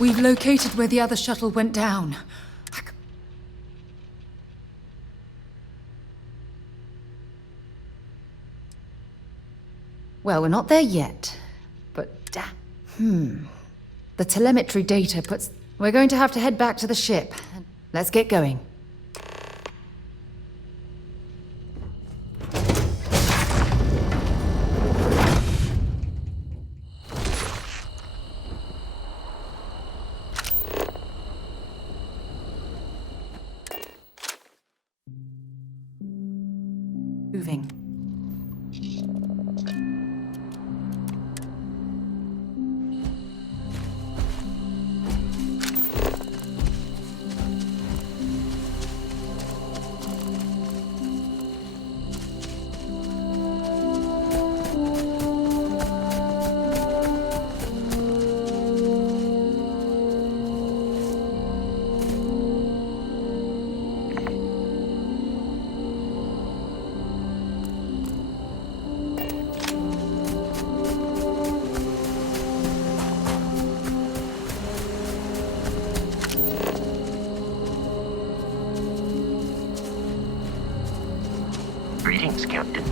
We've located where the other shuttle went down. Well, we're not there yet, but the telemetry data puts... We're going to have to head back to the ship. Let's get going. Moving. Greetings, Captain.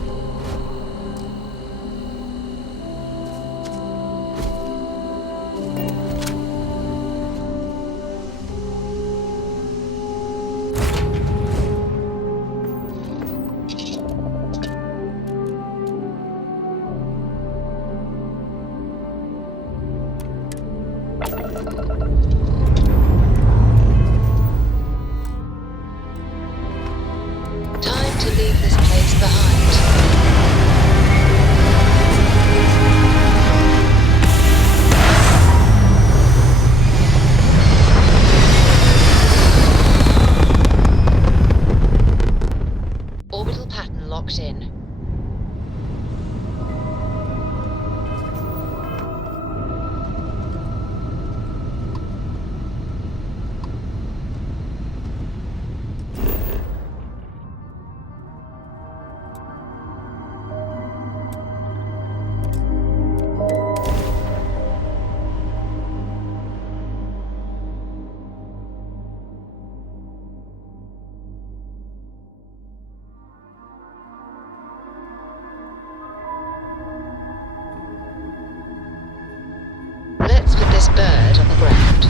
Time to leave this place behind. Orbital pattern locked in. Let's put this bird on the ground.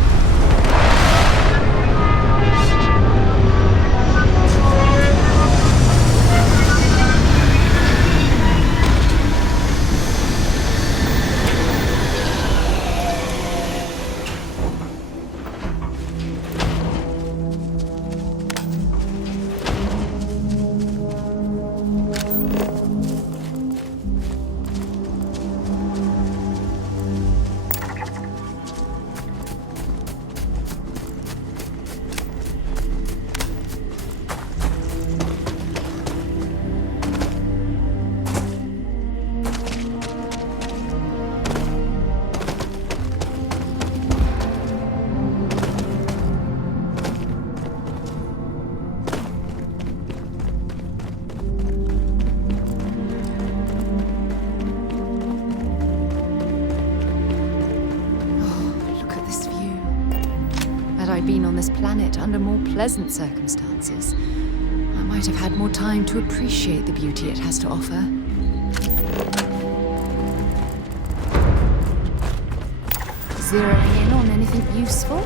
Had I been on this planet under more pleasant circumstances, I might have had more time to appreciate the beauty it has to offer. Zeroing in on anything useful?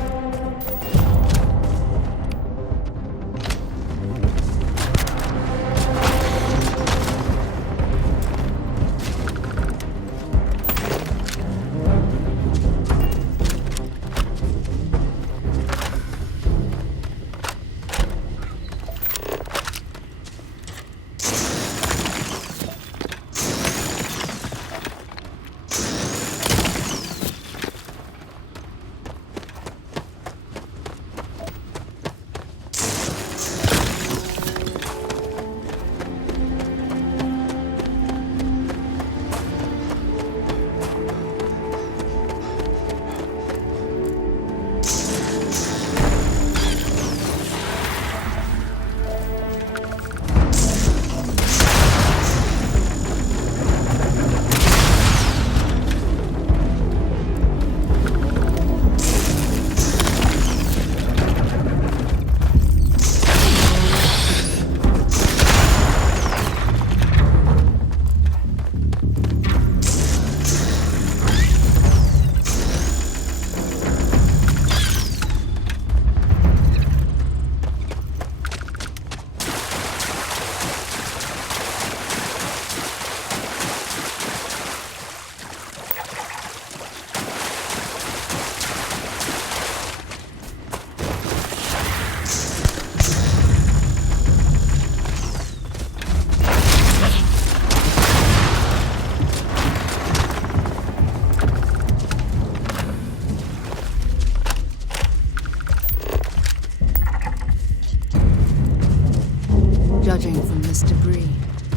Judging from this debris,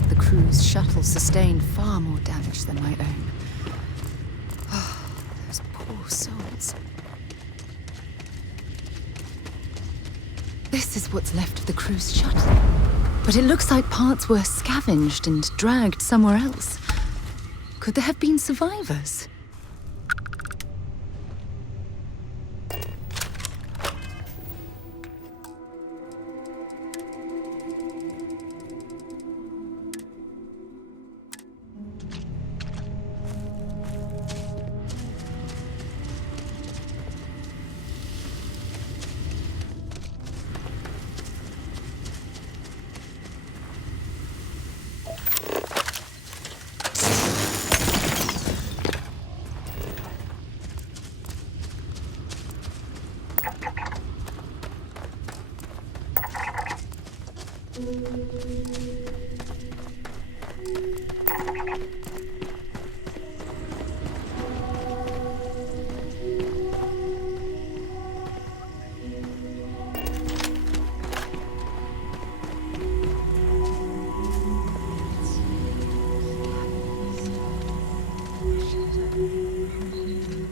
the crew's shuttle sustained far more damage than my own. Oh, those poor souls. This is what's left of the crew's shuttle. But it looks like parts were scavenged and dragged somewhere else. Could there have been survivors?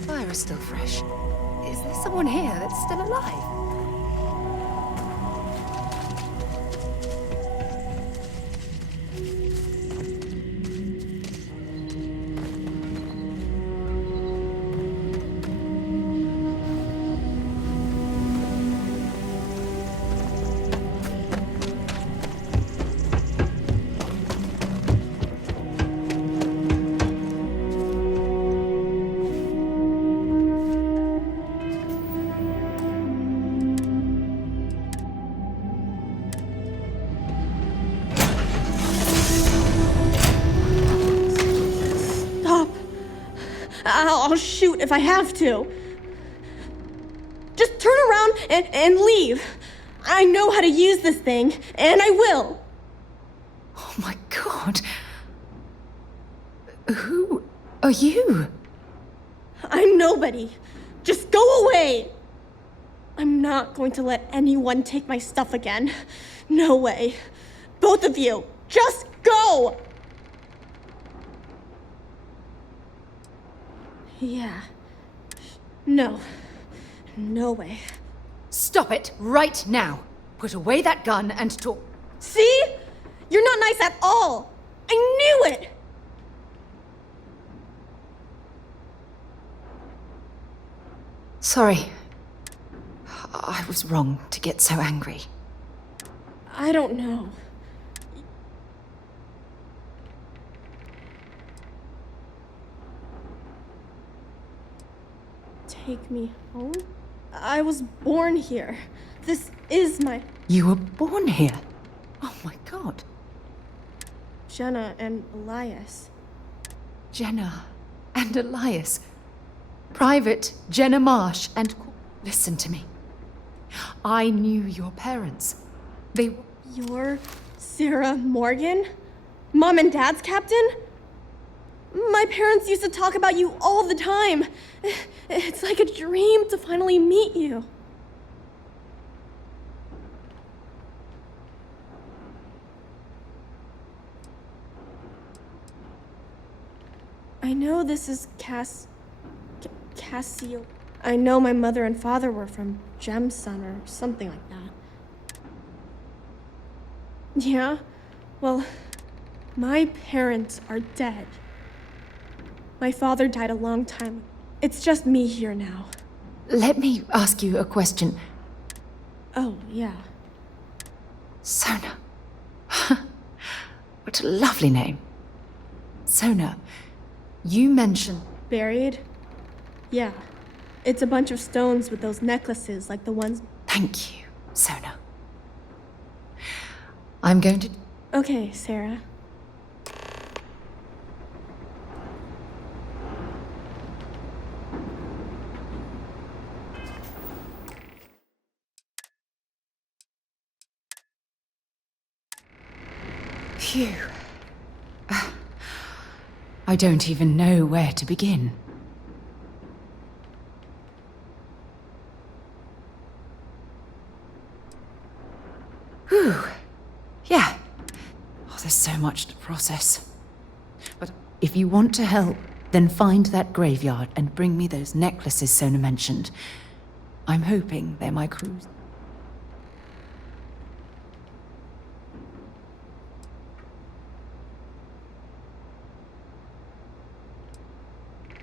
Fire is still fresh. Is there someone here that's still alive? I'll shoot if I have to. Just turn around and leave. I know how to use this thing, and I will. Oh my god. Who are you? I'm nobody. Just go away. I'm not going to let anyone take my stuff again. No way. Both of you, just go! Yeah. No. No way. Stop it right now. Put away that gun and talk. See? You're not nice at all. I knew it! Sorry. I was wrong to get so angry. I don't know. Take me home? I was born here. This is my... You were born here? Oh my god. Jenna and Elias. Jenna and Elias. Private Jenna Marsh and... Listen to me. I knew your parents. They were... You're Sarah Morgan? Mom and Dad's captain? My parents used to talk about you all the time. It's like a dream to finally meet you. I know this is Cassio. I know my mother and father were from Gemsun or something like that. Yeah? Well, my parents are dead. My father died a long time ago. It's just me here now. Let me ask you a question. Oh, yeah. Sona. What a lovely name. Sona, you mentioned... Buried? Yeah. It's a bunch of stones with those necklaces like the ones... Thank you, Sona. I'm going to... Okay, Sarah. Phew. I don't even know where to begin. Whew. Yeah, There's so much to process. But if you want to help, then find that graveyard and bring me those necklaces Sona mentioned. I'm hoping they're my crew's.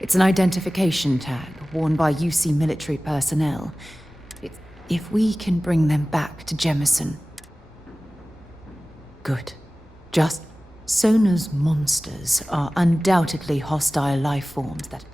It's an identification tag worn by UC military personnel. If we can bring them back to Jemison. Good. Just Sona's monsters are undoubtedly hostile life forms that...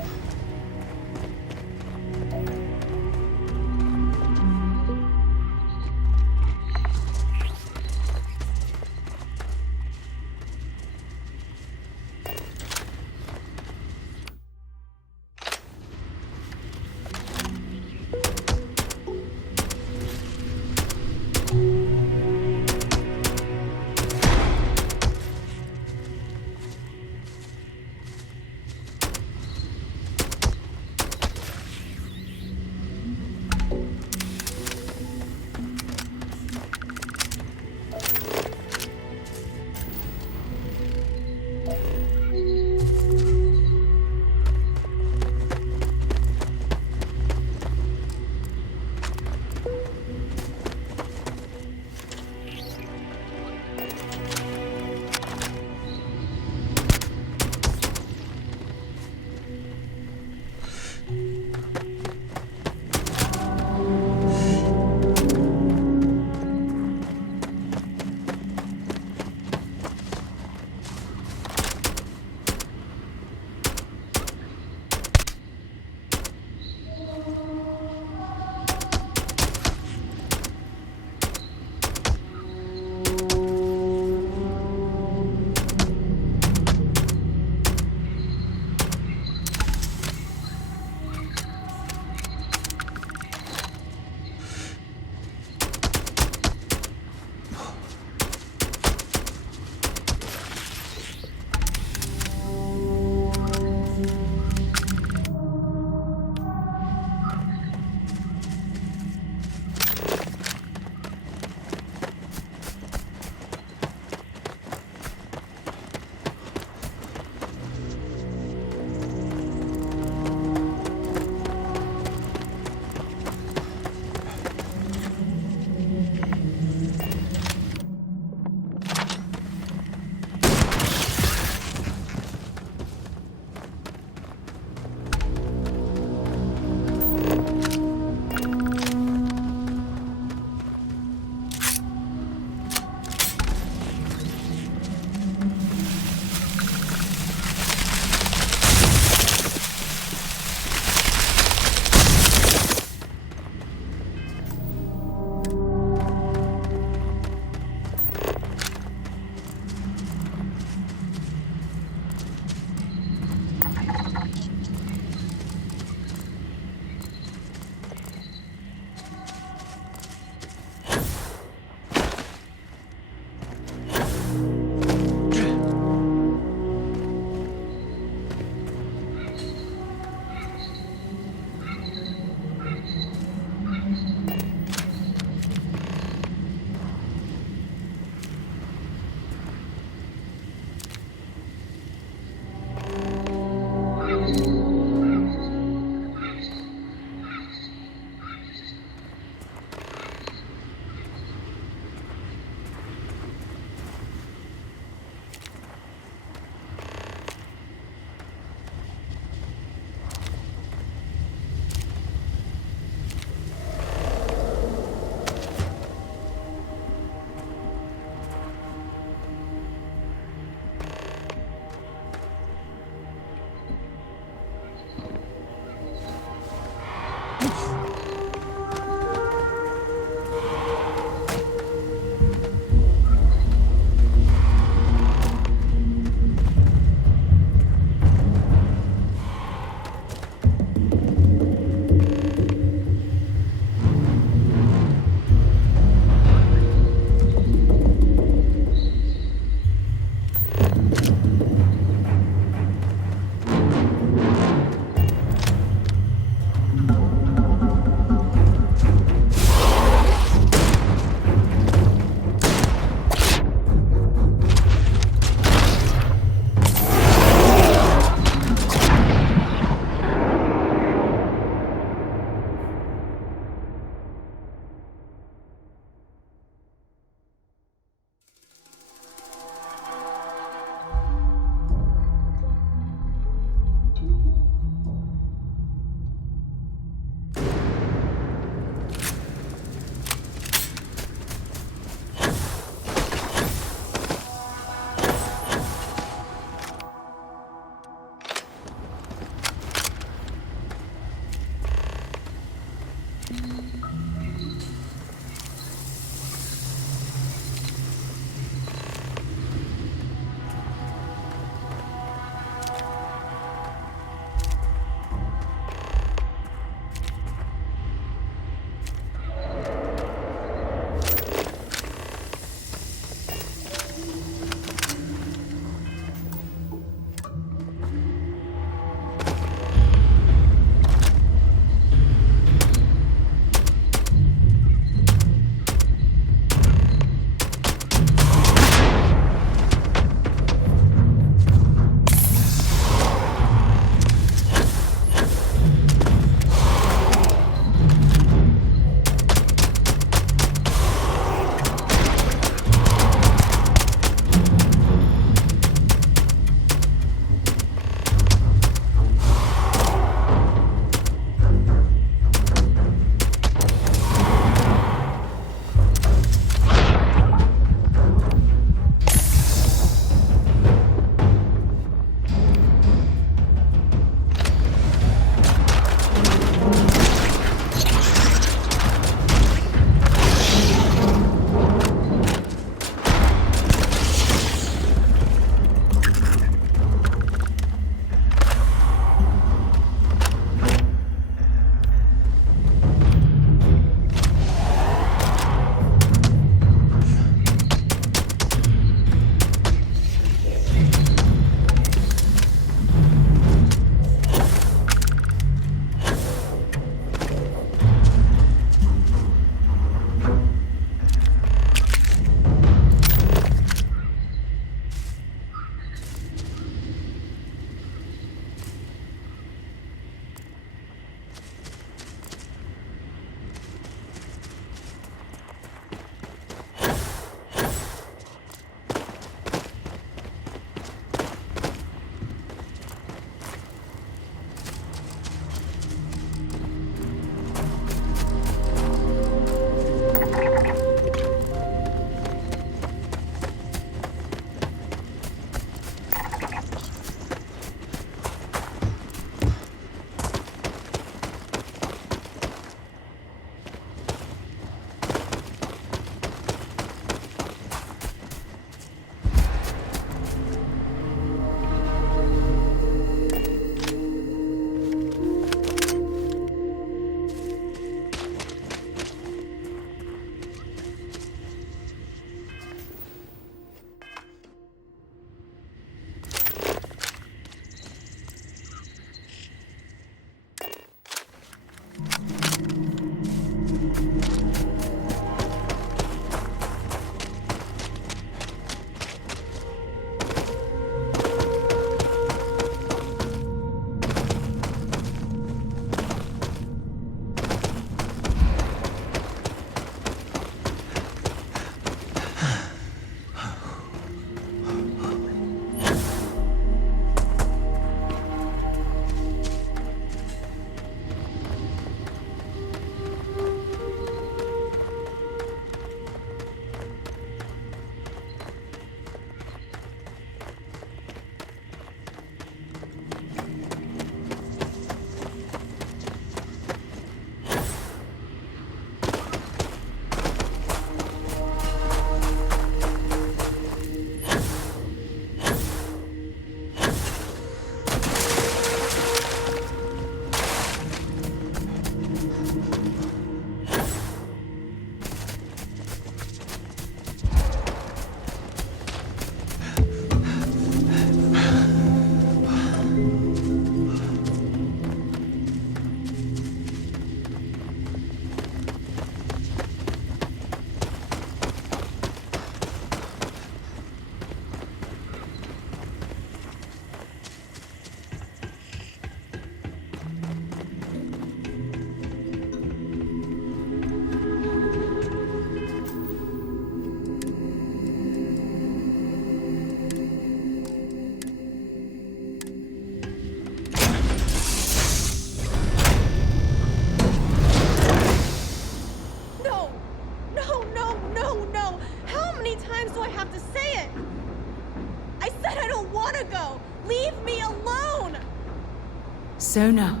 Sona,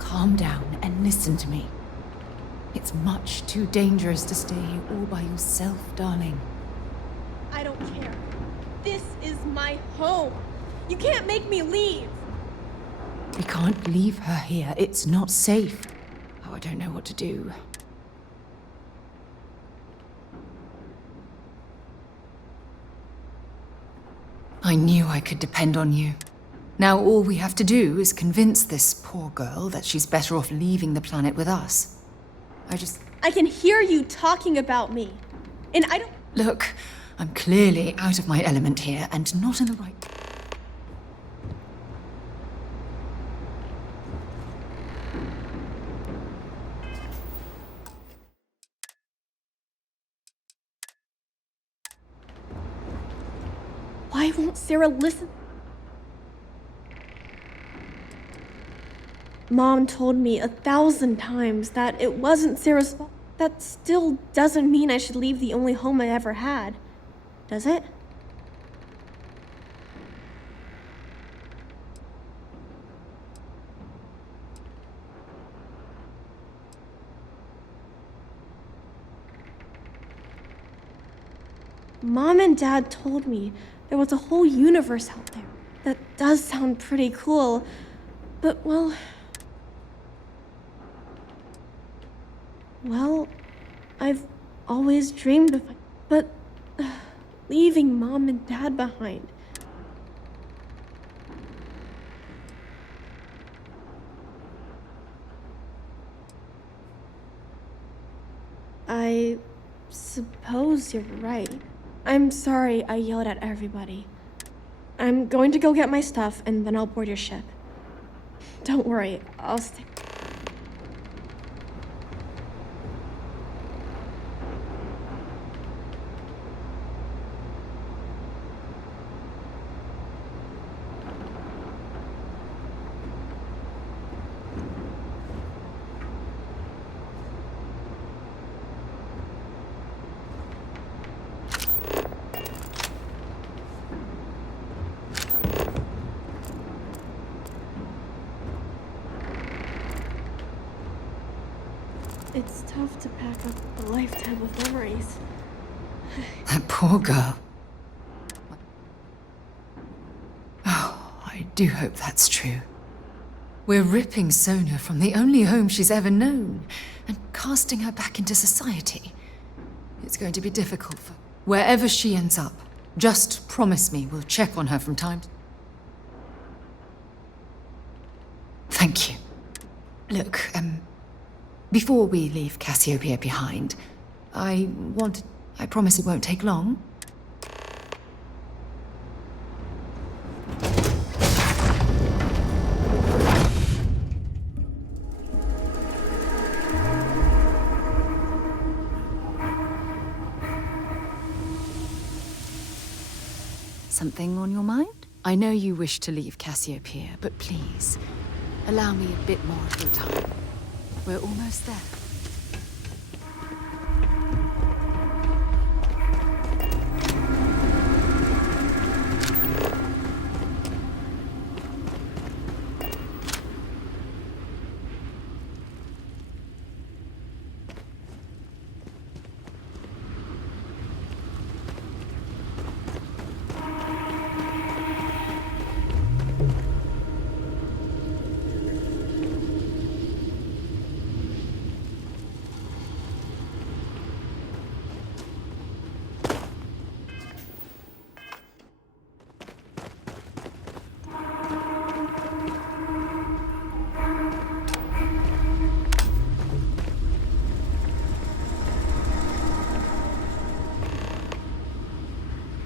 calm down and listen to me. It's much too dangerous to stay here all by yourself, darling. I don't care. This is my home. You can't make me leave. We can't leave her here. It's not safe. Oh, I don't know what to do. I knew I could depend on you. Now all we have to do is convince this poor girl that she's better off leaving the planet with us. I can hear you talking about me. And I don't... Look, I'm clearly out of my element here and not in the right... Why won't Sarah listen? Mom told me 1,000 times that it wasn't Sarah's fault. That still doesn't mean I should leave the only home I ever had, does it? Mom and Dad told me there was a whole universe out there. That does sound pretty cool, but well, I've always dreamed of it, but leaving Mom and Dad behind. I suppose you're right. I'm sorry I yelled at everybody. I'm going to go get my stuff and then I'll board your ship. Don't worry, I'll stay. It's tough to pack up a lifetime of memories. That poor girl. Oh, I do hope that's true. We're ripping Sona from the only home she's ever known and casting her back into society. It's going to be difficult for wherever she ends up. Just promise me we'll check on her from time to... Thank you. Look, before we leave Cassiopeia behind, I promise it won't take long. Something on your mind? I know you wish to leave Cassiopeia, but please, allow me a bit more of your time. We're almost there.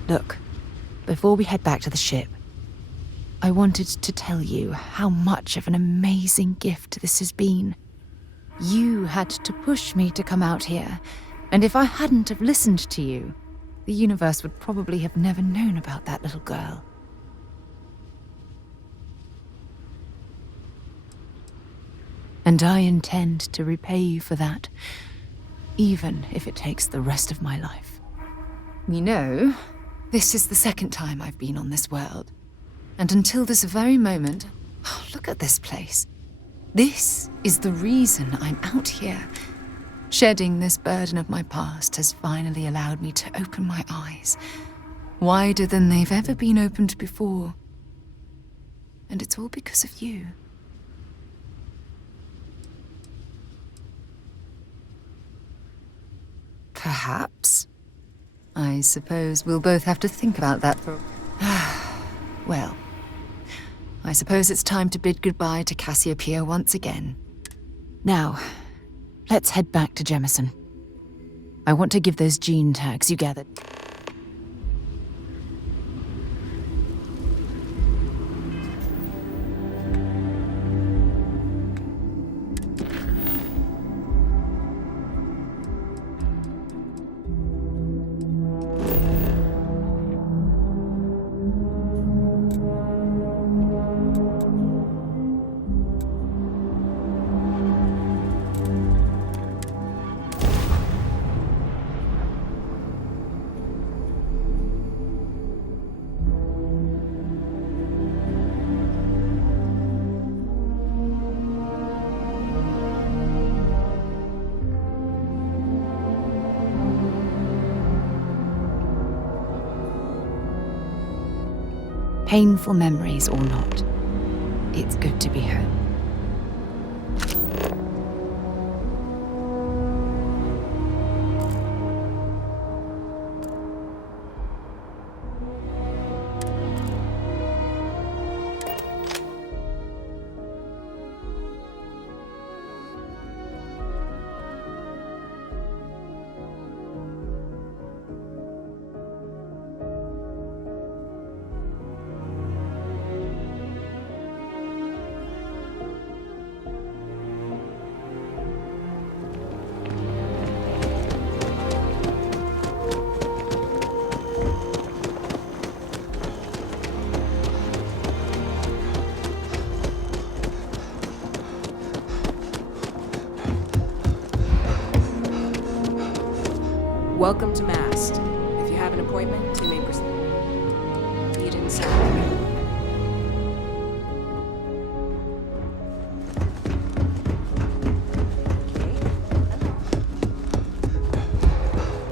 Look, before we head back to the ship, I wanted to tell you how much of an amazing gift this has been. You had to push me to come out here, and if I hadn't have listened to you, the universe would probably have never known about that little girl. And I intend to repay you for that, even if it takes the rest of my life. You know, this is the second time I've been on this world. And until this very moment, oh, look at this place. This is the reason I'm out here. Shedding this burden of my past has finally allowed me to open my eyes, wider than they've ever been opened before. And it's all because of you. Perhaps. I suppose we'll both have to think about that for... Well, I suppose it's time to bid goodbye to Cassiopeia once again. Now, let's head back to Jemison. I want to give those gene tags you gathered. Painful memories or not, it's good to be home. Welcome to Mast. If you have an appointment, you may proceed. You didn't sound.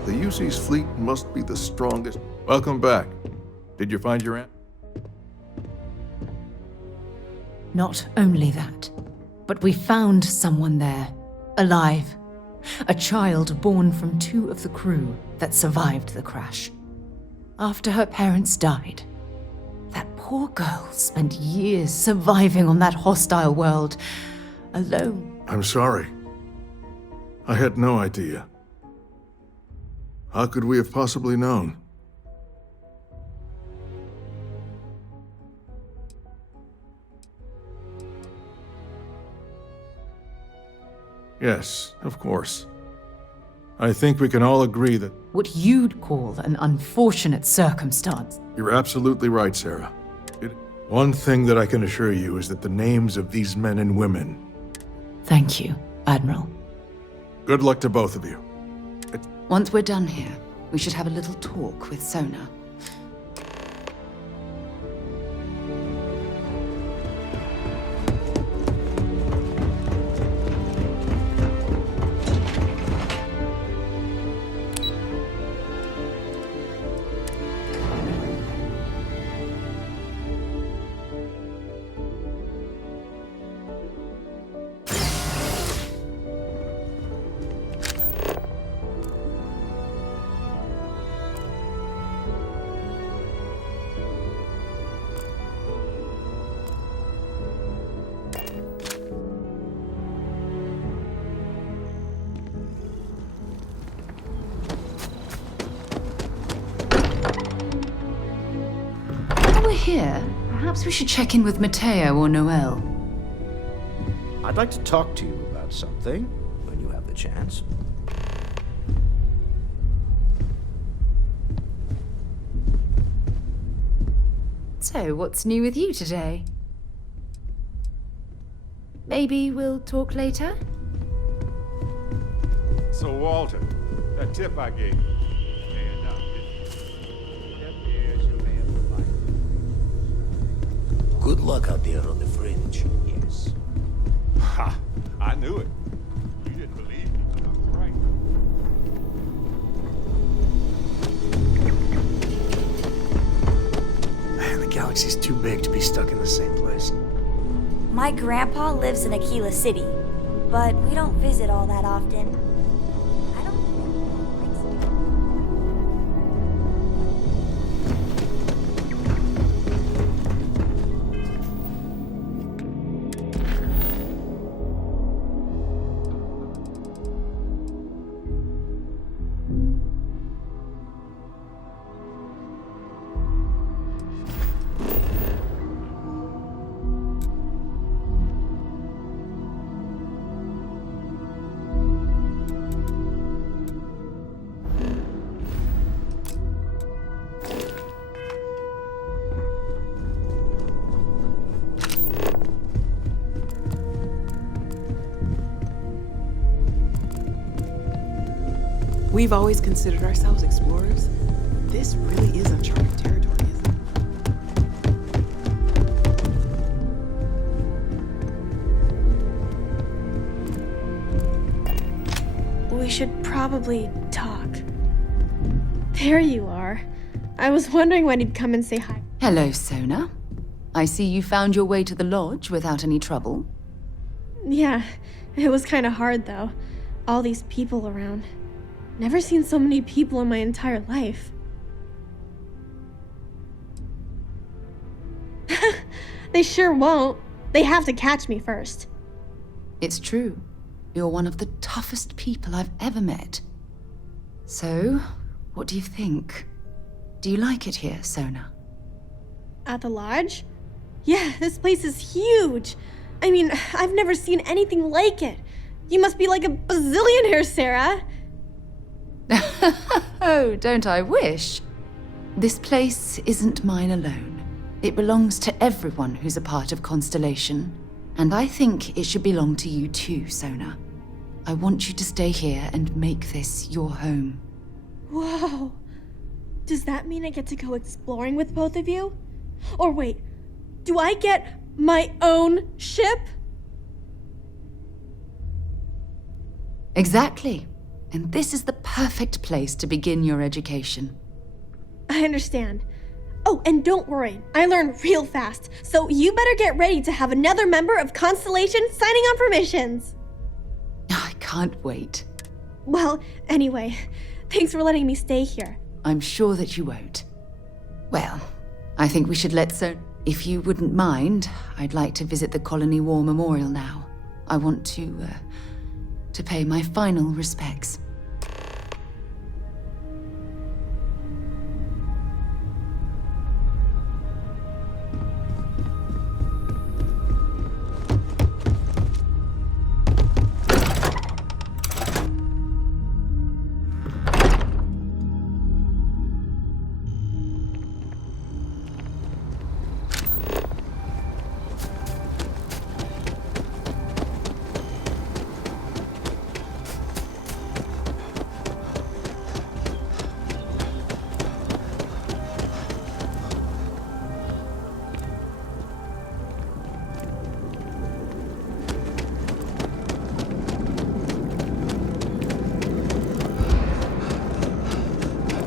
The UC's fleet must be the strongest. Welcome back. Did you find your aunt? Not only that, but we found someone there, alive. A child born from 2 of the crew that survived the crash. After her parents died, that poor girl spent years surviving on that hostile world, alone. I'm sorry. I had no idea. How could we have possibly known? Yes, of course. I think we can all agree that... What you'd call an unfortunate circumstance. You're absolutely right, Sarah. One thing that I can assure you is that the names of these men and women... Thank you, Admiral. Good luck to both of you. Once we're done here, we should have a little talk with Sona. Here, perhaps we should check in with Mateo or Noel. I'd like to talk to you about something when you have the chance. So, what's new with you today? Maybe we'll talk later? So, Walter, that tip I gave you. Good luck out there on the fringe. Yes. Ha! I knew it. You didn't believe me, but I was right. Man, the galaxy's too big to be stuck in the same place. My grandpa lives in Aquila City, but we don't visit all that often. We've always considered ourselves explorers. This really is uncharted territory, isn't it? We should probably talk. There you are. I was wondering when he'd come and say hi. Hello, Sona. I see you found your way to the lodge without any trouble. Yeah, it was kind of hard though. All these people around. Never seen so many people in my entire life. They sure won't. They have to catch me first. It's true. You're one of the toughest people I've ever met. So, what do you think? Do you like it here, Sona? At the lodge? Yeah, this place is huge. I mean, I've never seen anything like it. You must be like a bazillionaire, Sarah. Oh, don't I wish? This place isn't mine alone. It belongs to everyone who's a part of Constellation. And I think it should belong to you too, Sona. I want you to stay here and make this your home. Whoa. Does that mean I get to go exploring with both of you? Or wait, do I get my own ship? Exactly. And this is the perfect place to begin your education. I understand. Oh, and don't worry, I learn real fast, so you better get ready to have another member of Constellation signing on for missions. I can't wait. Well, anyway, thanks for letting me stay here. I'm sure that you won't. Well, I think we should let If you wouldn't mind, I'd like to visit the Colony War Memorial now. I want to pay my final respects.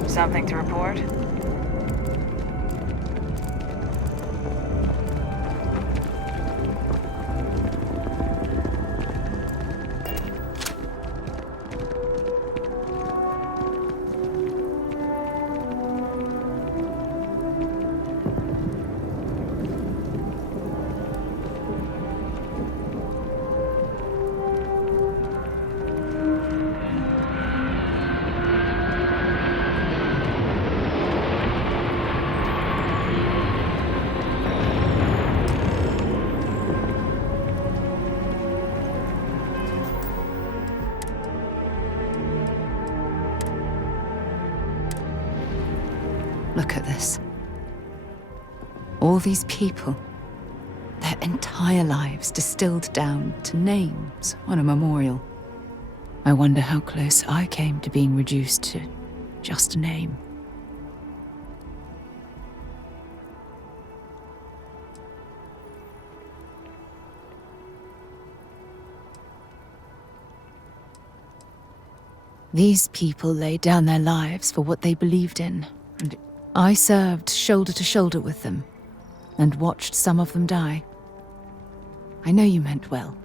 Something to report? Look at this. All these people, their entire lives distilled down to names on a memorial. I wonder how close I came to being reduced to just a name. These people laid down their lives for what they believed in, and I served shoulder to shoulder with them, and watched some of them die. I know you meant well,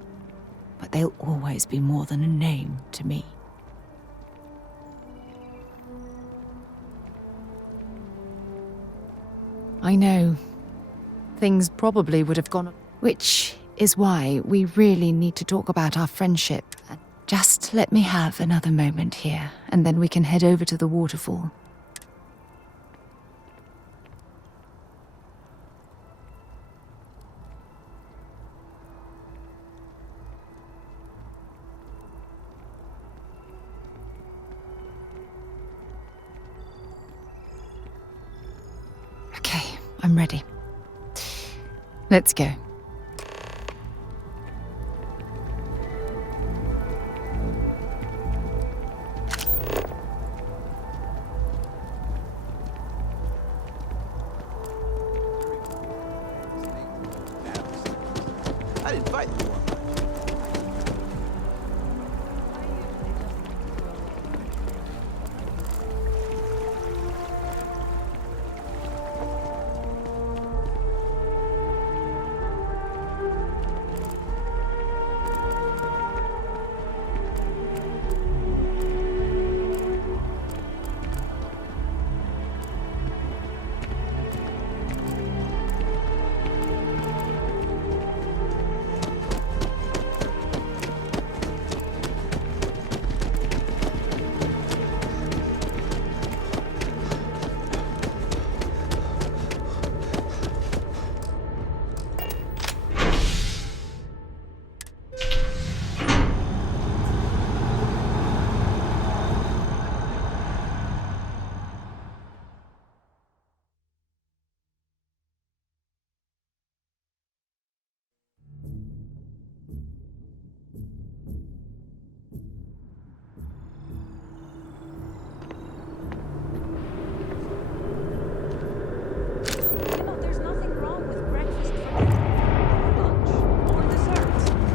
but they'll always be more than a name to me. I know. Things probably would have gone... Which is why we really need to talk about our friendship. Just let me have another moment here, and then we can head over to the waterfall. Okay, I'm ready. Let's go. I didn't fight the war.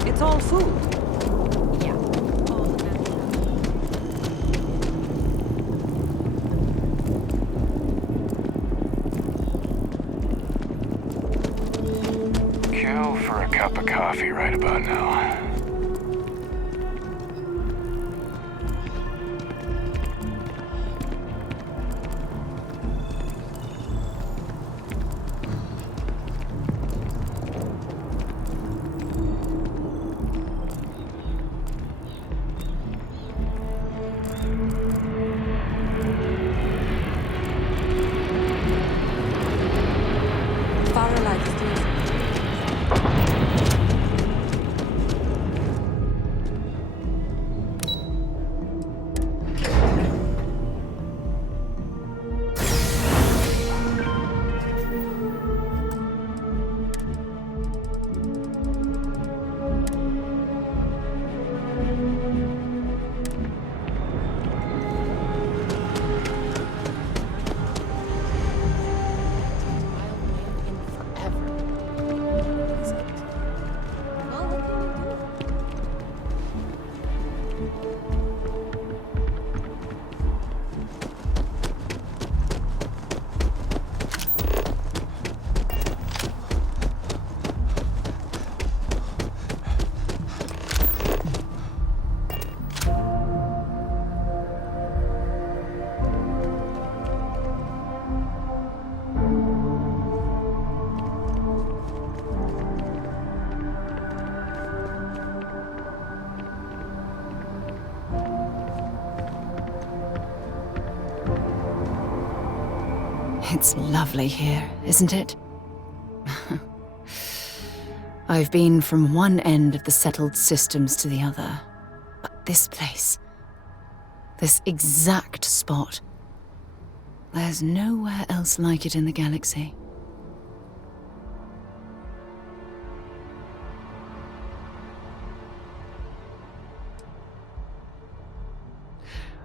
It's all food. Yeah. Kill for a cup of coffee right about now. It's lovely here, isn't it? I've been from one end of the settled systems to the other. But this place, this exact spot, there's nowhere else like it in the galaxy.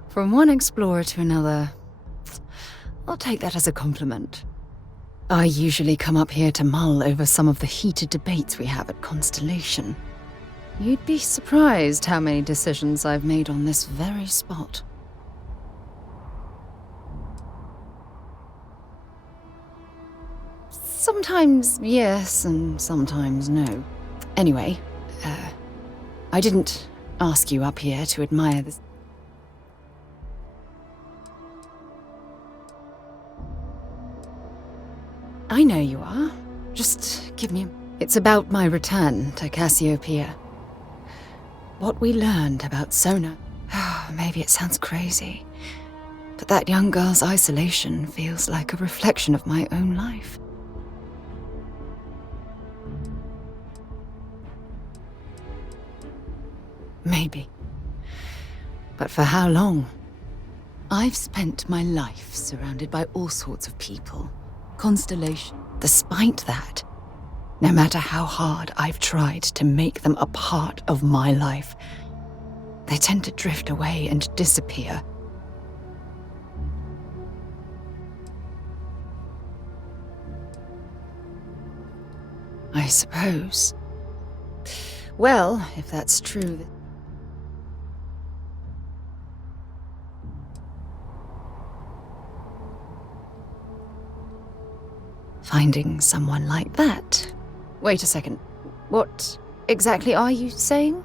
From one explorer to another, I'll take that as a compliment. I usually come up here to mull over some of the heated debates we have at Constellation. You'd be surprised how many decisions I've made on this very spot. Sometimes yes, and sometimes no. Anyway, I didn't ask you up here to admire this. I know you are. Just give me... It's about my return to Cassiopeia. What we learned about Sona. Maybe it sounds crazy, but that young girl's isolation feels like a reflection of my own life. Maybe. But for how long? I've spent my life surrounded by all sorts of people. Constellation. Despite that, no matter how hard I've tried to make them a part of my life, they tend to drift away and disappear. I suppose. Well, if that's true... Finding someone like that... Wait a second. What exactly are you saying?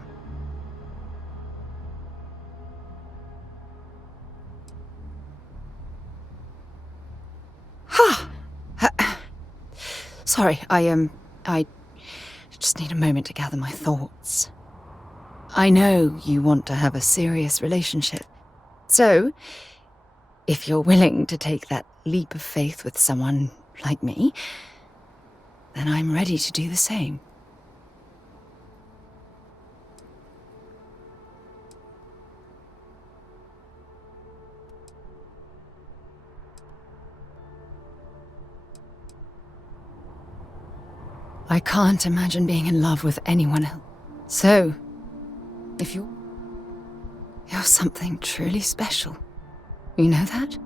Sorry, I just need a moment to gather my thoughts. I know you want to have a serious relationship. So, if you're willing to take that leap of faith with someone like me, then I'm ready to do the same. I can't imagine being in love with anyone else. So, if you're something truly special. You know that?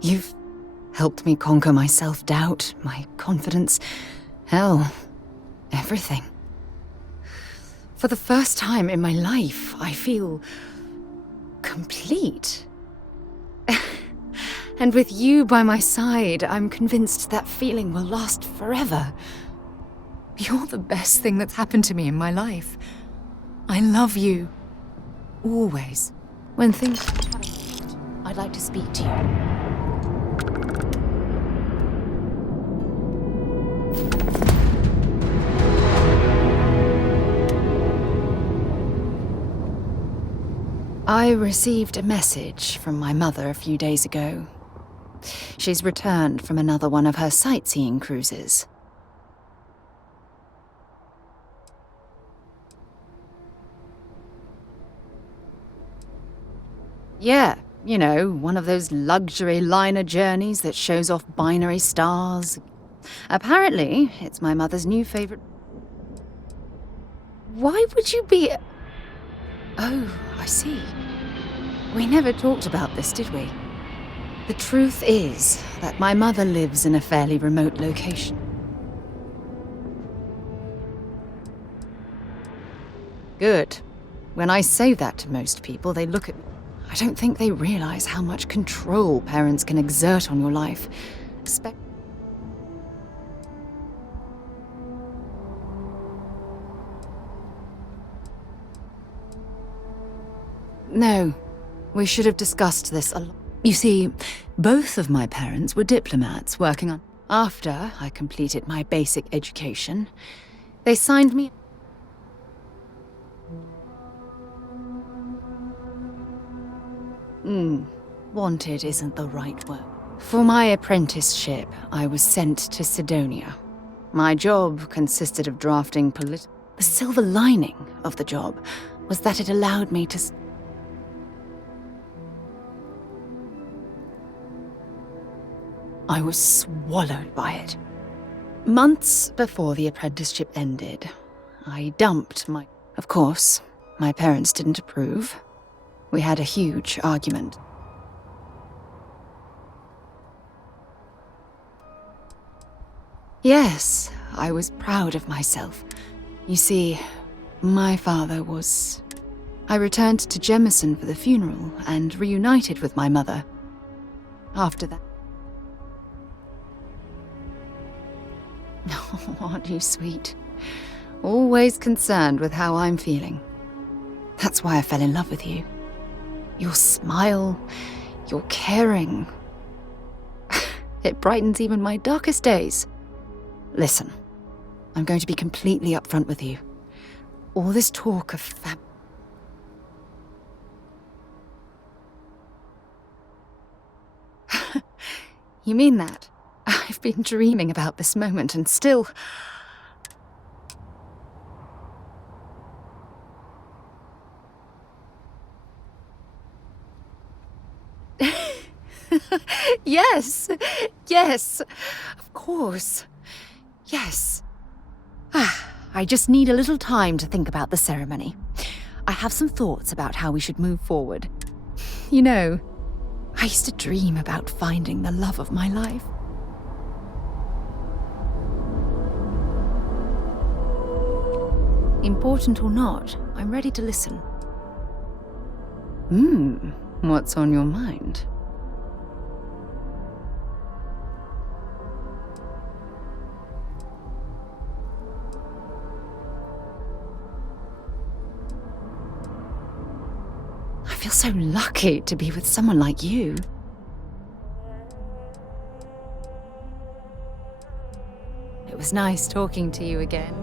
You've helped me conquer my self-doubt, my confidence, hell, everything. For the first time in my life, I feel complete. And with you by my side, I'm convinced that feeling will last forever. You're the best thing that's happened to me in my life. I love you. Always. When things change, I'd like to speak to you. I received a message from my mother a few days ago. She's returned from another one of her sightseeing cruises. Yeah, you know, one of those luxury liner journeys that shows off binary stars. Apparently, it's my mother's new favorite. Why would you be... Oh, I see. We never talked about this, did we? The truth is that my mother lives in a fairly remote location. Good. When I say that to most people, they look at me. I don't think they realize how much control parents can exert on your life. No, we should have discussed this a lot. You see, both of my parents were diplomats working on... After I completed my basic education, they signed me... Wanted isn't the right word. For my apprenticeship, I was sent to Sidonia. My job consisted of drafting The silver lining of the job was that it allowed me to... I was swallowed by it. Months before the apprenticeship ended, I dumped my... Of course, my parents didn't approve. We had a huge argument. Yes, I was proud of myself. You see, my father was... I returned to Jemison for the funeral and reunited with my mother. After that... Oh, aren't you sweet? Always concerned with how I'm feeling. That's why I fell in love with you. Your smile, your caring. It brightens even my darkest days. Listen, I'm going to be completely upfront with you. All this talk of You mean that? I've been dreaming about this moment and still... Yes, yes, of course. Yes. I just need a little time to think about the ceremony. I have some thoughts about how we should move forward. You know, I used to dream about finding the love of my life. Important or not, I'm ready to listen. What's on your mind? I feel so lucky to be with someone like you. It was nice talking to you again.